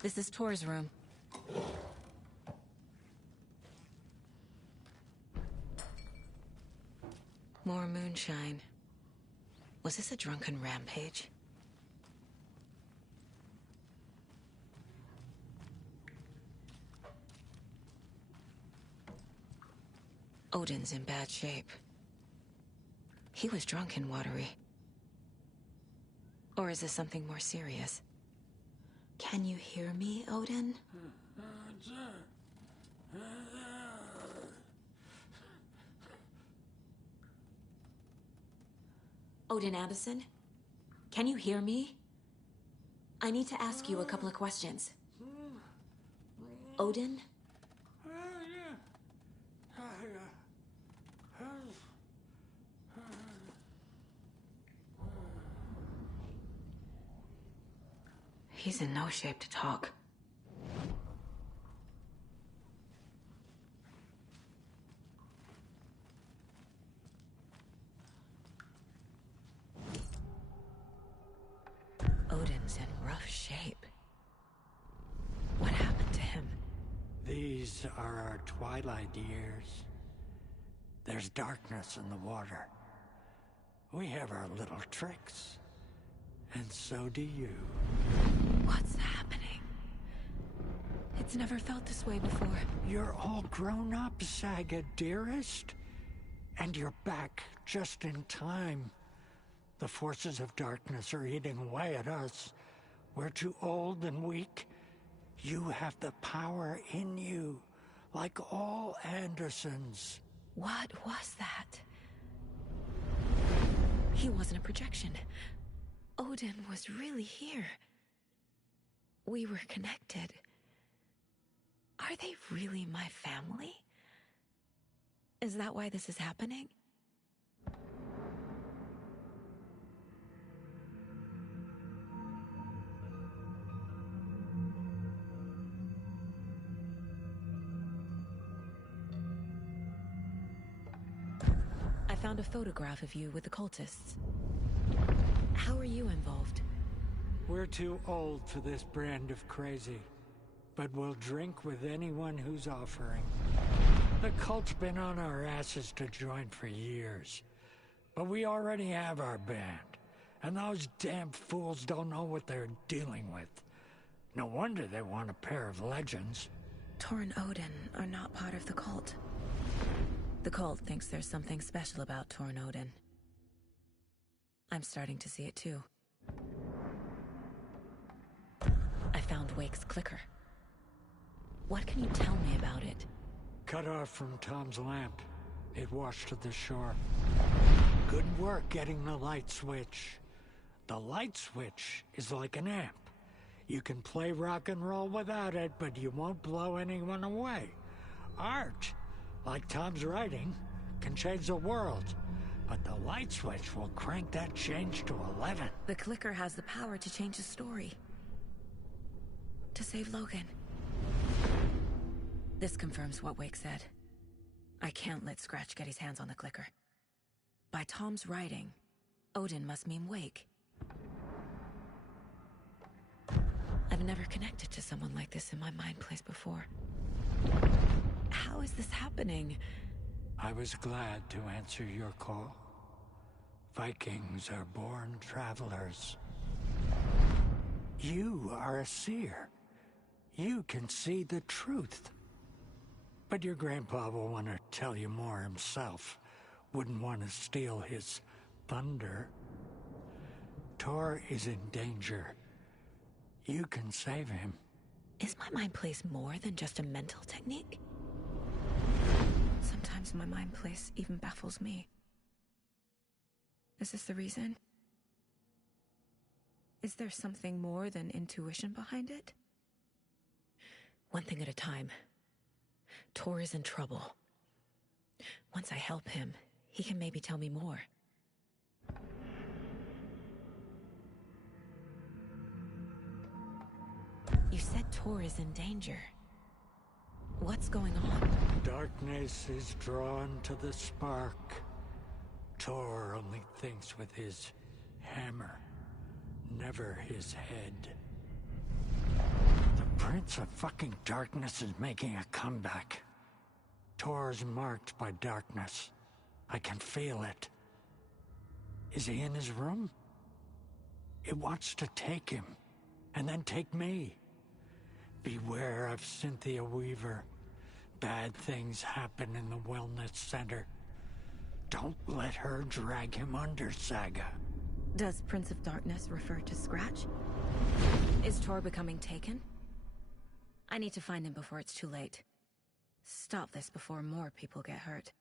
This is Tor's room. More moonshine. Was this a drunken rampage? Odin's in bad shape. He was drunk and watery. Or is this something more serious? Can you hear me, Odin? Odin Abbison? Can you hear me? I need to ask you a couple of questions. Odin? He's in no shape to talk. Odin's in rough shape. What happened to him? These are our twilight years. There's darkness in the water. We have our little tricks. And so do you. What's happening? It's never felt this way before. You're all grown up, Saga, dearest. And you're back just in time. The forces of darkness are eating away at us. We're too old and weak. You have the power in you, like all Andersons. What was that? He wasn't a projection. Odin was really here. We were connected. Are they really my family? Is that why this is happening? I found a photograph of you with the cultists. How are you involved? We're too old for this brand of crazy, but we'll drink with anyone who's offering. The cult's been on our asses to join for years, but we already have our band, and those damn fools don't know what they're dealing with. No wonder they want a pair of legends. Tor and Odin are not part of the cult. The cult thinks there's something special about Tor and Odin. I'm starting to see it too. I found Wake's clicker. What can you tell me about it? Cut off from Tom's lamp. It washed to the shore. Good work getting the light switch. The light switch is like an amp. You can play rock and roll without it, but you won't blow anyone away. Art, like Tom's writing, can change the world. But the light switch will crank that change to 11. The clicker has the power to change the story. To save Logan. This confirms what Wake said. I can't let Scratch get his hands on the clicker. By Tom's writing, Odin must mean Wake. I've never connected to someone like this in my mind place before. How is this happening? I was glad to answer your call. Vikings are born travelers. You are a seer. You can see the truth. But your grandpa will want to tell you more himself. Wouldn't want to steal his thunder. Tor is in danger. You can save him. Is my mind place more than just a mental technique? Sometimes my mind place even baffles me. Is this the reason? Is there something more than intuition behind it? One thing at a time. Tor is in trouble. Once I help him, he can maybe tell me more. You said Tor is in danger. What's going on? Darkness is drawn to the spark. Tor only thinks with his hammer, never his head. The Prince of fucking Darkness is making a comeback. Tor's marked by darkness. I can feel it. Is he in his room? It wants to take him, and then take me. Beware of Cynthia Weaver. Bad things happen in the wellness center. Don't let her drag him under, Saga. Does Prince of Darkness refer to Scratch? Is Tor becoming taken? I need to find him before it's too late. Stop this before more people get hurt.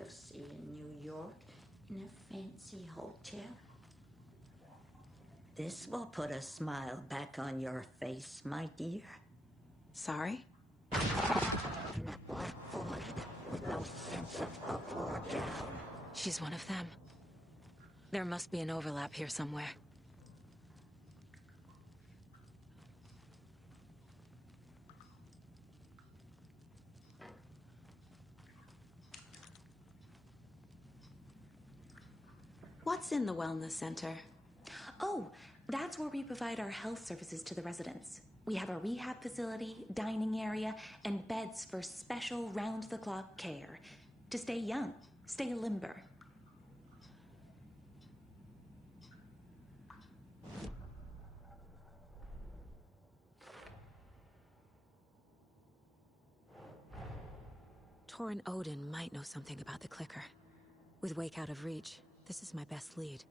of seeing New York in a fancy hotel. This will put a smile back on your face, my dear. Sorry? In a black void with no sense of up or down. She's one of them. There must be an overlap here somewhere. What's in the wellness center? Oh, that's where we provide our health services to the residents. We have a rehab facility, dining area, and beds for special round-the-clock care. To stay young, stay limber. Torrin Odin might know something about the clicker. With Wake out of reach, this is my best lead.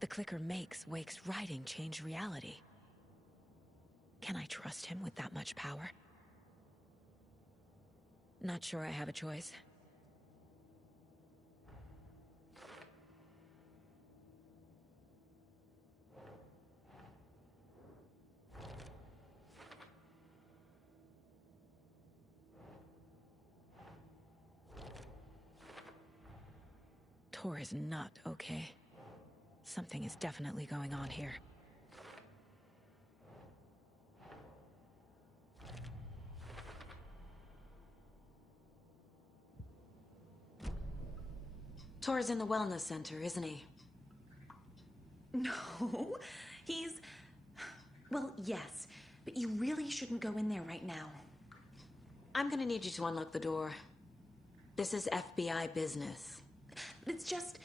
The clicker makes Wake's writing change reality. Can I trust him with that much power? Not sure I have a choice. Tor is not okay. Something is definitely going on here. Tor's in the wellness center, isn't he? No, he's... Well, yes, but you really shouldn't go in there right now. I'm gonna need you to unlock the door. This is FBI business. It's just...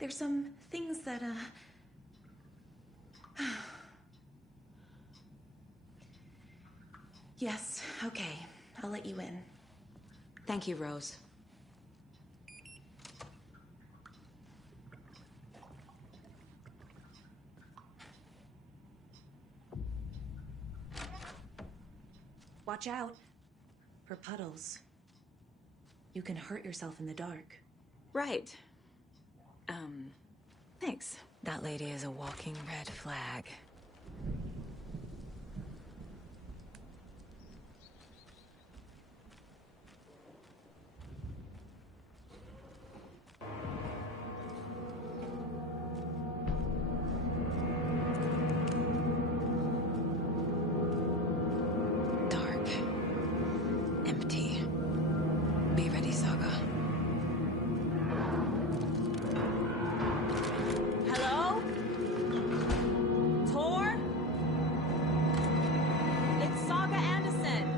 There's some things that, Yes, okay. I'll let you in. Thank you, Rose. Watch out for puddles. You can hurt yourself in the dark. Right. Thanks. That lady is a walking red flag. Dark. Empty. Be ready, Saga. Hello? Tor? It's Saga Anderson.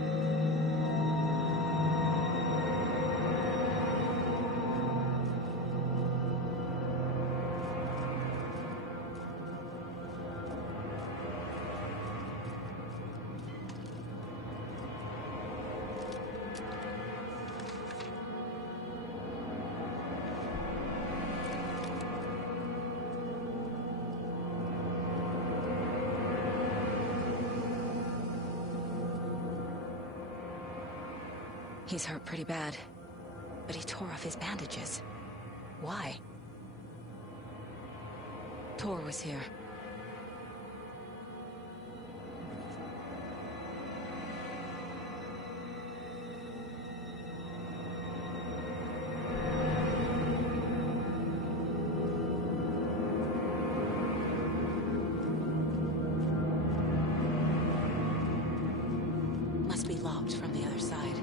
He's hurt pretty bad, but he tore off his bandages. Why? Tor was here. Must be locked from the other side.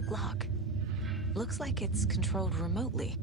electric lock. Looks like it's controlled remotely.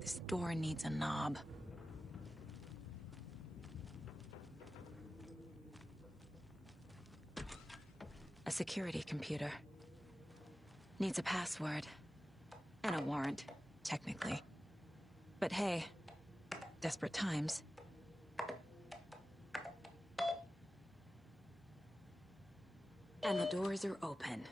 This door needs a knob. A security computer. Needs a password. And a warrant, technically. But hey, desperate times. And the doors are open.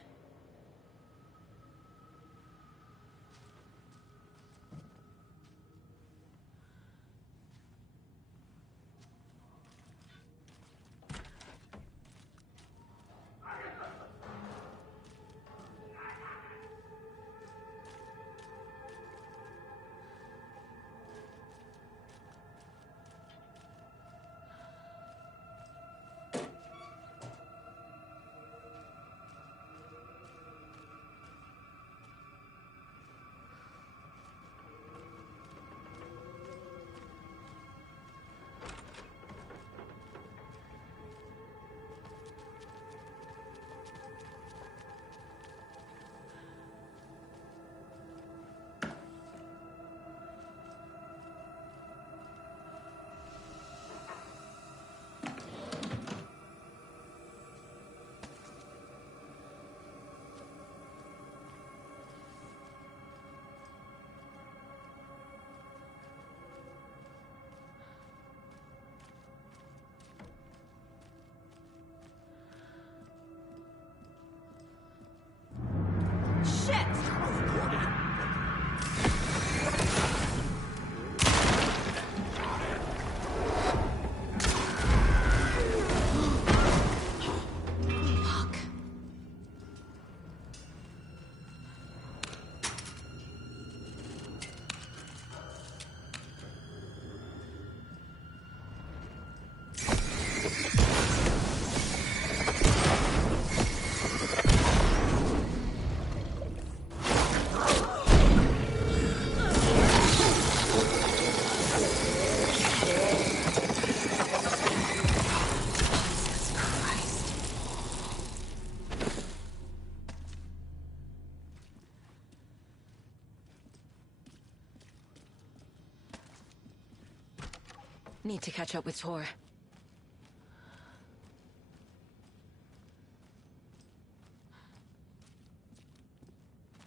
Need to catch up with Tor.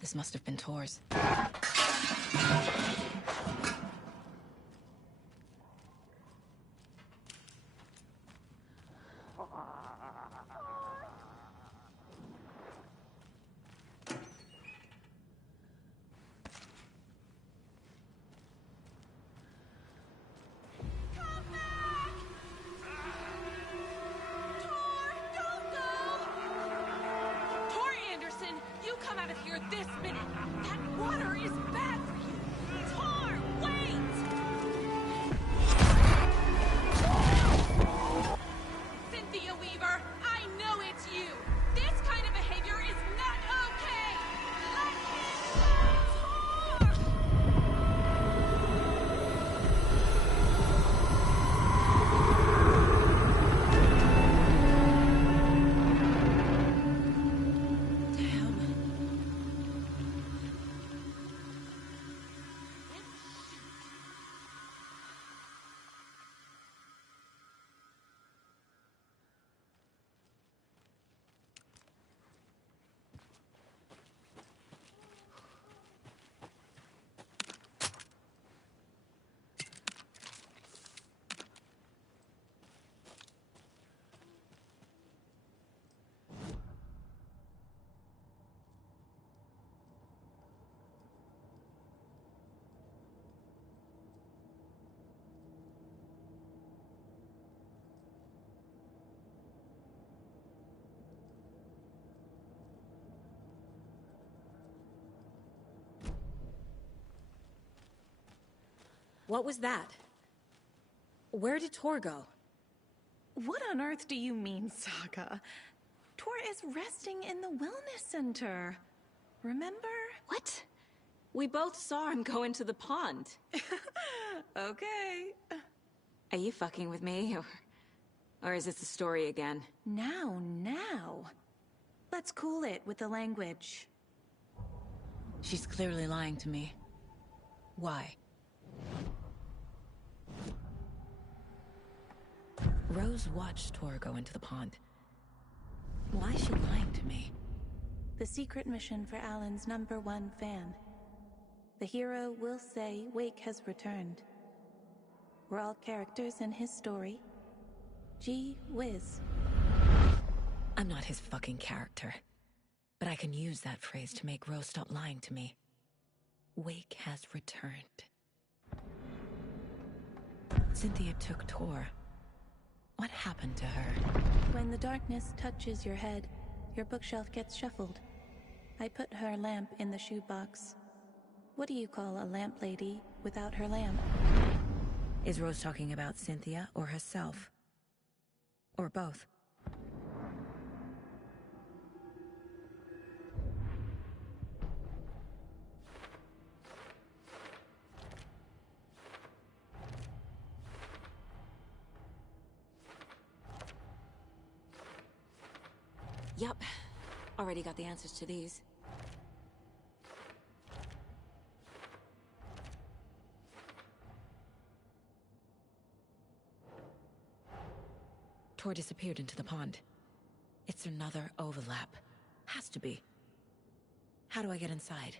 This must have been Tor's. What was that? Where did Tor go? What on earth do you mean, Saga? Tor is resting in the wellness center. Remember? What? We both saw him go into the pond. Okay. Are you fucking with me, or is this the story again? Now. Let's cool it with the language. She's clearly lying to me. Why? Rose watched Tor go into the pond. Why is she lying to me? The secret mission for Alan's #1 fan. The hero will say Wake has returned. We're all characters in his story. Gee whiz. I'm not his fucking character. But I can use that phrase to make Rose stop lying to me. Wake has returned. Cynthia took Tor. What happened to her? When the darkness touches your head, your bookshelf gets shuffled. I put her lamp in the shoebox. What do you call a lamp lady without her lamp? Is Rose talking about Cynthia or herself? Or both? Yup. Already got the answers to these. Tor disappeared into the pond. It's another overlap. Has to be. How do I get inside?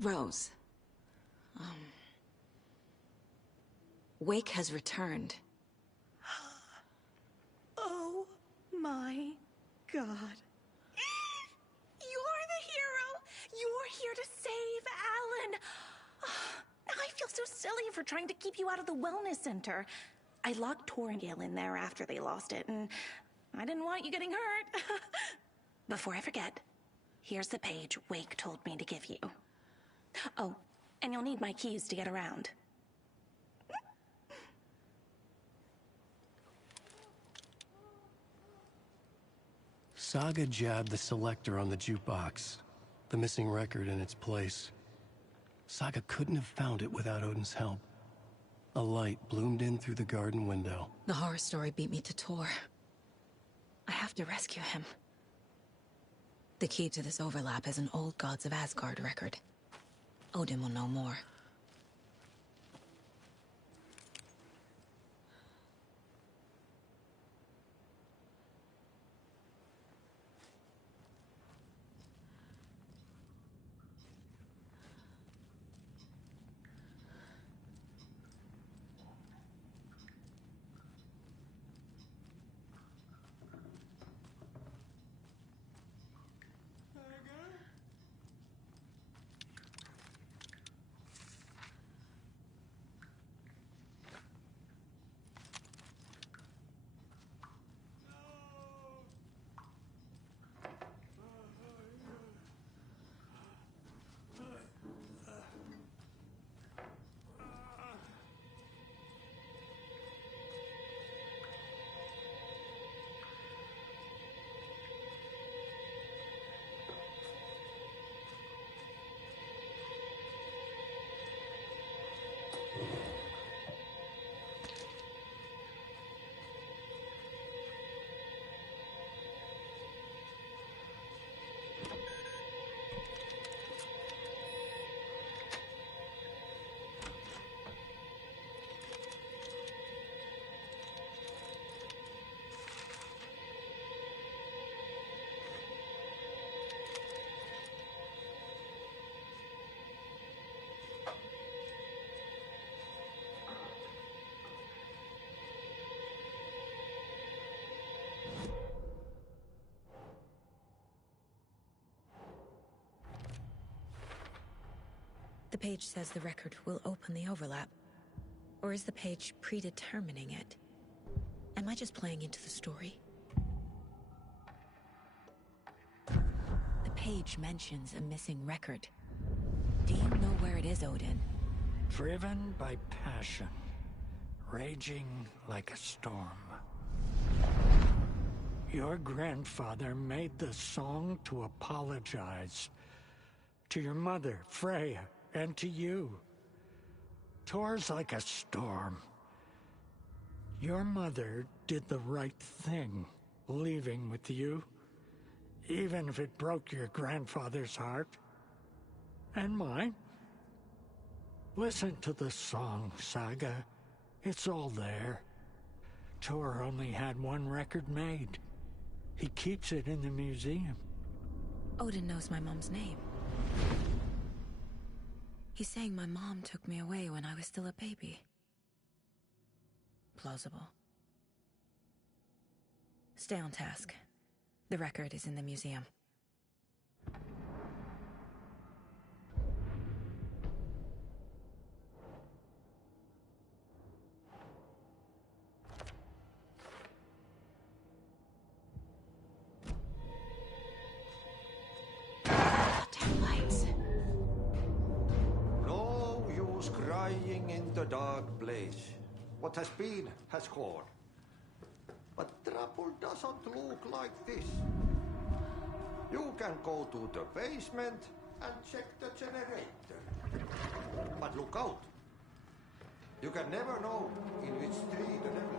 Rose. Wake has returned. Oh my God. You're the hero! You're here to save Alan! I feel so silly for trying to keep you out of the wellness center. I locked Tor and Gale in there after they lost it, and I didn't want you getting hurt. Before I forget, here's the page Wake told me to give you. Oh, and you'll need my keys to get around. Saga jabbed the selector on the jukebox, the missing record in its place. Saga couldn't have found it without Odin's help. A light bloomed in through the garden window. The horror story beat me to Tor. I have to rescue him. The key to this overlap is an old Gods of Asgard record. Odin will know more. page says the record will open the overlap. Or is the page predetermining it? Am I just playing into the story? The page mentions a missing record. Do you know where it is, Odin? Driven by passion, raging like a storm. Your grandfather made the song to apologize to your mother, Freya, and to you. Tor's like a storm. Your mother did the right thing, leaving with you, even if it broke your grandfather's heart. And mine. Listen to the song, Saga. It's all there. Tor only had one record made. He keeps it in the museum. Odin knows my mom's name. He's saying my mom took me away when I was still a baby. Plausible. Stay on task. The record is in the museum. No use crying in the dark place. What has been has gone. But trouble doesn't look like this. You can go to the basement and check the generator. But look out. You can never know in which tree the devil.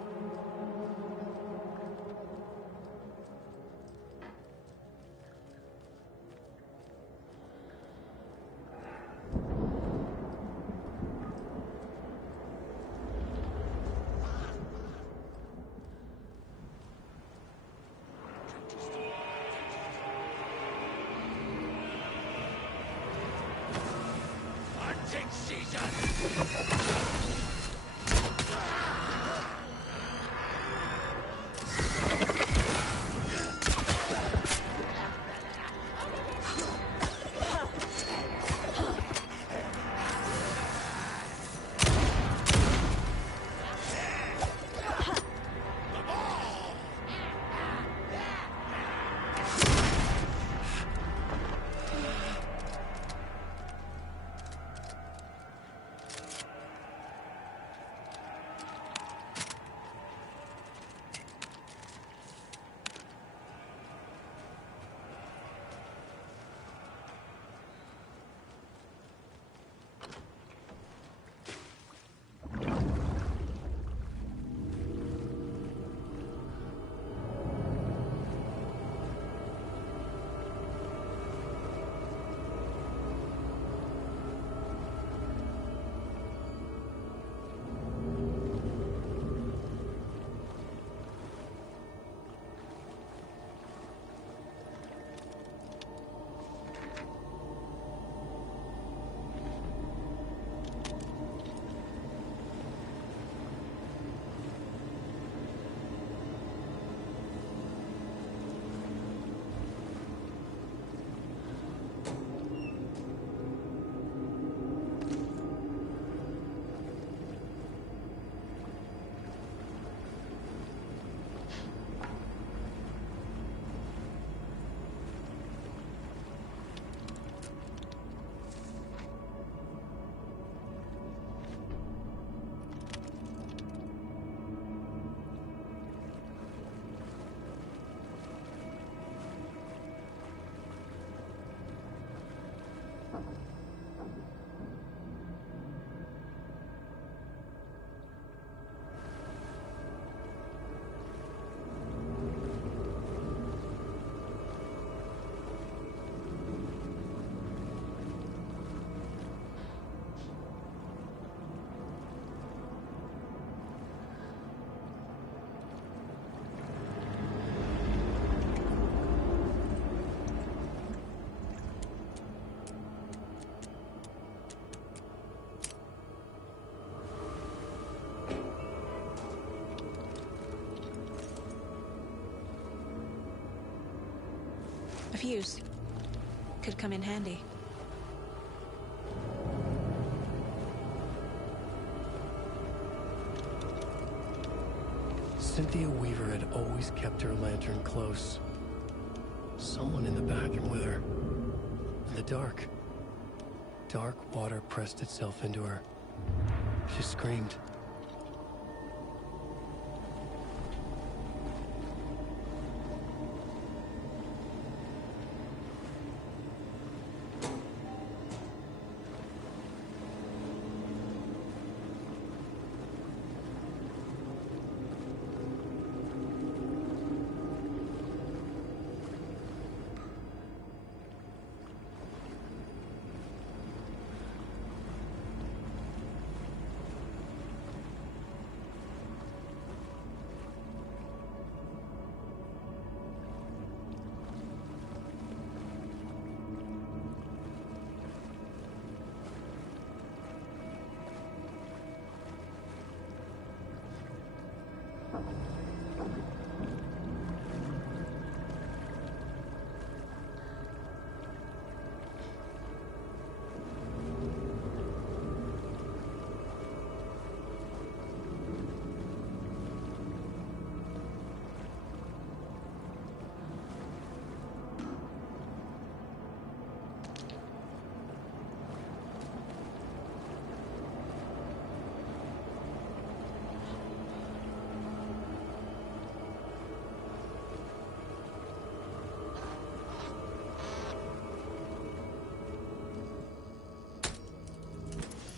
Hunting season! A fuse. Could come in handy. Cynthia Weaver had always kept her lantern close. Someone in the bathroom with her. In the dark. Dark water pressed itself into her. She screamed.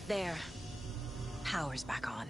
There. Power's back on.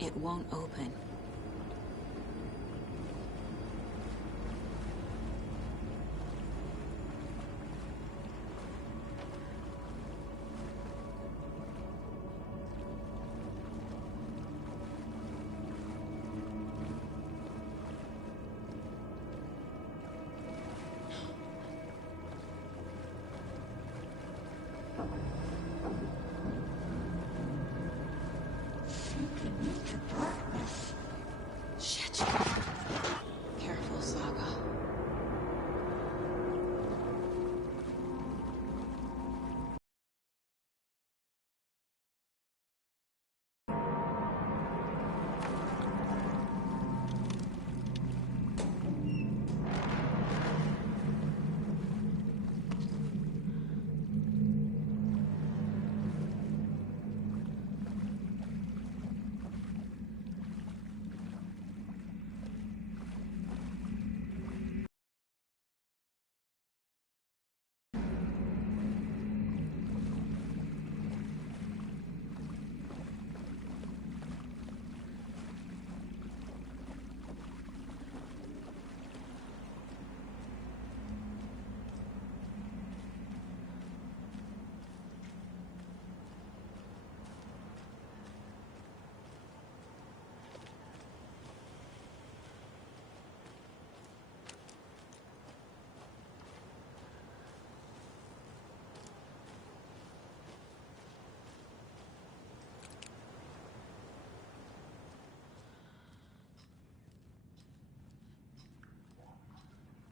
It won't open. Shit. Careful, Saga.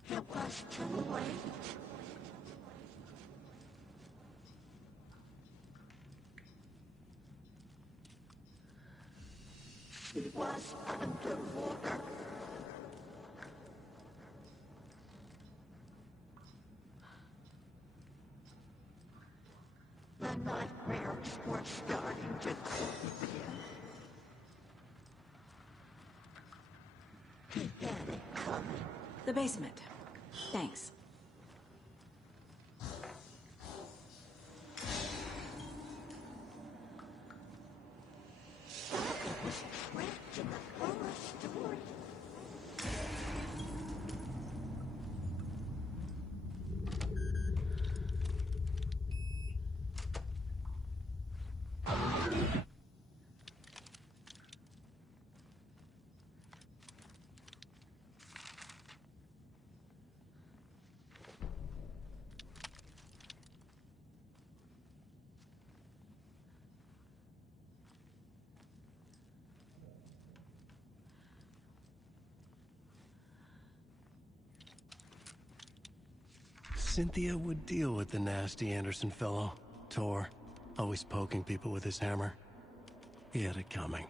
It was too late. It was underwater. The nightmares were starting to creep in. He had it coming. The basement. Thanks. Saga was trapped in the horror story. Cynthia would deal with the nasty Anderson fellow. Tor, always poking people with his hammer. He had it coming.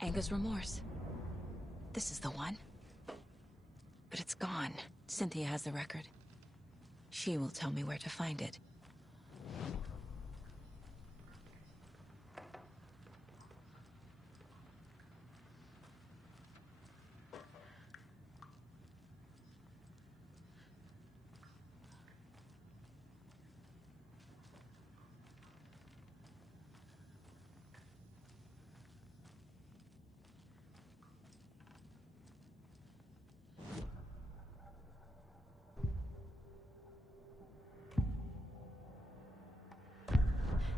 Anger's remorse. This is the one. But it's gone. Cynthia has the record. She will tell me where to find it.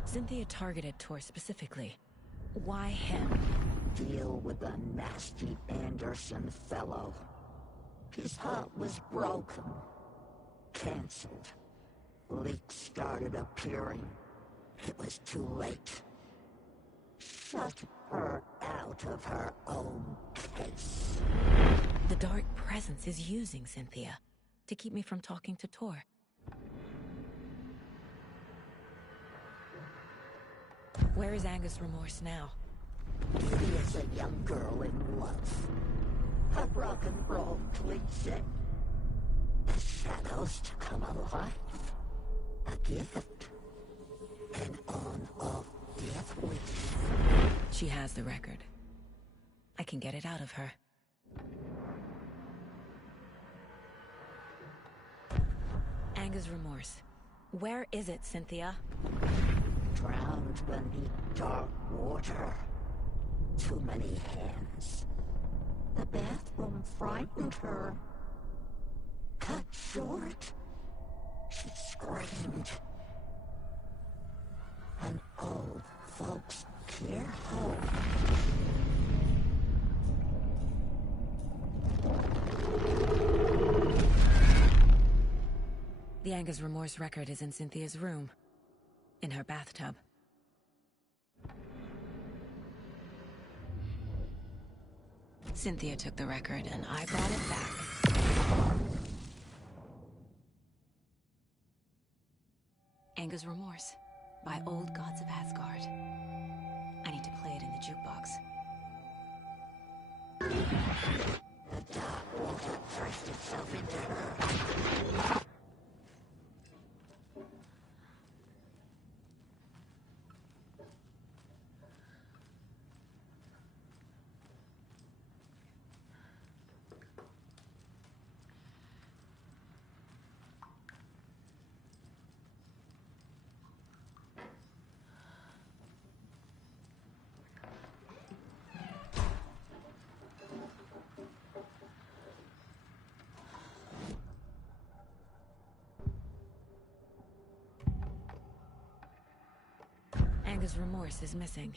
Cynthia targeted Tor specifically. Why him? Deal with the nasty Anderson fellow. His heart was broken. Cancelled. Leaks started appearing. It was too late. Shut her out of her own case. The Dark Presence is using Cynthia to keep me from talking to Tor. Where is Anger's remorse now? She is a young girl in love. A rock and roll cliche. The shadows to come alive. A gift. An on-off death wish. She has the record. I can get it out of her. Anger's remorse. Where is it, Cynthia? Drowned beneath dark water. Too many hands. The bathroom frightened her. Cut short. She screamed. An old folks' care home. The Anger's remorse record is in Cynthia's room. In her bathtub. Cynthia took the record, and I brought it back. Anger's Remorse, by Old Gods of Asgard. I need to play it in the jukebox. The dark water pressed itself into her. Anger's remorse is missing.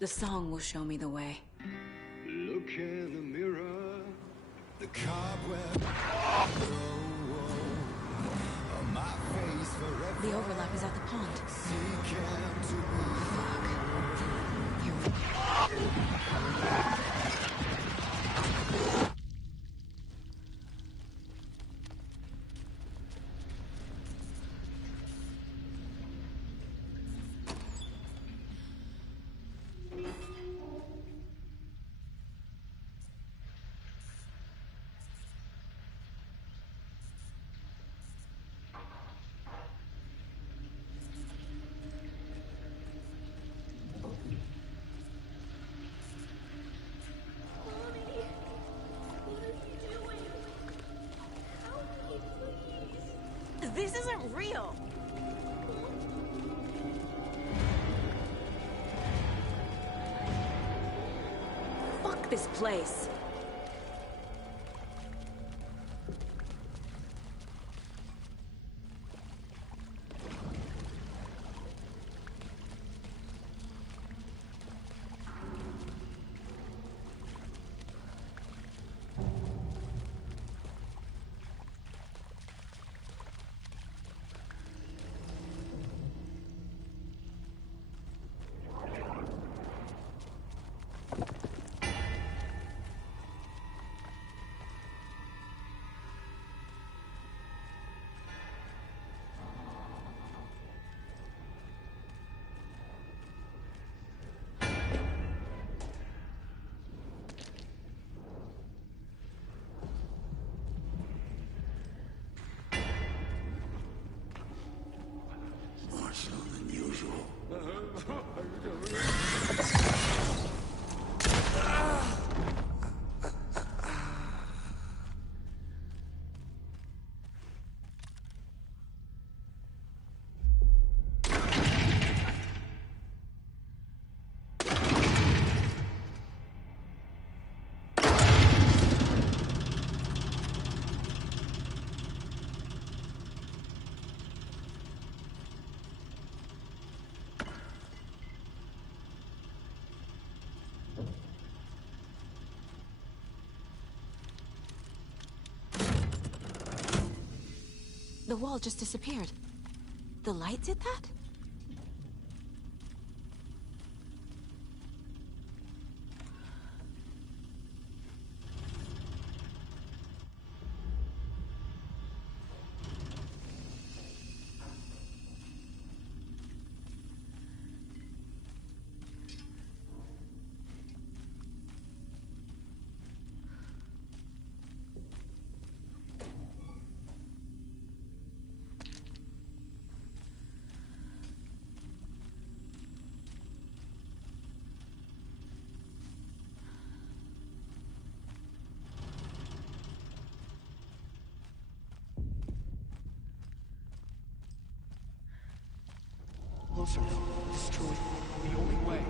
The song will show me the way. Look in the mirror, the cobweb. My face forever. The overlap is at the pond. This isn't real. Fuck this place. Much unusual. The wall just disappeared. The light did that? Closer. Destroy. The only way.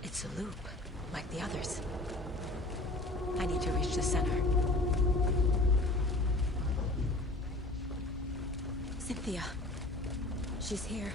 It's a loop, like the others. I need to reach the center. Cynthia. She's here.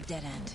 A dead end.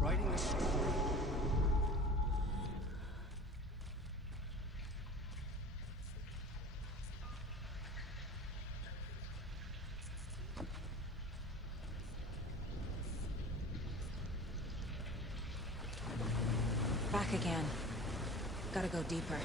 Writing a story. Back again. Gotta go deeper.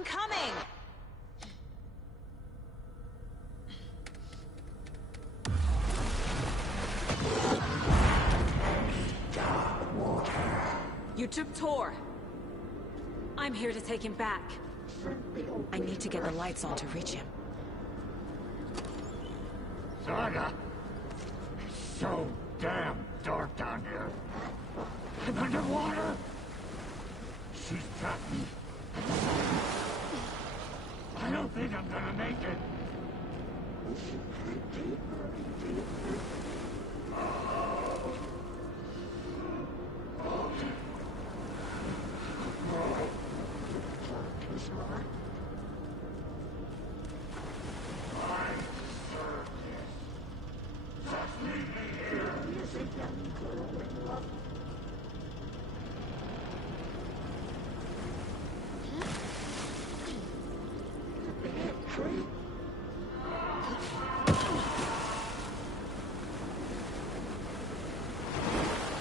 I'm coming! You took Tor. I'm here to take him back. I need to get the lights on to reach him. Saga! It's so damn dark down here. I'm underwater. She's trapped me. I don't think I'm gonna make it.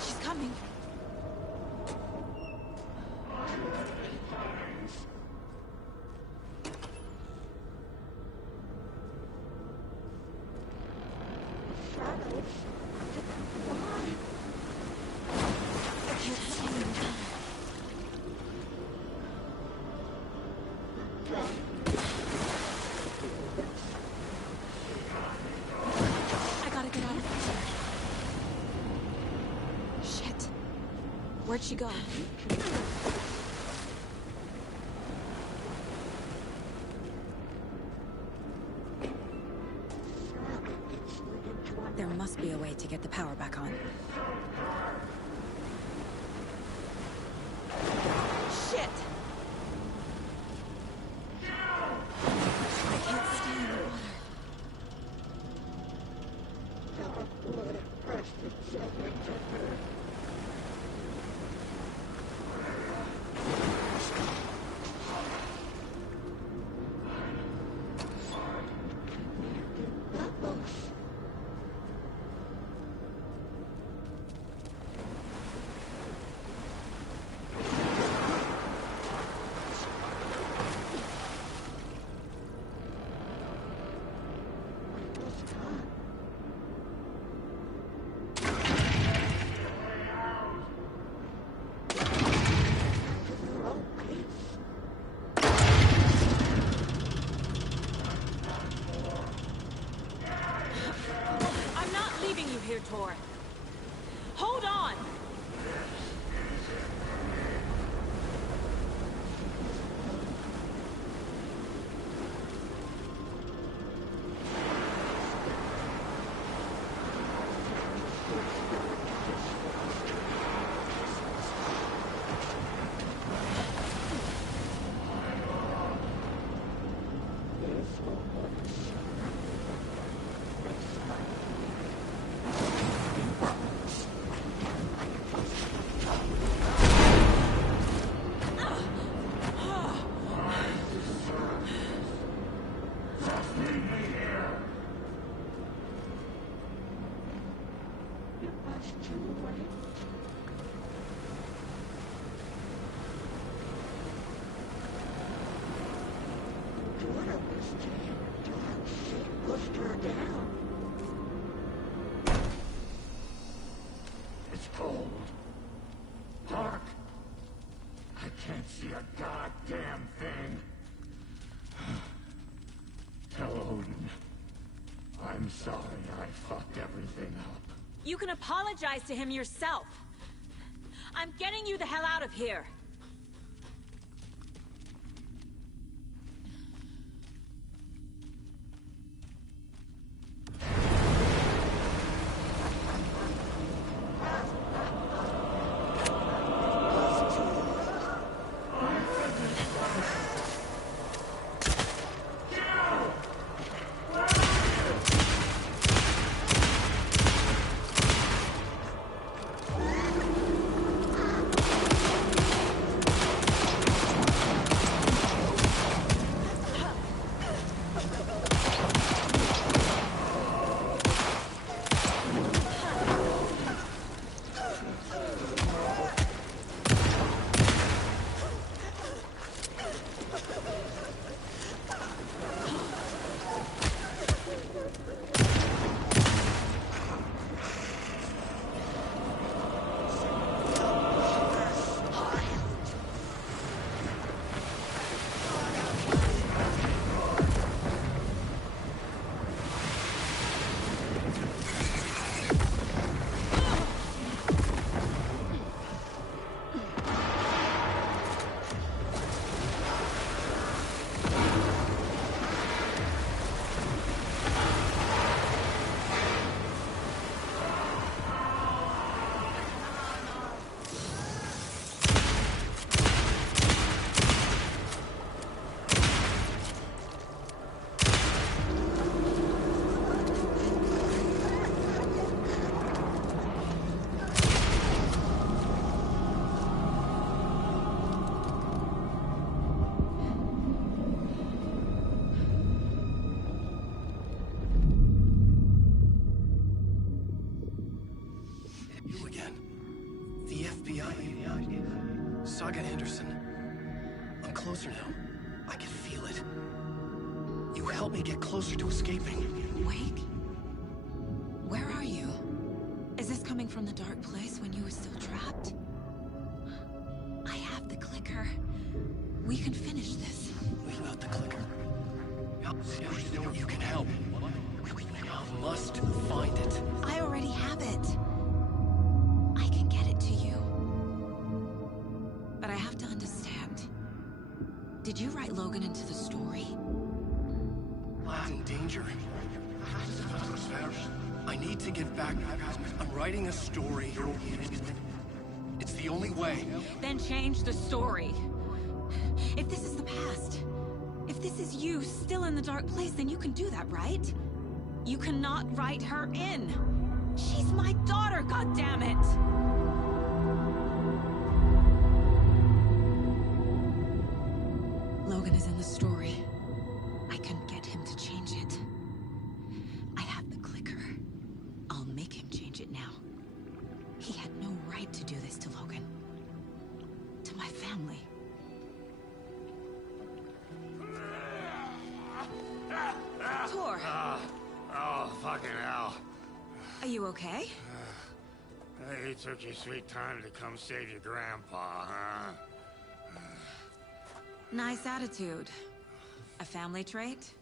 She's coming. I gotta get out of here. Shit. Where'd she go? There must be a way to get the power back on. Shit! I can't stay in the water. I'm not leaving you here, Tor. Hold on! It's cold. Dark. I can't see a goddamn thing. Tell Odin. I'm sorry I fucked everything up. You can apologize to him yourself. I'm getting you the hell out of here. Saga, Anderson. I'm closer now. I can feel it. You helped me get closer to escaping. Wake? Where are you? Is this coming from the dark place when you were still trapped? I have the clicker. We can finish this. Without the clicker? You can help. I must find it. I already have it. I can get it to you. But I have to understand. Did you write Logan into the story? Lad's in danger. I need to get back. I'm writing a story. It's the only way. Then change the story. If this is the past, if this is you still in the dark place, then you can do that, right? You cannot write her in. She's my daughter, goddammit! Logan is in the story. I can get him to change it. I have the clicker. I'll make him change it now. He had no right to do this to Logan. To my family. Tor! Oh, fucking hell. Are you okay? You took your sweet time to come save your grandpa, huh? Nice attitude. A family trait?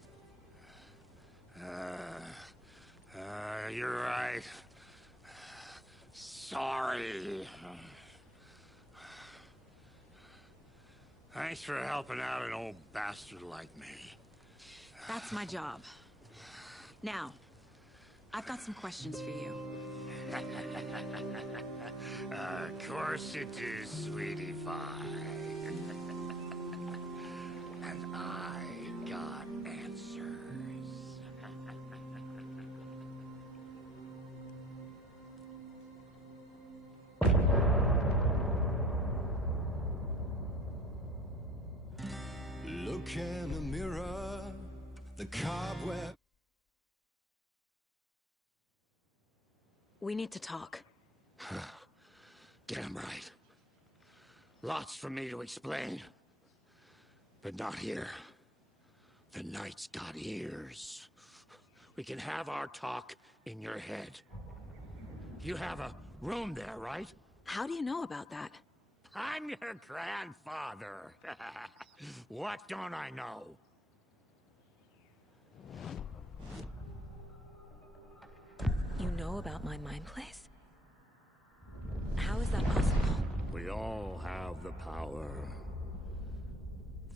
You're right. Sorry. Thanks for helping out an old bastard like me. That's my job. Now, I've got some questions for you. Of course you do, sweetie pie. And I got answers. Look in the mirror, the cobweb. We need to talk. Damn right. Lots for me to explain. But not here. The night's got ears. We can have our talk in your head. You have a room there, right? How do you know about that? I'm your grandfather. What don't I know? You know about my mind place? How is that possible? We all have the power.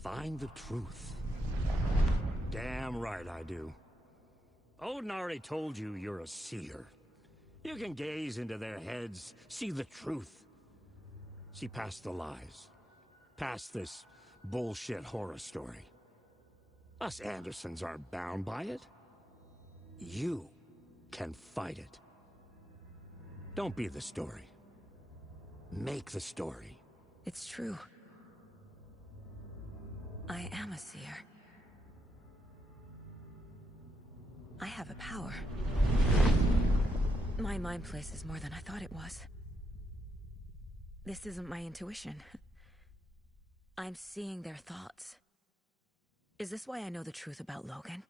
Find the truth. Damn right I do. Odin already told you you're a seer. You can gaze into their heads, see the truth. See past the lies. Past this bullshit horror story. Us Andersons aren't bound by it. You can fight it. Don't be the story. Make the story. It's true. I am a seer. I have a power. My mind place is more than I thought it was. This isn't my intuition. I'm seeing their thoughts. Is this why I know the truth about Logan?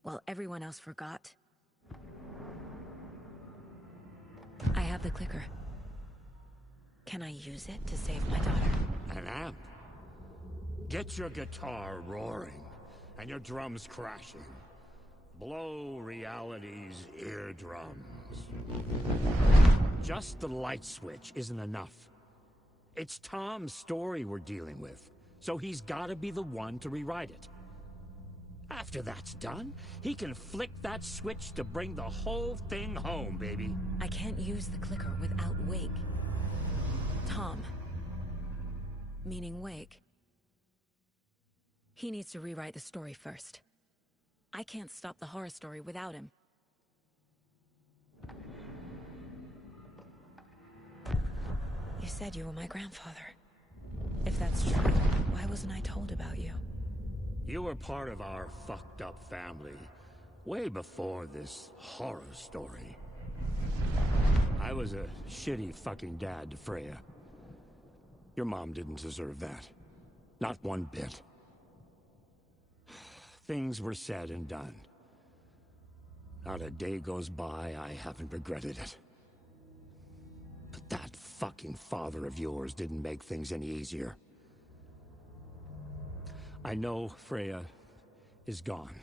While everyone else forgot? I have the clicker. Can I use it to save my daughter? An amp. Get your guitar roaring and your drums crashing. Blow reality's eardrums. Just the light switch isn't enough. It's Tom's story we're dealing with, so he's gotta be the one to rewrite it. After that's done, he can flick that switch to bring the whole thing home, baby. I can't use the clicker without Wake. Tom. Meaning Wake. He needs to rewrite the story first. I can't stop the horror story without him. You said you were my grandfather. If that's true, why wasn't I told about you? You were part of our fucked up family, way before this horror story. I was a shitty fucking dad to Freya. Your mom didn't deserve that. Not one bit. Things were said and done. Not a day goes by I haven't regretted it. But that fucking father of yours didn't make things any easier. I know Freya is gone.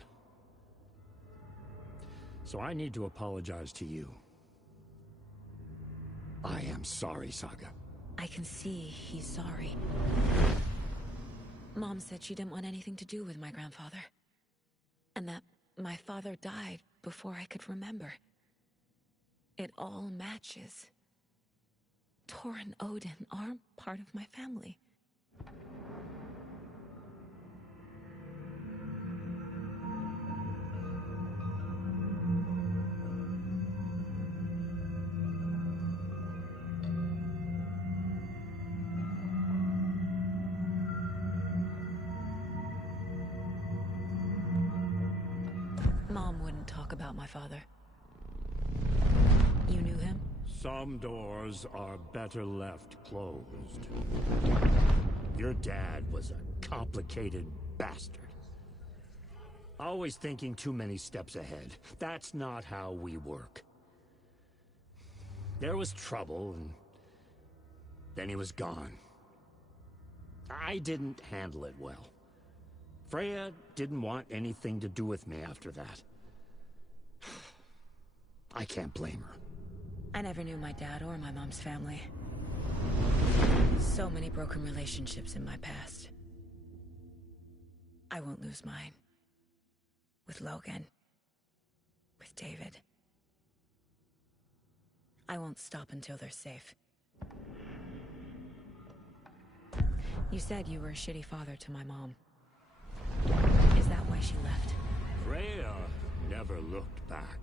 So I need to apologize to you. I am sorry, Saga. I can see he's sorry. Mom said she didn't want anything to do with my grandfather. And that my father died before I could remember. It all matches. Tor and Odin are part of my family. Mom wouldn't talk about my father. You knew him? Some doors are better left closed. Your dad was a complicated bastard. Always thinking too many steps ahead. That's not how we work. There was trouble, and then he was gone. I didn't handle it well. Freya didn't want anything to do with me after that. I can't blame her. I never knew my dad or my mom's family. So many broken relationships in my past. I won't lose mine. With Logan. With David. I won't stop until they're safe. You said you were a shitty father to my mom. Is that why she left? Freya never looked back.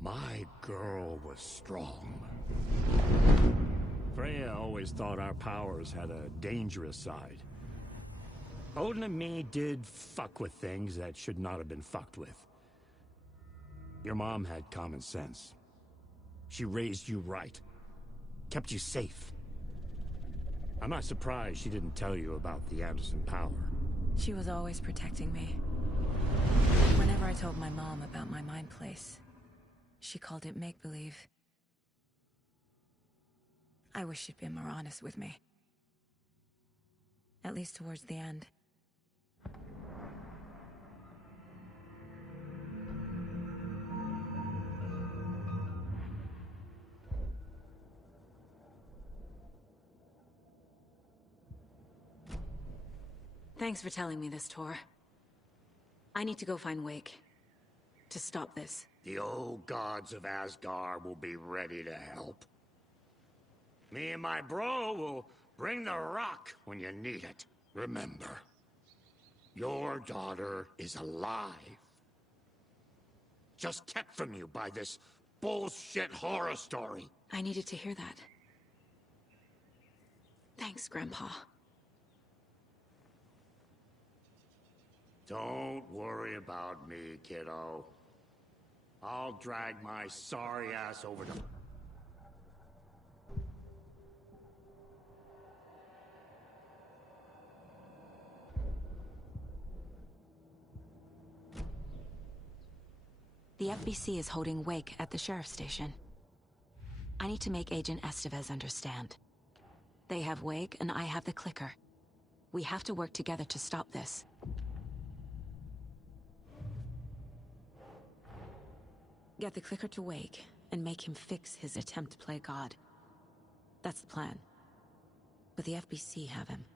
My girl was strong. Freya always thought our powers had a dangerous side. Odin and me did fuck with things that should not have been fucked with. Your mom had common sense. She raised you right. Kept you safe. I'm not surprised she didn't tell you about the Anderson power. She was always protecting me. Whenever I told my mom about my mind place, she called it make-believe. I wish she'd been more honest with me. At least towards the end. Thanks for telling me this, Tor. I need to go find Wake. To stop this. The old gods of Asgard will be ready to help. Me and my bro will bring the rock when you need it. Remember, your daughter is alive. Just kept from you by this bullshit horror story. I needed to hear that. Thanks, Grandpa. Don't worry about me, kiddo. I'll drag my sorry ass over to... The FBC is holding Wake at the sheriff's station. I need to make Agent Estevez understand. They have Wake and I have the clicker. We have to work together to stop this. Get the clicker to Wake and make him fix his attempt to play God. That's the plan. But the FBC have him.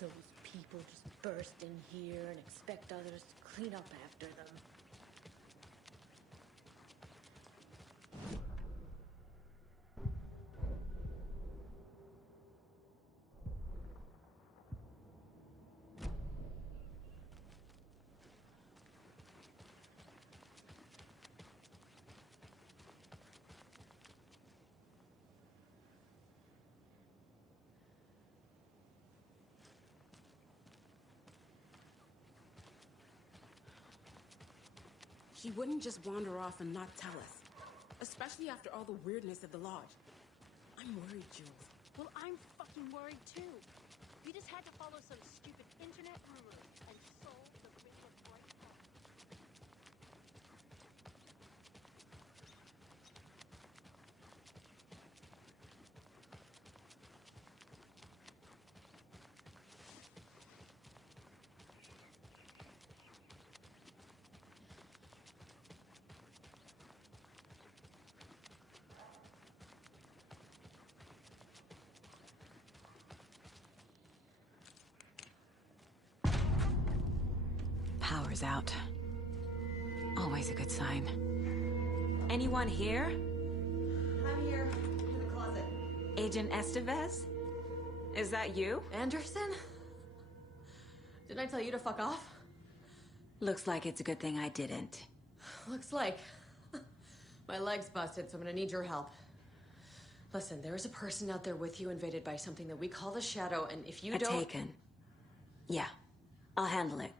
Those people just burst in here and expect others to clean up after them. She wouldn't just wander off and not tell us. Especially after all the weirdness of the lodge. I'm worried, Jules. Well, I'm fucking worried too. You just had to follow some stupid internet rumor and solve the Ring of Bright problem. Power's out. Always a good sign. Anyone here? I'm here, in the closet. Agent Estevez? Is that you? Anderson? Didn't I tell you to fuck off? Looks like it's a good thing I didn't. Looks like. My leg's busted, so I'm gonna need your help. Listen, there is a person out there with you invaded by something that we call the Shadow, and if you don't... Taken. Yeah, I'll handle it.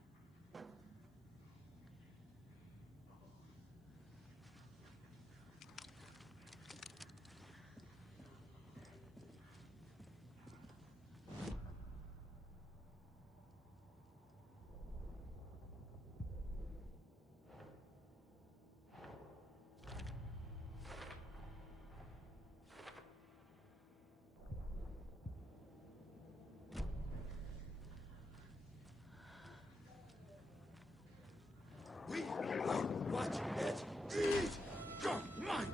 We are what it is! Your mind!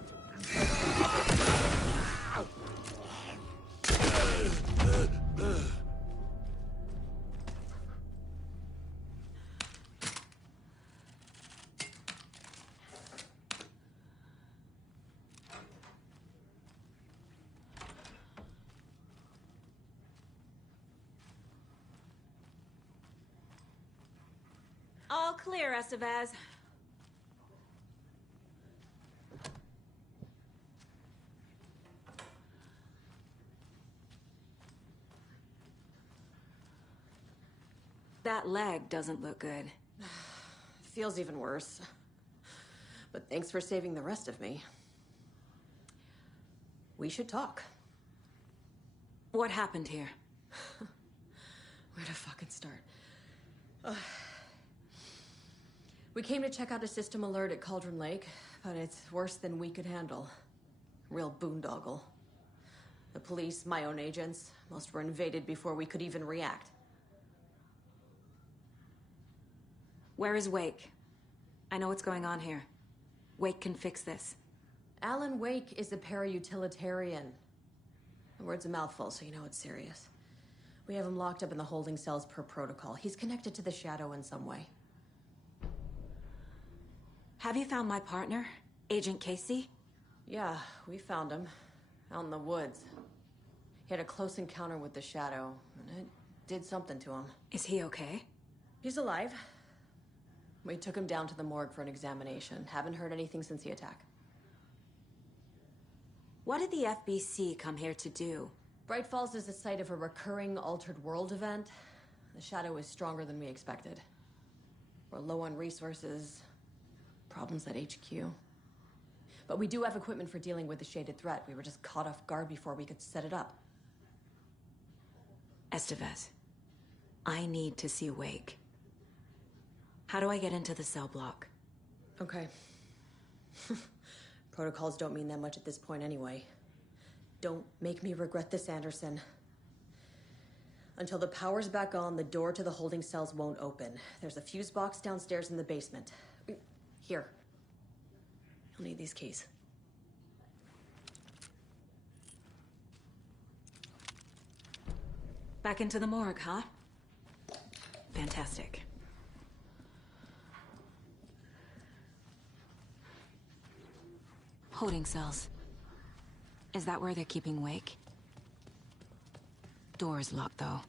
All clear, Estevez. That leg doesn't look good. Feels even worse. But thanks for saving the rest of me. We should talk. What happened here? Where to fucking start? We came to check out a system alert at Cauldron Lake, but it's worse than we could handle. Real boondoggle. The police, my own agents, most were invaded before we could even react. Where is Wake? I know what's going on here. Wake can fix this. Alan Wake is a para-utilitarian. The word's a mouthful, so you know it's serious. We have him locked up in the holding cells per protocol. He's connected to the Shadow in some way. Have you found my partner, Agent Casey? Yeah, we found him. Out in the woods. He had a close encounter with the Shadow, and it did something to him. Is he okay? He's alive. We took him down to the morgue for an examination. Haven't heard anything since the attack. What did the FBC come here to do? Bright Falls is the site of a recurring Altered World event. The Shadow is stronger than we expected. We're low on resources, problems at HQ. But we do have equipment for dealing with the shaded threat. We were just caught off guard before we could set it up. Estevez, I need to see Wake. How do I get into the cell block? Okay. Protocols don't mean that much at this point anyway. Don't make me regret this, Anderson. Until the power's back on, the door to the holding cells won't open. There's a fuse box downstairs in the basement. Here. You'll need these keys. Back into the morgue, huh? Fantastic. Holding cells. Is that where they're keeping Wake? Door's locked, though.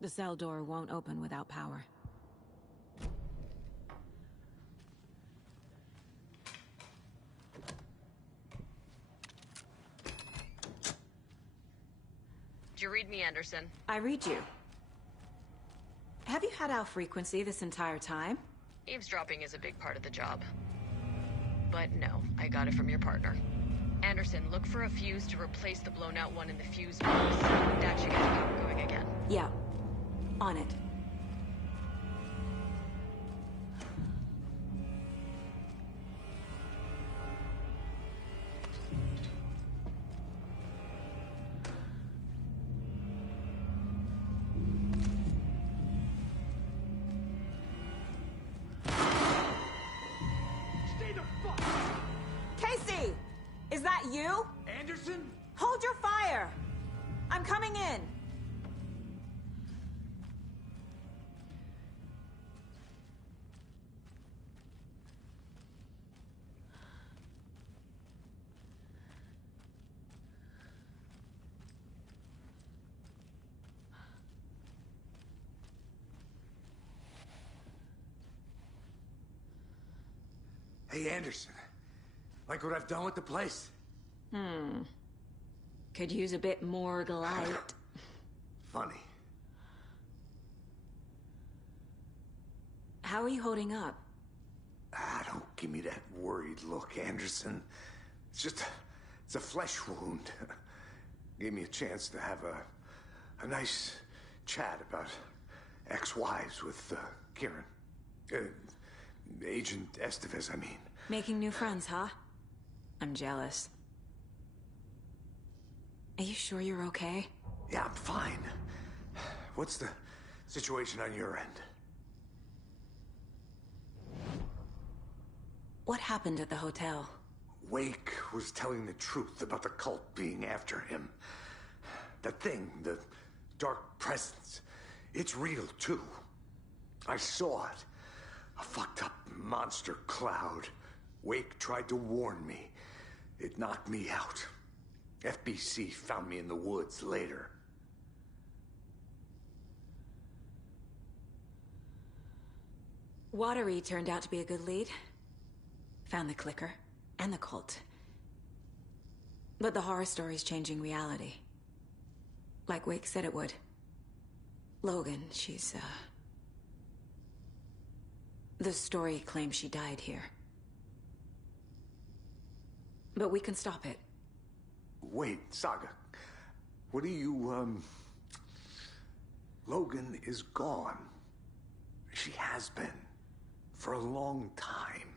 The cell door won't open without power. Did you read me, Anderson? I read you. Have you had our frequency this entire time? Eavesdropping is a big part of the job. But no, I got it from your partner. Anderson, look for a fuse to replace the blown out one in the fuse box. That should get the power going again. Yeah. On it. Stay the fuck! Casey! Is that you? Anderson? Hold your fire! I'm coming in! Hey, Anderson. Like what I've done with the place? Could use a bit more light. Funny. How are you holding up? Don't give me that worried look, Anderson. It's a flesh wound. Gave me a chance to have a nice chat about ex-wives with Kieran. Agent Estevez, I mean. Making new friends, huh? I'm jealous. Are you sure you're okay? Yeah, I'm fine. What's the situation on your end? What happened at the hotel? Wake was telling the truth about the cult being after him. That thing, the dark presence, it's real too. I saw it. A fucked up monster cloud. Wake tried to warn me. It knocked me out. FBC found me in the woods later. Watery turned out to be a good lead. Found the clicker and the cult. But the horror story's changing reality. Like Wake said it would. Logan, she's, the story claims she died here. But we can stop it. Wait, Saga. What do you, Logan is gone. She has been. For a long time.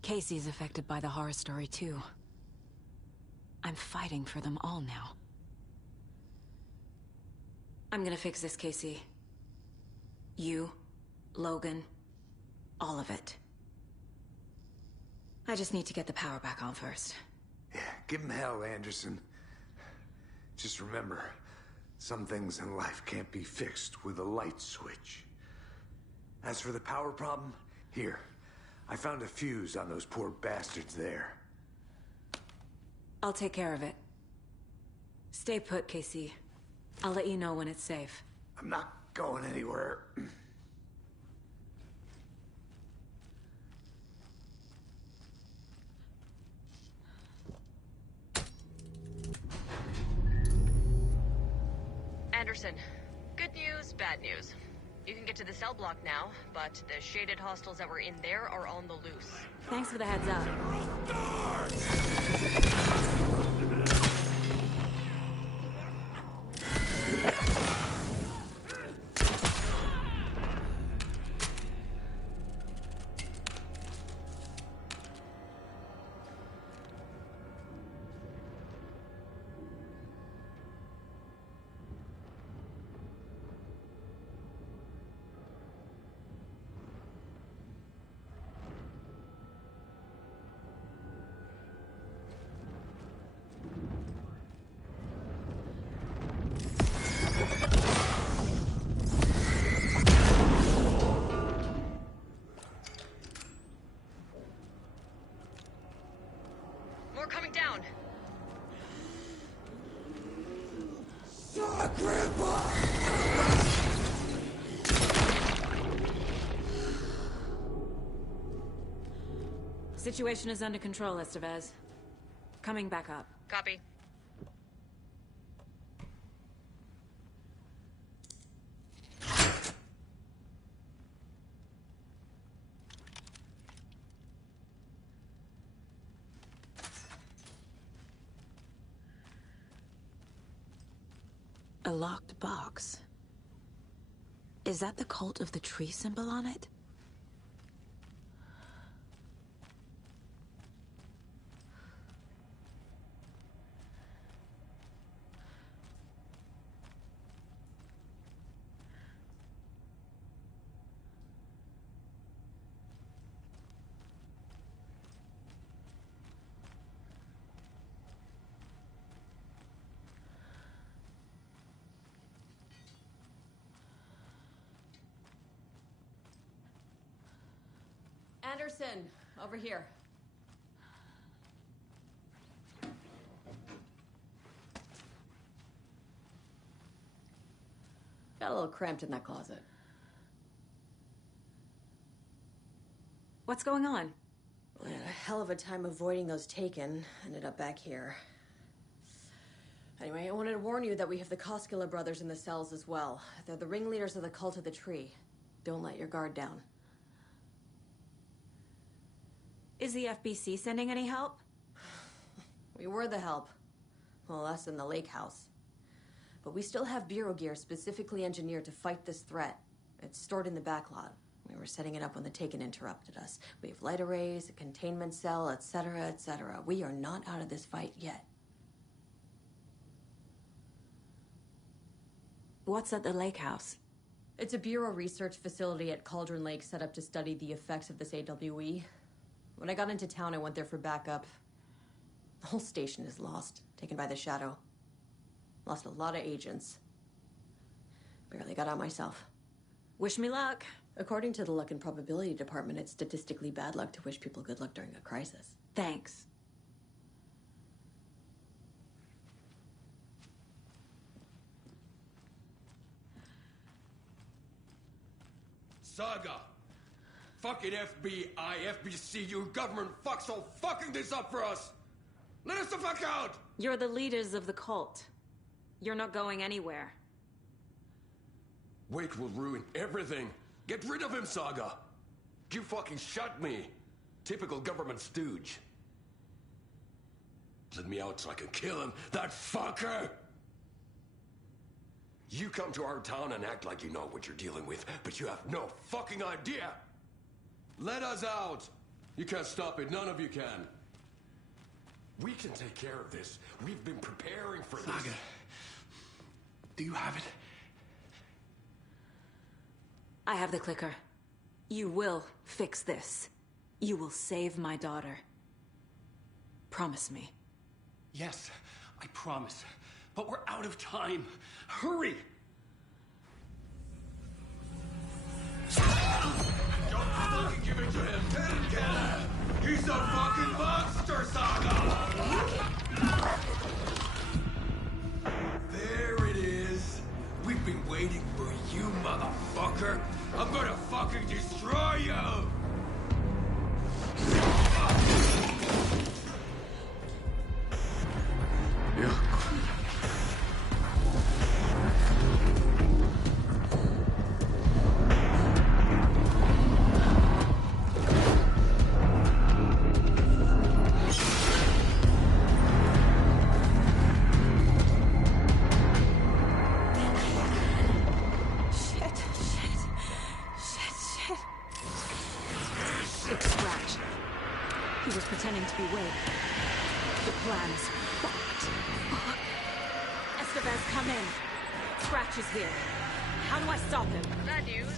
Casey's affected by the horror story, too. I'm fighting for them all now. I'm gonna fix this, Casey. You, Logan, all of it. I just need to get the power back on first. Yeah, give him hell, Anderson. Just remember, some things in life can't be fixed with a light switch. As for the power problem, here. I found a fuse on those poor bastards there. I'll take care of it. Stay put, Casey. I'll let you know when it's safe. I'm not going anywhere. Anderson, good news, bad news. You can get to the cell block now, but the shaded hostiles that were in there are on the loose. Thanks for the heads up. Coming down. Situation is under control, Estevez. Coming back up. Copy. A locked box. Is that the cult of the tree symbol on it? Anderson, over here. Got a little cramped in that closet. What's going on? We had a hell of a time avoiding those taken. Ended up back here. Anyway, I wanted to warn you that we have the Koskela brothers in the cells as well. They're the ringleaders of the cult of the tree. Don't let your guard down. Is the FBC sending any help? We were the help. Well, us in the lake house. But we still have Bureau gear specifically engineered to fight this threat. It's stored in the backlot. We were setting it up when the Taken interrupted us. We have light arrays, a containment cell, etc., etc. We are not out of this fight yet. What's at the lake house? It's a Bureau research facility at Cauldron Lake set up to study the effects of this AWE. When I got into town, I went there for backup. The whole station is lost, taken by the Shadow. Lost a lot of agents. Barely got out myself. Wish me luck. According to the Luck and Probability Department, it's statistically bad luck to wish people good luck during a crisis. Thanks. Saga! Fucking FBI, FBC, you government fucks all fucking this up for us! Let us the fuck out! You're the leaders of the cult. You're not going anywhere. Wake will ruin everything. Get rid of him, Saga! You fucking shut me! Typical government stooge. Let me out so I can kill him, that fucker! You come to our town and act like you know what you're dealing with, but you have no fucking idea! Let us out! You can't stop it, none of you can. We can take care of this. We've been preparing for this. Saga, do you have it? I have the clicker. You will fix this. You will save my daughter. Promise me. Yes, I promise. But we're out of time. Hurry! Don't fucking give it to him! Get him! He's a fucking monster, Saga! There it is. We've been waiting for you, motherfucker. I'm gonna fucking destroy you! was pretending to be Wake. The plan is fucked. Fuck. Estevez, come in. Scratch is here. How do I stop him? Bad news.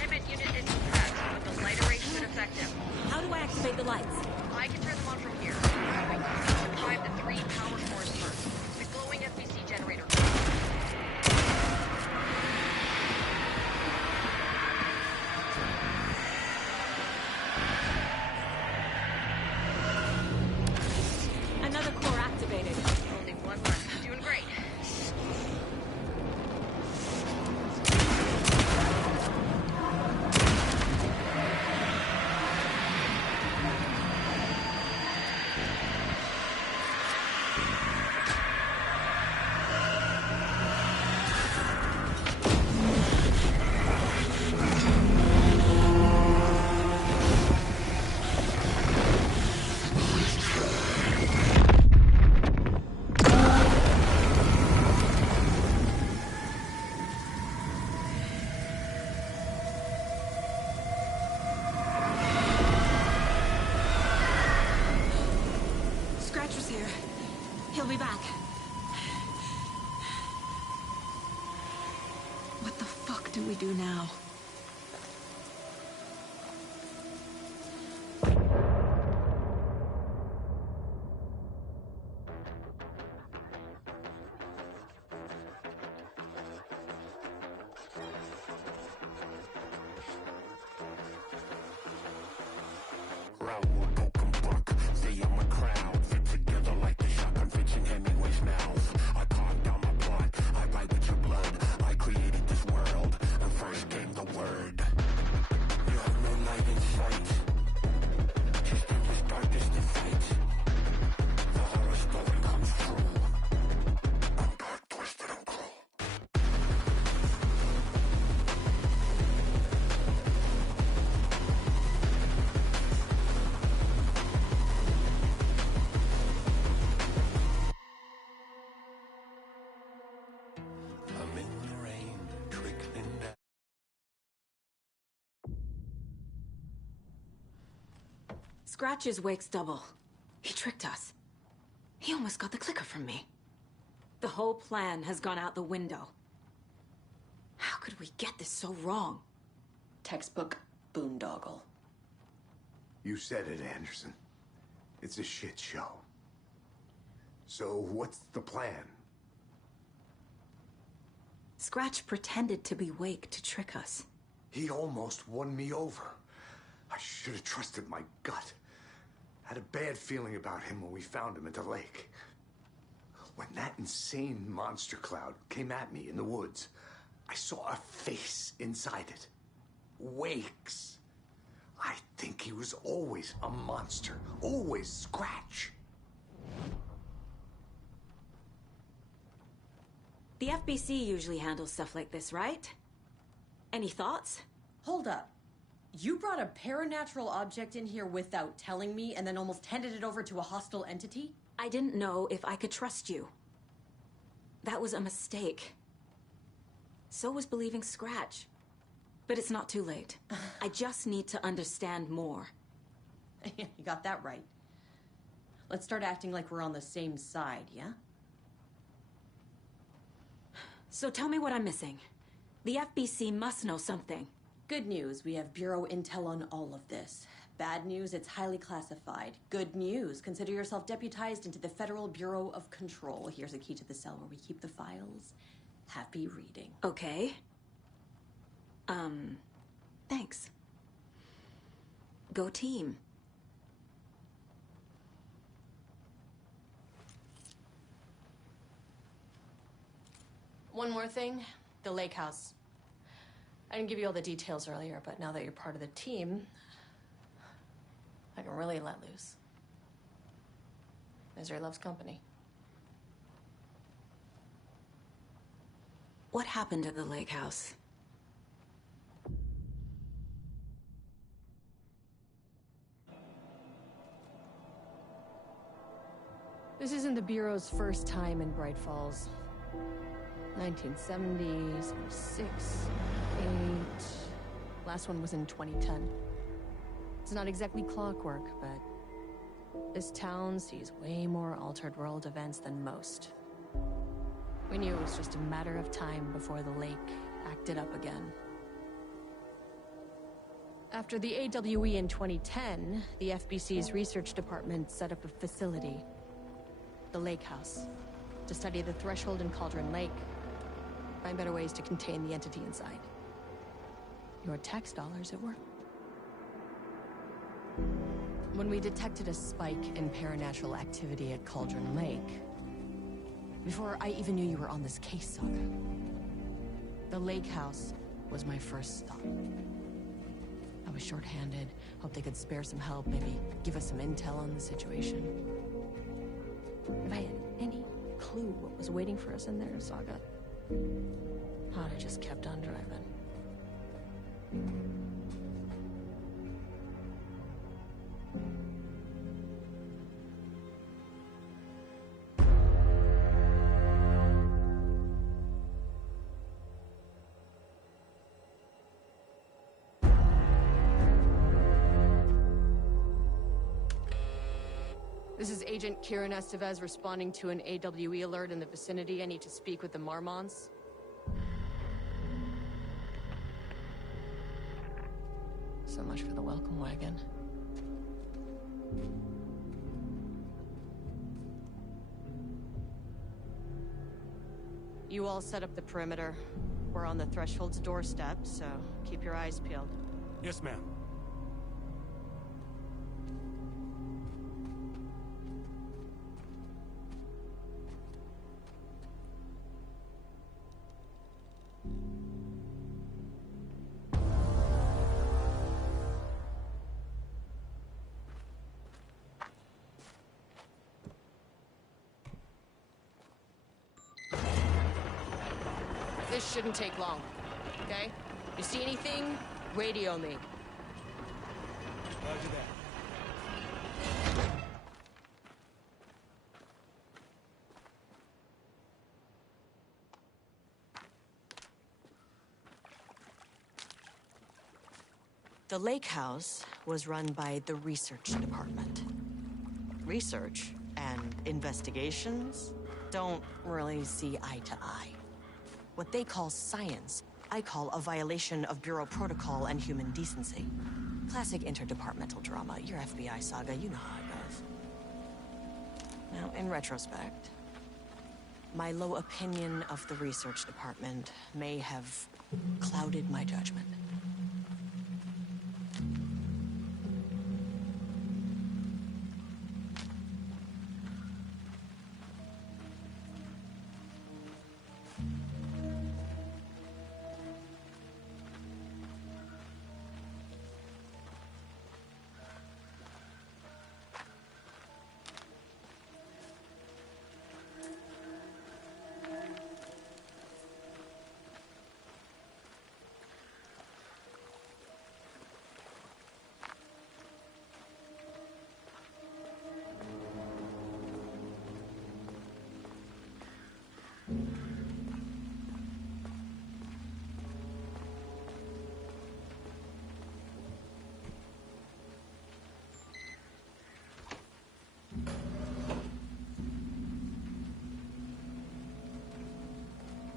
Containment unit is prepped, but the light array should affect him. How do I activate the lights? I can turn them on from here. Prime the 3 power cores first. The glowing FBC generator. Another core activated. Only one left. Doing great. Scratcher's here. He'll be back. What the fuck do we do now? Scratch is Wake's double. He tricked us. He almost got the clicker from me. The whole plan has gone out the window. How could we get this so wrong? Textbook boondoggle. You said it, Anderson. It's a shit show. So what's the plan? Scratch pretended to be Wake to trick us. He almost won me over. I should have trusted my gut. Had a bad feeling about him when we found him at the lake. When that insane monster cloud came at me in the woods, I saw a face inside it. Wake's. I think he was always a monster. Always Scratch. The FBC usually handles stuff like this, right? Any thoughts? Hold up. You brought a paranatural object in here without telling me and then almost handed it over to a hostile entity? I didn't know if I could trust you. That was a mistake. So was believing Scratch. But it's not too late. I just need to understand more. You got that right. Let's start acting like we're on the same side, yeah? So tell me what I'm missing. The FBC must know something. Good news, we have Bureau intel on all of this. Bad news, it's highly classified. Good news, consider yourself deputized into the Federal Bureau of Control. Here's a key to the cell where we keep the files. Happy reading. Okay. Thanks. Go team. One more thing, the lake house. I didn't give you all the details earlier, but now that you're part of the team, I can really let loose. Misery loves company. What happened at the lake house? This isn't the Bureau's first time in Bright Falls. 1970, 76, 8. Last one was in 2010. It's not exactly clockwork, but This town sees way more Altered World events than most. We knew it was just a matter of time before the lake acted up again. After the AWE in 2010, the FBC's research department set up a facility, the Lake House, to study the Threshold and Cauldron Lake, find better ways to contain the entity inside. Your tax dollars at work. When we detected a spike in paranatural activity at Cauldron Lake, before I even knew you were on this case, Saga, the Lake House was my first stop. I was short-handed, hoped they could spare some help, maybe give us some intel on the situation. If I had any clue what was waiting for us in there, Saga, I'd have just kept on driving. This is Agent Kieran Estevez responding to an AWE alert in the vicinity. I need to speak with the Marmonts. So much for the welcome wagon. You all set up the perimeter. We're on the Threshold's doorstep, so keep your eyes peeled. Yes, ma'am. This shouldn't take long, okay? You see anything, radio me. Roger that. The Lake House was run by the research department. Research and investigations don't really see eye to eye. What they call science, I call a violation of Bureau protocol and human decency. Classic interdepartmental drama. Your FBI saga, you know how it goes. Now, in retrospect, my low opinion of the research department may have clouded my judgment.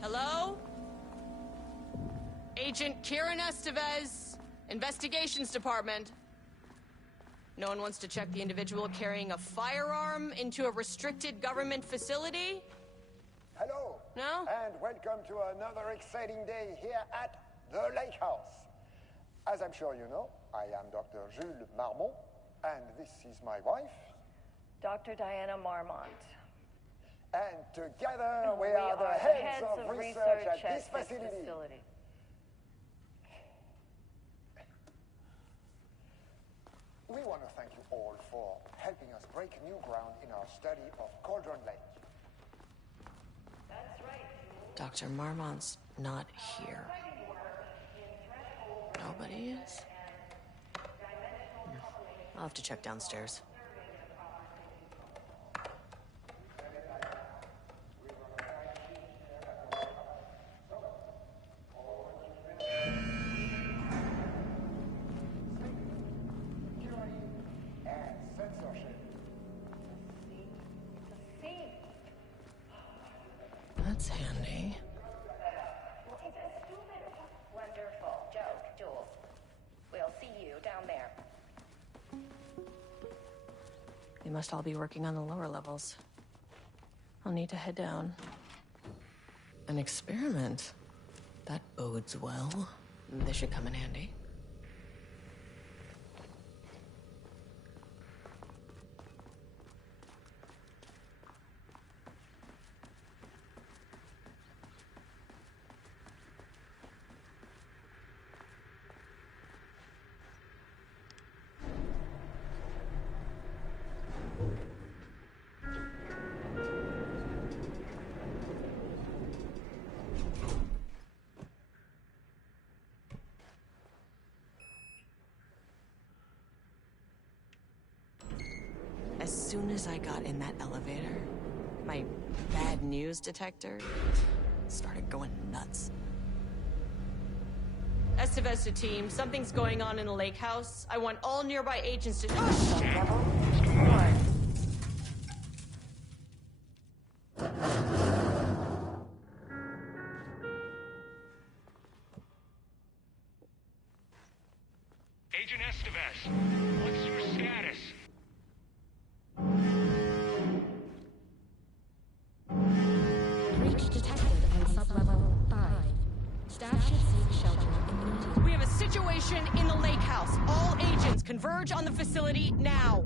Hello? Agent Kieran Estevez, Investigations Department. No one wants to check the individual carrying a firearm into a restricted government facility? Hello. No? And welcome to another exciting day here at the Lake House. As I'm sure you know, I am Dr. Jules Marmont, and this is my wife, Dr. Diana Marmont. And together we are the heads of research at this facility. We want to thank you all for helping us break new ground in our study of Cauldron Lake. That's right. Dr. Marmont's not here. Nobody is? I'll have to check downstairs. That's handy. Wonderful joke, Jules. We'll see you down there. They must all be working on the lower levels. I'll need to head down. An experiment. That bodes well. This should come in handy. As soon as I got in that elevator, my bad news detector started going nuts. Estevesta team, something's going on in the lake house. I want all nearby agents to... Oh, shit! Agent Estevez, what's your status? Breach detected on sublevel 5. Staff should seek shelter immediately. We have a situation in the lake house. All agents converge on the facility now.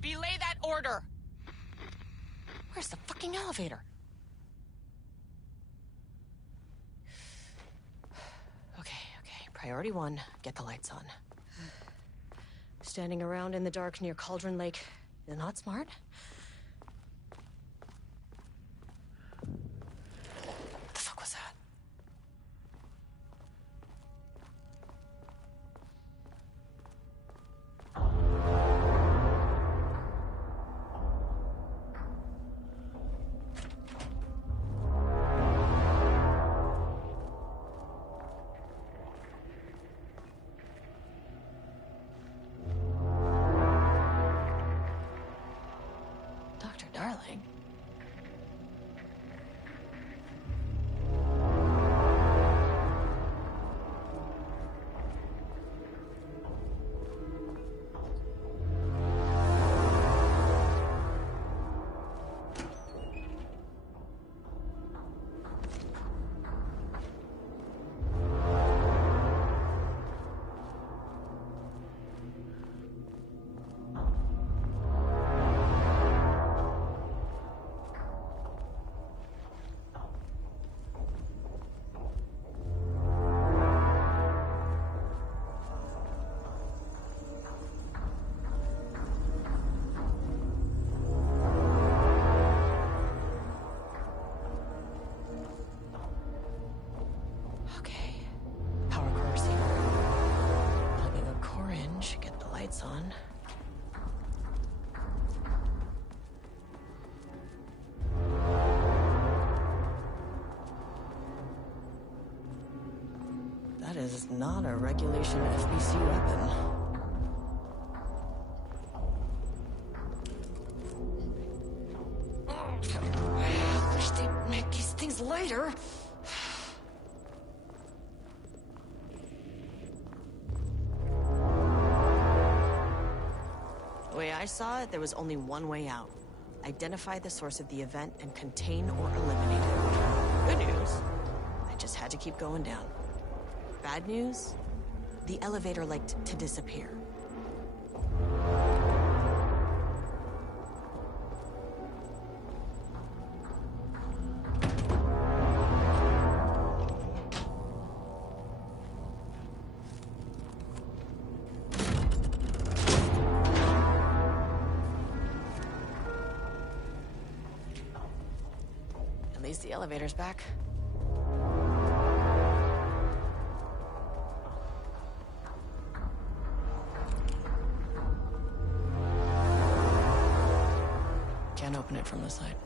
Belay that order. Where's the fucking elevator? Okay. Priority 1, get the lights on. Standing around in the dark near Cauldron Lake is not smart. What the fuck was that? Dr. Darling? Okay. Power core receiver. Plugging a core in should get the lights on. That is not a regulation FBC weapon. I wish they'd make these things lighter. The way I saw it, there was only one way out. Identify the source of the event and contain or eliminate it. Good news. I just had to keep going down. Bad news? The elevator liked to disappear. At least the elevator's back. Can't open it from the side.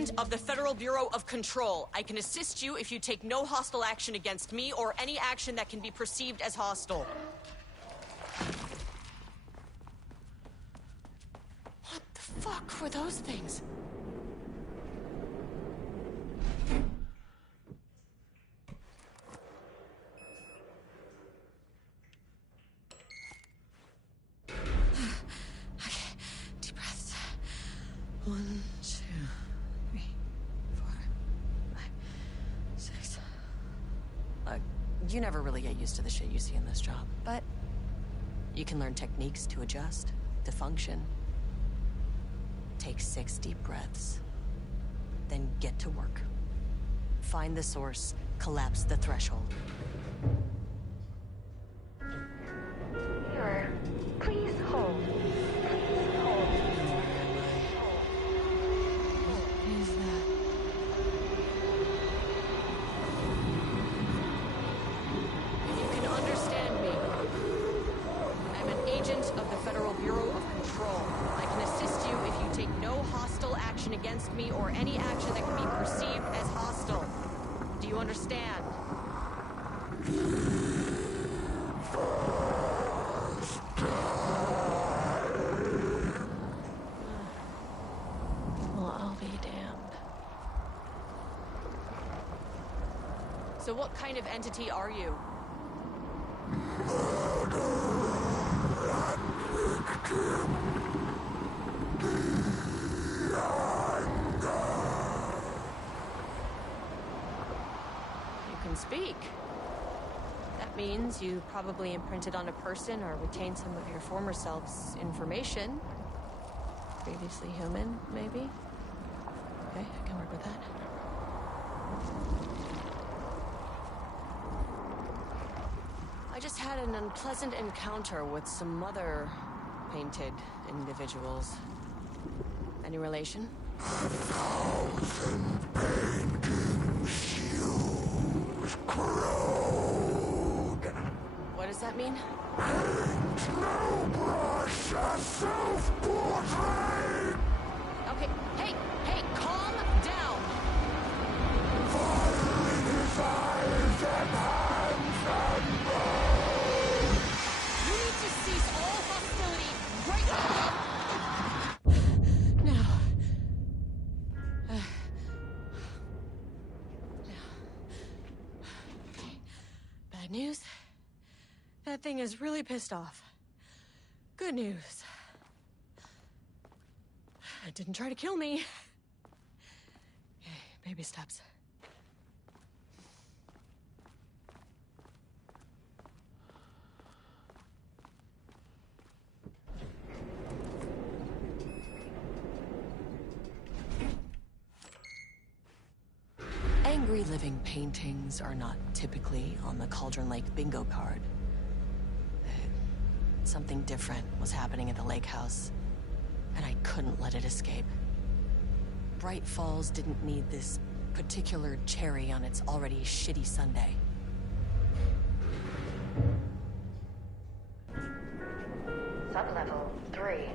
agent of the Federal Bureau of Control. I can assist you if you take no hostile action against me or any action that can be perceived as hostile. What the fuck were those things? One, two, three, 4, 5, 6. You never really get used to the shit you see in this job, but you can learn techniques to adjust, to function. Take 6 deep breaths, then get to work. Find the source, collapse the threshold. Mirror, please hold. Please hold. Is that? If you can understand me, I'm an agent of the Federal Bureau of Control. I can assist you if you take no hostile action against me or any action that can be perceived as hostile. Do you understand? Well, I'll be damned. So what kind of entity are you? You can speak. That means you probably imprinted on a person or retained some of your former self's information. Previously human, maybe? Okay, I can work with that. I just had an unpleasant encounter with some other painted individuals. Any relation? 1,000 paintings use crude. What does that mean? Paint no brush, a self-portrait. Okay, hey, calm down. Fire in his eyes and hands and bones. You need to cease all hostility right now. Bad news? That thing is really pissed off. Good news. It didn't try to kill me. Okay, baby steps. Angry living paintings are not typically on the Cauldron Lake bingo card. Something different was happening at the lake house, and I couldn't let it escape. Bright Falls didn't need this particular cherry on its already shitty sundae. Sublevel 3.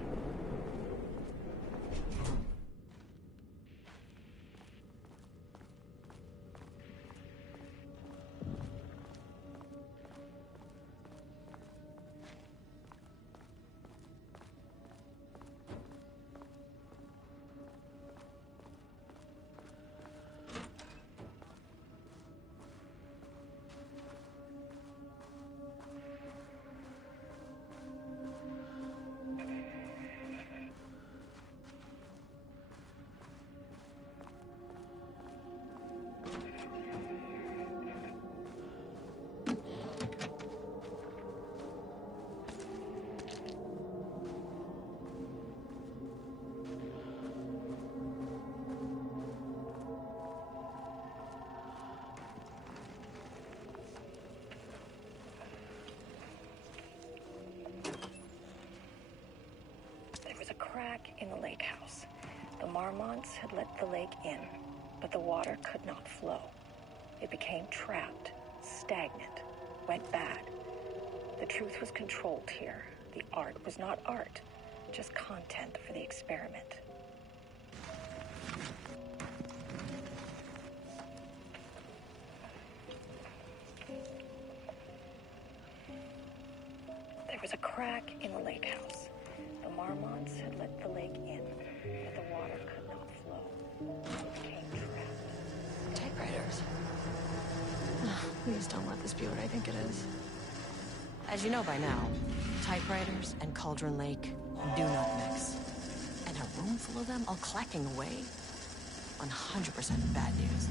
Crack in the lake house. The Marmonts had let the lake in, but the water could not flow. It became trapped, stagnant, went bad. The truth was controlled here. The art was not art, just content for the experiment. crack in the lake house. The Marmonts had let the lake in, but the water could not flow. It became trapped. Typewriters. Please don't let this be what I think it is. As you know by now, typewriters and Cauldron Lake do not mix. And a room full of them all clacking away? 100% bad news.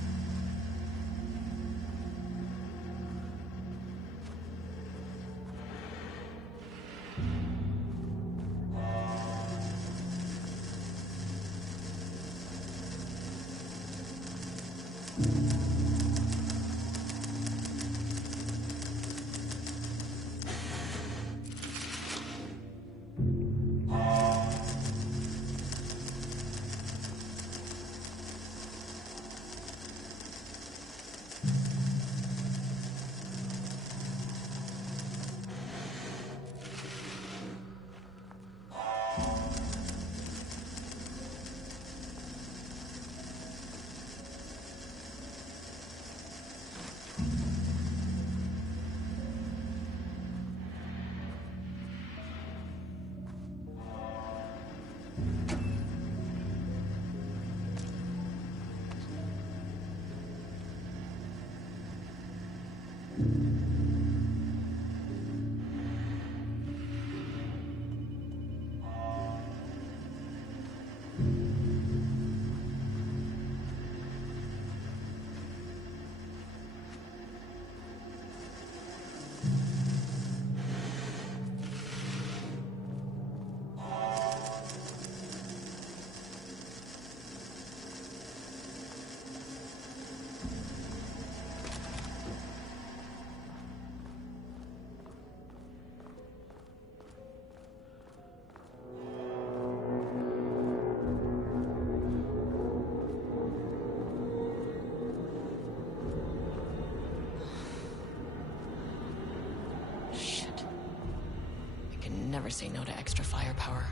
Never say no to extra firepower.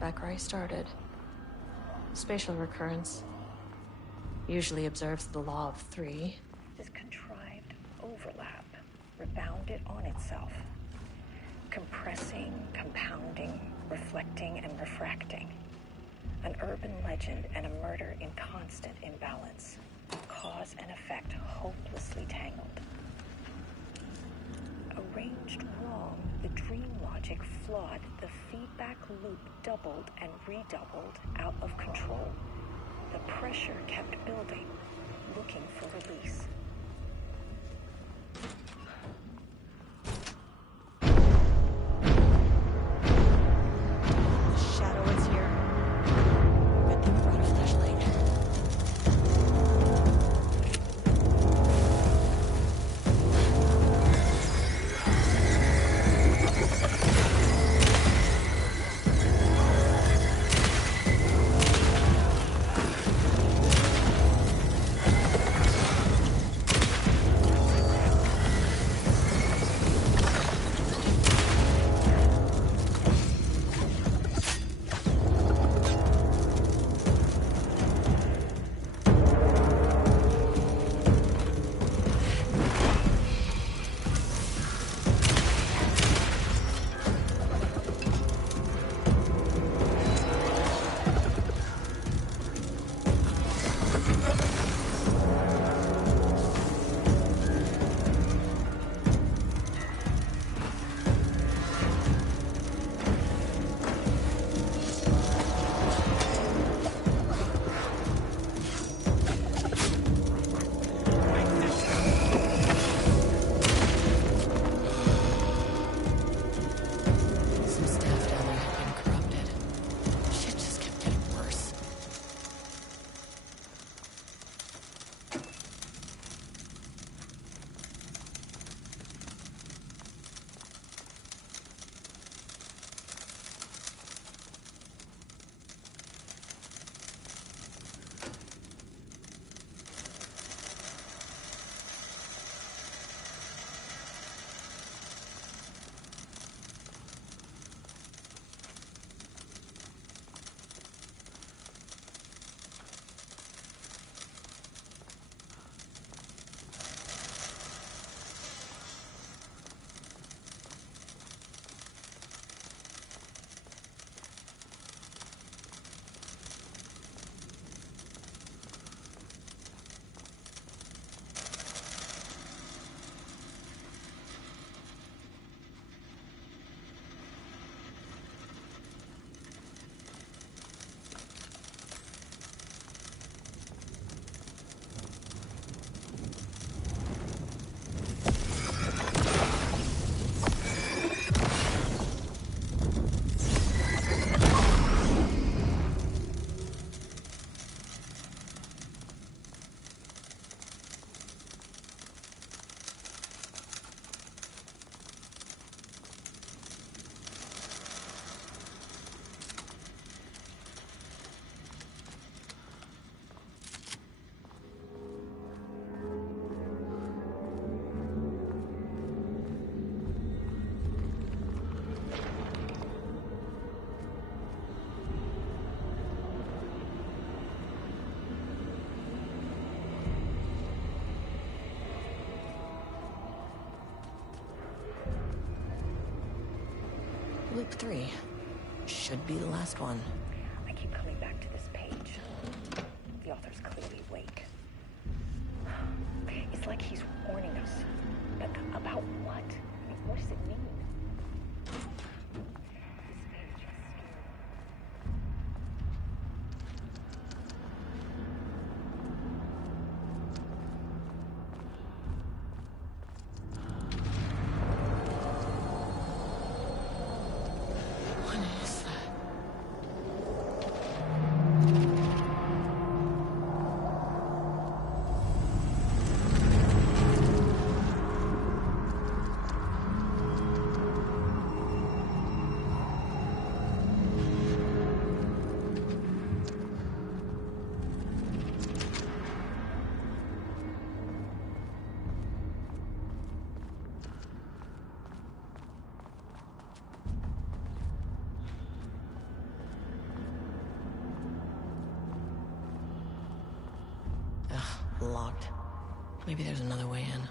Back where I started. Spatial recurrence usually observes the law of three. This contrived overlap rebounded on itself, compressing, compounding, reflecting, and refracting. An urban legend and a murder in constant imbalance. Cause and effect hopelessly tangled. Arranged wrong, the dream logic flawed, the feedback loop doubled and redoubled, out of control. The pressure kept building, looking for release. Loop 3. Should be the last one. I keep coming back to this page. The author's clearly awake. It's like he's warning us. But about what? What does it mean? Locked. Maybe there's another way in.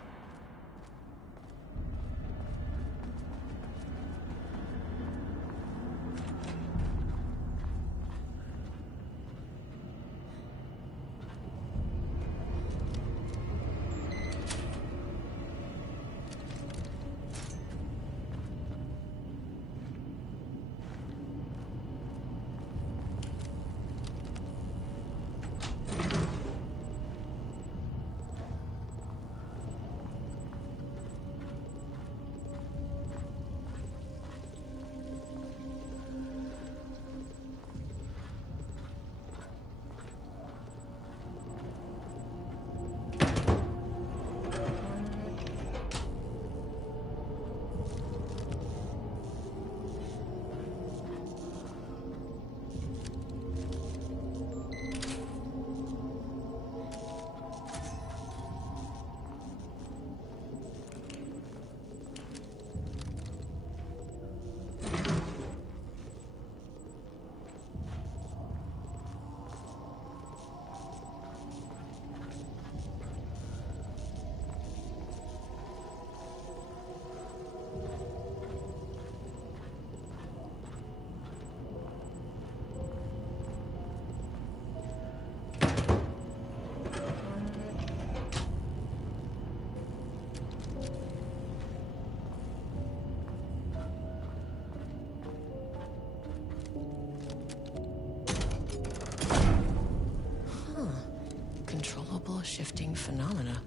Shifting phenomena.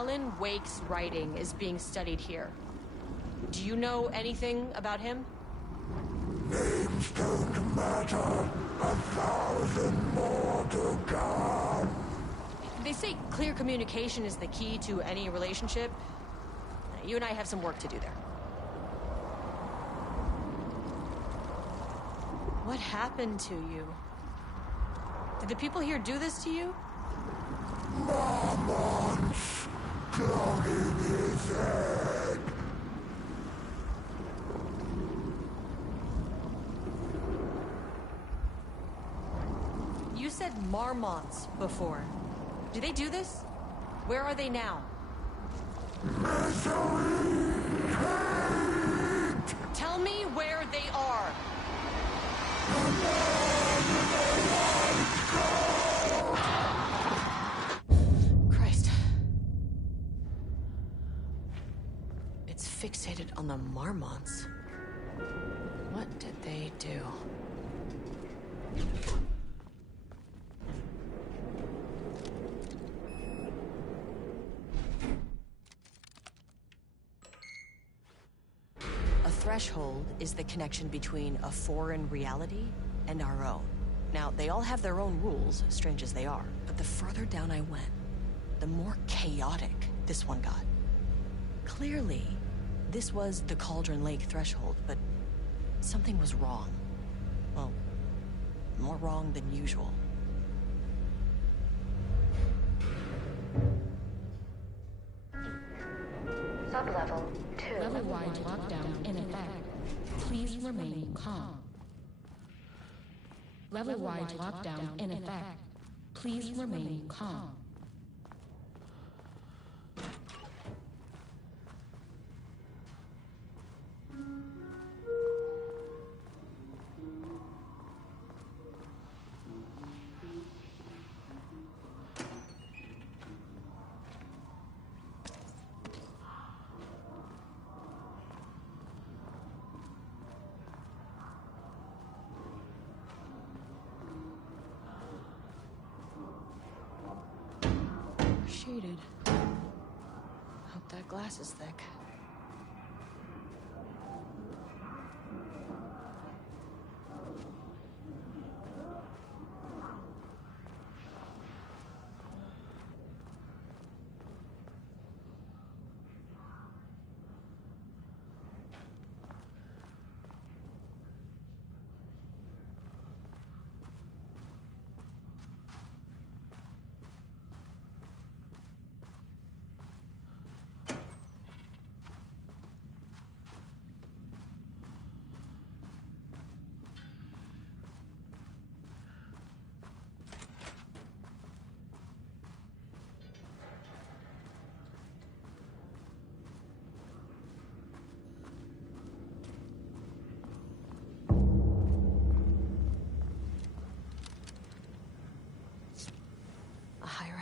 Alan Wake's writing is being studied here. Do you know anything about him? Names don't matter. 1,000 more to come. They say clear communication is the key to any relationship. You and I have some work to do there. What happened to you? Did the people here do this to you? Marmots clogging his head. You said Marmots before. Do they do this? Where are they now? Misery! Hate! Tell me where they are. Christ. It's fixated on the Marmots. What did they do? A threshold is the connection between a foreign reality and our own. Now, they all have their own rules, strange as they are, but the further down I went, the more chaotic this one got. Clearly, this was the Cauldron Lake threshold, but something was wrong. Well, more wrong than usual. Sublevel 2. Level-wide lockdown in effect. Please remain calm. Level-wide lockdown in effect. Please remain calm. Shaded. Hope that glass is thick.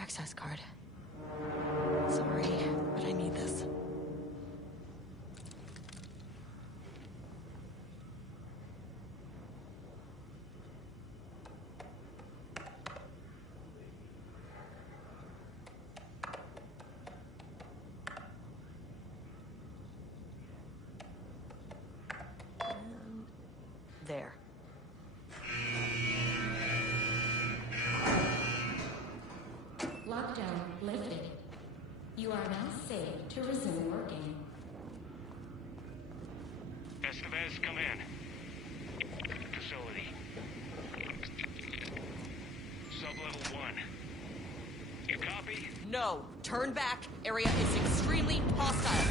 Access card. Sorry, but I need this. And there. Lockdown lifted. You are now safe to resume working. Estevez, come in. Facility. Sublevel 1. You copy? No. Turn back. Area is extremely hostile.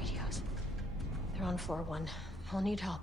Radios. They're on floor 1. I'll need help.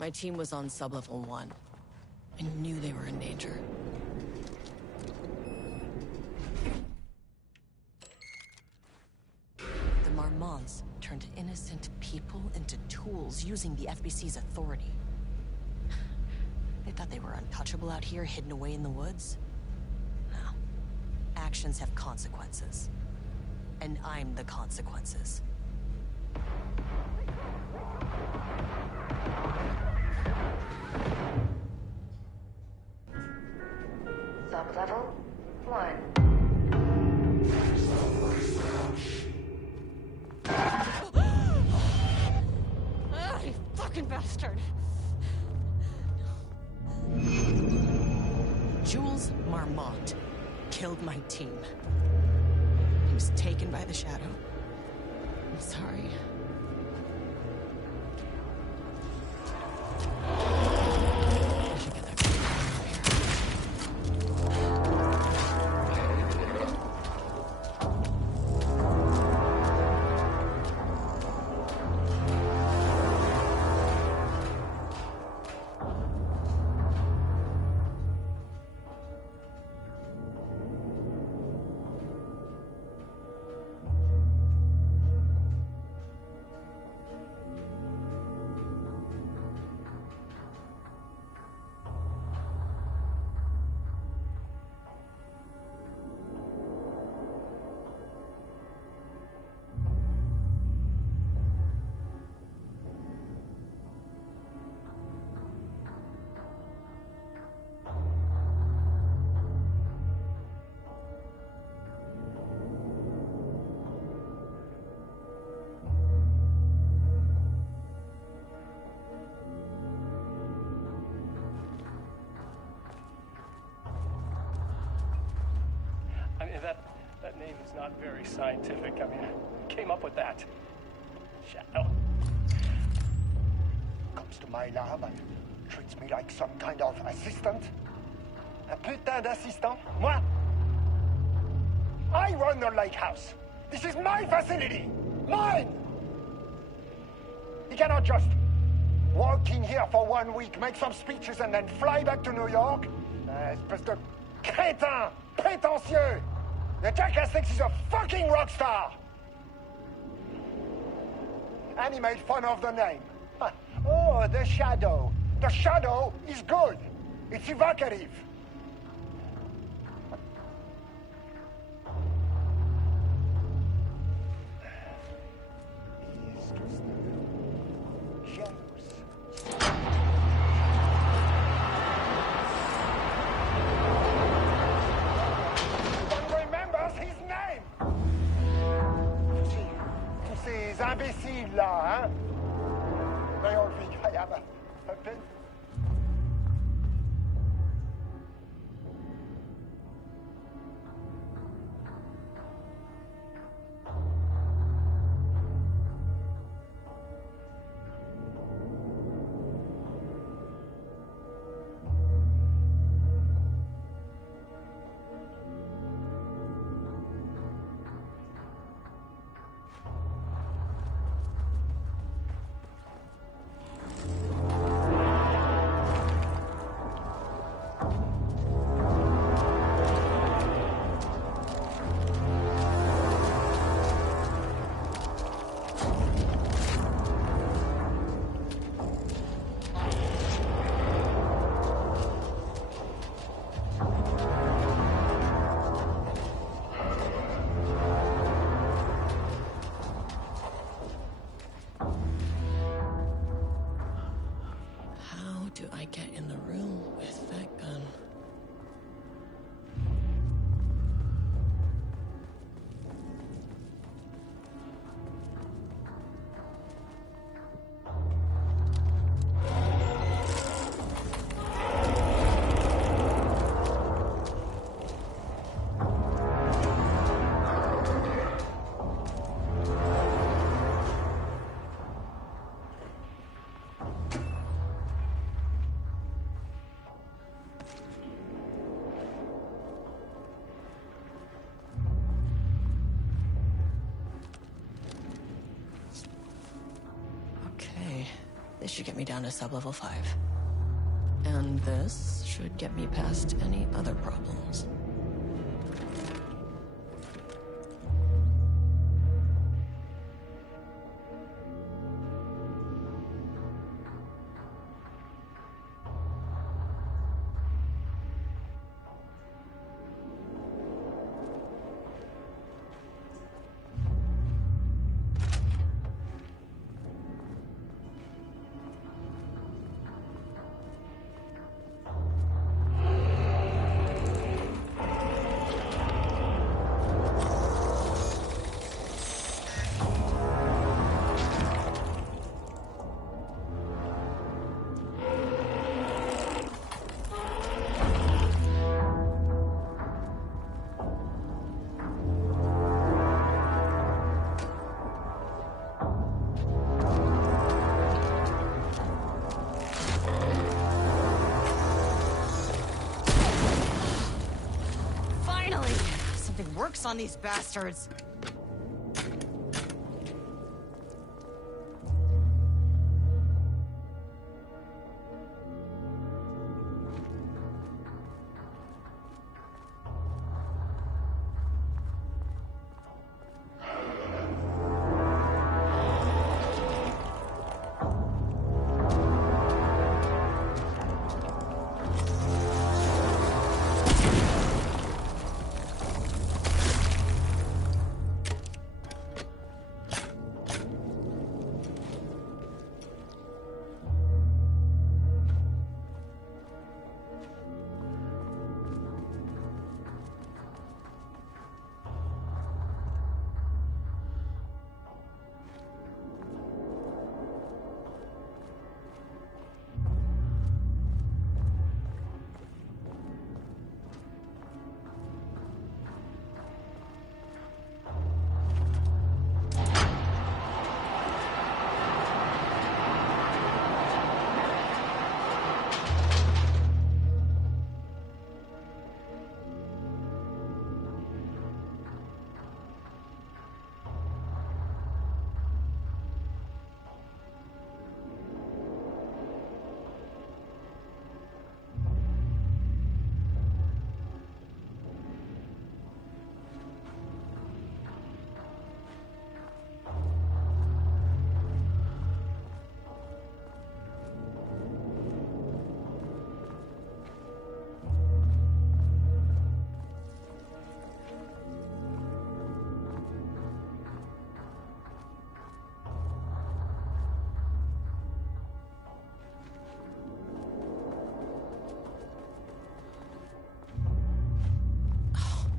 My team was on sublevel 1. I knew they were in danger. The Marmonts turned innocent people into tools using the FBC's authority. They thought they were untouchable out here, hidden away in the woods? No. Actions have consequences. And I'm the consequences. Sublevel 1. Ah, you fucking bastard! Jules Marmont killed my team. He was taken by the Shadow. I'm sorry. I should get that guy out of here. I mean, that name is not very scientific. I mean, who came up with that? Shadow. Comes to my lab and treats me like some kind of assistant. Un putain d'assistant? Moi? I run the lake house. This is my facility. Mine! He cannot just walk in here for 1 week, make some speeches, and then fly back to New York. Espèce de crétin! Prétentieux! The jackass thinks he's a fucking rock star! And he made fun of the name. Oh, the Shadow. The Shadow is good. It's evocative. He's just a little jealous. Ces imbéciles là, hein? They all think I am a bit. This should get me down to sub-level 5. And this should get me past any other problems. Works on these bastards.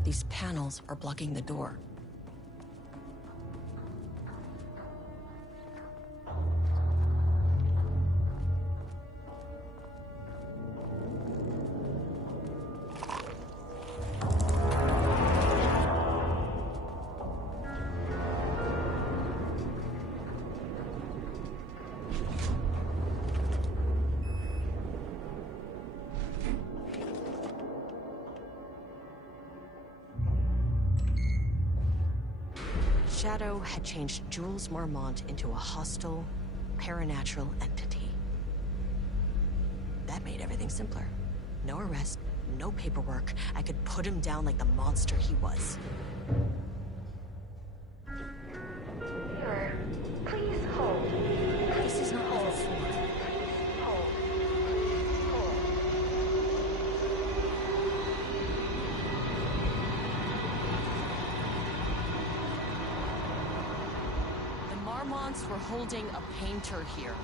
These panels are blocking the door. Shadow had changed Jules Marmont into a hostile, paranatural entity. That made everything simpler. No arrest, no paperwork. I could put him down like the monster he was. Sir, please hold. This is not level 4. Hold. Marmonts were holding a painter here.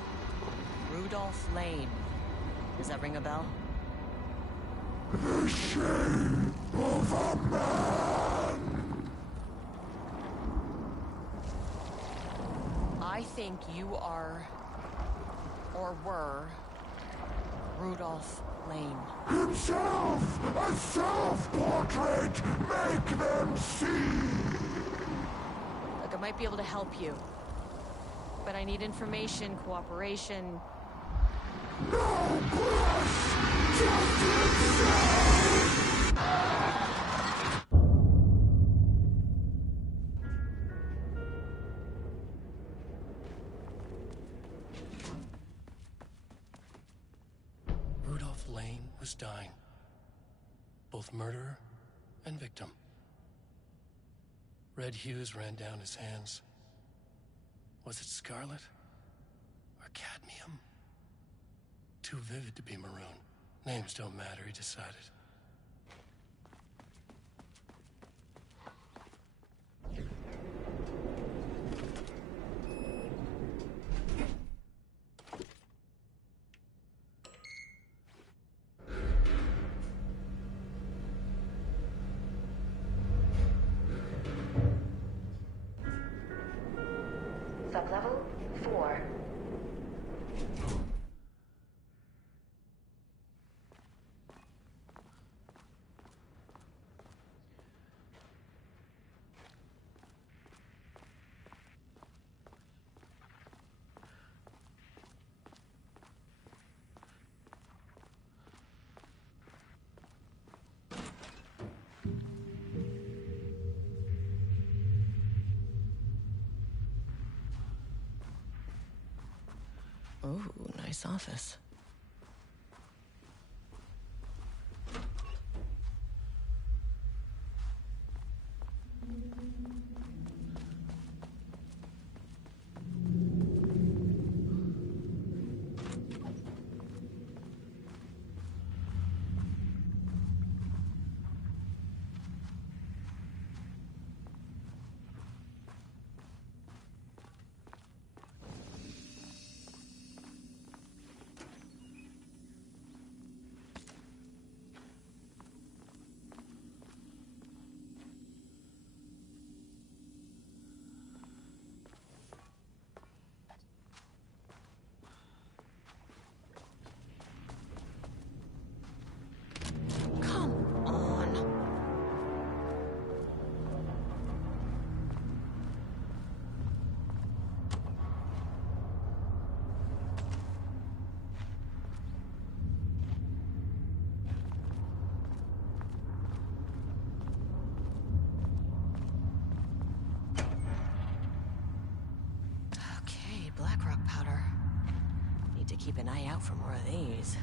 Rudolph Lane. Does that ring a bell? The shame of a man! I think you are, or were, Rudolph Lane. Himself! A self-portrait! Make them see! Look, I might be able to help you. But I need information, cooperation. No push! Just insane! Marlene was dying. Both murderer and victim. Red hues ran down his hands. Was it scarlet? Or cadmium? Too vivid to be maroon. Names don't matter, he decided. Sublevel 4. Ooh, nice office. Blackrock powder. Need to keep an eye out for more of these.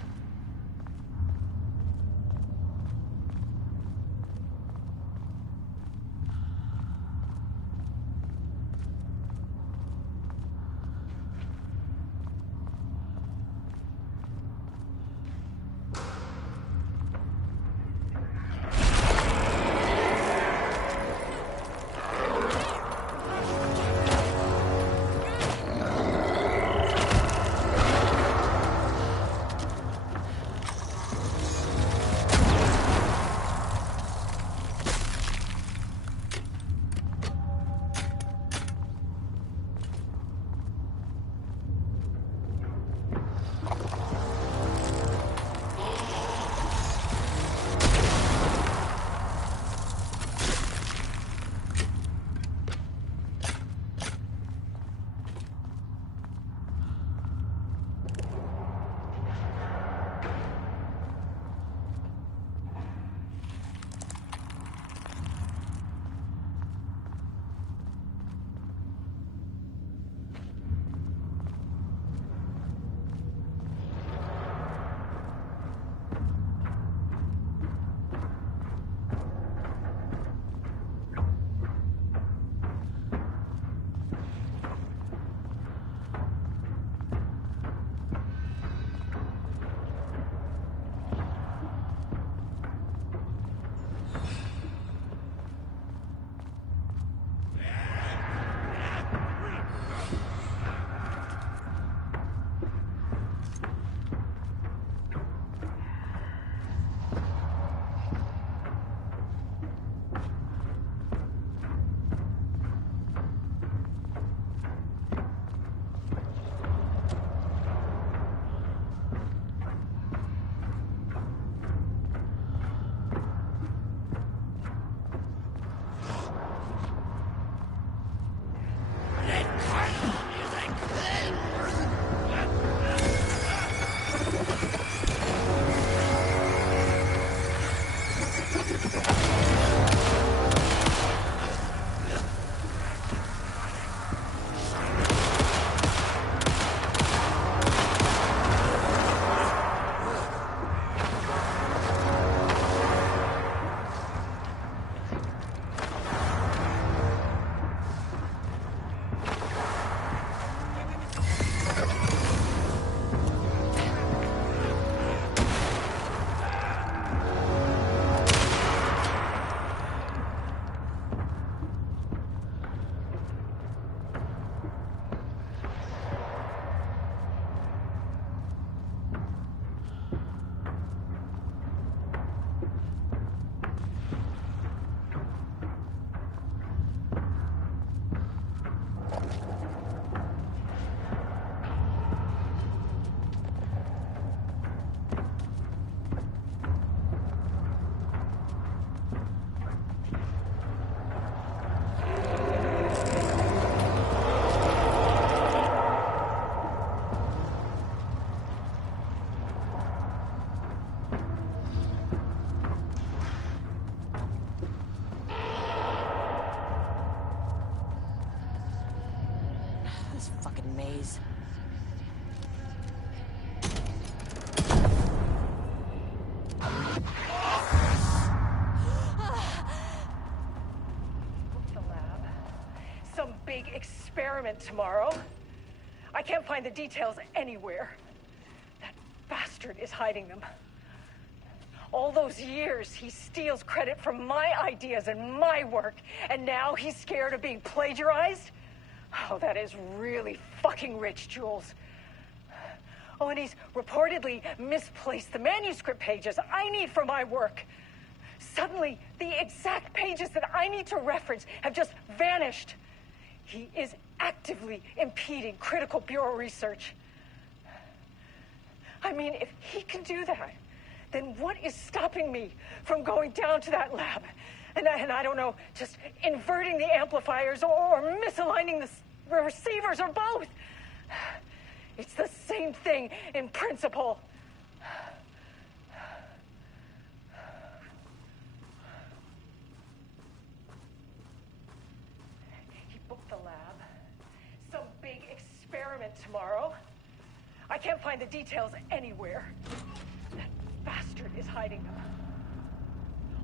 The lab. Some big experiment tomorrow. I can't find the details anywhere. That bastard is hiding them. All those years, he steals credit from my ideas and my work, and now he's scared of being plagiarized? Oh, that is really fucking rich, Jules. Oh, and he's reportedly misplaced the manuscript pages I need for my work. Suddenly, the exact pages that I need to reference have just vanished. He is actively impeding critical bureau research. I mean, if he can do that, then what is stopping me from going down to that lab? And I don't know, just inverting the amplifiers or misaligning the receivers or both. It's the same thing in principle. He booked the lab. Some big experiment tomorrow. I can't find the details anywhere. That bastard is hiding them.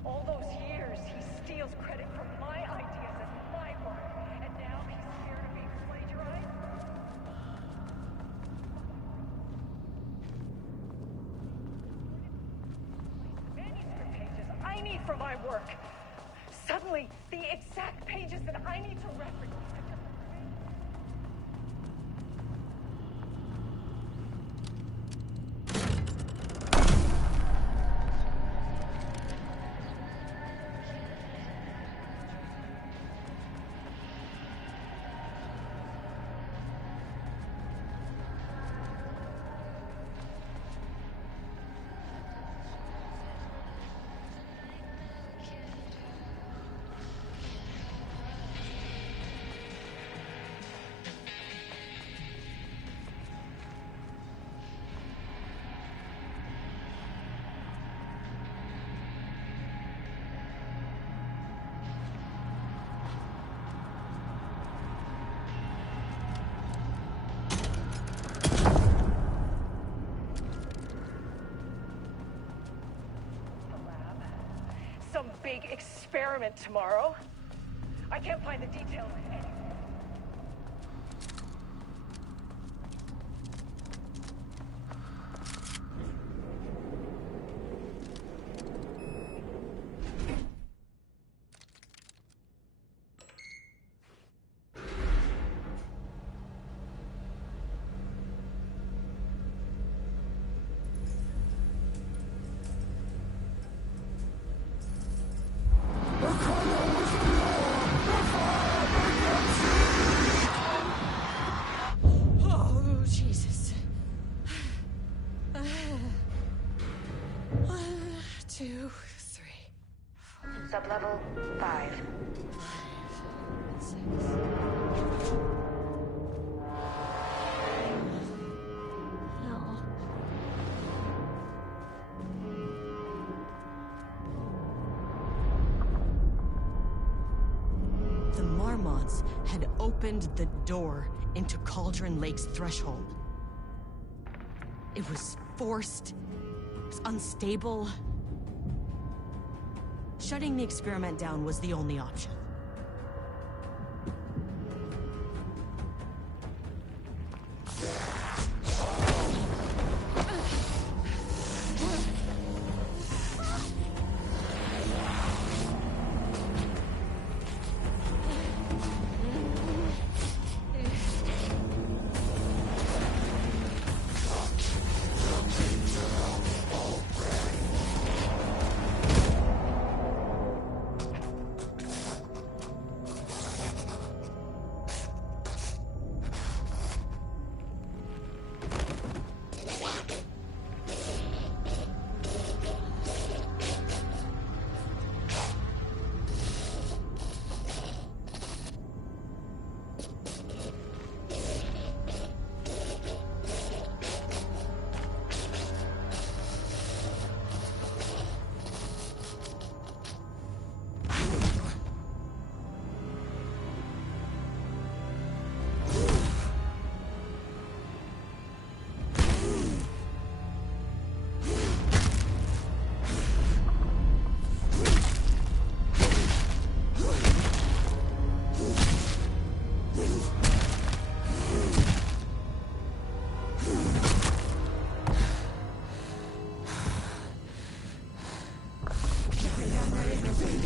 All those years, he steals credit from my ideas and my work, and now he's scared of being plagiarized? Manuscript pages I need for my work. Suddenly, the exact pages that I need to reference. Some big experiment tomorrow. I can't find the details anywhere. Sublevel 5. The Marmots had opened the door into Cauldron Lake's threshold. It was forced, it was unstable. Shutting the experiment down was the only option.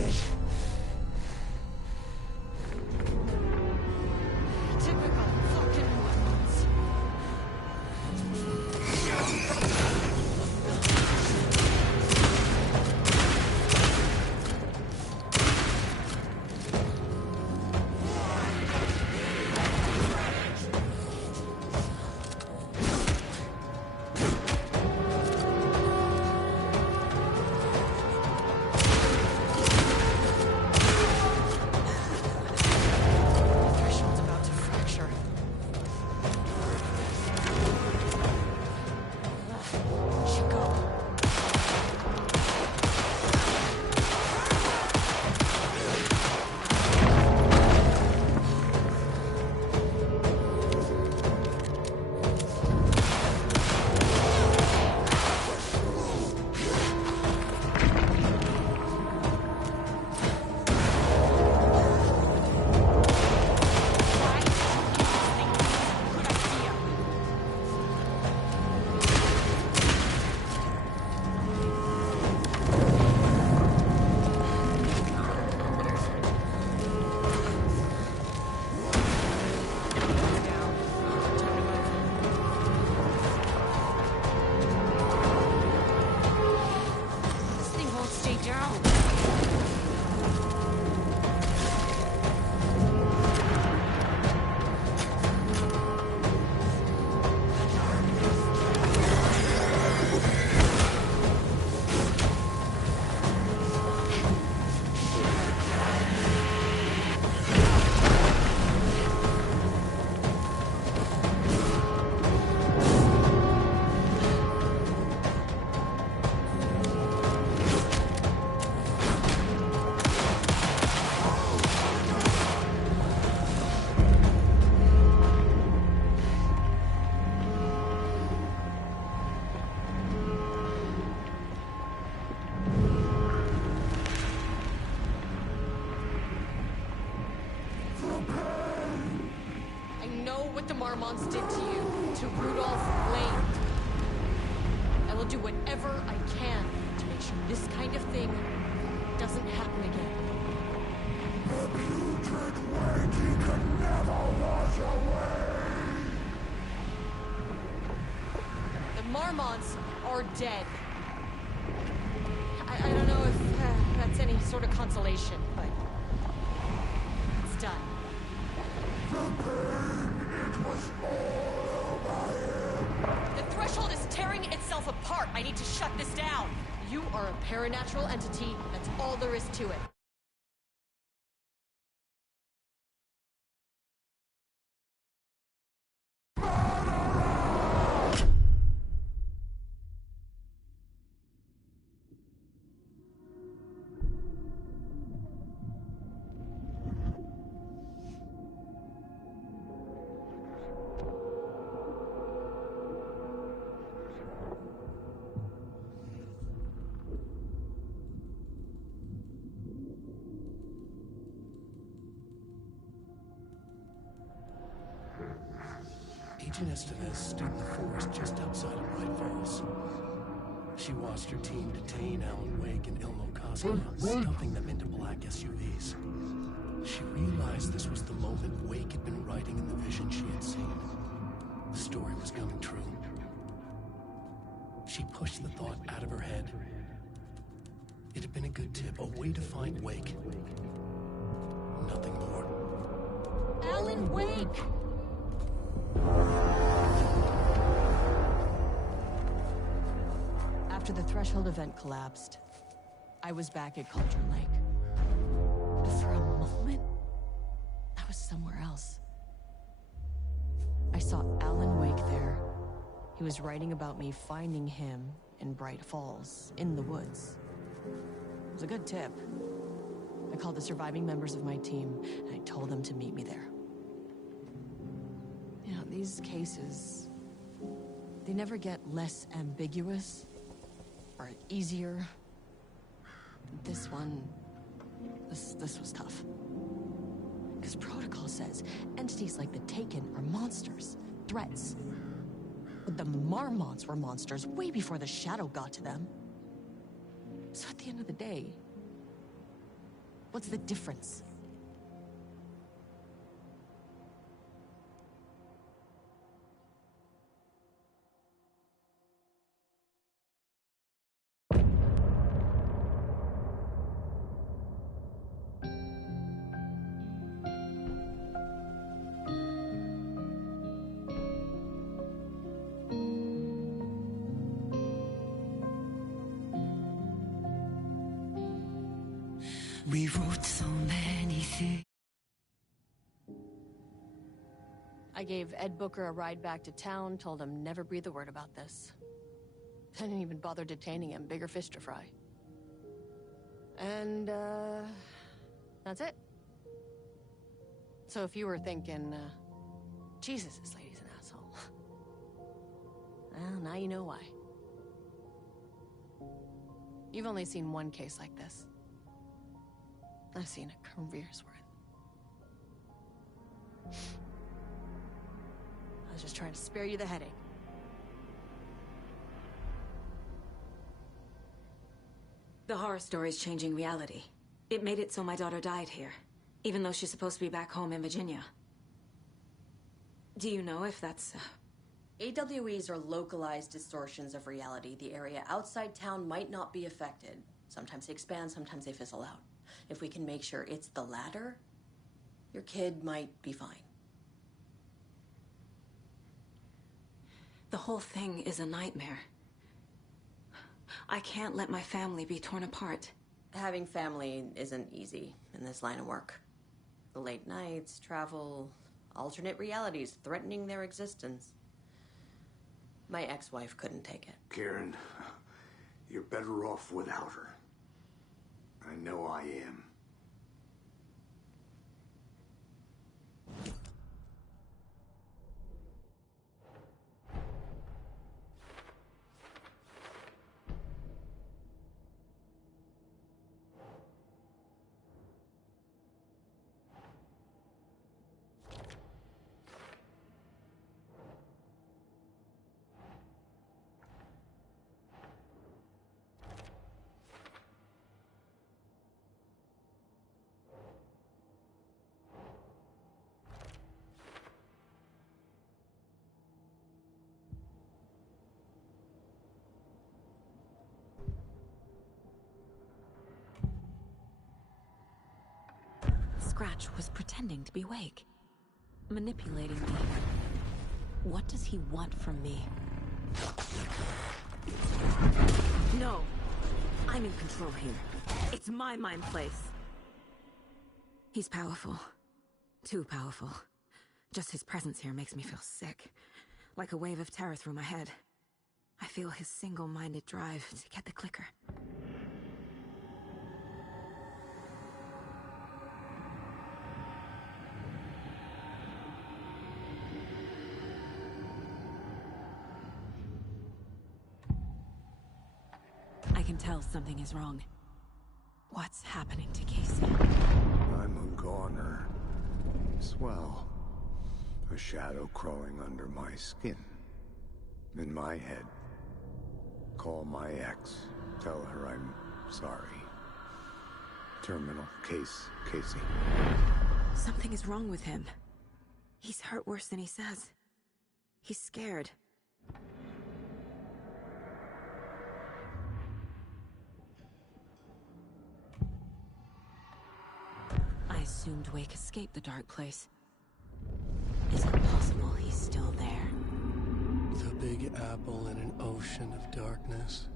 it. Typical fucking weapons. Threshold's about to fracture. Should go. This thing won't stay down. I know what the Marmonts did to you, to Rudolph Lane. I will do whatever I can to make sure this kind of thing doesn't happen again. The putrid weight he can never wash away. The Marmonts are dead. I don't know if that's any sort of consolation, but it's done. The threshold is tearing itself apart. I need to shut this down. You are a paranatural entity. That's all there is to it. Agent Estevez stood in the forest just outside of Bright Falls. She watched her team detain Alan Wake and Ilmo Koskinen, stuffing them into black SUVs. She realized this was the moment Wake had been writing in the vision she had seen. The story was coming true. She pushed the thought out of her head. It had been a good tip, a way to find Wake. Nothing more. Alan Wake! After the Threshold event collapsed, I was back at Cauldron Lake. But for a moment, I was somewhere else. I saw Alan Wake there. He was writing about me finding him in Bright Falls, in the woods. It was a good tip. I called the surviving members of my team, and I told them to meet me there. You know, these cases, they never get less ambiguous or easier. This one, this was tough. Because protocol says entities like the Taken are monsters, threats. But the Marmonts were monsters way before the Shadow got to them. So at the end of the day, What's the difference? We wrote so many things. I gave Ed Booker a ride back to town, told him never breathe a word about this. I didn't even bother detaining him, bigger fish to fry. And, that's it. So if you were thinking, Jesus, this lady's an asshole. Well, now you know why. You've only seen one case like this. I've seen a career's worth. I was just trying to spare you the headache. The horror story's changing reality. It made it so my daughter died here, even though she's supposed to be back home in Virginia. Do you know if that's... AWEs are localized distortions of reality. The area outside town might not be affected. Sometimes they expand, sometimes they fizzle out. If we can make sure it's the latter, your kid might be fine. The whole thing is a nightmare. I can't let my family be torn apart. Having family isn't easy in this line of work. The late nights, travel, alternate realities threatening their existence. My ex-wife couldn't take it. Karen, you're better off without her. I know I am. Scratch was pretending to be Wake, manipulating me. What does he want from me? No! I'm in control here. It's my mind place. He's powerful. Too powerful. Just his presence here makes me feel sick. Like a wave of terror through my head. I feel his single-minded drive to get the clicker. I can tell something is wrong. What's happening to Casey? I'm a goner. Swell. A shadow crawling under my skin. In my head. Call my ex. Tell her I'm sorry. Terminal case, Casey. Something is wrong with him. He's hurt worse than he says. He's scared. I assumed Wake escaped the dark place. Is it possible he's still there? The Big Apple in an ocean of darkness.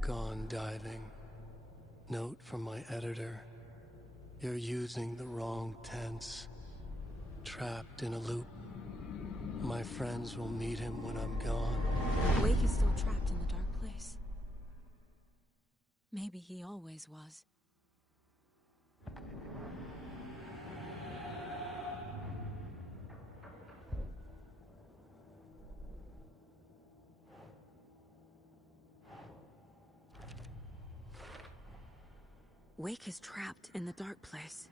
Gone diving. Note from my editor. You're using the wrong tense. Trapped in a loop. My friends will meet him when I'm gone. Wake is still trapped in the dark place. Maybe he always was. Wake is trapped in the dark place.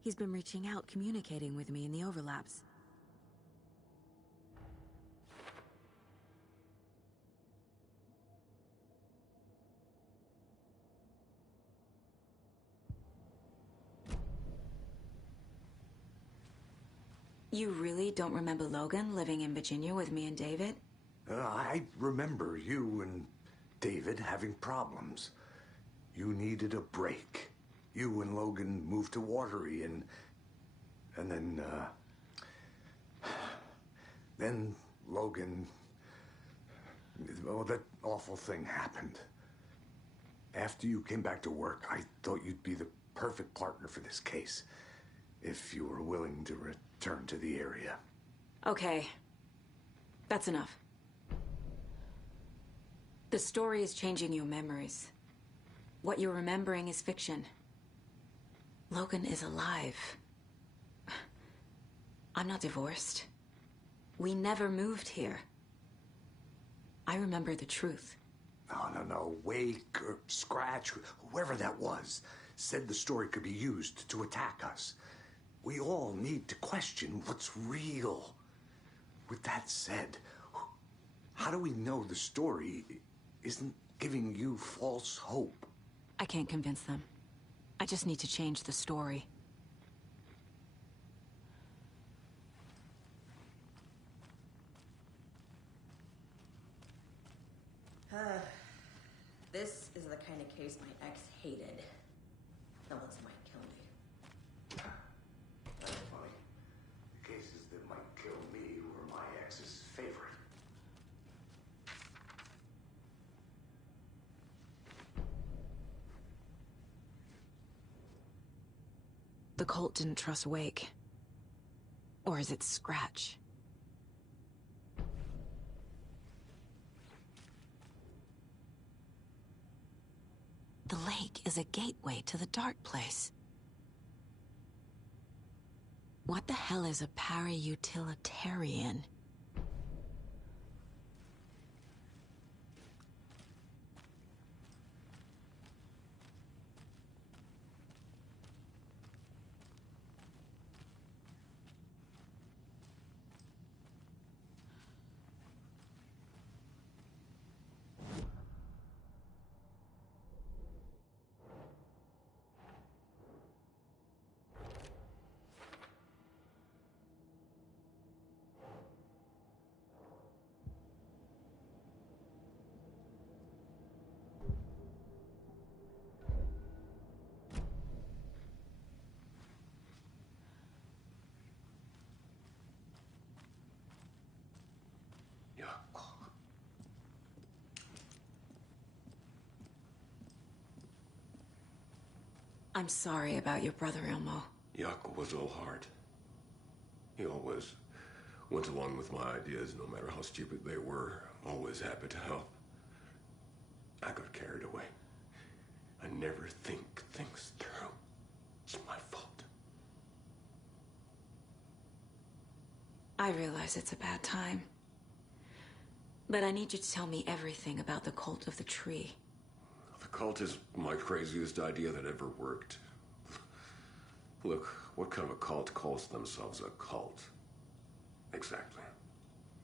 He's been reaching out, communicating with me in the overlaps. You really don't remember Logan living in Virginia with me and David? I remember you and David having problems. You needed a break. You and Logan moved to Watery and then Logan, well, that awful thing happened. After you came back to work, I thought you'd be the perfect partner for this case, if you were willing to return to the area. Okay. That's enough. The story is changing your memories. What you're remembering is fiction. Logan is alive. I'm not divorced. We never moved here. I remember the truth. No. Wake or Scratch, whoever that was, said the story could be used to attack us. We all need to question what's real. With that said, how do we know the story isn't giving you false hope? I can't convince them. I just need to change the story. This is the kind of case my ex hated. Phyllis might kill me. That's funny. The cases that might kill me were my ex's favorite. The cult didn't trust Wake. Or is it Scratch? The lake is a gateway to the dark place. What the hell is a para-utilitarian? I'm sorry about your brother, Ilmo. Yaakov was all heart. He always went along with my ideas, no matter how stupid they were. Always happy to help. I got carried away. I never think things through. It's my fault. I realize it's a bad time. But I need you to tell me everything about the Cult of the Tree. The cult is my craziest idea that ever worked. Look, what kind of a cult calls themselves a cult? Exactly.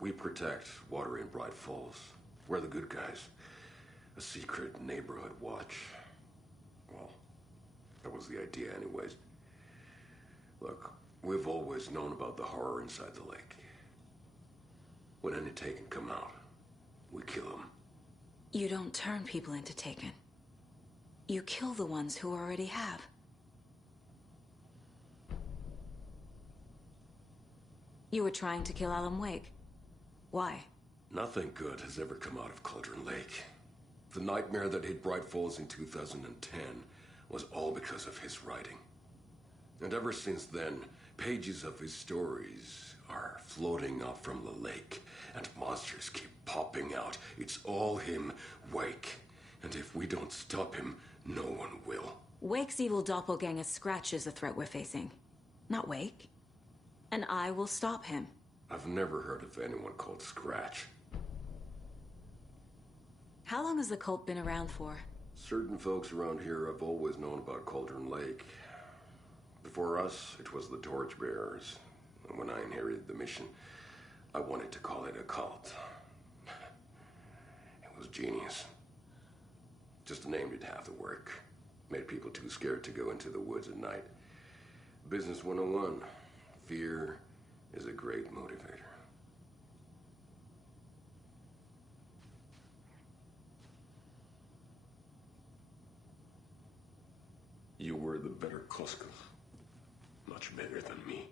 We protect Watery and Bright Falls. We're the good guys. A secret neighborhood watch. Well, that was the idea anyways. Look, we've always known about the horror inside the lake. When any Taken come out, we kill them. You don't turn people into Taken. You kill the ones who already have. You were trying to kill Alan Wake. Why? Nothing good has ever come out of Cauldron Lake. The nightmare that hit Bright Falls in 2010 was all because of his writing. And ever since then, pages of his stories are floating up from the lake, and monsters keep popping out. It's all him, Wake. And if we don't stop him, no one will. Wake's evil doppelganger Scratch is the threat we're facing, not Wake. And I will stop him. I've never heard of anyone called Scratch. How long has the cult been around for? Certain folks around here have always known about Cauldron Lake. Before us, it was the Torchbearers. And when I inherited the mission, I wanted to call it a cult. It was genius. Just a name did half the work. Made people too scared to go into the woods at night. Business 101. Fear, is a great motivator. You were the better Koska. Much better than me.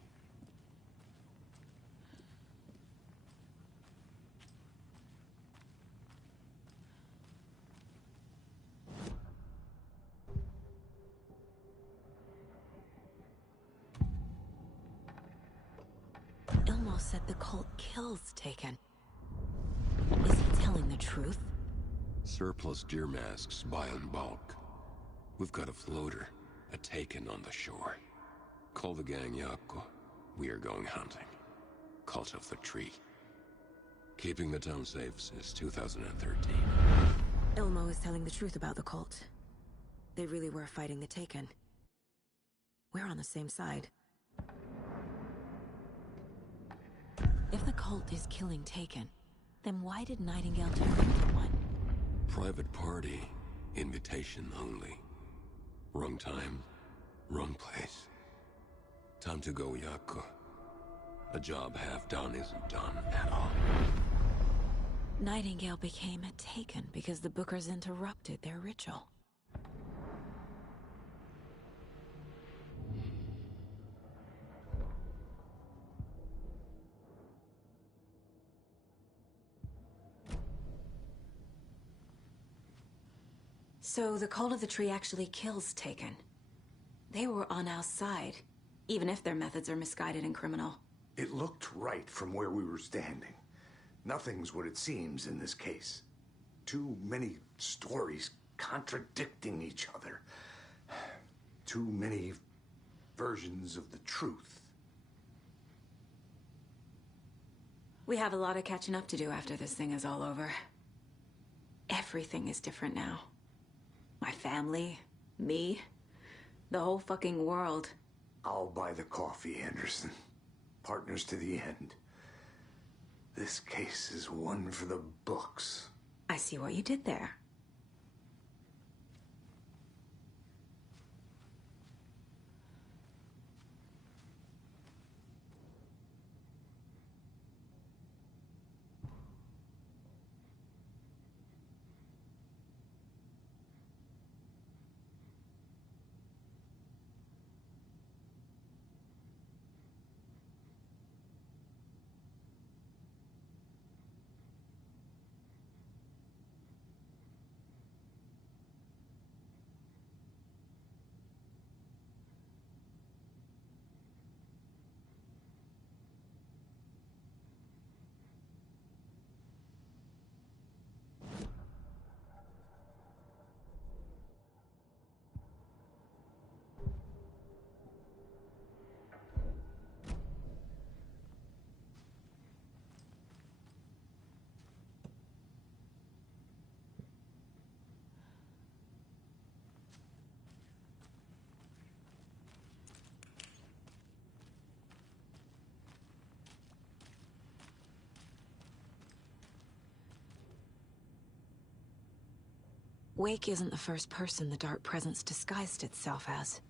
Ilmo said the cult kills Taken. Is he telling the truth? Surplus deer masks buy in bulk. We've got a floater, a Taken on the shore. Call the gang Yako. We are going hunting. Cult of the Tree. Keeping the town safe since 2013. Ilmo is telling the truth about the cult. They really were fighting the Taken. We're on the same side. If the cult is killing Taken, then why did Nightingale turn into one? Private party. Invitation only. Wrong time, wrong place. Time to go, Yako. A job half done isn't done at all. Nightingale became a Taken because the Bookers interrupted their ritual. So the Cult of the Tree actually kills Taken. They were on our side, even if their methods are misguided and criminal. It looked right from where we were standing. Nothing's what it seems in this case. Too many stories contradicting each other. Too many versions of the truth. We have a lot of catching up to do after this thing is all over. Everything is different now. My family, me, the whole fucking world. I'll buy the coffee, Anderson. Partners to the end. This case is one for the books. I see what you did there. Wake isn't the first person the Dark Presence disguised itself as.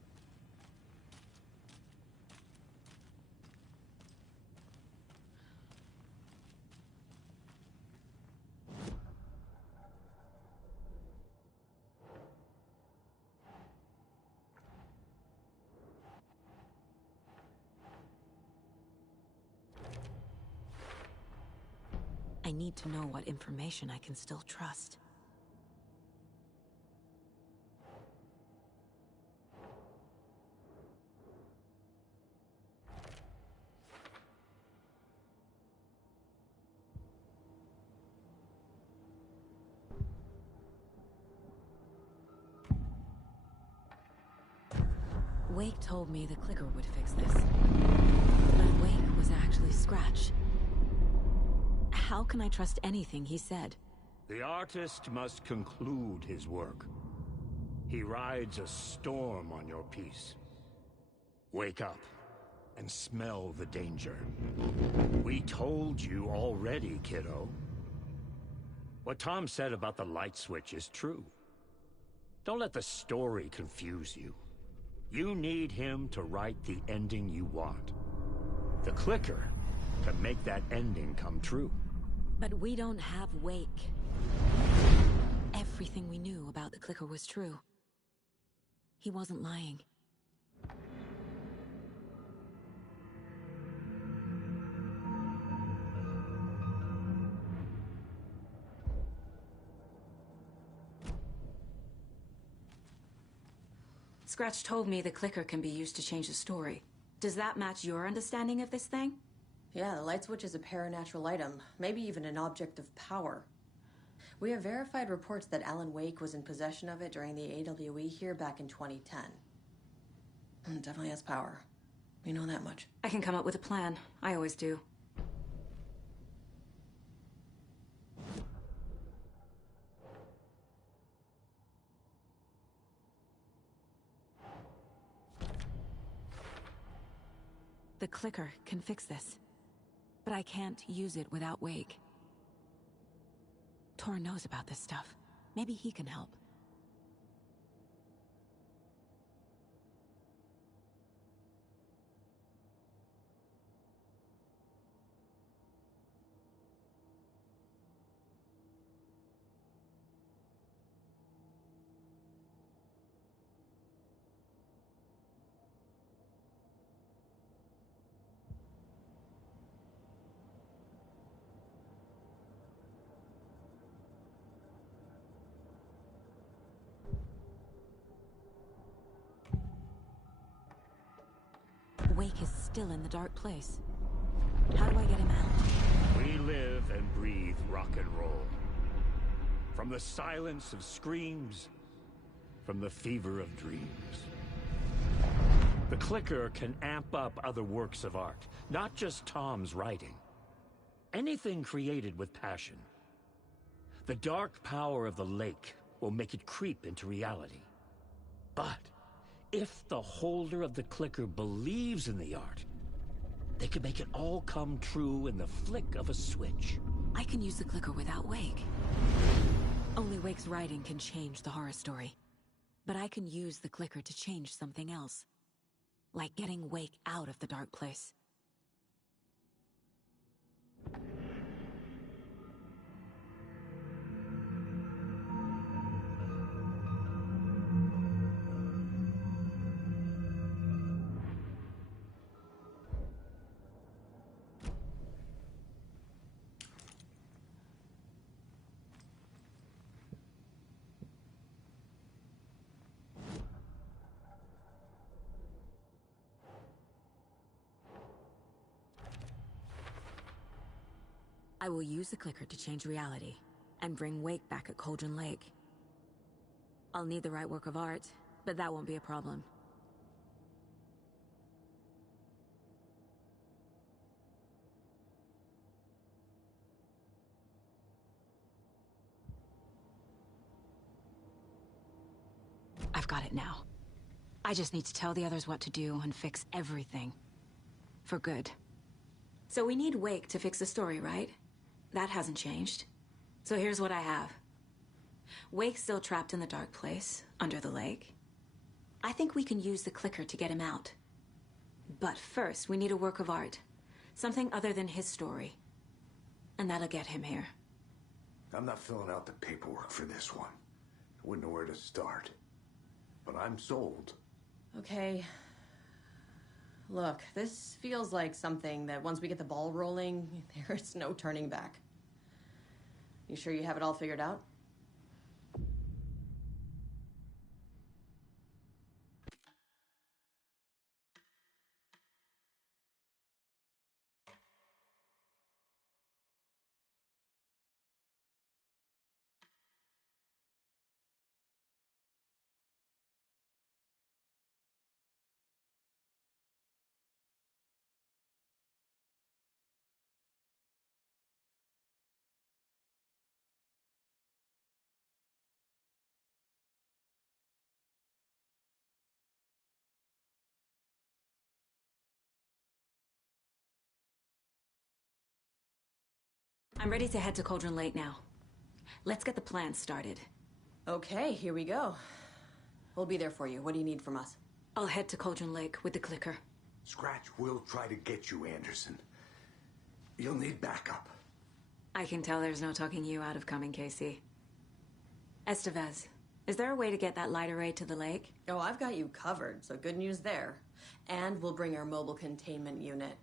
I need to know what information I can still trust. Wake told me the clicker would fix this. But Wake was actually Scratch. How can I trust anything he said? The artist must conclude his work. He rides a storm on your piece. Wake up and smell the danger. We told you already, kiddo. What Tom said about the light switch is true. Don't let the story confuse you. You need him to write the ending you want. The clicker to make that ending come true. But we don't have Wake. Everything we knew about the Clicker was true. He wasn't lying. Scratch told me the Clicker can be used to change the story. Does that match your understanding of this thing? Yeah, the light switch is a paranatural item, maybe even an object of power. We have verified reports that Alan Wake was in possession of it during the AWE here back in 2010. It definitely has power. We know that much. I can come up with a plan. I always do. The Clicker can fix this. But I can't use it without Wake. Tor knows about this stuff. Maybe he can help. Wake is still in the dark place. How do I get him out? We live and breathe rock and roll. From the silence of screams, from the fever of dreams. The Clicker can amp up other works of art, not just Tom's writing. Anything created with passion. The dark power of the lake will make it creep into reality. But if the holder of the Clicker believes in the art, they can make it all come true in the flick of a switch. I can use the Clicker without Wake. Only Wake's writing can change the horror story. But I can use the Clicker to change something else. Like getting Wake out of the dark place. I will use the Clicker to change reality, and bring Wake back at Cauldron Lake. I'll need the right work of art, but that won't be a problem. I've got it now. I just need to tell the others what to do and fix everything. For good. So we need Wake to fix the story, right? That hasn't changed. So here's what I have. Wake's still trapped in the dark place, under the lake. I think we can use the Clicker to get him out. But first, we need a work of art. Something other than his story. And that'll get him here. I'm not filling out the paperwork for this one. I wouldn't know where to start. But I'm sold. Okay. Look, this feels like something that once we get the ball rolling, there's no turning back. You sure you have it all figured out? I'm ready to head to Cauldron Lake now. Let's get the plan started. Okay, here we go. We'll be there for you. What do you need from us? I'll head to Cauldron Lake with the Clicker. Scratch will try to get you, Anderson. You'll need backup. I can tell there's no talking you out of coming, Casey. Estevez, is there a way to get that light array to the lake? Oh, I've got you covered, so good news there. And we'll bring our mobile containment unit.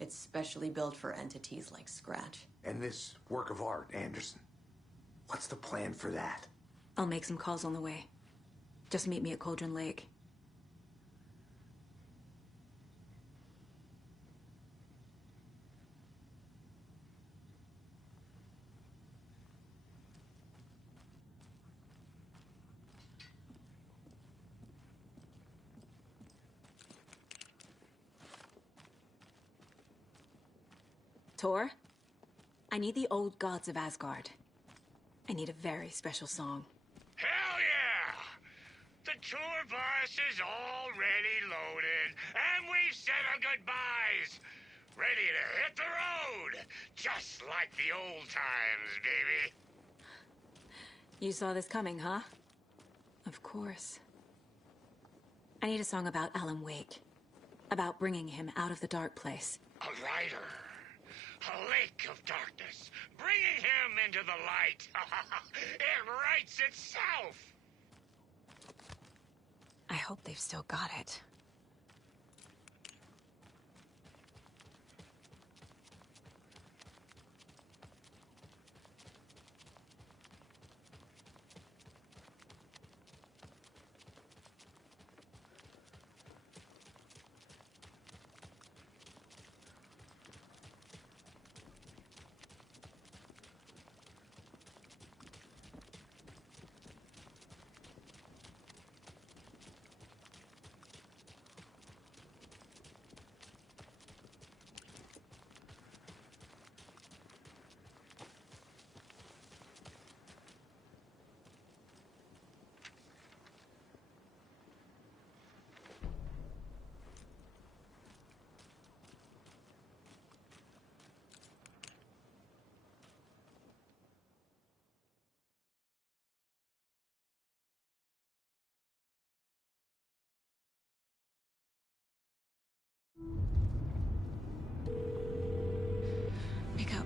It's specially built for entities like Scratch. And this work of art, Anderson. What's the plan for that? I'll make some calls on the way. Just meet me at Cauldron Lake. Tor, I need the old gods of Asgard. I need a very special song. Hell yeah! The tour bus is already loaded, and we've said our goodbyes. Ready to hit the road, just like the old times, baby. You saw this coming, huh? Of course. I need a song about Alan Wake. About bringing him out of the dark place. A rider. A lake of darkness, bringing him into the light. It writes itself. I hope they've still got it.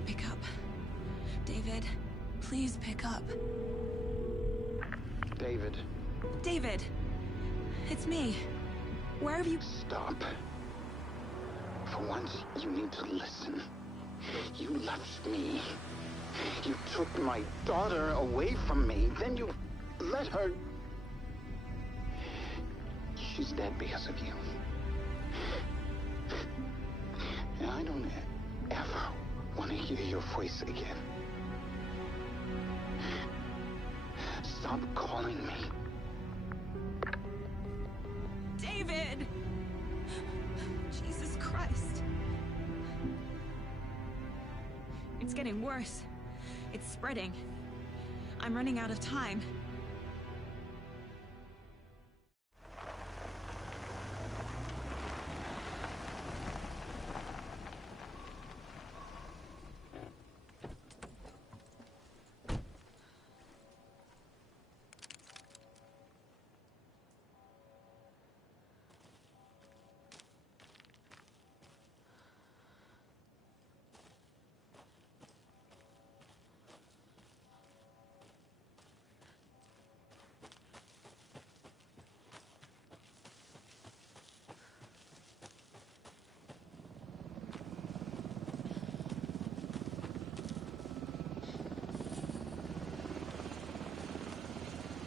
Pick up. David, please pick up. David. David! It's me. Where have you... Stop. For once, you need to listen. You left me. You took my daughter away from me. Then you let her... She's dead because of you. And I don't ever want to hear your voice again. Stop calling me. David! Jesus Christ. It's getting worse. It's spreading. I'm running out of time.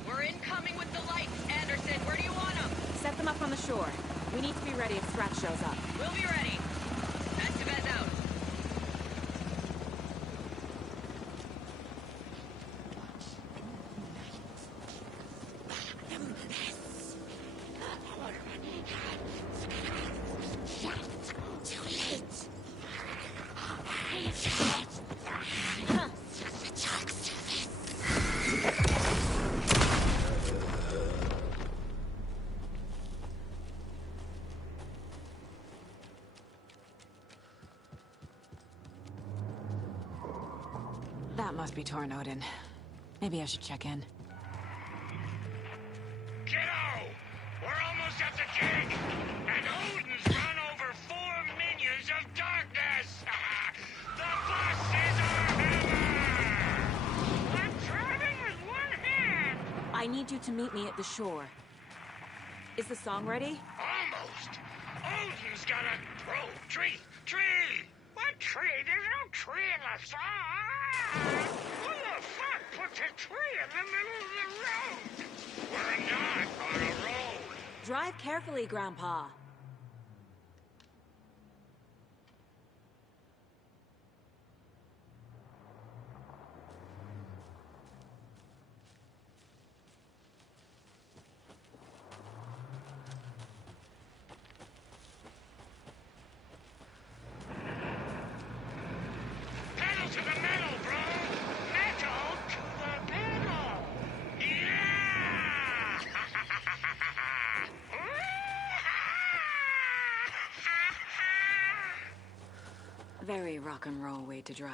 We're incoming with the lights, Anderson. Where do you want them? Set them up on the shore. We need to be ready if Scratch shows up. We'll be ready. Estevez out. That must be Tornodin. Maybe I should check in. Kiddo! We're almost at the gig! And Odin's run over 4 minions of darkness! The you to meet me at the shore. Is the song ready? Almost. Odin's got a tree. What tree? There's no tree in the song. Who the fuck puts a tree in the middle of the road? We're not on a road. Drive carefully, Grandpa. Pedal to the metal, bro. Metal to the metal. Yeah! Very rock and roll way to drive.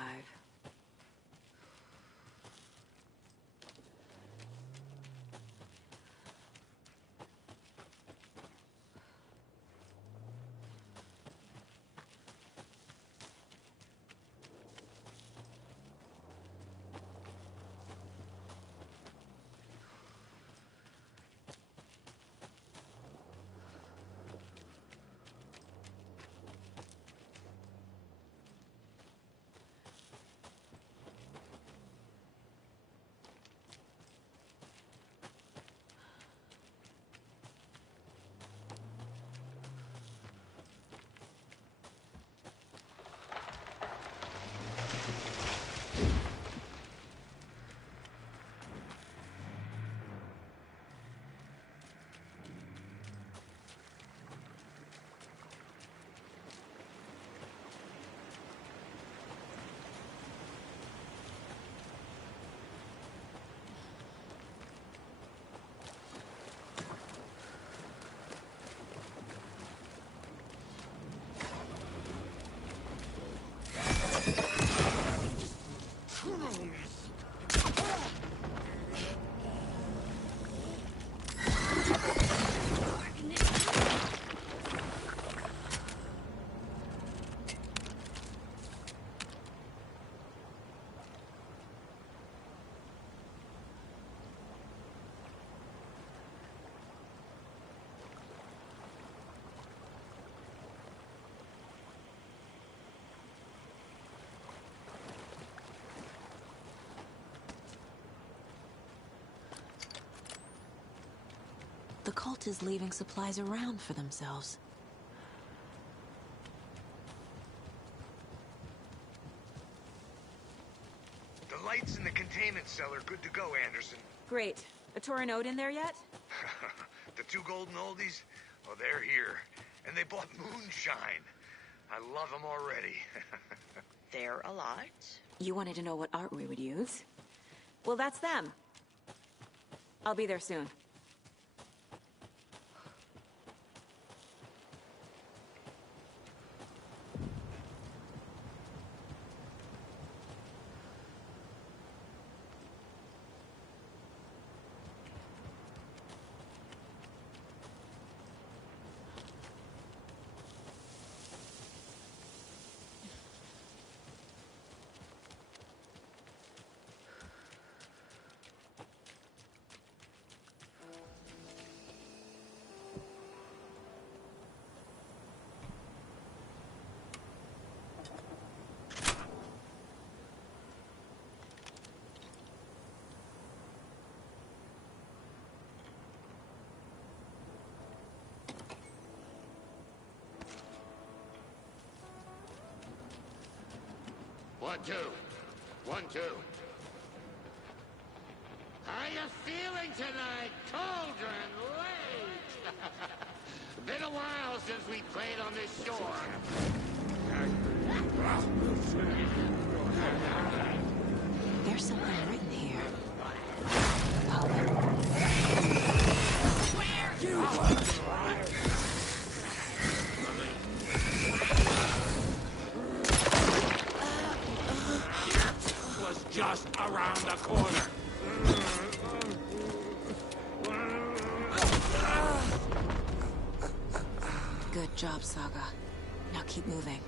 The cult is leaving supplies around for themselves. The lights in the containment cell are good to go, Anderson. Great. A Tauren Ode in there yet? The two golden oldies? Oh, they're here. And they bought moonshine. I love them already. They're a lot. You wanted to know what art we would use? Well, that's them. I'll be there soon. One, two. 1, 2. How you feeling tonight, Cauldron Lake? Been a while since we played on this shore. There's something written here. Was just around the corner. Good job, Saga. Now keep moving.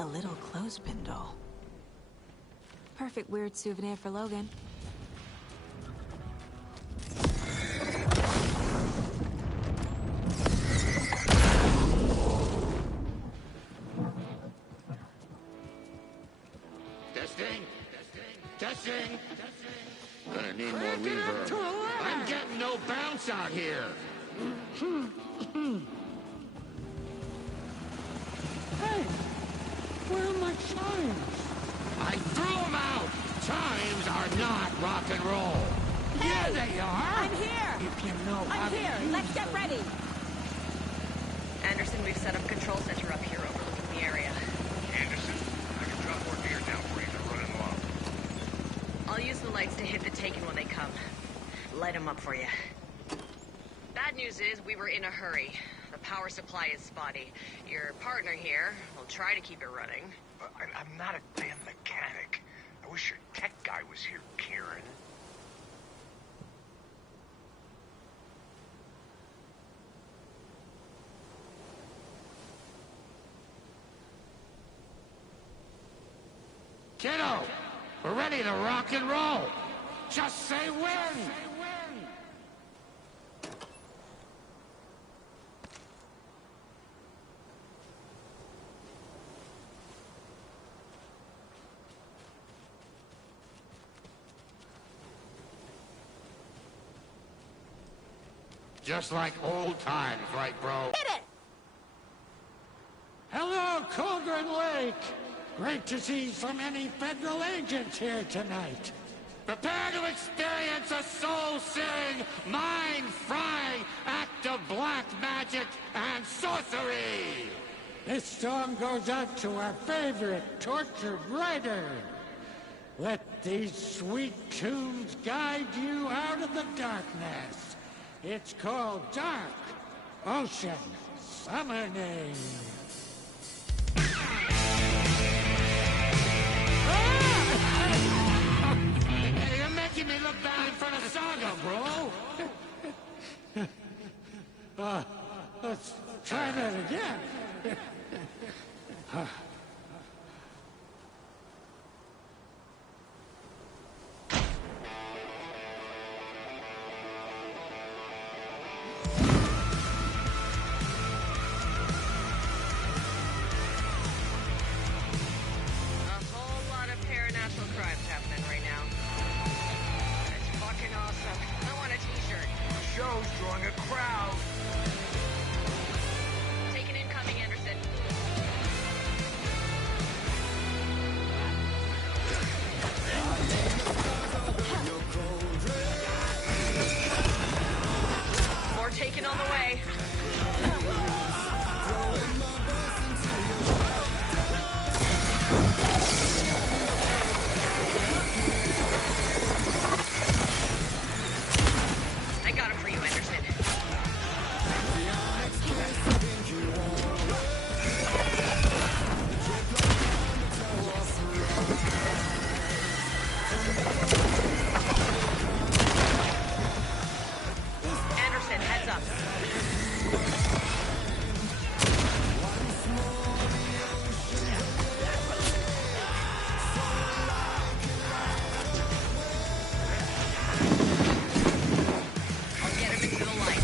A little clothespin doll. Perfect weird souvenir for Logan. Testing. Testing. Gonna need more reverb. I'm getting no bounce out here. Hey, where are my chimes? I threw them out. Chimes are not rock and roll. Yeah, they are. I'm here. If you know how I'm to here. use Let's get them. ready. Anderson, we've set up a control center up here overlooking the area. Anderson, I can drop more gear down for you. They're running low. I'll use the lights to hit the Taken when they come. Light them up for you. Bad news is we were in a hurry. The power supply is spotty. Your partner here will try to keep it running. I'm not a damn mechanic. I wish your tech guy was here, Kieran. Kiddo, we're ready to rock and roll. Just say when. Just like old times, right, bro? Hit it! Hello, Cauldron Lake. Great to see so many federal agents here tonight. Prepare to experience a soul-searing, mind-frying act of black magic and sorcery! This song goes out to our favorite tortured writer. Let these sweet tunes guide you out of the darkness. It's called Dark Ocean Summoning. Hey, you're making me look bad in front of Saga, bro! Let's try that again. Show's drawing a crowd. Taken incoming, Anderson. More Taken on the way. I got him for you, Anderson. Anderson, heads up. I'll get him into the light.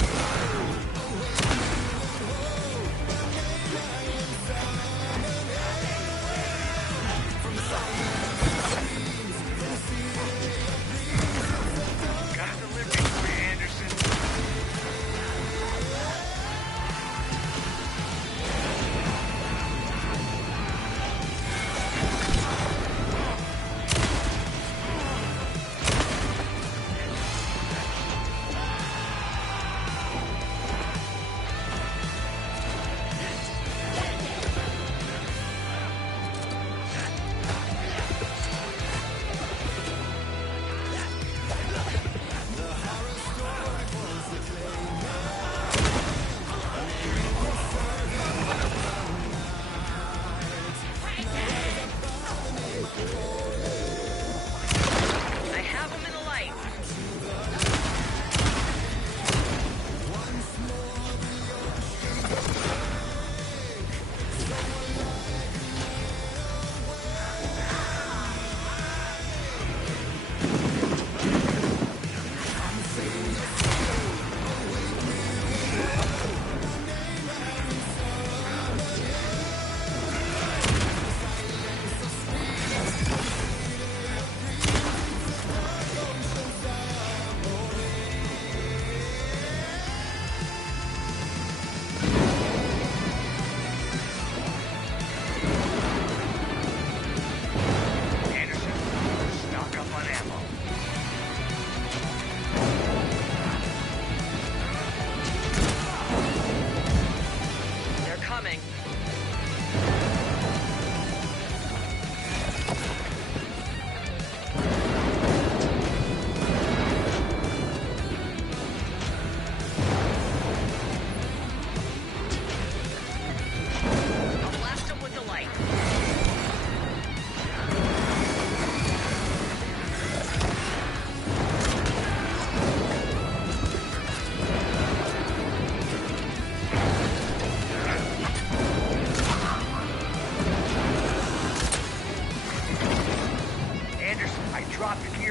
Got a delivery for you, Anderson. I have him in the light.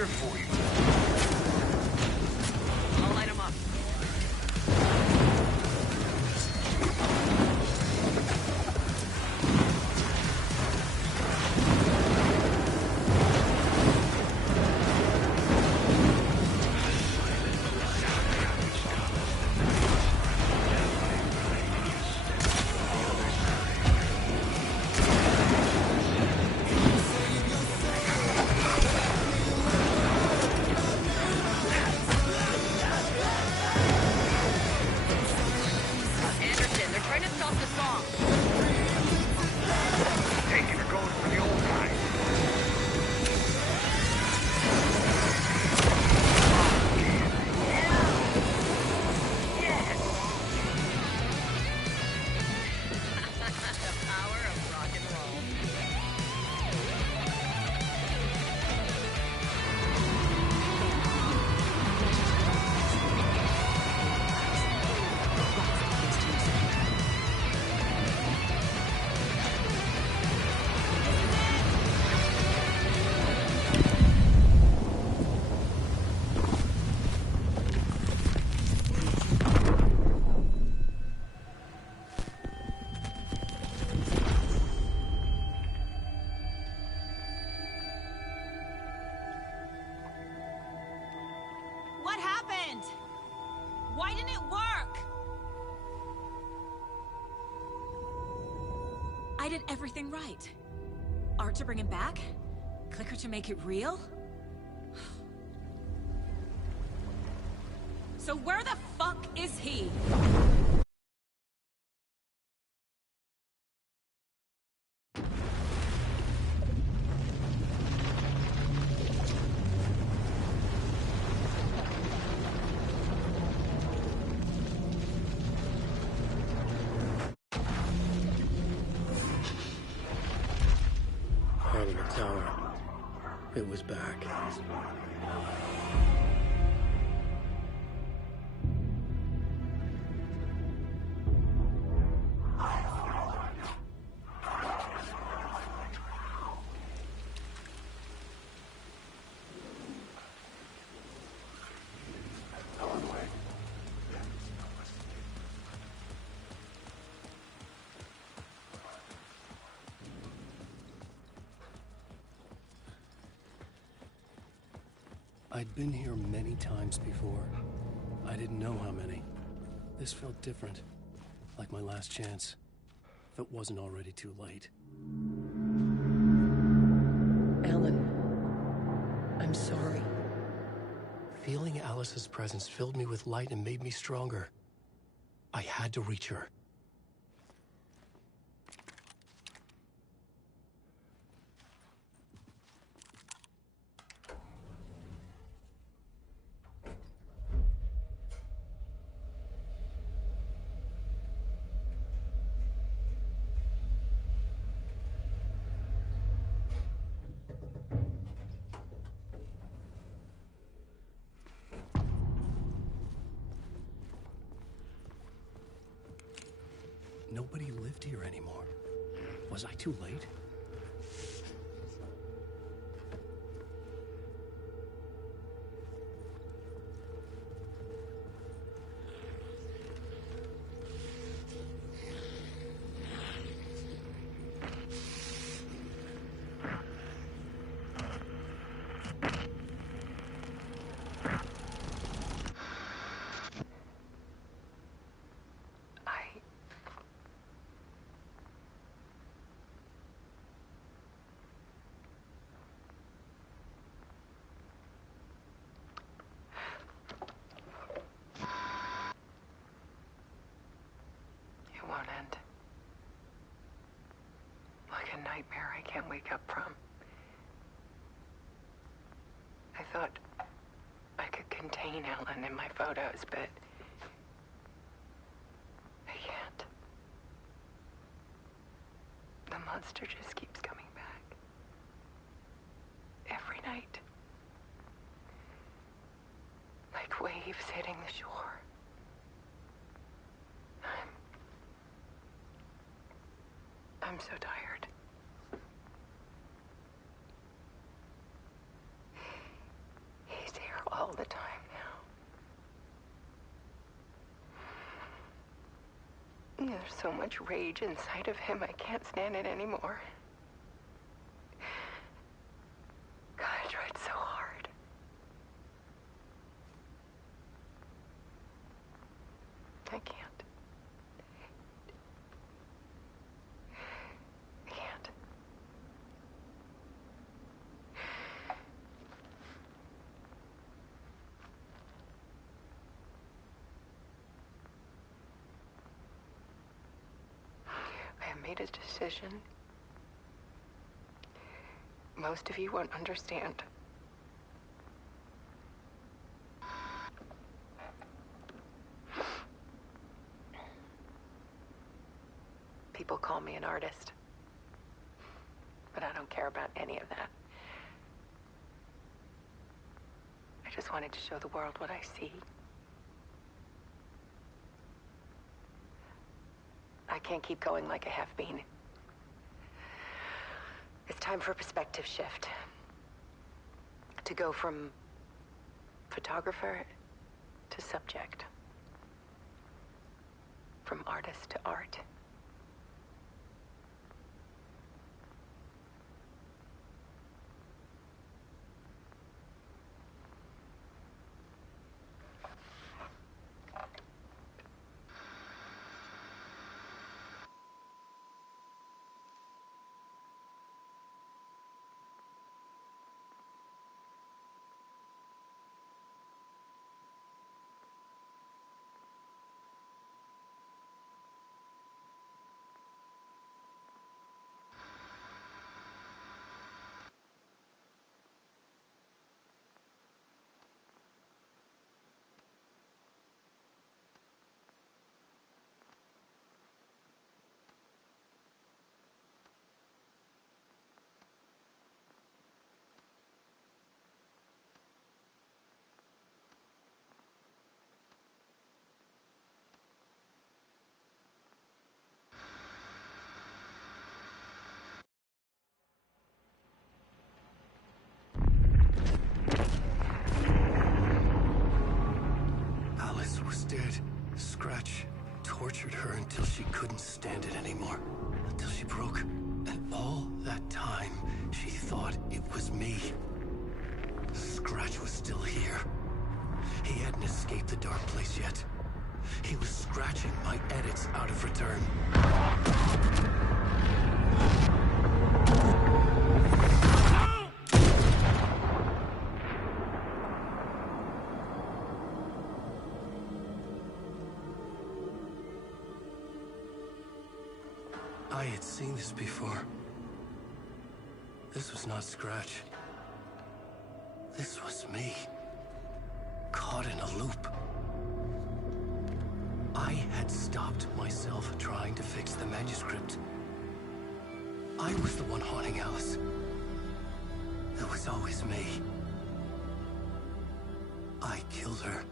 for you. I'll light him up. Anderson, they're trying to stop the song. Taking her going for the old guy. The power of rock and roll. What happened? Why didn't it work? I did everything right. Art to bring him back? Clicker to make it real? So where the fuck is he? Parliament Tower. It was back. I'd been here many times before. I didn't know how many. This felt different, like my last chance, if it wasn't already too late. Alan, I'm sorry. Feeling Alice's presence filled me with light and made me stronger. I had to reach her. Nobody lived here anymore. Was I too late? Nightmare I can't wake up from. I thought I could contain Ellen in my photos, but I can't. The monster just keeps coming back. Every night. Like waves hitting the shore. I'm so tired. There's so much rage inside of him, I can't stand it anymore. God, I tried so hard. I can't. I can't. I have made a decision. Most of you won't understand. People call me an artist, but I don't care about any of that. I just wanted to show the world what I see. I can't keep going like I have been. It's time for a perspective shift. To go from photographer to subject. From artist to art. Alice was dead. Scratch tortured her until she couldn't stand it anymore. Until she broke. And all that time, she thought it was me. Scratch was still here. He hadn't escaped the dark place yet. He was scratching my edits out of return. I had seen this before. This was not Scratch. This was me. Caught in a loop. I had stopped myself trying to fix the manuscript. I was the one haunting Alice. It was always me. I killed her.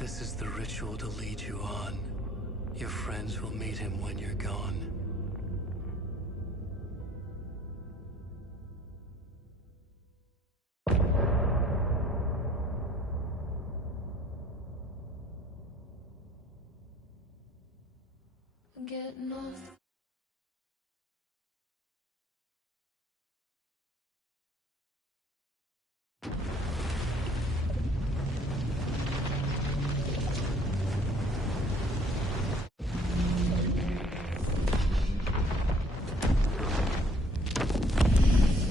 This is the ritual to lead you on. Your friends will meet him when you're gone. Getting off.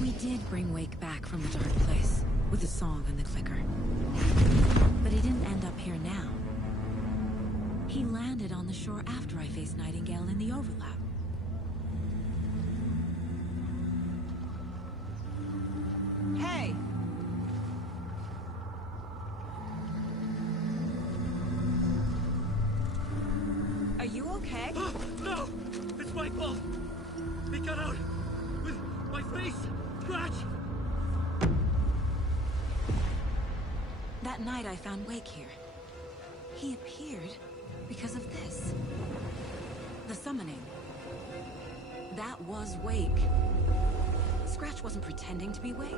We did bring Wake back from the dark place, with the song and the clicker. But he didn't end up here now. He landed on the shore after I faced Nightingale in the overlap. Hey! Are you okay? No! It's my fault! He got out with my face Scratch! That night I found Wake here. He appeared because of this. The summoning. That was Wake. Scratch wasn't pretending to be Wake.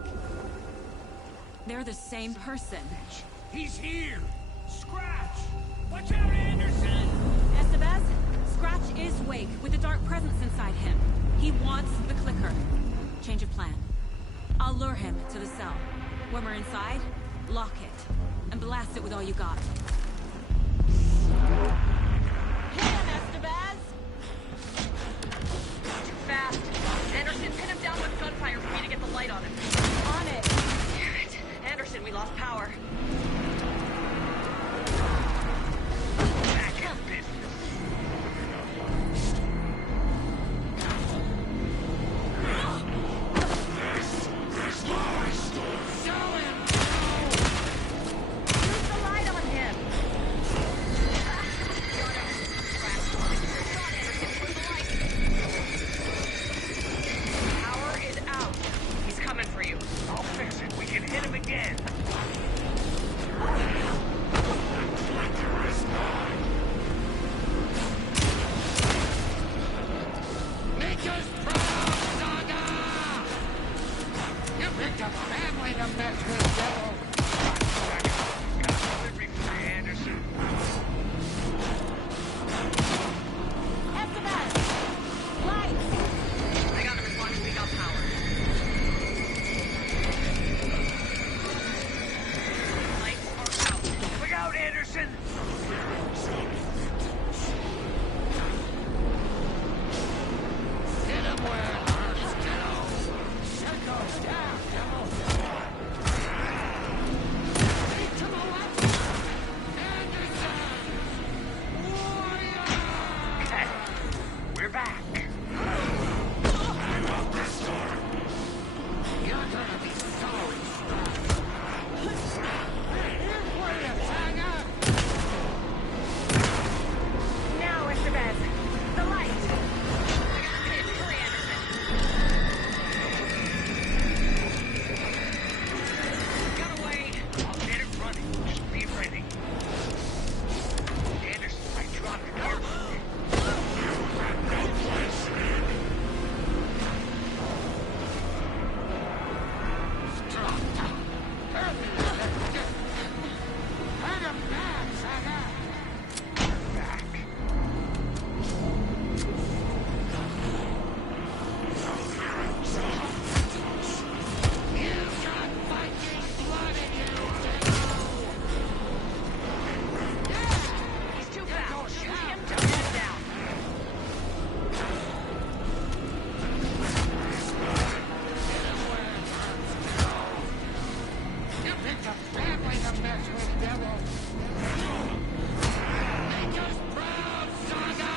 They're the same person. He's here! Scratch! Watch out, Anderson! Estevez, Scratch is Wake with a dark presence inside him. He wants the clicker. Change of plan. I'll lure him to the cell. When we're inside, lock it. And blast it with all you got. Hit him, Estevez! Too fast. Anderson, pin him down with gunfire for me to get the light on him. On it! Damn it. Anderson, we lost power. Back in business. Use the light on him. Power is out. He's coming for you. I'll fix it. We can hit him again. Make us proud, Saga! You picked a family to mess with, devil! Got delivery for you, Anderson. Estevez! Lights! I got him as long as we got power. Lights are out. Look out, Anderson! Hit him where it hurts, kiddo! Shut goes down, devil! Need to move up! Anderson! Warrior! Okay, we're back. You're gonna be sorry, Scratch! Here's where you hang up! Now, Estevez. The light. Hurry, Anderson. Got away. I'll get it running. Just be ready. Anderson, I dropped it here. Hang him back, Saga! Back. You've got Viking blood in you, devil! He's too fast. Shoot him to head down. You picked a family to mess with, devil! Make us proud, Saga!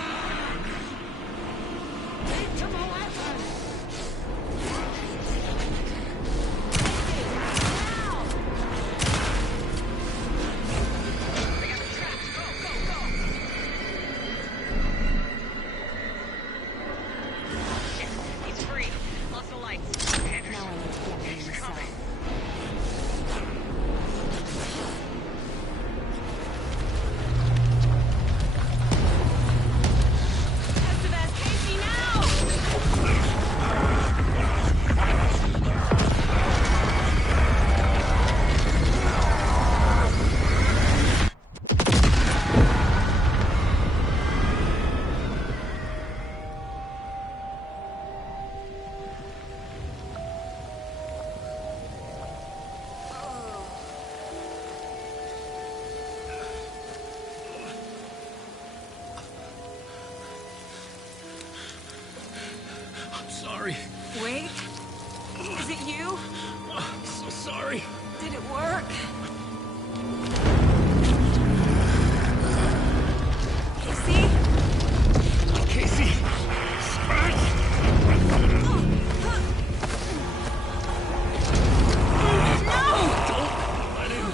Take to my weapon! They got the traps. Go, go, go. Shit, he's free. Lost the lights. Anderson, he's coming. Estevez, Casey, now! I'm sorry. Wake? Is it you? I'm so sorry. Did it work? Casey? Casey! Scratch! Don't let him.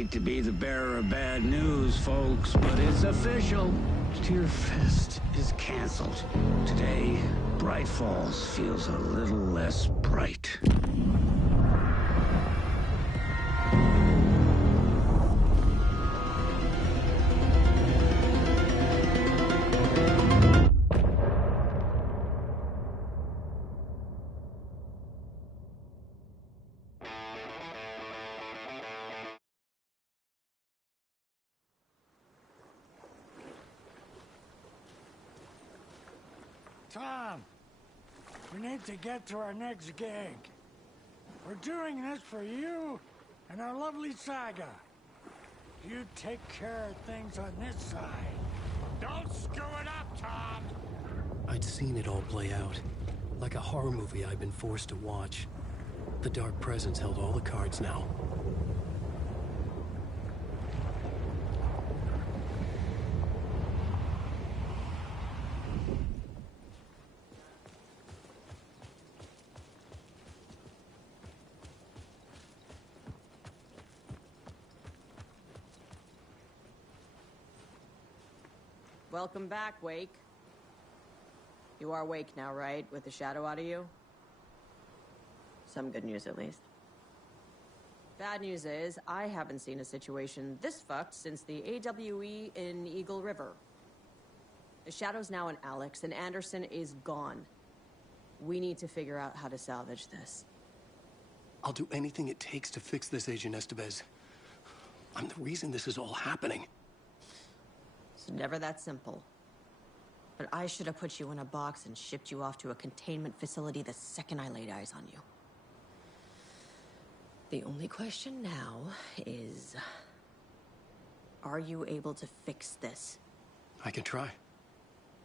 hate to be the bearer of bad news, folks, but it's official. Tearfest is canceled. Today, Bright Falls feels a little less bright. Tom, we need to get to our next gig. We're doing this for you and our lovely Saga. You take care of things on this side. Don't screw it up, Tom! I'd seen it all play out. Like a horror movie I'd been forced to watch. The Dark Presence held all the cards now. Welcome back, Wake. You are Wake now, right? With the shadow out of you? Some good news, at least. Bad news is, I haven't seen a situation this fucked since the AWE in Eagle River. The shadow's now in Alex, and Anderson is gone. We need to figure out how to salvage this. I'll do anything it takes to fix this, Agent Estevez. I'm the reason this is all happening. It's never that simple. But I should have put you in a box and shipped you off to a containment facility the second I laid eyes on you. The only question now is... are you able to fix this? I can try.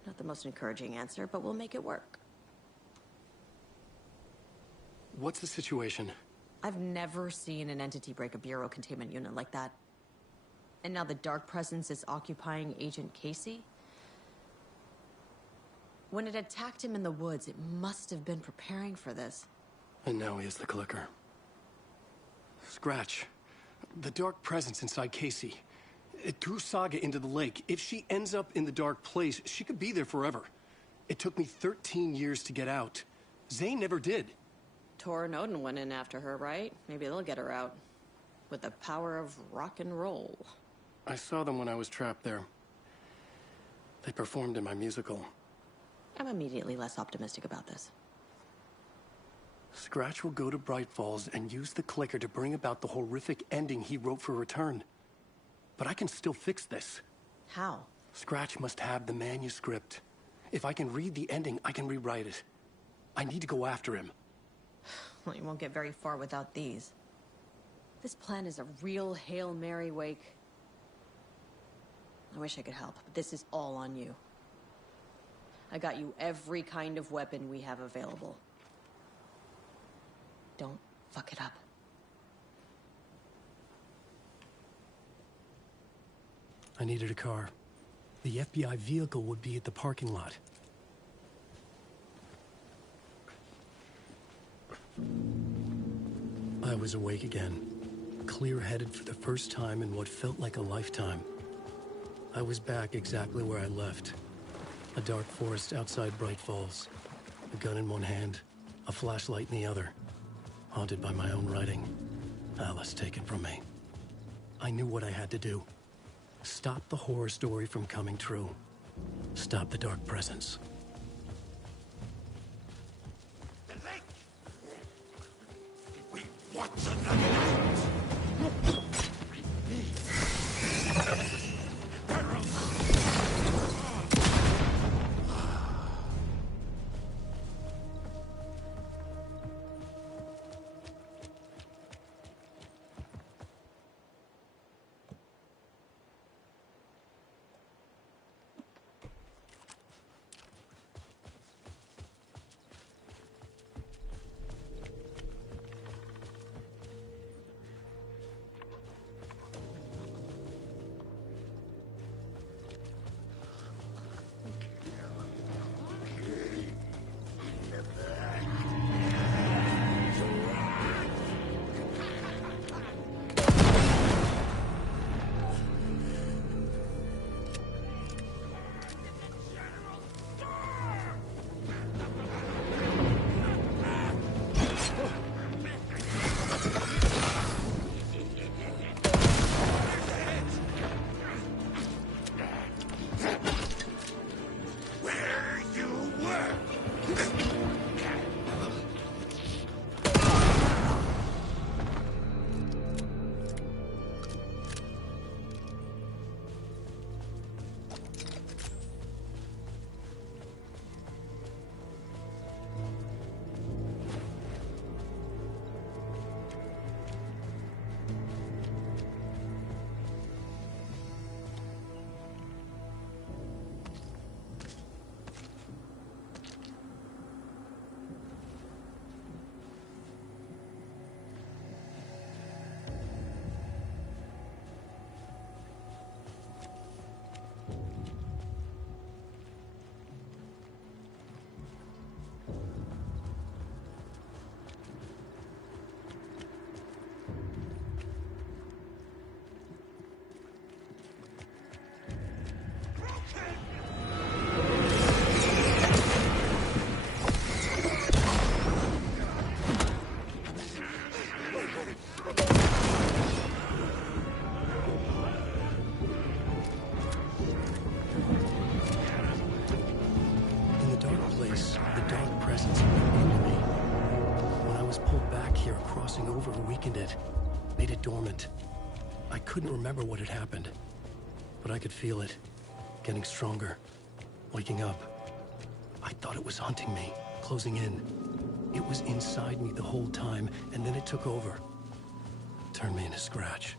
Not the most encouraging answer, but we'll make it work. What's the situation? I've never seen an entity break a Bureau containment unit like that. And now the Dark Presence is occupying Agent Casey? When it attacked him in the woods, it must have been preparing for this. And now he has the clicker. Scratch. The Dark Presence inside Casey. It threw Saga into the lake. If she ends up in the Dark Place, she could be there forever. It took me 13 years to get out. Zane never did. Tor and Odin went in after her, right? Maybe they'll get her out. With the power of rock and roll. I saw them when I was trapped there. They performed in my musical. I'm immediately less optimistic about this. Scratch will go to Bright Falls and use the clicker to bring about the horrific ending he wrote for Return. But I can still fix this. How? Scratch must have the manuscript. If I can read the ending, I can rewrite it. I need to go after him. Well, you won't get very far without these. This plan is a real Hail Mary, Wake. I wish I could help, but this is all on you. I got you every kind of weapon we have available. Don't fuck it up. I needed a car. The FBI vehicle would be at the parking lot. I was awake again, clear-headed for the first time in what felt like a lifetime. I was back exactly where I left. A dark forest outside Bright Falls. A gun in one hand, a flashlight in the other. Haunted by my own writing. Alice taken from me. I knew what I had to do. Stop the horror story from coming true. Stop the Dark Presence. What's another night? weakened it, made it dormant. I couldn't remember what had happened, but I could feel it, getting stronger, waking up. I thought it was hunting me, closing in. It was inside me the whole time, and then it took over. Turned me into Scratch.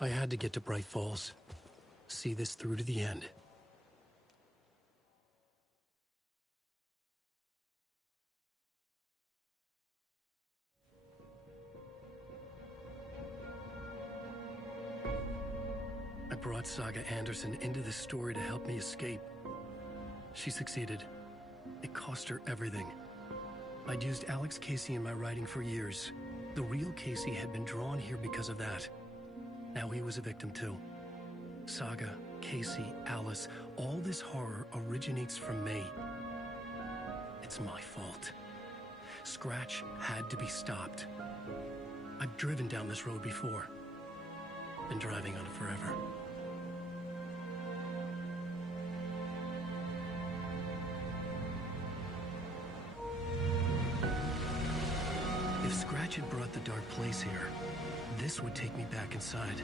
I had to get to Bright Falls. See this through to the end. I brought Saga Anderson into this story to help me escape. She succeeded. It cost her everything. I'd used Alex Casey in my writing for years. The real Casey had been drawn here because of that. Now he was a victim too. Saga, Casey, Alice, all this horror originates from me. It's my fault. Scratch had to be stopped. I've driven down this road before. Been driving on it forever. If Scratch had brought the Dark Place here, this would take me back inside.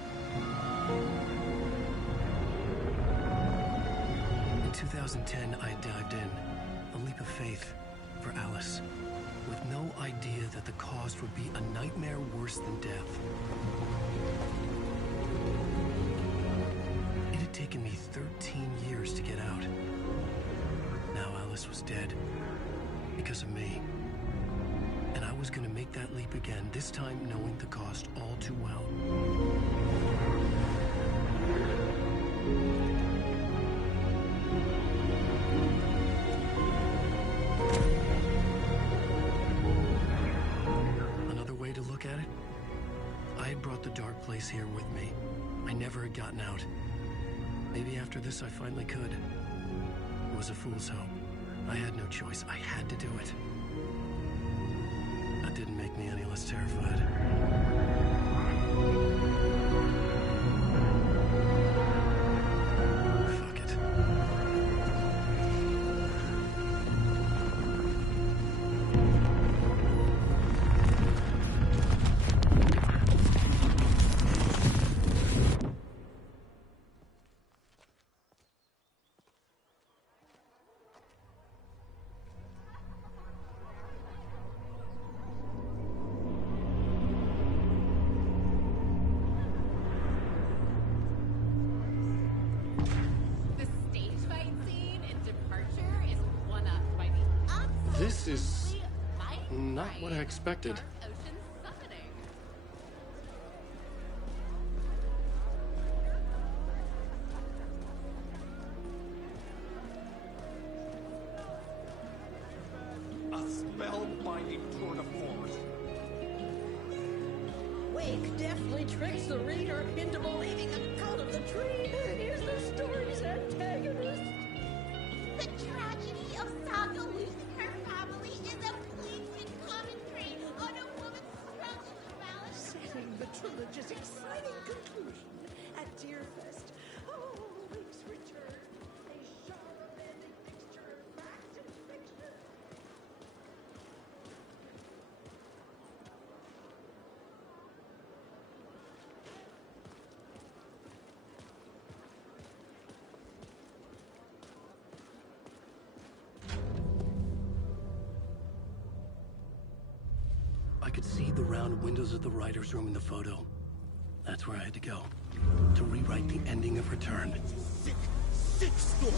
In 2010, I dived in, a leap of faith for Alice, with no idea that the cost would be a nightmare worse than death. It had taken me 13 years to get out. Now Alice was dead, because of me. And I was gonna make that leap again, this time knowing the cost all too well. Another way to look at it? I had brought the Dark Place here with me. I never had gotten out. Maybe after this I finally could. It was a fool's hope. I had no choice. I had to do it. That didn't make me any less terrified. Fuck it. This is not what I expected. A spellbinding tour de force. Wake deftly tricks the reader into believing the cult of the tree is the story's antagonist. The tragedy of Saga losing her family is a blatant commentary on a woman's struggle with balance. Setting the trilogy's exciting conclusion at Deerfest. Oh, Wake's return. A genre-bending mixture of fact and fiction. I could see the round windows of the writer's room in the photo. That's where I had to go, to rewrite the ending of Return. Sick story.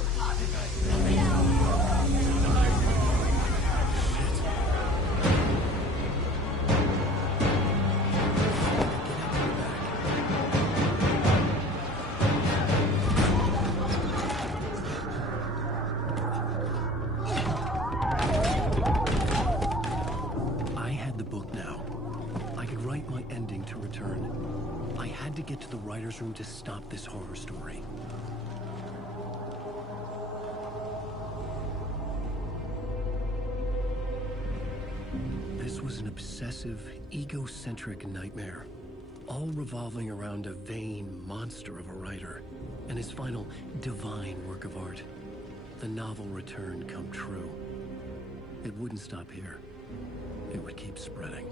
get to the writer's room to stop this horror story. This was an obsessive, egocentric nightmare, all revolving around a vain monster of a writer and his final divine work of art, the novel return come true. It wouldn't stop here. It would keep spreading.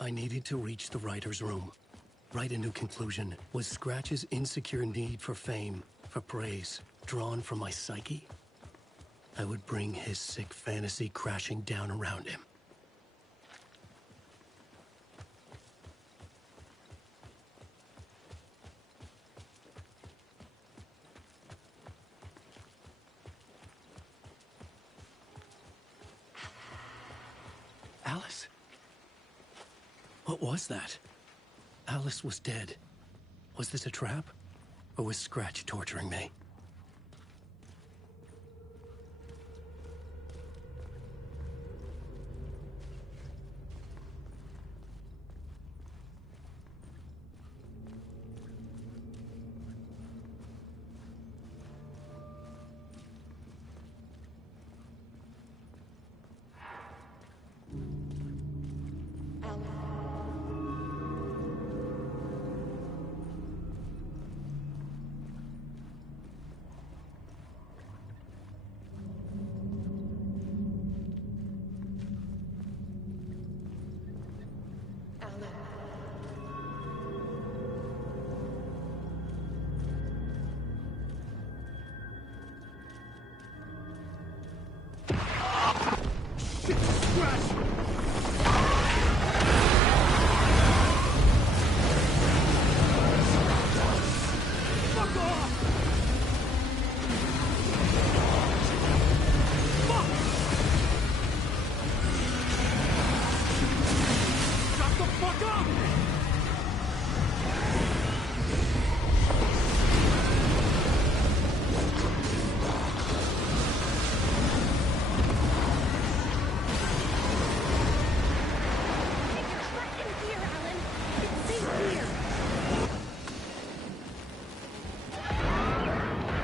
I needed to reach the writer's room. Write a new conclusion. Was Scratch's insecure need for fame, for praise, drawn from my psyche? I would bring his sick fantasy crashing down around him. Alice? What was that? Alice was dead. Was this a trap? Or was Scratch torturing me?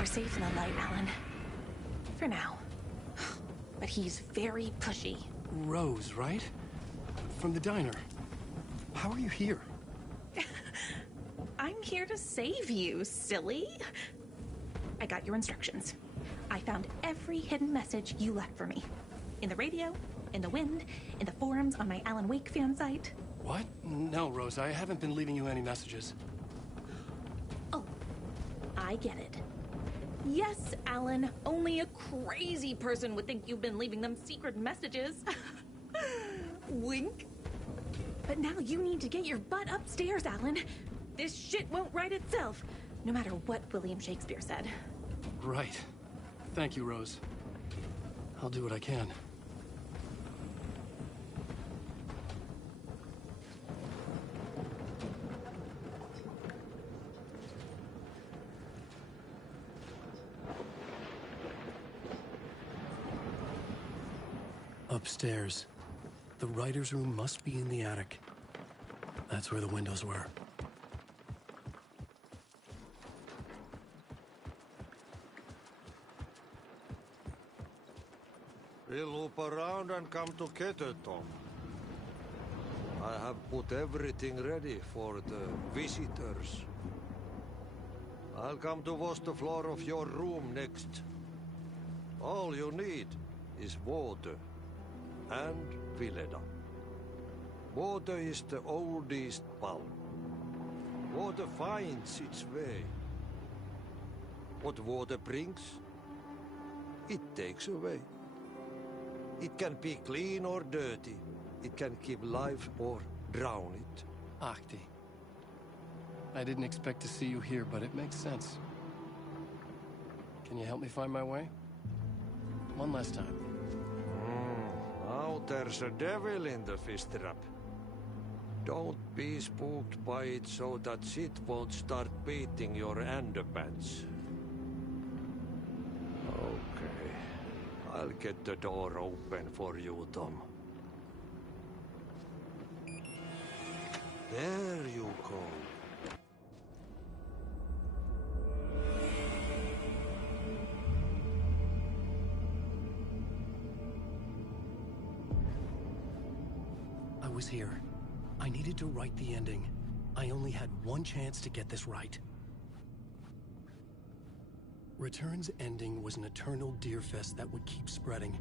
Safe in the light, Alan. For now. But he's very pushy. Rose, right? From the diner. How are you here? I'm here to save you, silly. I got your instructions. I found every hidden message you left for me. In the radio, in the wind, in the forums on my Alan Wake fan site. What? No, Rose, I haven't been leaving you any messages. Oh, I get it. Yes, Alan, only a crazy person would think you've been leaving them secret messages. Wink. But now you need to get your butt upstairs, Alan. This shit won't right itself, no matter what William Shakespeare said. Right. Thank you, Rose. I'll do what I can. Upstairs. The writer's room must be in the attic. That's where the windows were. We'll loop around and come to Ketterton. I have put everything ready for the visitors. I'll come to wash the floor of your room next. All you need is water. And Vileda. Water is the oldest bulb. Water finds its way. What water brings, it takes away. It can be clean or dirty. It can keep life or drown it. Ahti. I didn't expect to see you here, but it makes sense. Can you help me find my way? One last time. Now there's a devil in the fish trap. Don't be spooked by it so that Sid won't start beating your underpants. Okay. I'll get the door open for you, Tom. There you go. I was here. I needed to write the ending. I only had one chance to get this right. Return's ending was an eternal Deerfest that would keep spreading.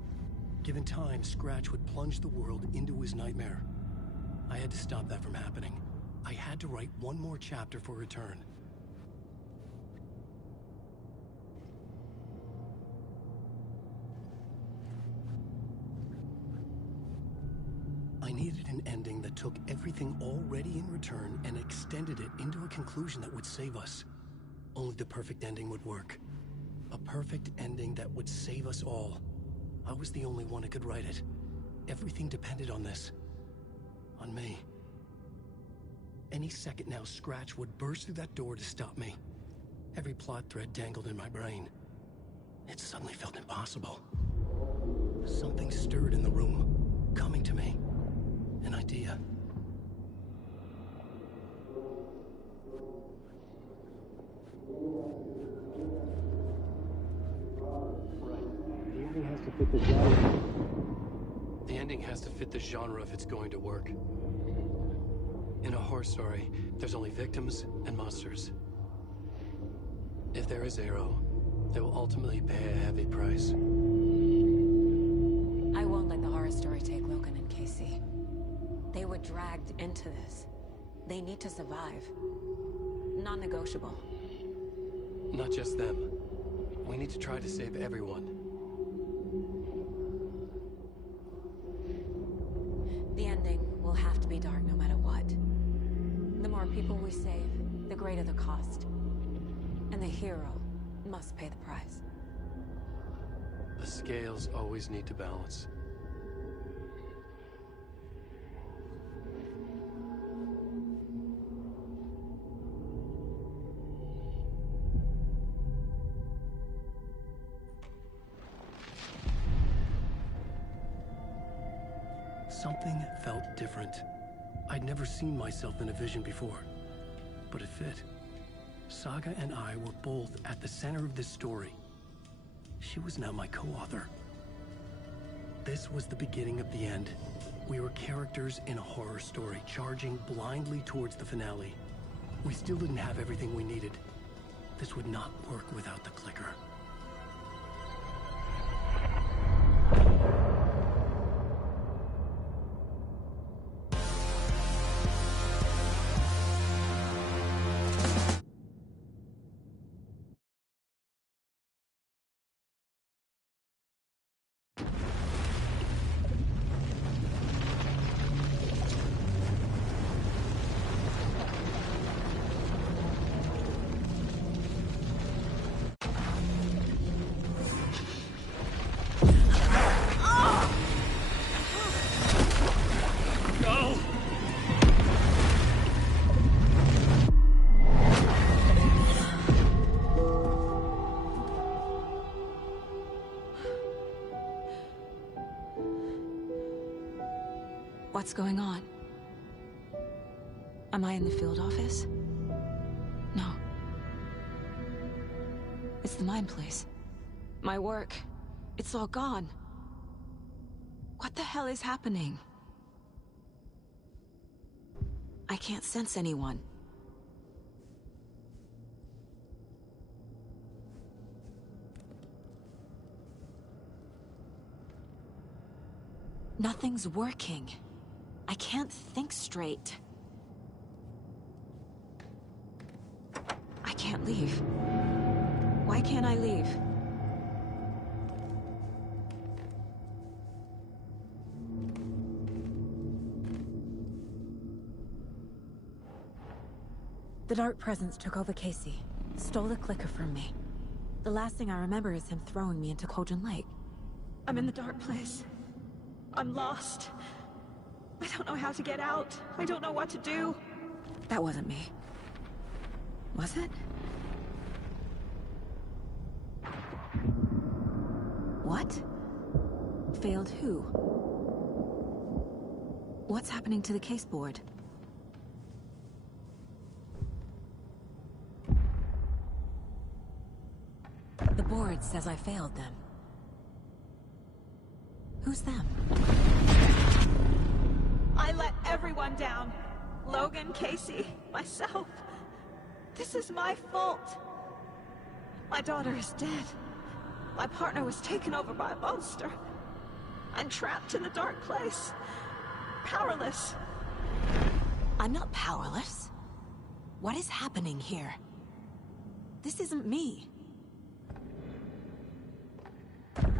Given time, Scratch would plunge the world into his nightmare. I had to stop that from happening. I had to write one more chapter for Return. I needed an ending that took everything already in Return and extended it into a conclusion that would save us. Only the perfect ending would work. A perfect ending that would save us all. I was the only one who could write it. Everything depended on this. On me. Any second now, Scratch would burst through that door to stop me. Every plot thread dangled in my brain. It suddenly felt impossible. Something stirred in the room, coming to me. An idea. The ending has to fit the genre. The ending has to fit the genre if it's going to work. In a horror story, there's only victims and monsters. If there is Arrow, they will ultimately pay a heavy price. I won't let the horror story take Logan and Casey. They were dragged into this. They need to survive. Non-negotiable. Not just them. We need to try to save everyone. The ending will have to be dark no matter what. The more people we save, the greater the cost. And the hero must pay the price. The scales always need to balance. Something felt different. I'd never seen myself in a vision before, but it fit. Saga and I were both at the center of this story. She was now my co-author. This was the beginning of the end. We were characters in a horror story, charging blindly towards the finale. We still didn't have everything we needed. This would not work without the clicker. What's going on? Am I in the field office? No. It's the mine place. My work. It's all gone. What the hell is happening? I can't sense anyone. Nothing's working. I can't think straight. I can't leave. Why can't I leave? The Dark Presence took over Casey, stole the clicker from me. The last thing I remember is him throwing me into Cauldron Lake. I'm in the dark place. I'm lost. I don't know how to get out. I don't know what to do. That wasn't me. Was it? What? Failed who? What's happening to the case board? The board says I failed them. Who's them? I let everyone down. Logan, Casey, myself. This is my fault. My daughter is dead. My partner was taken over by a monster. I'm trapped in a dark place. Powerless. I'm not powerless. What is happening here? This isn't me.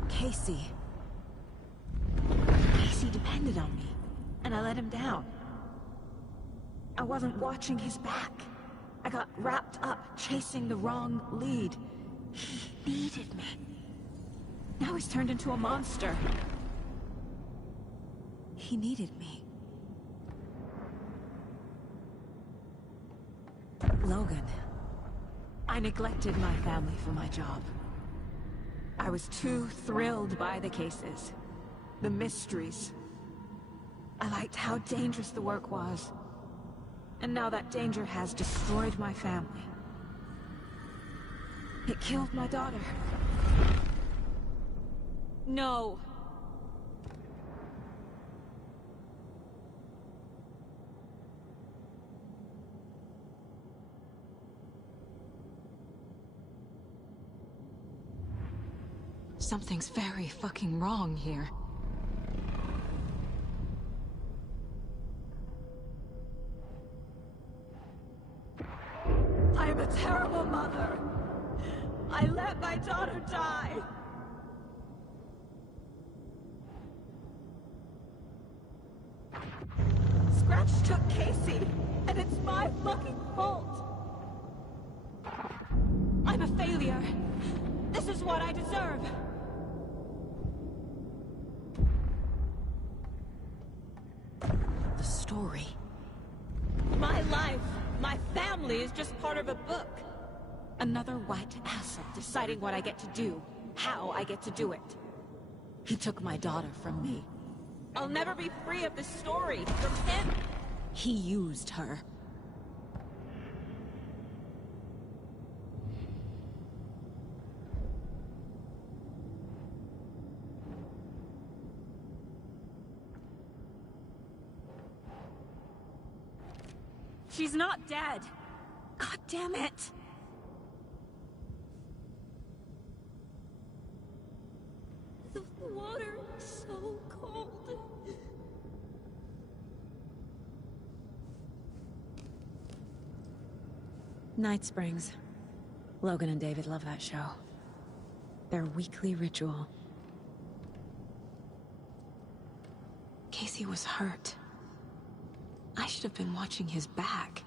Casey. Casey depended on me, and I let him down. I wasn't watching his back. I got wrapped up chasing the wrong lead. He needed me. Now he's turned into a monster. He needed me. Logan. I neglected my family for my job. I was too thrilled by the cases. The mysteries. I liked how dangerous the work was. And now that danger has destroyed my family. It killed my daughter. No. Something's very fucking wrong here. I am a terrible mother. I let my daughter die. Scratch took Casey, and it's my fucking fault. I'm a failure. This is what I deserve. The story. My life, my family is just part of a book. Another white asshole deciding what I get to do, how I get to do it. He took my daughter from me. I'll never be free of this story from him. He used her. She's not dead. God damn it. The water is so cold. Night Springs. Logan and David love that show. Their weekly ritual. Casey was hurt. I should have been watching his back.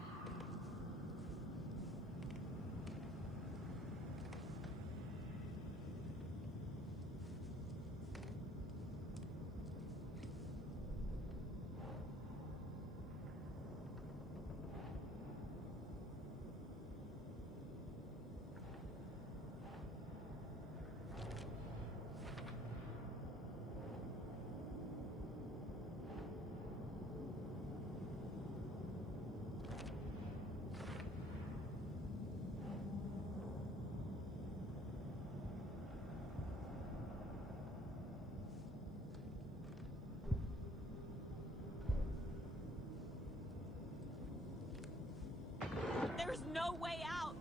There's no way out.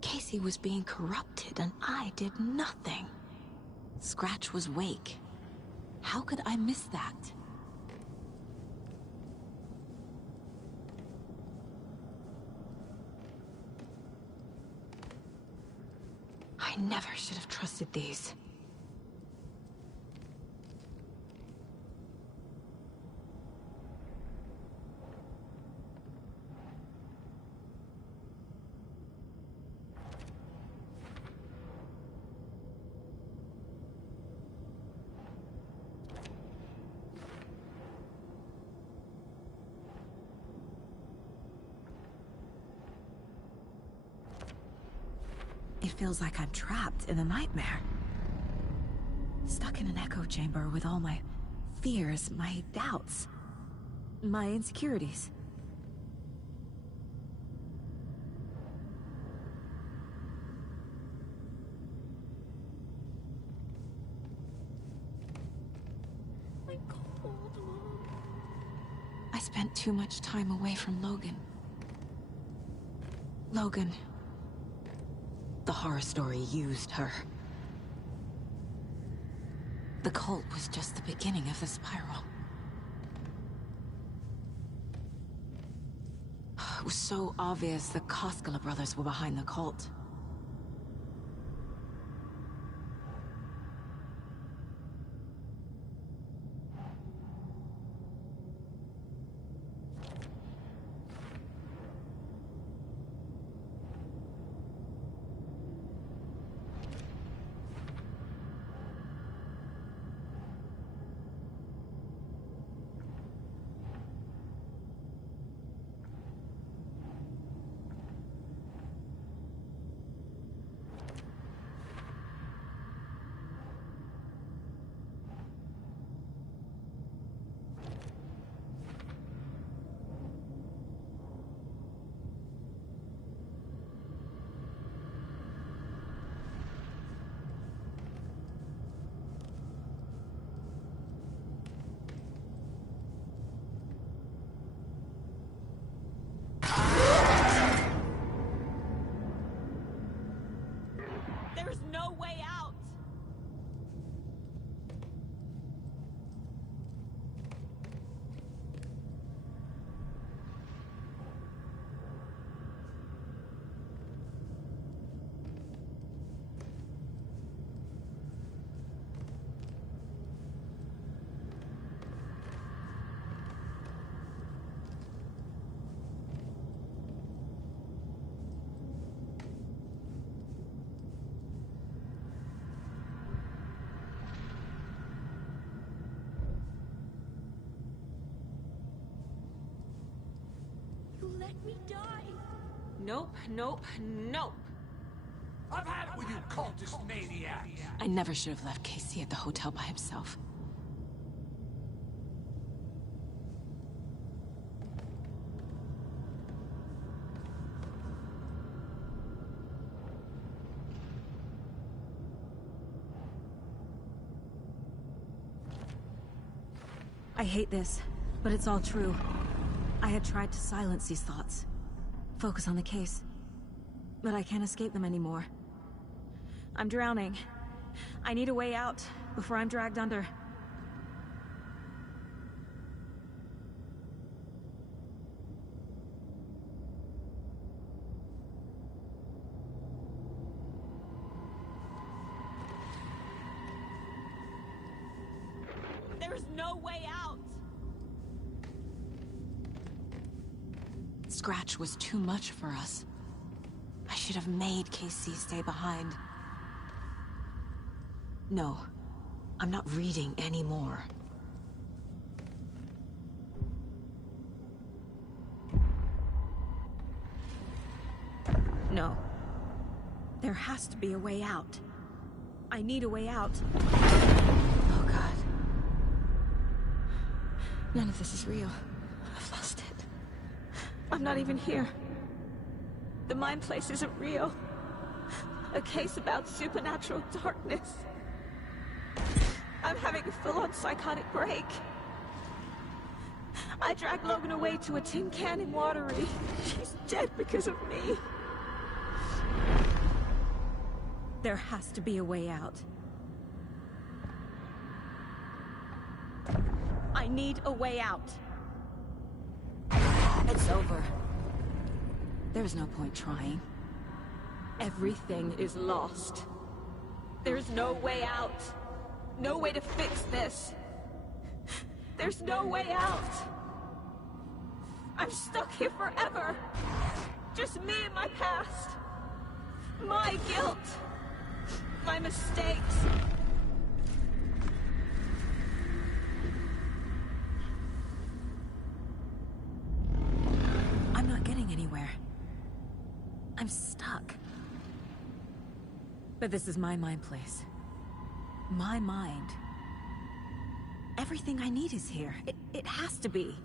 Casey was being corrupted and I did nothing. Scratch was Wake. How could I miss that? I never should have trusted these. It feels like I'm trapped in a nightmare. Stuck in an echo chamber with all my fears, my doubts, my insecurities. I spent too much time away from Logan. Logan. The horror story used her. The cult was just the beginning of the spiral. It was so obvious the Koskela brothers were behind the cult. There's no way out! Let me die! Nope, nope, nope! I've had it with you cultist maniacs! I never should have left Casey at the hotel by himself. I hate this, but it's all true. I had tried to silence these thoughts. Focus on the case. But I can't escape them anymore. I'm drowning. I need a way out before I'm dragged under. There's no way out! Scratch was too much for us. I should have made Casey stay behind. No, I'm not reading anymore. No. There has to be a way out. I need a way out. Oh, God. None of this is real. I've lost it. I'm not even here. The mind place isn't real. A case about supernatural darkness. I'm having a full-on psychotic break. I dragged Logan away to a tin can in Watery. She's dead because of me. There has to be a way out. I need a way out. It's over. There's no point trying. Everything is lost. There's no way out. No way to fix this. There's no way out. I'm stuck here forever. Just me and my past. My guilt. My mistakes. I'm not getting anywhere. I'm stuck. But this is my mind place. My mind. Everything I need is here. It has to be.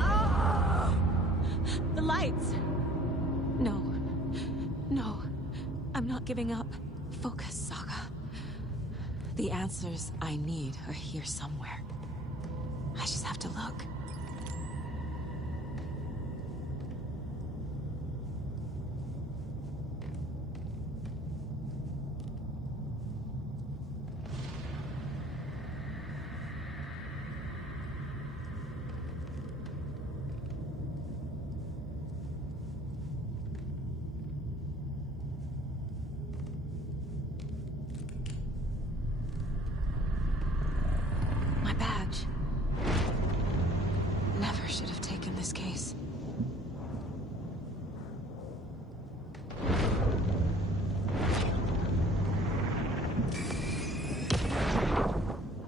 Oh! The lights! No. No. I'm not giving up. Focus, Saga. The answers I need are here somewhere. I just have to look. My badge. Never should have taken this case.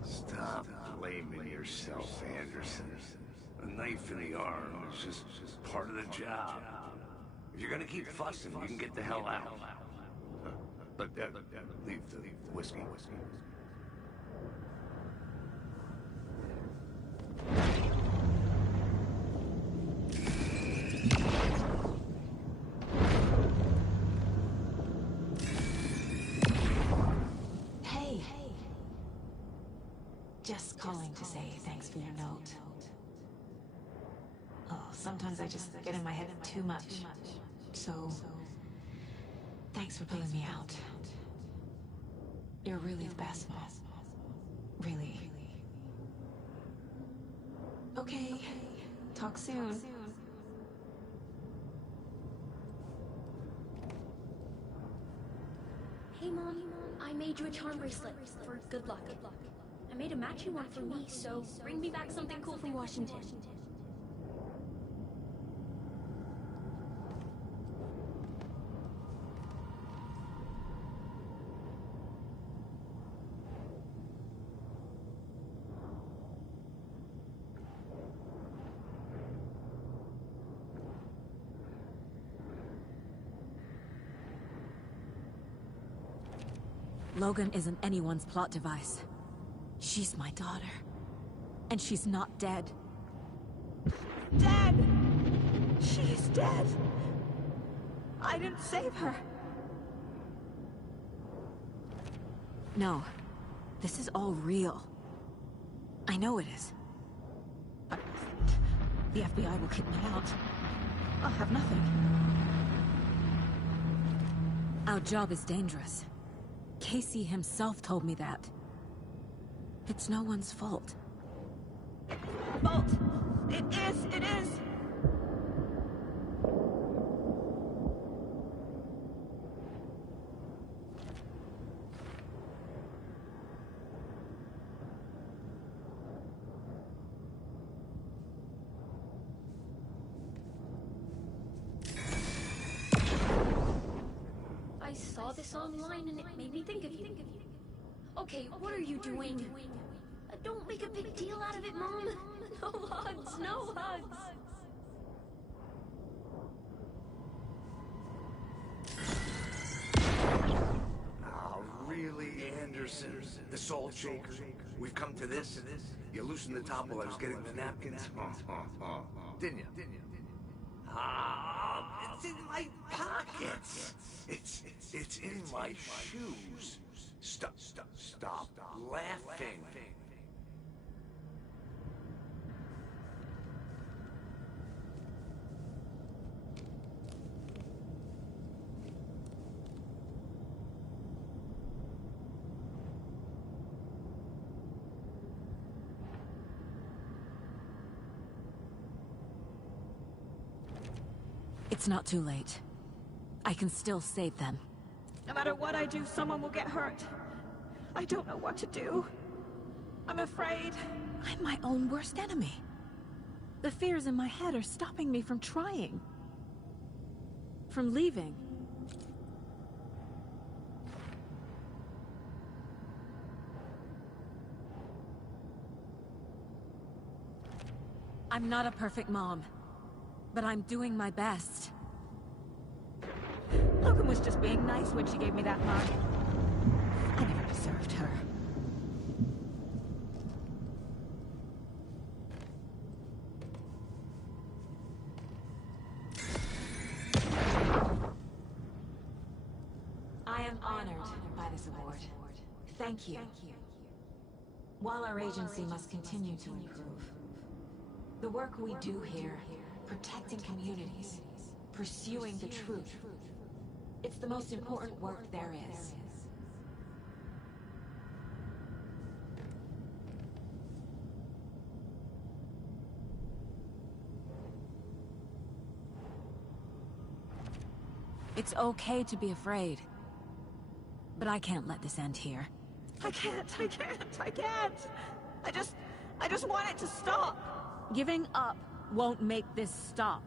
Stop blaming yourself, Anderson. A knife in the arm is just part of the job. If you're gonna keep fussing, you can get the hell out. But leave the whiskey. Hey. Just calling to say thanks for your note. Oh, sometimes I just get in my head too much. So, thanks for pulling me out. You're really the best, Mom. Really. Okay. Talk soon. Hey, Mom. I made you a charm bracelet for good luck. I made a matching one for me, so bring me back something cool from Washington. Logan isn't anyone's plot device. She's my daughter. And she's not dead. Dead! She's dead! I didn't save her. No. This is all real. I know it is. The FBI will kick me out. I'll have nothing. Our job is dangerous. Casey himself told me that. It's no one's fault. Fault! It is! I saw this online and it made me think of you. Okay, what are you doing? Don't make a big deal out of it, Mom. No hugs, no hugs. Oh, really, Anderson? The Salt Shaker? We've come to this? You loosened the top while I was getting the napkins? Didn't you? Ah, it's in my pockets. It's in my shoes. Stop laughing. It's not too late. I can still save them. No matter what I do, someone will get hurt. I don't know what to do. I'm afraid. I'm my own worst enemy. The fears in my head are stopping me from trying. From leaving. I'm not a perfect mom, but I'm doing my best. was just being nice when she gave me that mug. I never deserved her. I am honored by this award. Thank you. While our agency must continue to improve, the work we do here, protecting communities, pursuing the truth, it's the most important work there is. It's okay to be afraid, but I can't let this end here. I can't. I just want it to stop. Giving up won't make this stop.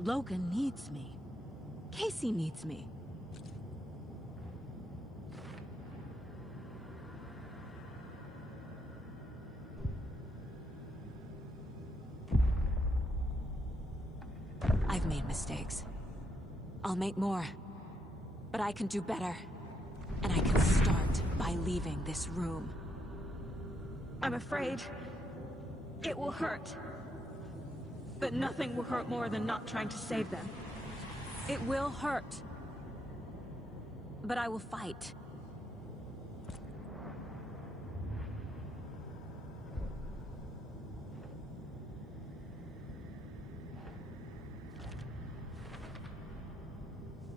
Logan needs me. Casey needs me. I've made mistakes. I'll make more. But I can do better. And I can start by leaving this room. I'm afraid it will hurt. But nothing will hurt more than not trying to save them. It will hurt. But I will fight.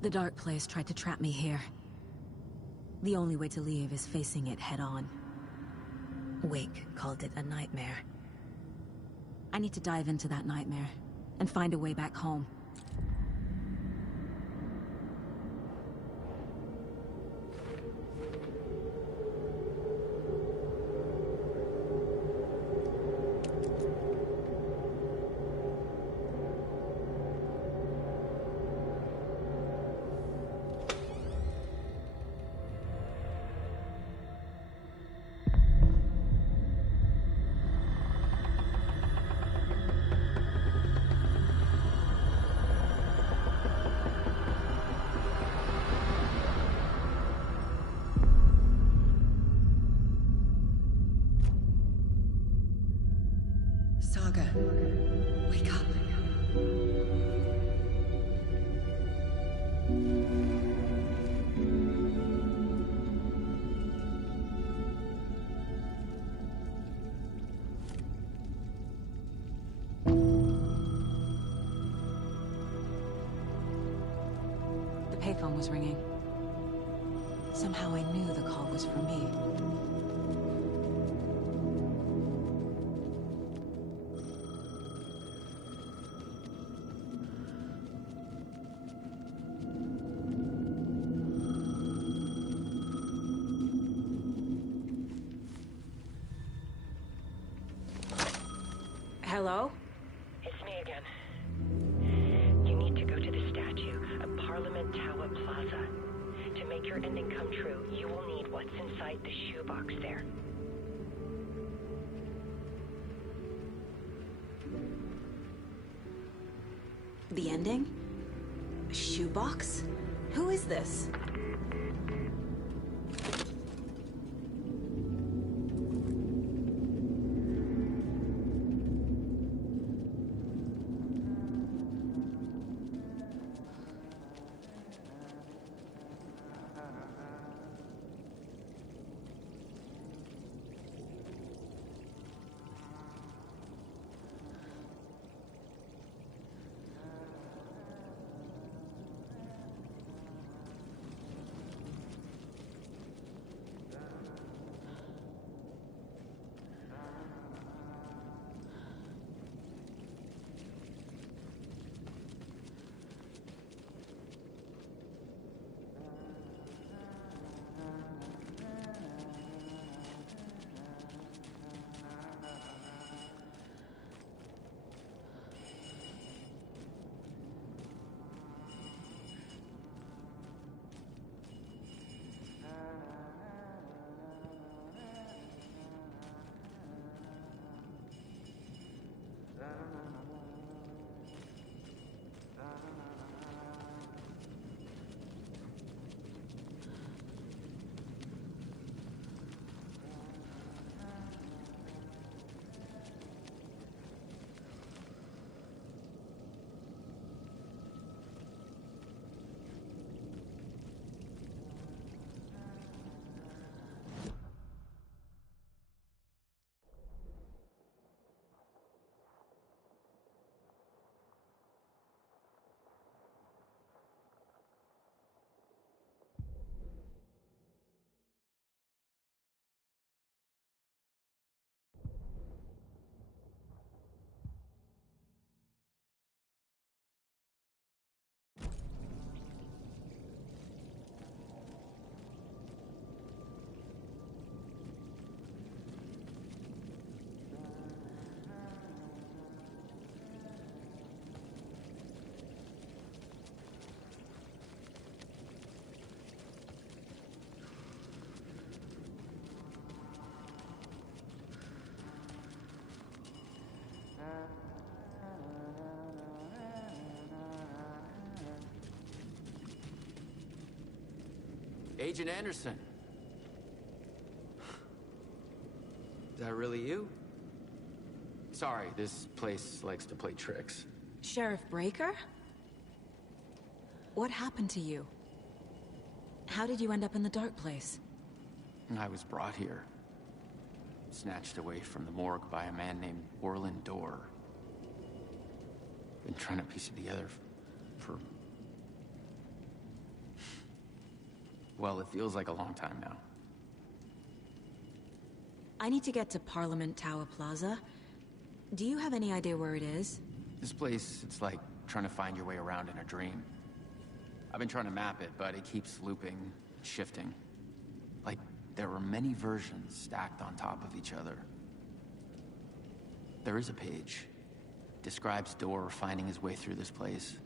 The Dark Place tried to trap me here. The only way to leave is facing it head-on. Wake called it a nightmare. I need to dive into that nightmare and find a way back home. Saga, wake up. The payphone was ringing. Somehow I knew the call was for me. Hello? It's me again. You need to go to the statue at Parliament Tower Plaza. To make your ending come true, you will need what's inside the shoebox there. The ending? A shoebox? Who is this? Agent Anderson. Is that really you? Sorry, this place likes to play tricks. Sheriff Breaker? What happened to you? How did you end up in the dark place? I was brought here. Snatched away from the morgue by a man named Orland Dorr. Been trying to piece it together for... well, it feels like a long time now. I need to get to Parliament Tower Plaza. Do you have any idea where it is? This place, it's like trying to find your way around in a dream. I've been trying to map it, but it keeps looping, shifting. Like there are many versions stacked on top of each other. There is a page. Describes Dorr finding his way through this place.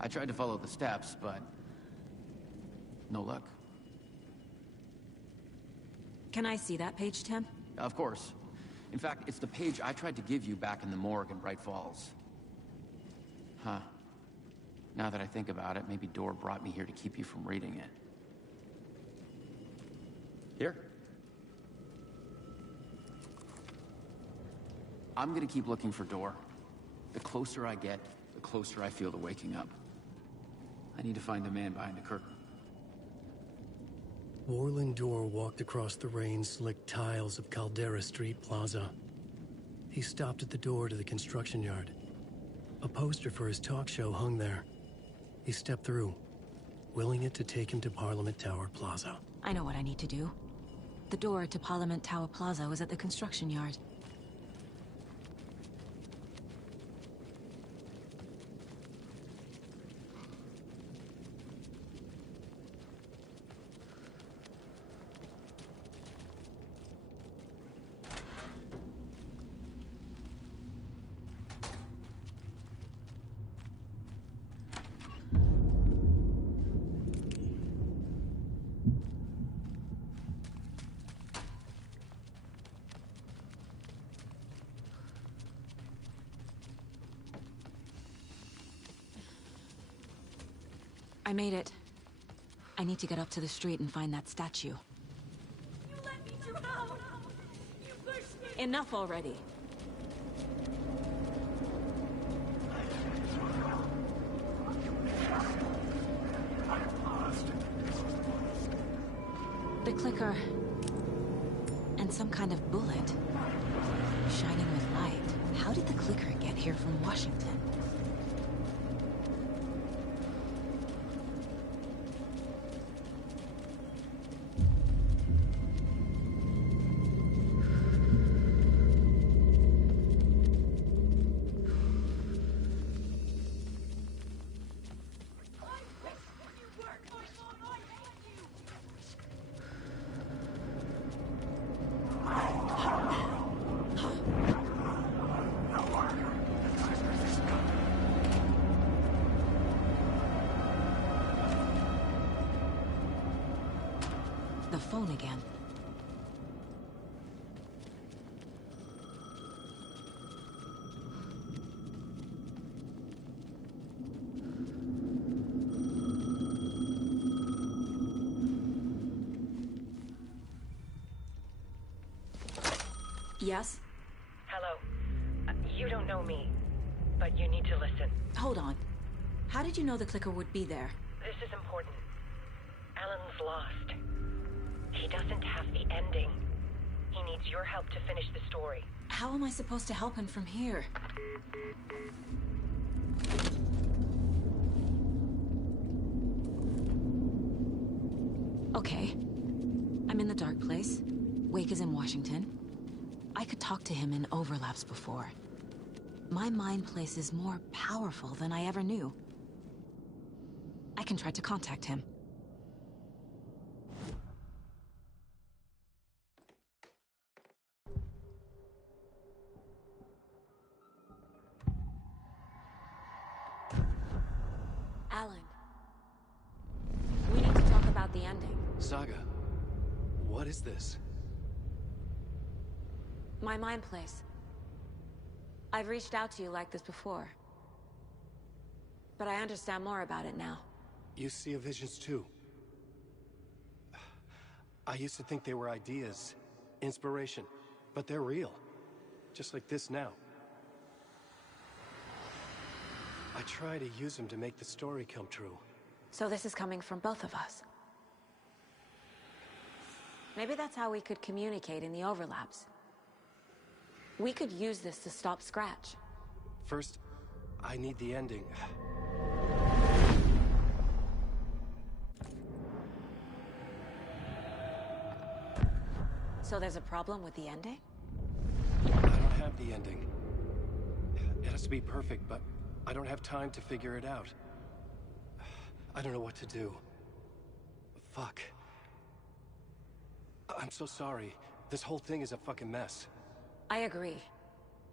I tried to follow the steps, but no luck. Can I see that page, Tim? Of course. In fact, it's the page I tried to give you back in the morgue in Bright Falls. Huh. Now that I think about it, maybe Dorr brought me here to keep you from reading it. Here. I'm gonna keep looking for Dorr. The closer I get, the closer I feel to waking up. I need to find the man behind the curtain. Orland Dorr walked across the rain-slicked tiles of Caldera Street Plaza. He stopped at the door to the construction yard. A poster for his talk show hung there. He stepped through, willing it to take him to Parliament Tower Plaza. I know what I need to do. The door to Parliament Tower Plaza was at the construction yard. I made it. I need to get up to the street and find that statue. You let me drown! You pushed me! Enough already. The clicker. And some kind of bullet. Shining with light. How did the clicker get here from Washington? The phone again. Yes? Hello. You don't know me, but you need to listen. Hold on. How did you know the clicker would be there? This is important. Alan's lost. He doesn't have the ending. He needs your help to finish the story. How am I supposed to help him from here? Okay. I'm in the dark place. Wake is in Washington. I could talk to him in overlaps before. My mind place is more powerful than I ever knew. I can try to contact him. Alan. We need to talk about the ending. Saga, what is this? My mind place. I've reached out to you like this before. But I understand more about it now. You see visions too. I used to think they were ideas, inspiration, but they're real. Just like this now. I try to use them to make the story come true. So this is coming from both of us. Maybe that's how we could communicate in the overlaps. We could use this to stop Scratch. First, I need the ending. So there's a problem with the ending? I don't have the ending. It has to be perfect, but I don't have time to figure it out. I don't know what to do. Fuck. I'm so sorry. This whole thing is a fucking mess. I agree.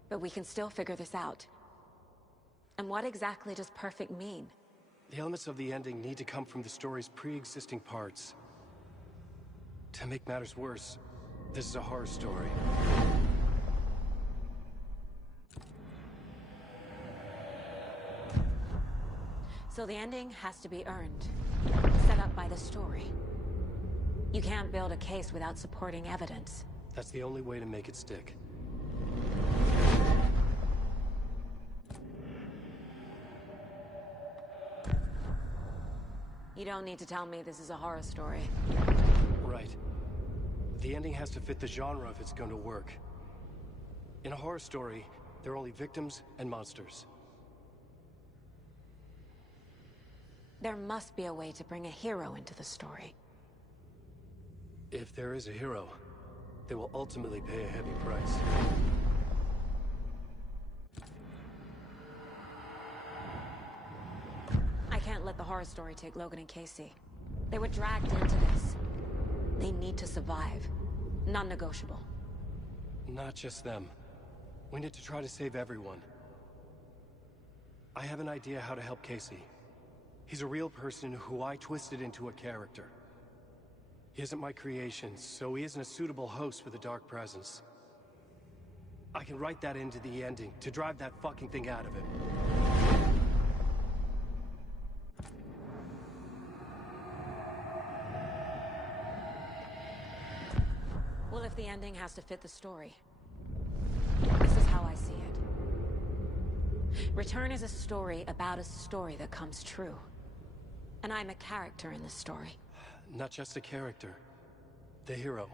But we can still figure this out. And what exactly does perfect mean? The elements of the ending need to come from the story's pre-existing parts. To make matters worse, this is a horror story. So the ending has to be earned, set up by the story. You can't build a case without supporting evidence. That's the only way to make it stick. You don't need to tell me this is a horror story. Right. The ending has to fit the genre if it's going to work. In a horror story, there are only victims and monsters. There must be a way to bring a hero into the story. If there is a hero, they will ultimately pay a heavy price. I can't let the horror story take Logan and Casey. They were dragged into this. They need to survive. Non-negotiable. Not just them. We need to try to save everyone. I have an idea how to help Casey. He's a real person who I twisted into a character. He isn't my creation, so he isn't a suitable host for the Dark Presence. I can write that into the ending to drive that fucking thing out of him. Well, if the ending has to fit the story, this is how I see it. Return is a story about a story that comes true. And I'm a character in this story. Not just a character. The hero.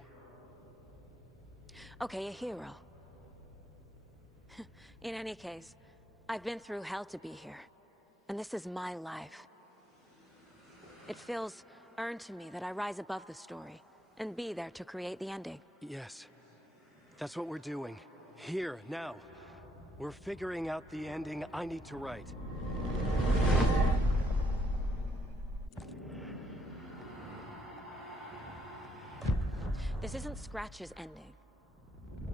Okay, a hero. In any case, I've been through hell to be here. And this is my life. It feels earned to me that I rise above the story and be there to create the ending. Yes. That's what we're doing. Here, now. We're figuring out the ending I need to write. This isn't Scratch's ending.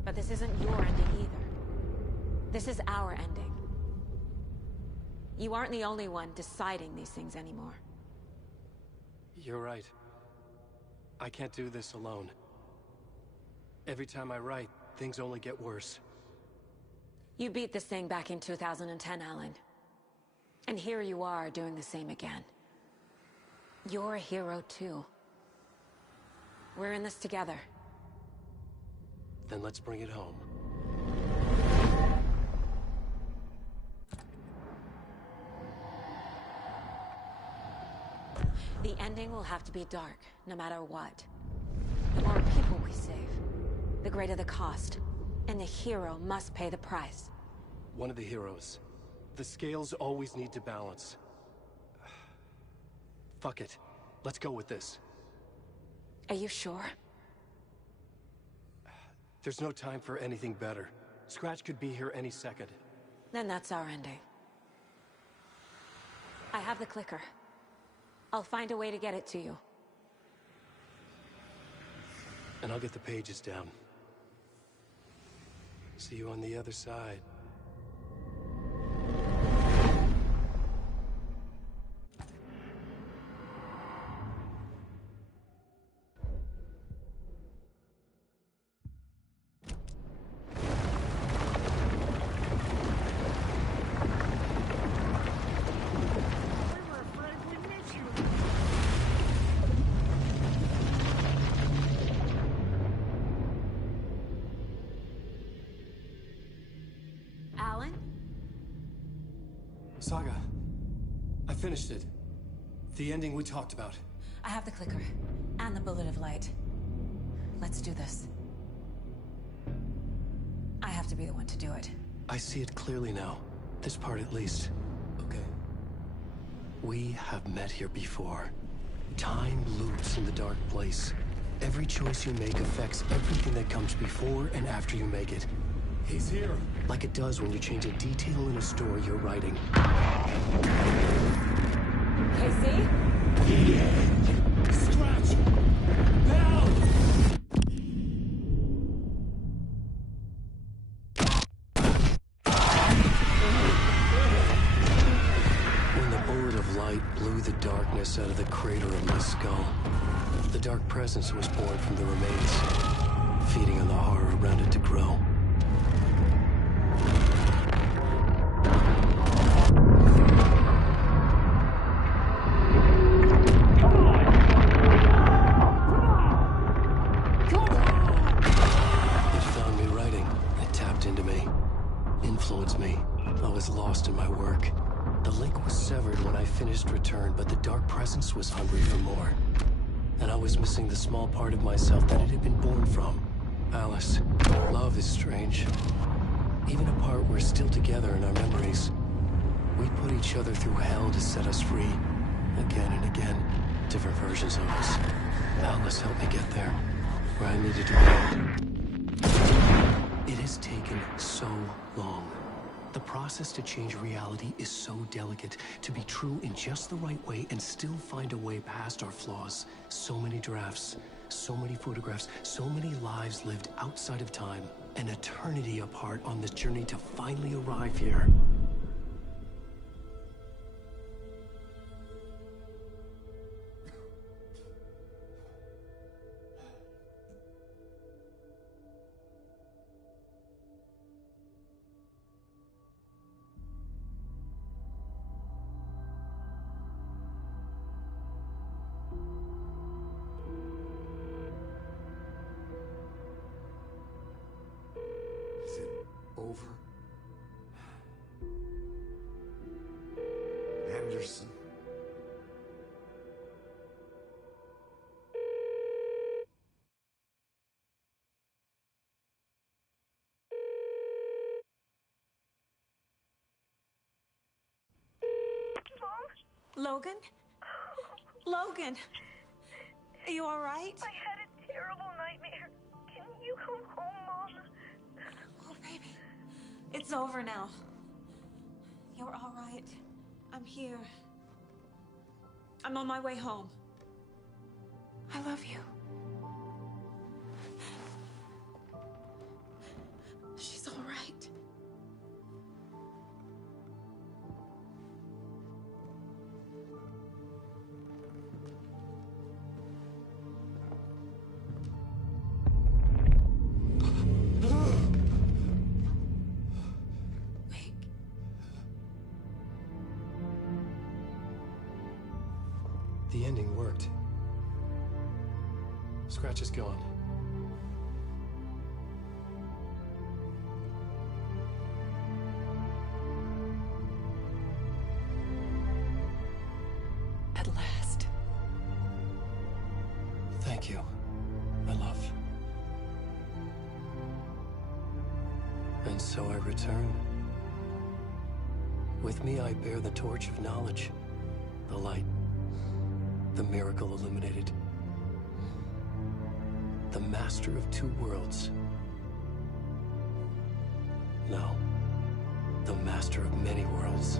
But this isn't your ending either. This is our ending. You aren't the only one deciding these things anymore. You're right. I can't do this alone. Every time I write, things only get worse. You beat this thing back in 2010, Alan. And here you are doing the same again. You're a hero too. We're in this together. Then let's bring it home. The ending will have to be dark, no matter what. The more people we save, the greater the cost. And the hero must pay the price. One of the heroes. The scales always need to balance. Fuck it. Let's go with this. Are you sure? There's no time for anything better. Scratch could be here any second. Then that's our ending. I have the clicker. I'll find a way to get it to you. And I'll get the pages down. See you on the other side. Saga, I finished it. The ending we talked about. I have the clicker, and the bullet of light. Let's do this. I have to be the one to do it. I see it clearly now. This part at least. Okay. We have met here before. Time loops in the dark place. Every choice you make affects everything that comes before and after you make it. He's here. Like it does when you change a detail in a story you're writing. Casey? Scratch! Help! When the bullet of light blew the darkness out of the crater of my skull, the dark presence was born from the remains, feeding on the horror around it to grow. It found me writing. It tapped into me, influenced me. I was lost in my work. The link was severed when I finished Return, but the dark presence was hungry for more. And I was missing the small part of myself that it had been born from. Alice, love is strange. Even apart, we're still together in our memories. We put each other through hell to set us free. Again and again. Different versions of us. Alice helped me get there. Where I needed to be. It has taken so long. The process to change reality is so delicate. To be true in just the right way and still find a way past our flaws. So many drafts, so many photographs, so many lives lived outside of time. An eternity apart on this journey to finally arrive here. Is it over? Anderson. Logan? Logan! Are you alright? I had a terrible nightmare. Can you come home, Mom? Oh, baby. It's over now. You're alright. I'm here. I'm on my way home. I love you. She's alright. The ending worked. Scratch is gone. At last. Thank you, my love. And so I return. With me I bear the torch of knowledge, the light. The miracle illuminated. The master of two worlds. No, the master of many worlds.